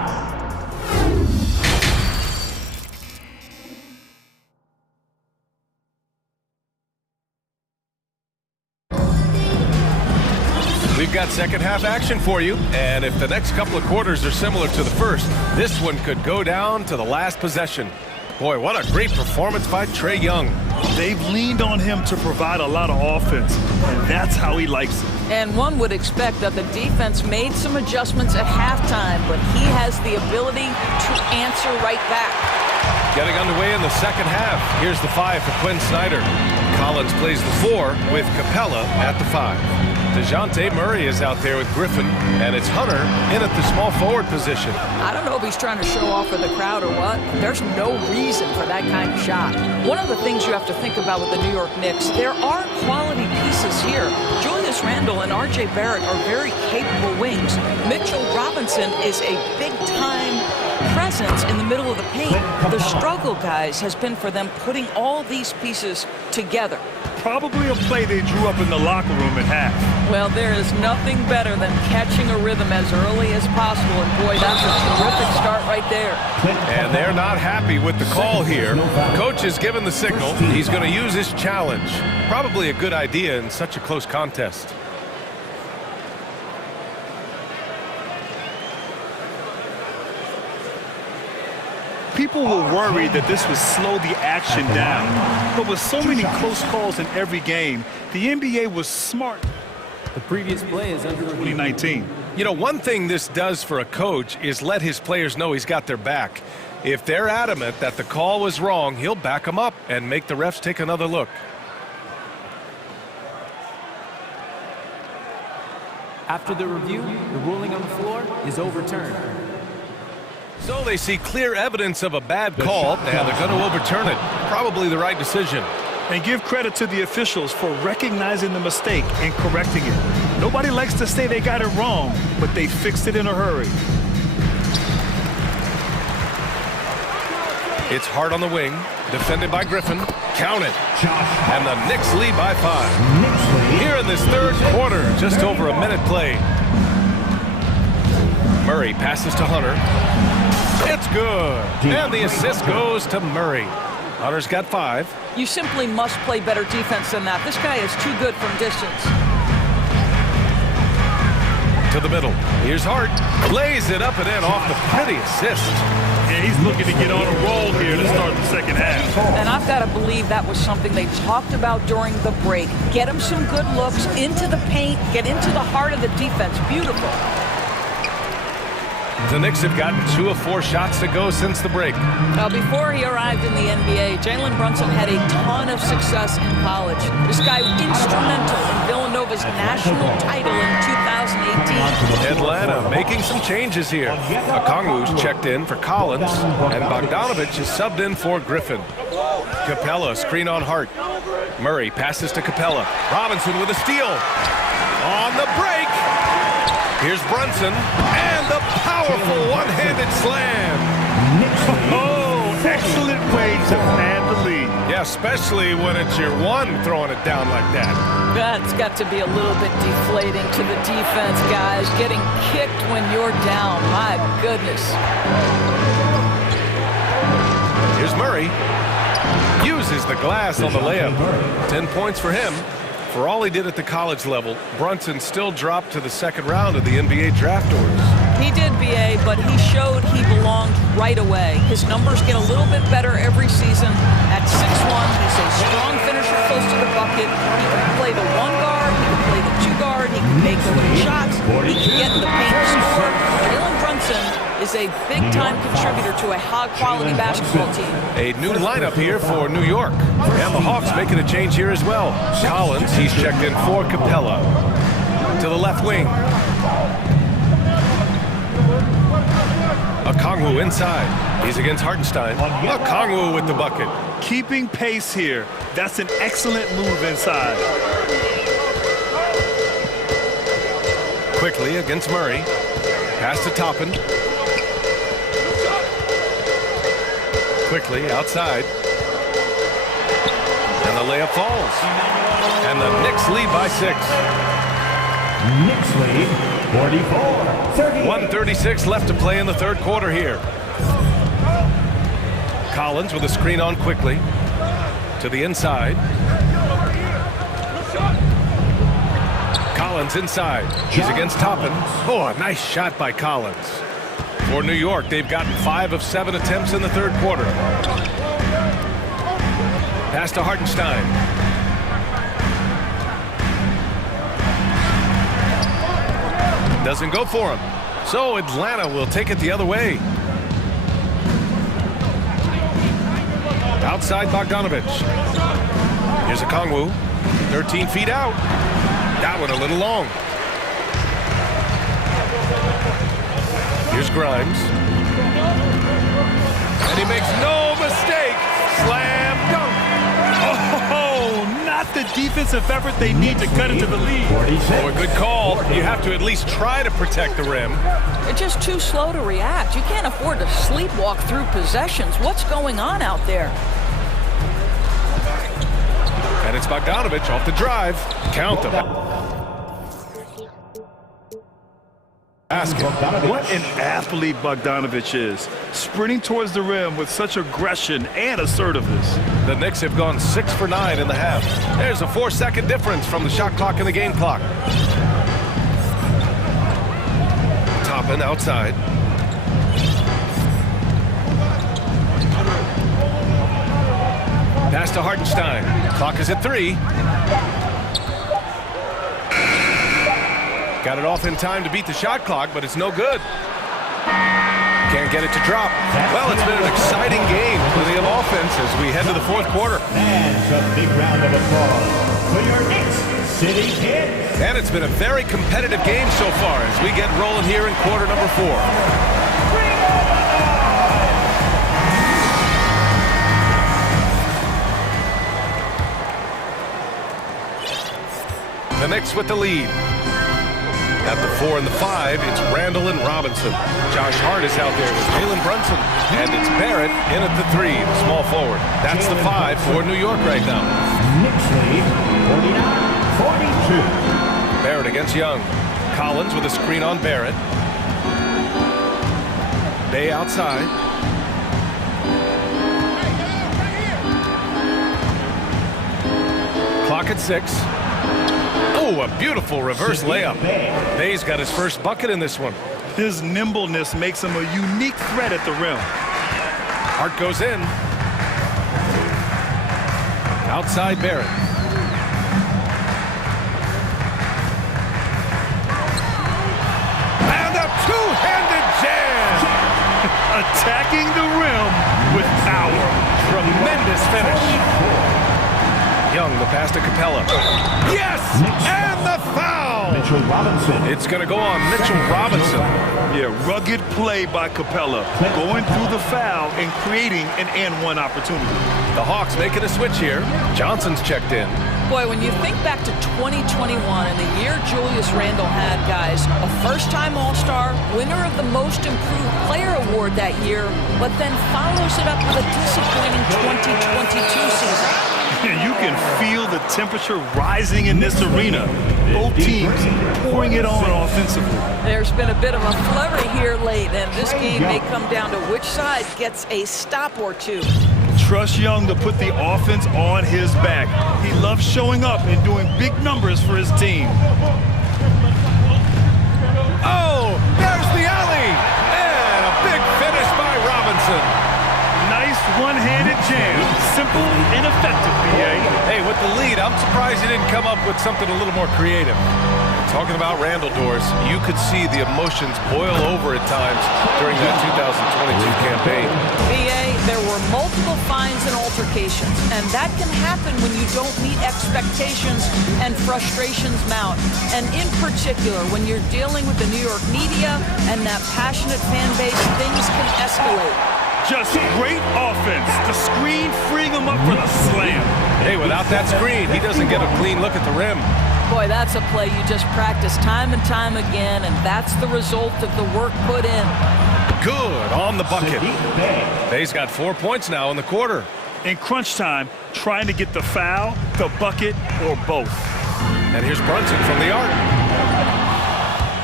We've got second half action for you, and if the next couple of quarters are similar to the first, this one could go down to the last possession. Boy, what a great performance by Trae Young. They've leaned on him to provide a lot of offense, and that's how he likes it. And one would expect that the defense made some adjustments at halftime, but he has the ability to answer right back. Getting underway in the second half. Here's the 5 for Quinn Snyder. Collins plays the 4 with Capella at the 5. DeJounte Murray is out there with Griffin, and it's Hunter in at the small forward position. I don't know if he's trying to show off for the crowd or what. There's no reason for that kind of shot. One of the things you have to think about with the New York Knicks, there are quality pieces here. Julius Randle and R.J. Barrett are very capable wings. Mitchell Robinson is a big-time presence in the middle of the paint. The struggle, guys, has been for them putting all these pieces together. Probably a play they drew up in the locker room at half. Well, there is nothing better than catching a rhythm as early as possible, and boy, that's a terrific start right there. And they're not happy with the call here. Coach has given the signal. He's going to use his challenge. Probably a good idea in such a close contest. People were worried that this would slow the action down. But with so many close calls in every game, the NBA was smart. The previous play is under review. 2019. You know, one thing this does for a coach is let his players know he's got their back. If they're adamant that the call was wrong, he'll back them up and make the refs take another look. After the review, the ruling on the floor is overturned. So they see clear evidence of a bad call, and they're going to overturn it. Probably the right decision. And give credit to the officials for recognizing the mistake and correcting it. Nobody likes to say they got it wrong, but they fixed it in a hurry. It's hard on the wing, defended by Griffin. Count it. And the Knicks lead by 5. Here in this third quarter, just over a minute played. Murray passes to Hunter. It's good. And the assist goes to Murray. Hunter's got 5. You simply must play better defense than that. This guy is too good from distance. To the middle. Here's Hart. Lays it up and in off the pretty assist. Yeah, he's looking to get on a roll here to start the second half. And I've got to believe that was something they talked about during the break. Get him some good looks into the paint, get into the heart of the defense. Beautiful. The Knicks have gotten 2 of 4 shots to go since the break. Well, before he arrived in the NBA, Jalen Brunson had a ton of success in college. This guy instrumental in Villanova's national title in 2018. Atlanta making some changes here. Okongwu's checked in for Collins, and Bogdanovich is subbed in for Griffin. Capella screen on Hart. Murray passes to Capella. Robinson with a steal. On the break. Here's Brunson, and the powerful one-handed slam. Oh, excellent way to pad the lead. Yeah, especially when it's your one throwing it down like that. That's got to be a little bit deflating to the defense, guys. Getting kicked when you're down. My goodness. Here's Murray. Uses the glass on the layup. 10 points for him. For all he did at the college level, Brunson still dropped to the second round of the NBA draft orders. He did, BA, but he showed he belonged right away. His numbers get a little bit better every season. At 6'1", he's a strong finisher close to the bucket. He can play the 1 guard, he can play the 2 guard, he can make the shots, he can get in the paint to score. Jalen Brunson is a big-time contributor to a high-quality basketball team. A new lineup here for New York. And the Hawks making a change here as well. Collins, he's checked in for Capella. To the left wing. Okongwu inside. He's against Hartenstein. Okongwu with the bucket. Keeping pace here. That's an excellent move inside. Quickly against Murray. Pass to Toppin. Quickly outside. And the layup falls. And the Knicks lead by 6. Knicks lead 44-38. 1:36 left to play in the third quarter here. Collins with a screen on quickly. To the inside. Collins inside. He's against Toppin. Oh, a nice shot by Collins. For New York, they've gotten 5 of 7 attempts in the third quarter. Pass to Hartenstein. Doesn't go for him. So Atlanta will take it the other way. Outside Bogdanovich. Here's Okongwu. 13 feet out. That one a little long. Here's Grimes. And he makes no mistake. Slam dunk. Oh, not the defensive effort they need to cut into the lead. Oh, a good call. You have to at least try to protect the rim. They're just too slow to react. You can't afford to sleepwalk through possessions. What's going on out there? And it's Bogdanovich off the drive. Count them. What an athlete Bogdanovich is. Sprinting towards the rim with such aggression and assertiveness. The Knicks have gone 6 for 9 in the half. There's a 4-second difference from the shot clock and the game clock. Toppin outside. Pass to Hartenstein. Clock is at 3. Got it off in time to beat the shot clock, but it's no good. Can't get it to drop. Well, it's been an exciting game. Plenty of offense as we head to the fourth quarter. And a big round of applause for your next City Kids. And it's been a very competitive game so far as we get rolling here in quarter number 4. The Knicks with the lead. At the 4 and the 5, it's Randall and Robinson. Josh Hart is out there with Jalen Brunson. And it's Barrett in at the 3, the small forward. That's the 5 for New York right now. Knicks lead 49-42. Barrett against Young. Collins with a screen on Barrett. Bay outside. Clock at 6. Oh, a beautiful reverse layup. Bay's got his first bucket in this one. His nimbleness makes him a unique threat at the rim. Hart goes in. Outside Barrett. And a two-handed jam. Attacking the rim with power. Tremendous finish. Young, the pass to Capella. Yes! And the foul! Mitchell Robinson. It's going to go on Mitchell Robinson. Yeah, rugged play by Capella. Going through the foul and creating an and-one opportunity. The Hawks making a switch here. Johnson's checked in. Boy, when you think back to 2021 and the year Julius Randle had, guys, a first-time All-Star, winner of the Most Improved Player Award that year, but then follows it up with a disappointing 2022 season. You can feel the temperature rising in this arena. Both teams pouring it on offensively. There's been a bit of a flurry here late, and this game may come down to which side gets a stop or two. Trust Young to put the offense on his back. He loves showing up and doing big numbers for his team. Oh, there's the alley! And a big finish by Robinson. Nice one-handed jam. Simple and effective, BA. Hey, with the lead, I'm surprised he didn't come up with something a little more creative. Talking about Randall, Doris, you could see the emotions boil over at times during that 2022 campaign. BA, there were multiple fines and altercations, and that can happen when you don't meet expectations and frustrations mount. And in particular, when you're dealing with the New York media and that passionate fan base, things can escalate. Just great offense. The screen freeing him up for the slam. Hey, without that screen, he doesn't get a clean look at the rim. Boy, that's a play you just practice time and time again, and that's the result of the work put in. Good on the bucket. Bay's got 4 points now in the quarter. In crunch time, trying to get the foul, the bucket, or both. And here's Brunson from the arc.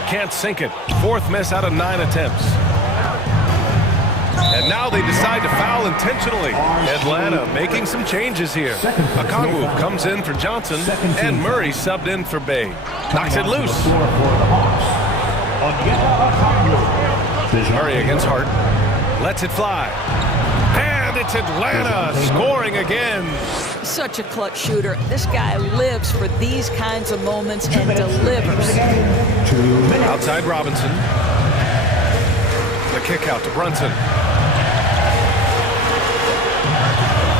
Can't sink it. 4th miss out of 9 attempts. And now they decide to foul intentionally. Atlanta making some changes here. Okongwu comes in for Johnson, and Murray subbed in for Bay. Knocks it loose. Murray against Hart. Lets it fly. And it's Atlanta scoring again. Such a clutch shooter. This guy lives for these kinds of moments and delivers. Outside Robinson. The kick out to Brunson.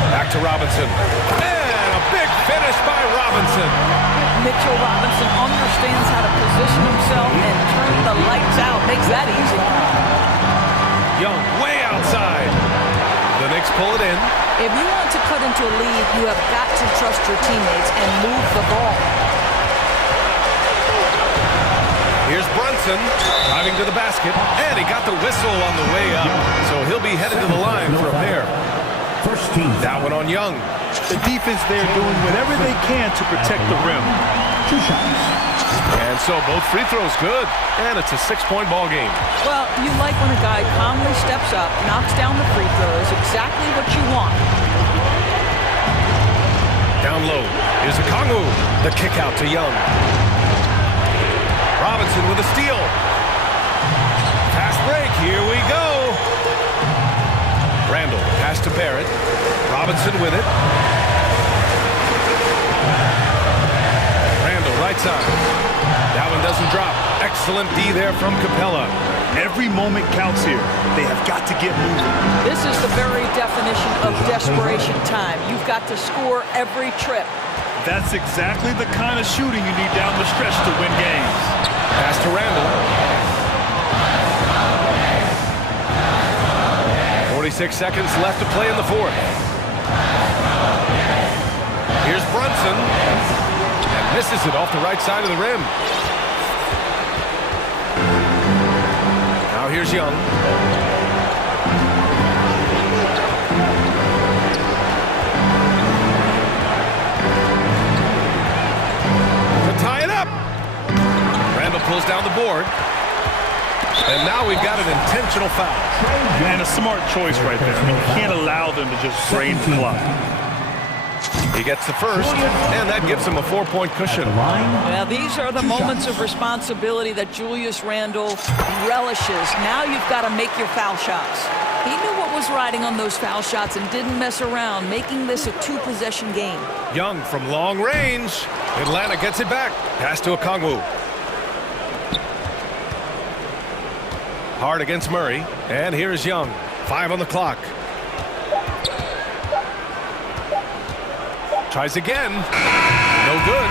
Back to Robinson. And a big finish by Robinson. Mitchell Robinson understands how to position himself and turn the lights out. Makes that easy. Young way outside. The Knicks pull it in. If you want to cut into a lead, you have got to trust your teammates and move the ball. Here's Brunson driving to the basket, and he got the whistle on the way up, so he'll be headed to the line for a pair. First team. That one on Young. The defense there doing whatever they can to protect the rim. 2 shots. And so both free throws good, and it's a 6-point ball game. Well, you like when a guy calmly steps up, knocks down the free throws, exactly what you want. Down low, here's Okongwu. The kick out to Young. Robinson with a steal. Fast break, here we go. Randall, pass to Barrett. Robinson with it. Randall, right side. That one doesn't drop. Excellent D there from Capella. Every moment counts here. They have got to get moving. This is the very definition of desperation time. You've got to score every trip. That's exactly the kind of shooting you need down the stretch to win games. Pass to Randall. 46 seconds left to play in the fourth. Here's Brunson. And misses it off the right side of the rim. Now here's Young. To tie it up. Randall pulls down the board. And now we've got an intentional foul. And a smart choice right there. I mean, you can't allow them to just drain the clock. He gets the first, and that gives him a 4-point cushion. Now, these are the moments of responsibility that Julius Randle relishes. Now you've got to make your foul shots. He knew what was riding on those foul shots and didn't mess around, making this a two-possession game. Young from long range. Atlanta gets it back. Pass to Okongwu. Hard against Murray. And here's Young. 5 on the clock. Tries again. No good.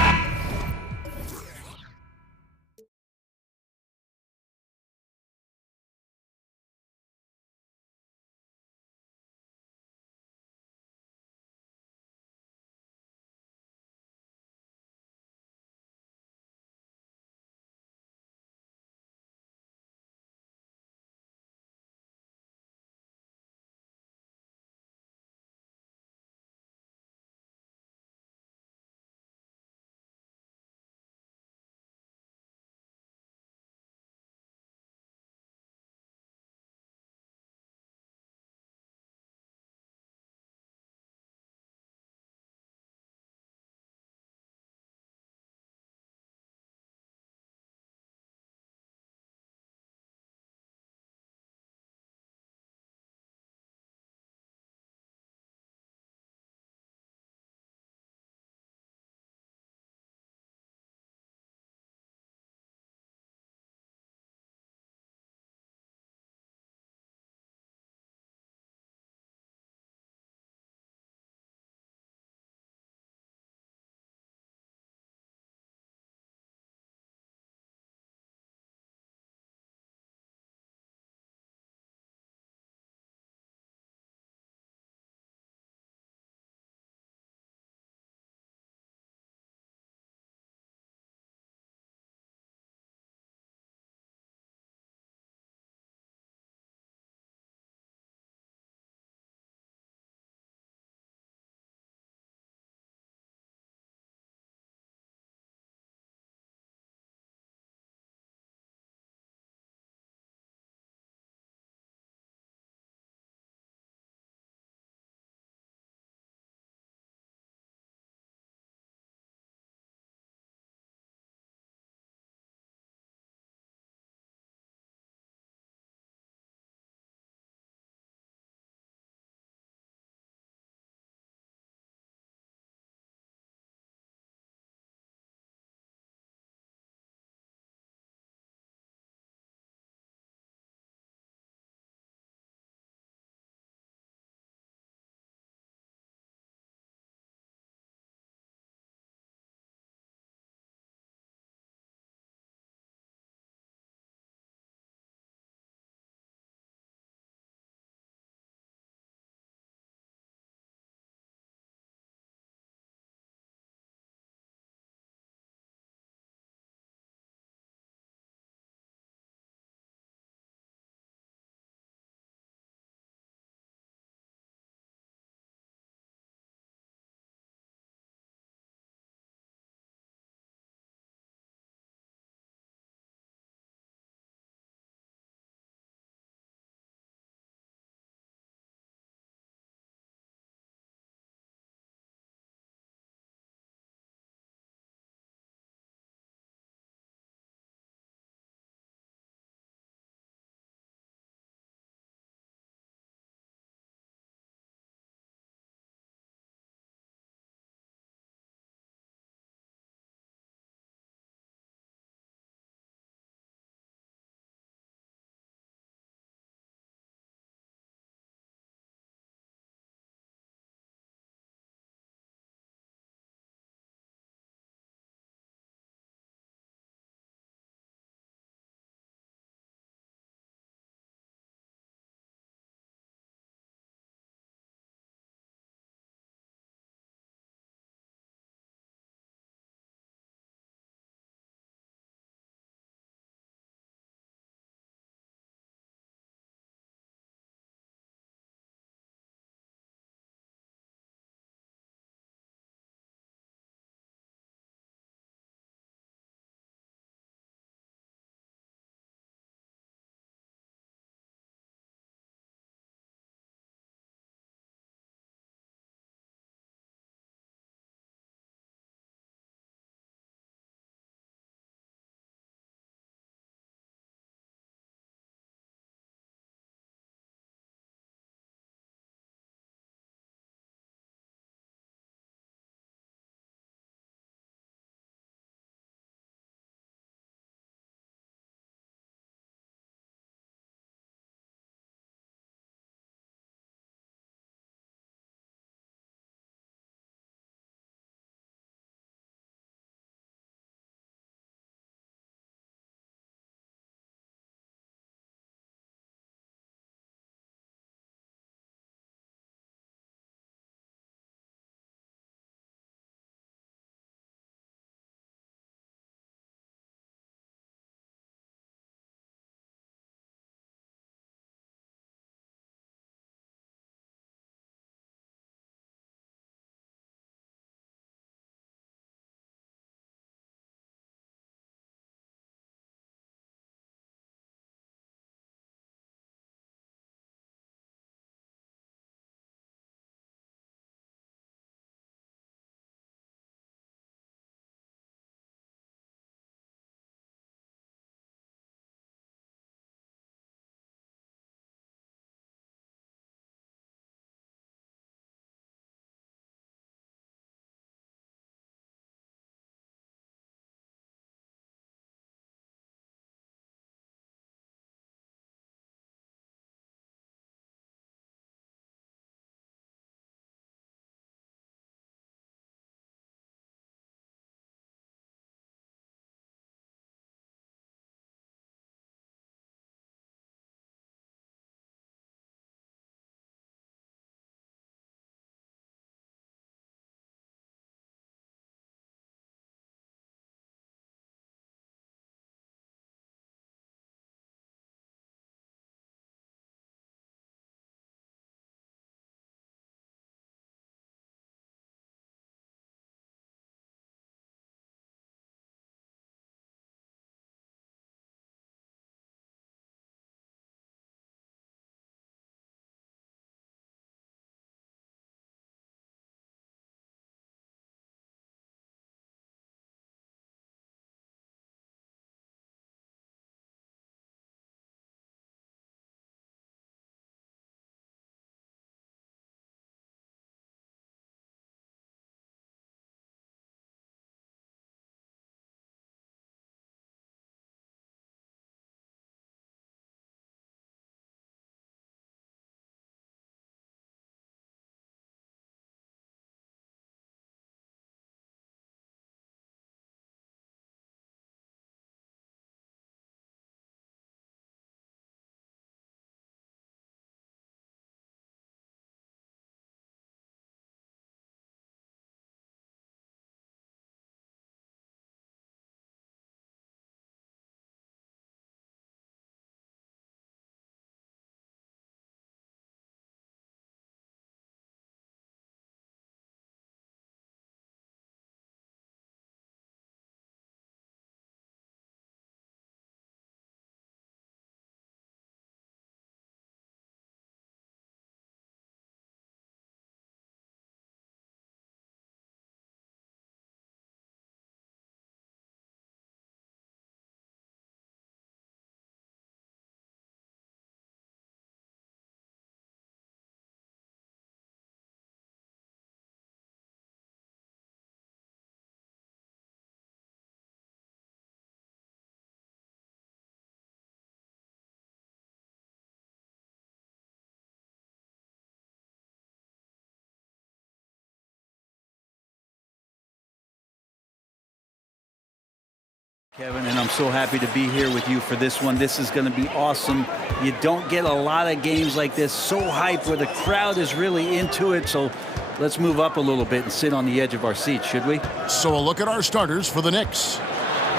Kevin, and I'm so happy to be here with you for this one. This is going to be awesome. You don't get a lot of games like this, so hyped, where the crowd is really into it. So let's move up a little bit and sit on the edge of our seats, should we? So a look at our starters for the Knicks.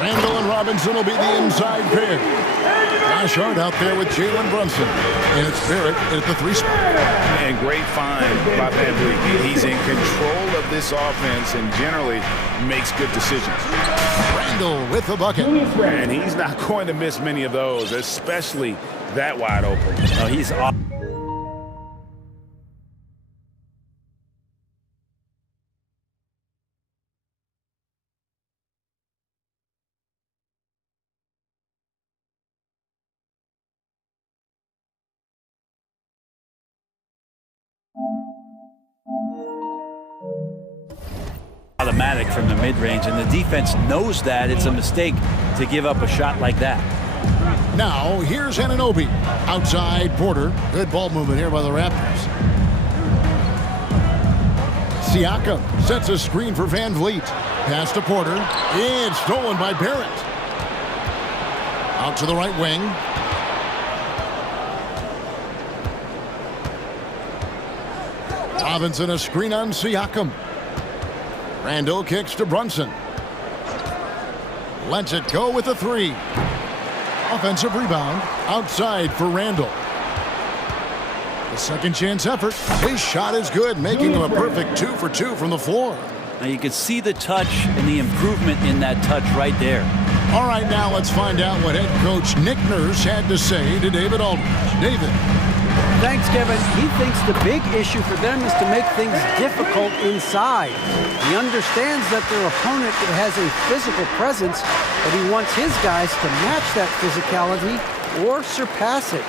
Randall and Robinson will be the inside pair. Josh Hart out there with Jalen Brunson. And it's Barrett at the 3 spot. And great find by Van Vliet. He's in control of this offense and generally makes good decisions. Randall with the bucket. And he's not going to miss many of those, especially that wide open. No, he's off. Automatic from the mid-range, and the defense knows that it's a mistake to give up a shot like that. Now, here's Anunoby. Outside Porter. Good ball movement here by the Raptors. Siakam sets a screen for Van Vliet. Pass to Porter. It's stolen by Barrett. Out to the right wing. Robinson a screen on Siakam. Randall kicks to Brunson. Lets it go with a 3. Offensive rebound outside for Randall. The second chance effort. His shot is good, making him a perfect 2 for 2 from the floor. Now you can see the touch and the improvement in that touch right there. All right, now let's find out what head coach Nick Nurse had to say to David Aldridge. David. Thanks, Kevin. He thinks the big issue for them is to make things difficult inside. He understands that their opponent has a physical presence, but he wants his guys to match that physicality or surpass it.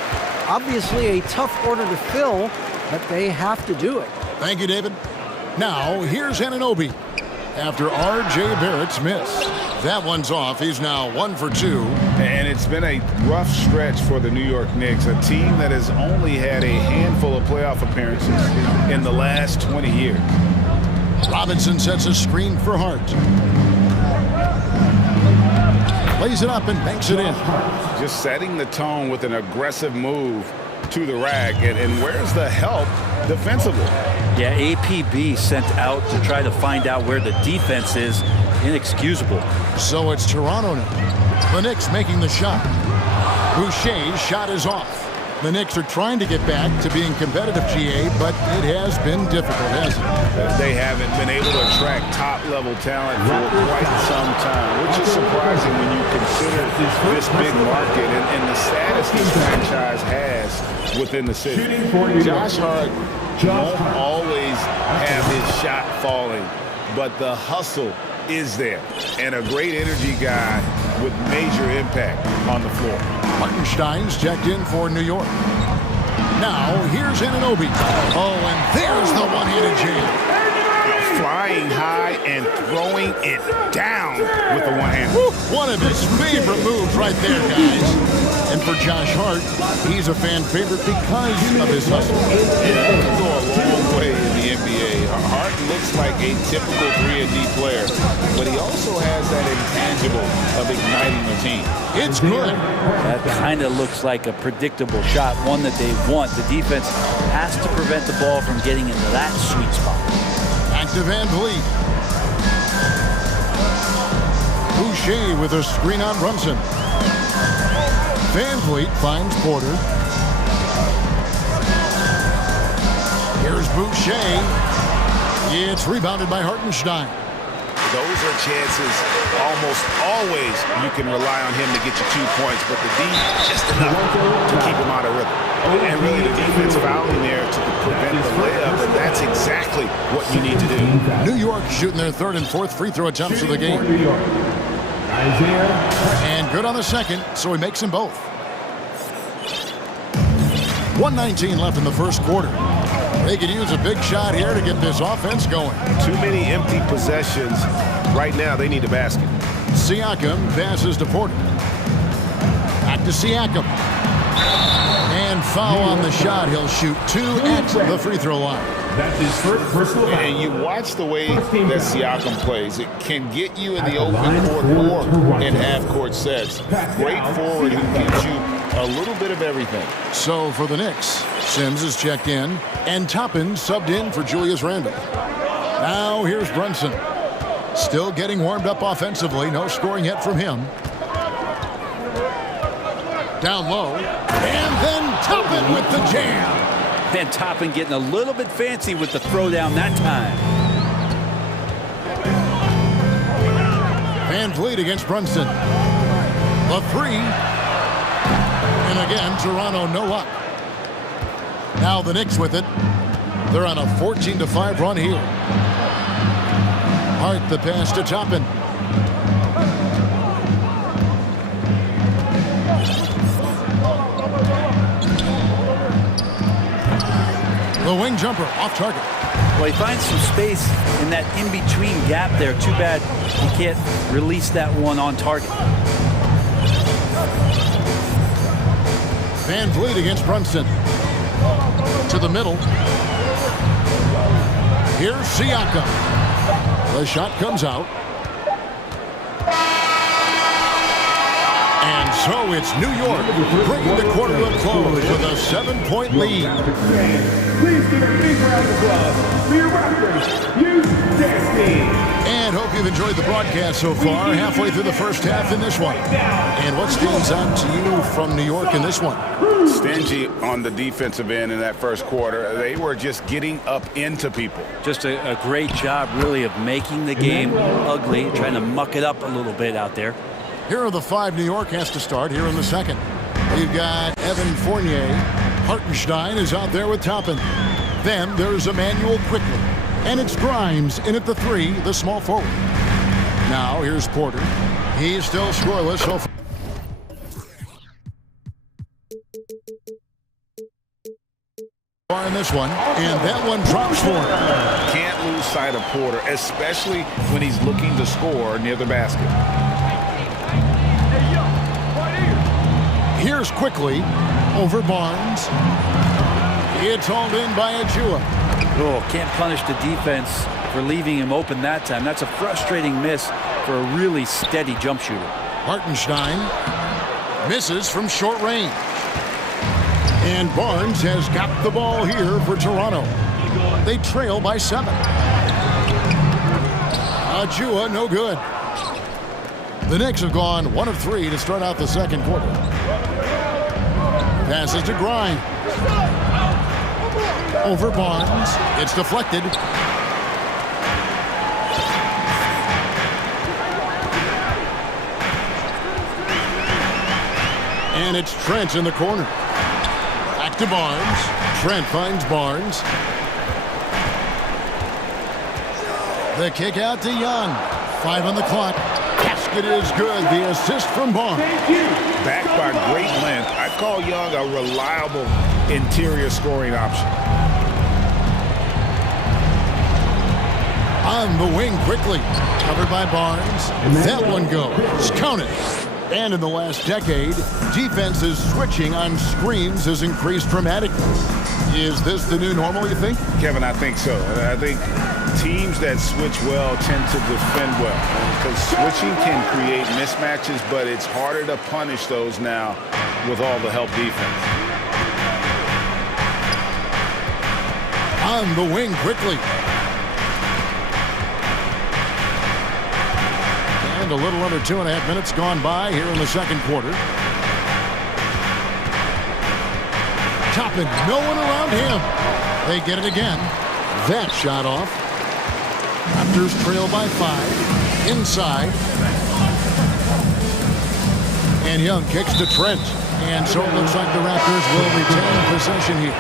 Obviously a tough order to fill, but they have to do it. Thank you, David. Now, here's Anunoby after R.J. Barrett's miss. That one's off. He's now 1 for 2. And it's been a rough stretch for the New York Knicks, a team that has only had a handful of playoff appearances in the last 20 years. Robinson sets a screen for Hart. Plays it up and banks it in. Just setting the tone with an aggressive move to the rack. And where's the help defensively? Yeah, APB sent out to try to find out where the defense is. Inexcusable. So it's Toronto now. The Knicks making the shot. Boucher's shot is off. The Knicks are trying to get back to being competitive, GA, but it has been difficult, hasn't it? They haven't been able to attract top-level talent for quite some time, which is surprising when you consider this big market and the status this franchise has within the city. Josh Hart won't always have his shot falling, but the hustle is there, and a great energy guy with major impact on the floor. Hartenstein's checked in for New York. Now, here's Anunoby. Oh, and there's the one-handed jam. Flying high and throwing it down with the one hand. One of his favorite moves right there, guys. And for Josh Hart, he's a fan favorite because of his hustle. Yeah, he can go a long way in the NBA. Hart looks like a typical 3-and-D player, but he also has that intangible of igniting the team. It's good. That kind of looks like a predictable shot, one that they want. The defense has to prevent the ball from getting into that sweet spot. Back to Van Vliet. Boucher with a screen on Brunson. Van Vliet finds Porter. Here's Boucher. It's rebounded by Hartenstein. Those are chances almost always you can rely on him to get you 2 points, but the D just enough to keep him out of rhythm. And really the defense fouling there to prevent the layup, and that's exactly what you need to do. New York shooting their third and fourth free throw attempts of the game. And good on the second, so he makes them both. 1:19 left in the first quarter. They could use a big shot here to get this offense going. Too many empty possessions. Right now, they need a basket. Siakam passes to Porter. Back to Siakam. And foul on the shot. He'll shoot 2 at the free throw line. That's his first personal foul. And you watch the way that Siakam plays. It can get you in the open court or in half-court sets. Great forward who gives you a little bit of everything. So for the Knicks, Sims is checked in, and Toppin subbed in for Julius Randle. Now here's Brunson. Still getting warmed up offensively. No scoring yet from him. Down low, and then Toppin with the jam. And Toppin getting a little bit fancy with the throwdown that time. Van Vliet against Brunson. The 3. And again, Toronto no luck. Now the Knicks with it. They're on a 14-5 run here. Hart the pass to Toppin. The wing jumper off target. Well, he finds some space in that in-between gap there. Too bad he can't release that one on target. Van Vliet against Brunson. To the middle. Here's Siakam. The shot comes out. And so it's New York bringing the quarter to a close with a 7-point lead. Please give a big round of applause for your referee, And hope you've enjoyed the broadcast so far, halfway through the first half in this one. And what stands out to you from New York in this one? Stingy on the defensive end in that first quarter. They were just getting up into people. Just a great job, really, of making the game ugly, trying to muck it up a little bit out there. Here are the 5 New York has to start here in the second. You've got Evan Fournier. Hartenstein is out there with Toppin. Then there's Emmanuel Quickly. And it's Grimes in at the 3, the small forward. Now here's Porter. He's still scoreless so far in this one. And that one drops for him. Can't lose sight of Porter, especially when he's looking to score near the basket. Here's Quickly over Barnes. It's hauled in by Ajua. Oh, can't punish the defense for leaving him open that time. That's a frustrating miss for a really steady jump shooter. Hartenstein misses from short range. And Barnes has got the ball here for Toronto. They trail by 7. Ajua no good. The Knicks have gone 1 of 3 to start out the second quarter. Passes to Grimes. Over Barnes. It's deflected. And it's Trent in the corner. Back to Barnes. Trent finds Barnes. The kick out to Young. 5 on the clock. Basket is good. The assist from Barnes. Backed by great length, I call Young a reliable interior scoring option. On the wing quickly. Covered by Barnes. That one goes. Count it. And in the last decade, defenses switching on screens has increased dramatically. Is this the new normal, you think? Kevin, I think so. I think teams that switch well tend to defend well. Because switching can create mismatches, but it's harder to punish those now with all the help defense. On the wing quickly. And a little under 2.5 minutes gone by here in the second quarter. Toppin, no one around him. They get it again. That shot off. Raptors trail by 5. Inside. And Young kicks to Trent. And so it looks like the Raptors will retain possession here.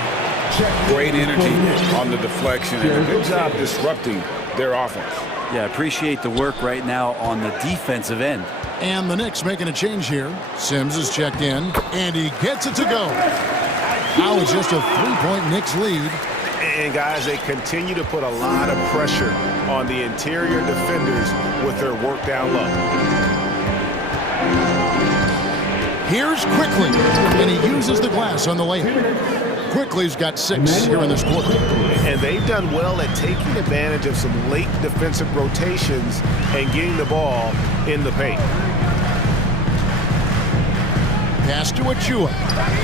Great energy on the deflection and a good job disrupting their offense. Yeah, appreciate the work right now on the defensive end. And the Knicks making a change here. Sims is checked in, and he gets it to go. Now it's just a 3-point Knicks lead. And guys, they continue to put a lot of pressure on the interior defenders with their work down low. Here's Quickly, and he uses the glass on the layup. Quickly's got 6 here in this quarter. And they've done well at taking advantage of some late defensive rotations and getting the ball in the paint. Pass to Achua.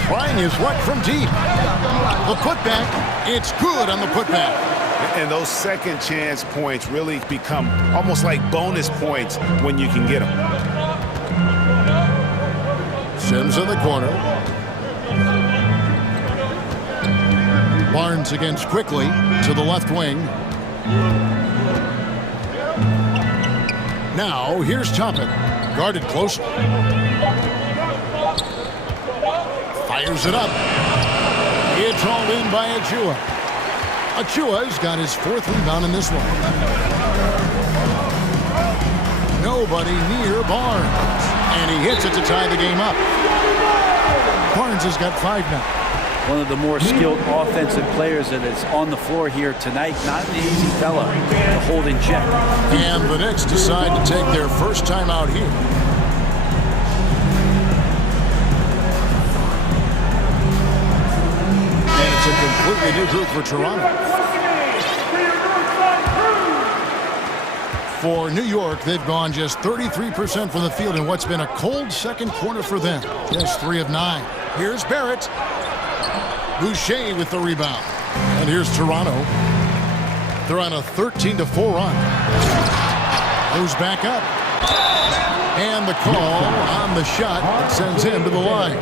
Trying his luck from deep. The putback. It's good on the putback. And those second chance points really become almost like bonus points when you can get them. Sims in the corner. Barnes against Quickly to the left wing. Now here's Toppin. Guarded closely. Fires it up. It's all in by Achua. Achua's got his 4th rebound in this one. Nobody near Barnes. And he hits it to tie the game up. Barnes has got 5 now. One of the more skilled offensive players that is on the floor here tonight. Not an easy fella to hold in check. And the Knicks decide to take their first time out here. And it's a completely new group for Toronto. For New York, they've gone just 33% from the field in what's been a cold second quarter for them. Just 3 of 9. Here's Barrett. Boucher with the rebound. And here's Toronto. They're on a 13-4 run. Moves back up. And the call on the shot that sends him to the line.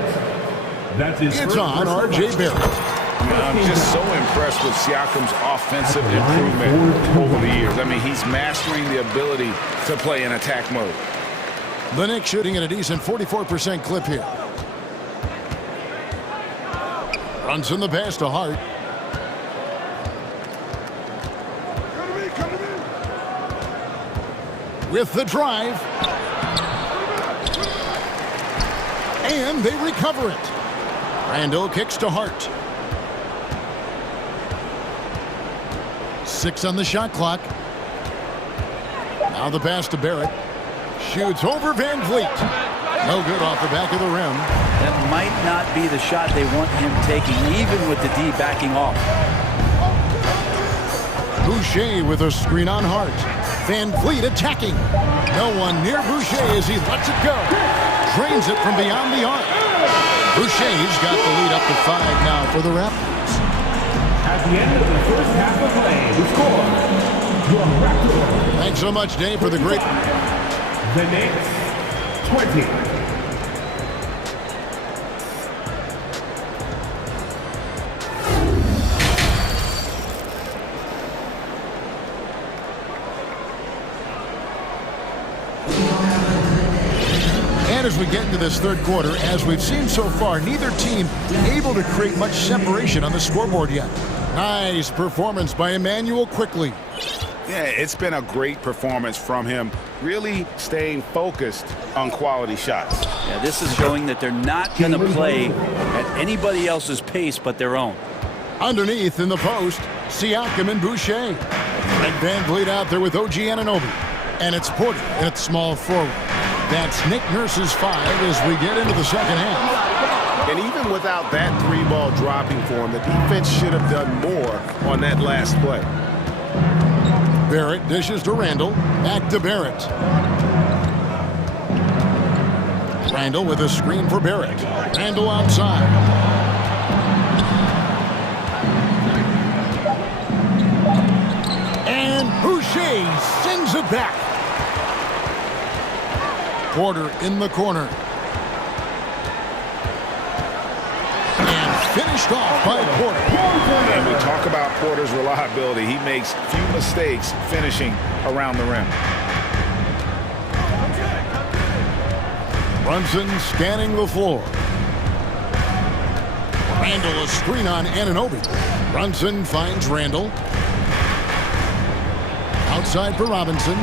It's on R.J. Barrett. I'm just so impressed with Siakam's offensive improvement over the years. I mean, he's mastering the ability to play in attack mode. The Knicks shooting at a decent 44% clip here. Runs in the pass to Hart. With the drive. And they recover it. Randall kicks to Hart. 6 on the shot clock. Now the pass to Barrett. Shoots over Van Vliet. No good off the back of the rim. That might not be the shot they want him taking, even with the D backing off. Boucher with a screen on Hart. Van Vliet attacking. No one near Boucher as he lets it go. Drains it from beyond the arc. Boucher's got the lead up to 5 now for the Raptors. At the end of the first half of play, the score, your Raptors. Thanks so much, Dave, for the great... The Knicks, 20. As we get into this third quarter, as we've seen so far, neither team able to create much separation on the scoreboard yet. Nice performance by Emmanuel Quickly. Yeah, it's been a great performance from him, really staying focused on quality shots. Yeah, this is showing that they're not going to play at anybody else's pace but their own. Underneath in the post, Siakam and Boucher. And Van Vliet out there with OG Anunoby. And it's Porter at small forward. That's Nick Nurse's 5 as we get into the second half. And even without that 3-ball dropping for him, the defense should have done more on that last play. Barrett dishes to Randall. Back to Barrett. Randall with a screen for Barrett. Randall outside. And Boucher sends it back. Porter in the corner. And finished off by Porter. And we talk about Porter's reliability. He makes few mistakes finishing around the rim. Brunson scanning the floor. Randall a screen on Anunoby. Brunson finds Randall. Outside for Robinson.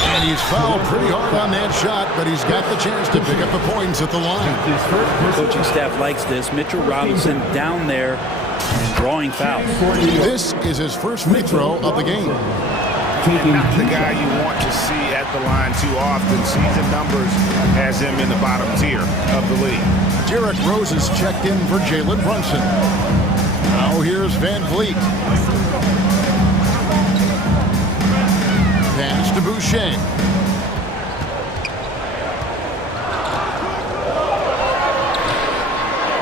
And he's fouled pretty hard on that shot, but he's got the chance to pick up the points at the line. The coaching staff likes this. Mitchell Robinson down there and drawing fouls. This is his first free throw of the game. and not the guy you want to see at the line too often. Season numbers has him in the bottom tier of the league. Derrick Rose is checked in for Jalen Brunson. Now here's Van Vliet. Pass to Boucher.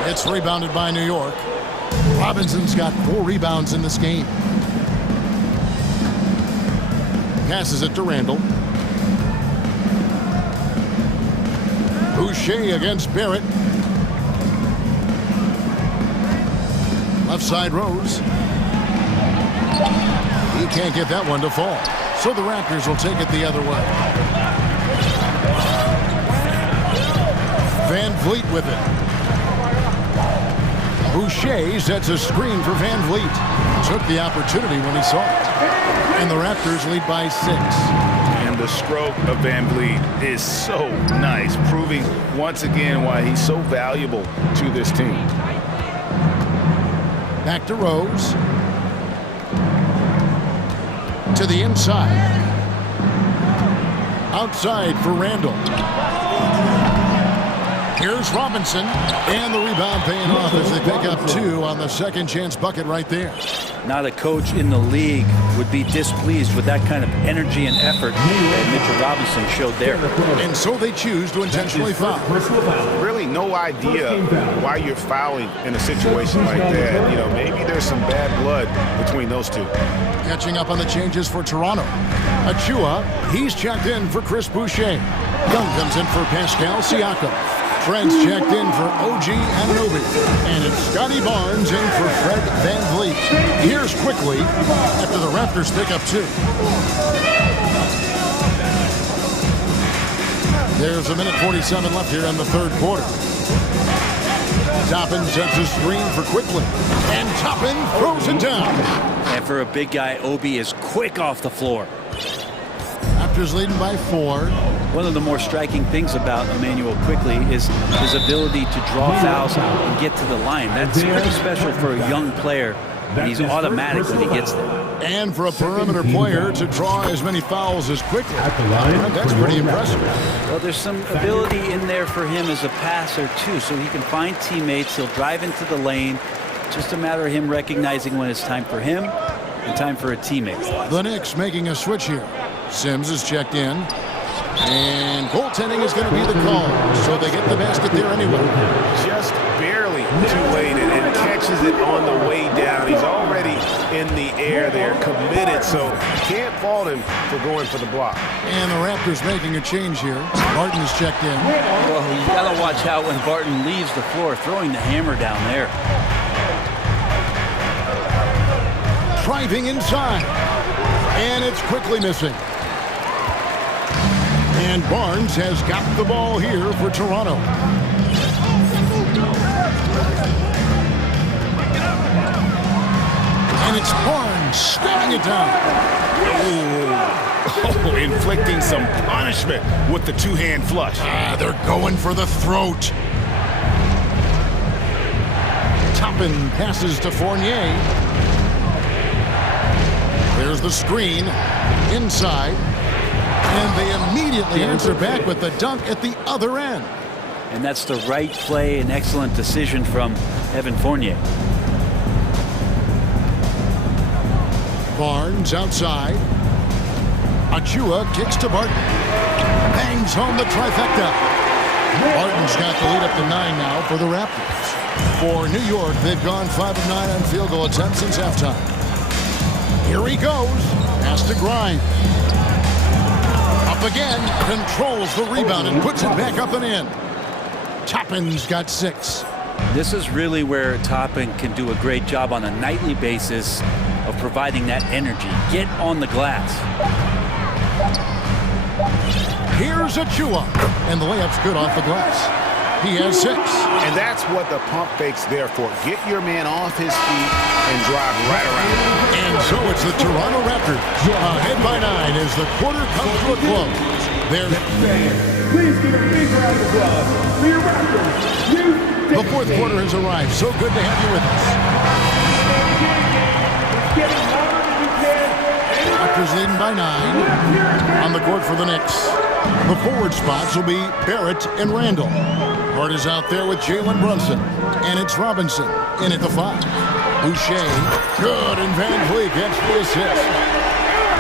It's rebounded by New York. Robinson's got 4 rebounds in this game. Passes it to Randall. Boucher against Barrett. Left side Rose. He can't get that one to fall. So the Raptors will take it the other way. Van Vliet with it. Boucher sets a screen for Van Vliet. Took the opportunity when he saw it. And the Raptors lead by 6. And the stroke of Van Vliet is so nice, proving once again why he's so valuable to this team. Back to Rose. To the inside. Outside for Randall. Here's Robinson, and the rebound paying off as they pick up 2 on the second chance bucket right there. Not a coach in the league would be displeased with that kind of energy and effort that Mitchell Robinson showed there. And so they choose to intentionally foul. Really no idea why you're fouling in a situation like that. You know, maybe there's some bad blood between those two. Catching up on the changes for Toronto. Achua, he's checked in for Chris Boucher. Young comes in for Pascal Siakam. Fred's checked in for OG Anunoby. And it's Scotty Barnes in for Fred Van Vliet. Here's quickly after the Raptors pick up 2. There's 1:47 left here in the third quarter. Toppin sets a screen for Quickly. And Toppin throws it down. And for a big guy, Obi is quick off the floor. Raptors leading by 4. One of the more striking things about Emmanuel Quickly is his ability to draw fouls and get to the line. That's pretty special for a young player. And he's automatic when he gets there. And for a perimeter player to draw as many fouls as Quickly, that's pretty impressive. Well, there's some ability in there for him as a passer, too, so he can find teammates. He'll drive into the lane. Just a matter of him recognizing when it's time for him and time for a teammate. The Knicks making a switch here. Sims is checked in. And goaltending is going to be the call. So they get the basket there anyway. Just barely too late and catches it on the way down. He's already in the air there, committed, so can't fault him for going for the block. And the Raptors making a change here. Barton is checked in. Well, you got to watch out when Barton leaves the floor, throwing the hammer down there. Driving inside. And it's quickly missing. And Barnes has got the ball here for Toronto. And it's Barnes slamming it down. Oh, inflicting some punishment with the two-hand flush. They're going for the throat. Toppin passes to Fournier. There's the screen inside. And they immediately answer back with the dunk at the other end. And that's the right play and excellent decision from Evan Fournier. Barnes outside. Achua kicks to Barton. Bangs home the trifecta. Barton's got the lead up to 9 now for the Raptors. For New York, they've gone 5 of 9 on field goal attempts since halftime. Here he goes. Has to grind. Up again, controls the rebound and puts it back up and in. Toppin's got 6. This is really where Toppin can do a great job on a nightly basis of providing that energy. Get on the glass. Here's Achua, and the layup's good off the glass. He has 6. And that's what the pump fake's there for. Get your man off his feet and drive right around. And so it's the Toronto Raptors ahead by 9 as the quarter comes to a close. Please give a big round of applause for your Raptors. The fourth quarter has arrived. So good to have you with us. It's getting louder than you can. A Raptors leading by 9. On the court for the Knicks. The forward spots will be Barrett and Randall. Hart is out there with Jalen Brunson. And it's Robinson in at the 5. Boucher, good, and Van Vliet gets the assist.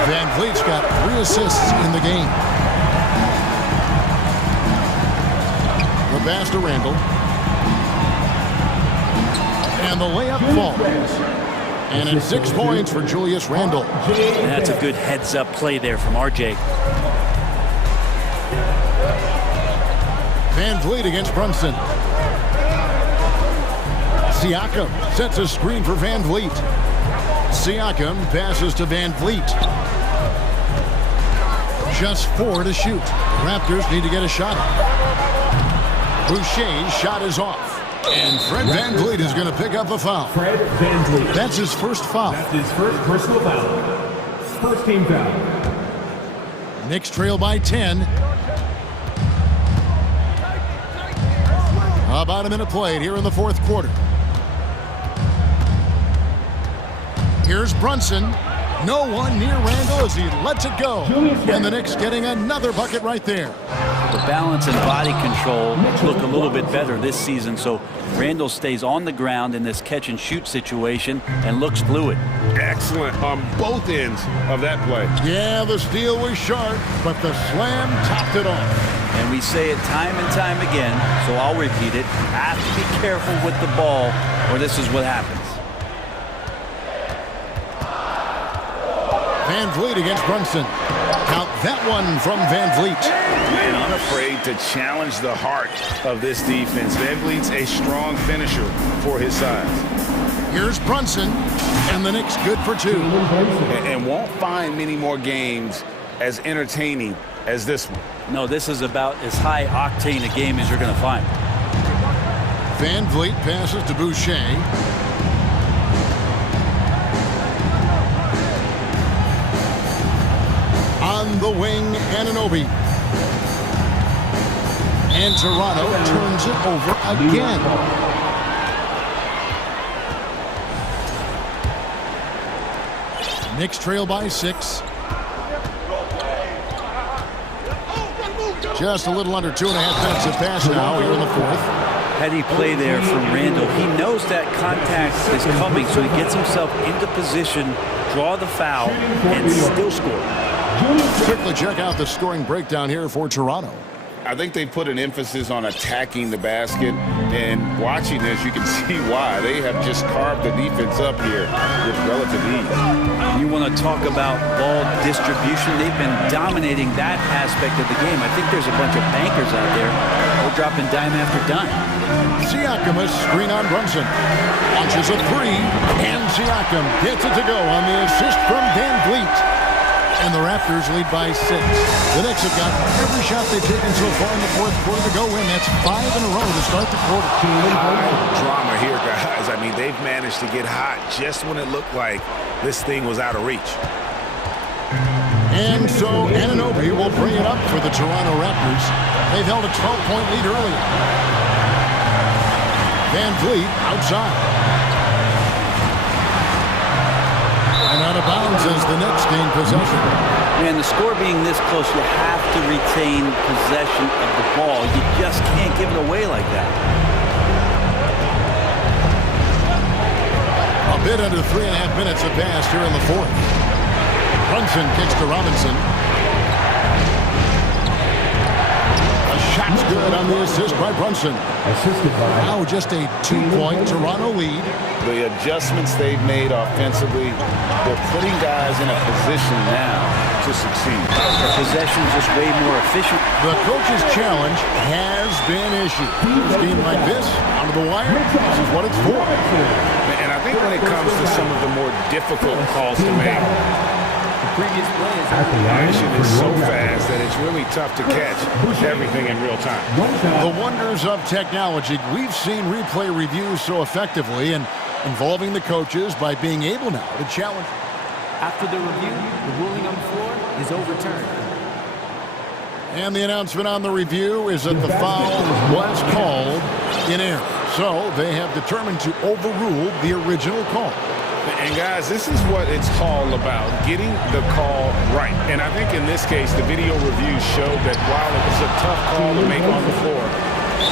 Van Vliet's got 3 assists in the game. The pass to Randall. And the layup falls. And it's 6 points for Julius Randle. And that's a good heads-up play there from RJ. Van Vliet against Brunson. Siakam sets a screen for Van Vliet. Siakam passes to Van Vliet. Just 4 to shoot. Raptors need to get a shot. Boucher's shot is off. And Fred Van Vliet is going to pick up a foul. Fred Van Vliet. That's his first foul. That's his first personal foul. First team foul. Knicks trail by 10. About a minute played here in the 4th quarter. Here's Brunson. No one near Randall as he lets it go. And the Knicks getting another bucket right there. The balance and body control look a little bit better this season, so Randall stays on the ground in this catch-and-shoot situation and looks fluid. Excellent on both ends of that play. Yeah, the steal was sharp, but the slam topped it off. And we say it time and time again, so I'll repeat it. Have to be careful with the ball, or this is what happens. Van Vliet against Brunson. Count that one from Van Vliet. And unafraid to challenge the heart of this defense. Van Vliet's a strong finisher for his size. Here's Brunson, and the Knicks good for 2. And won't find many more games as entertaining as this one. No, this is about as high octane a game as you're going to find. Van Vliet passes to Boucher. On the wing, Anunoby. And Toronto turns it over again. Knicks trail by 6. Just a little under 2.5 minutes of pass now here in the 4th. Heady play there from Randall. He knows that contact is coming, so he gets himself into position, draw the foul, and still score. Quickly check out the scoring breakdown here for Toronto. I think they put an emphasis on attacking the basket, and watching this, you can see why. They have just carved the defense up here with relative ease. You want to talk about ball distribution? They've been dominating that aspect of the game. I think there's a bunch of bankers out there. They're dropping dime after dime. Siakam a screen on Brunson. Launches a 3, and Siakam gets it to go on the assist from Van Vliet. And the Raptors lead by 6. The Knicks have got every shot they've taken so far in the 4th quarter to go in. That's 5 in a row to start the quarter. High drama here, guys. I mean, they've managed to get hot just when it looked like this thing was out of reach. And so Anunoby will bring it up for the Toronto Raptors. They've held a 12-point lead earlier. Van Vliet outside. And out of bounds as the Knicks gain possession. Man, the score being this close, you have to retain possession of the ball. You just can't give it away like that. A bit under 3.5 minutes have passed here in the 4th. Brunson kicks to Robinson. A shot's good on the assist by Brunson. Now just a 2-point Toronto lead. The adjustments they've made offensively, they're putting guys in a position now to succeed. The possession is just way more efficient. The coach's challenge has been issued. A game like this, out of the wire, this is what it's for. And I think when it comes to some of the more difficult calls to make, Previous play is action is so fast that it's really tough to catch everything in real time. The wonders of technology. We've seen replay reviews so effectively and involving the coaches by being able now to challenge. After the review, the ruling on the floor is overturned. And the announcement on the review is that the foul was called in error. So they have determined to overrule the original call. And guys, this is what it's all about, getting the call right. And I think in this case, the video reviews showed that while it was a tough call to make on the floor,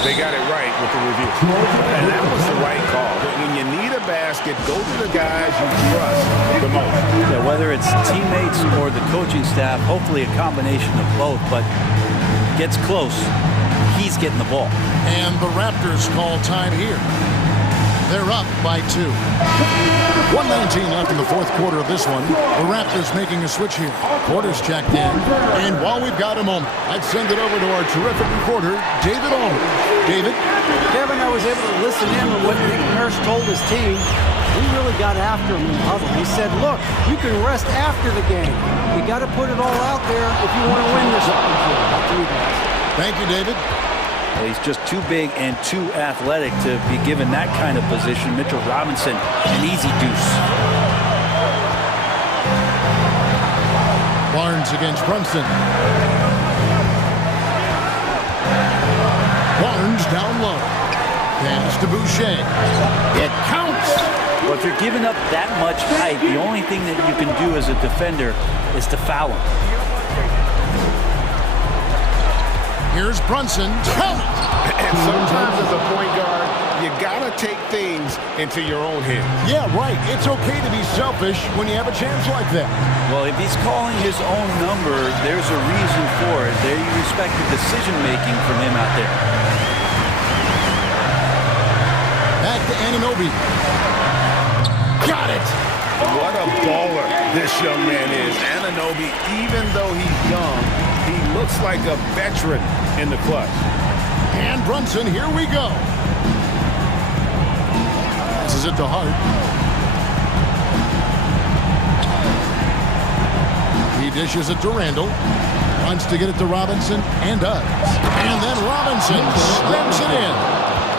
they got it right with the review. And that was the right call. When you need a basket, go to the guys you trust the most. Yeah, whether it's teammates or the coaching staff, hopefully a combination of both, but gets close, he's getting the ball. And the Raptors call time here. They're up by 2. 1:19 left in the fourth quarter of this one. The Raptors making a switch here. Quarters checked in. And while we've got a moment, I'd send it over to our terrific reporter, David Allman. David? Kevin, I was able to listen in on what Nick Nurse told his team. He really got after him in the huddle. He said, look, you can rest after the game. You got to put it all out there if you want to win this one. Back to you guys. Thank you, David. Well, he's just too big and too athletic to be given that kind of position. Mitchell Robinson, an easy deuce. Barnes against Brunson. Barnes down low. Pass to Boucher. It counts. Well, if you're giving up that much height, the only thing that you can do as a defender is to foul him. Here's Brunson. And sometimes as a point guard, you gotta take things into your own hands. Yeah, right. It's okay to be selfish when you have a chance like that. Well, if he's calling his own number, there's a reason for it. They respect the decision-making from him out there. Back to Anunoby. Got it. What a baller this young man is. Anunoby, even though he's young, he looks like a veteran in the clutch. And Brunson, here we go. Passes it to Hart. He dishes it to Randall. Wants to get it to Robinson, and does. And then Robinson slams it in.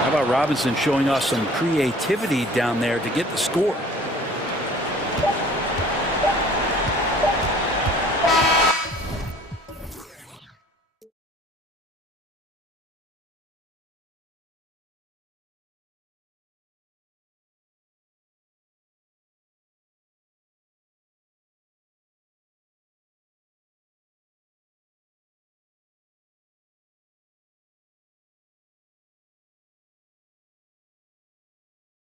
How about Robinson showing us some creativity down there to get the score?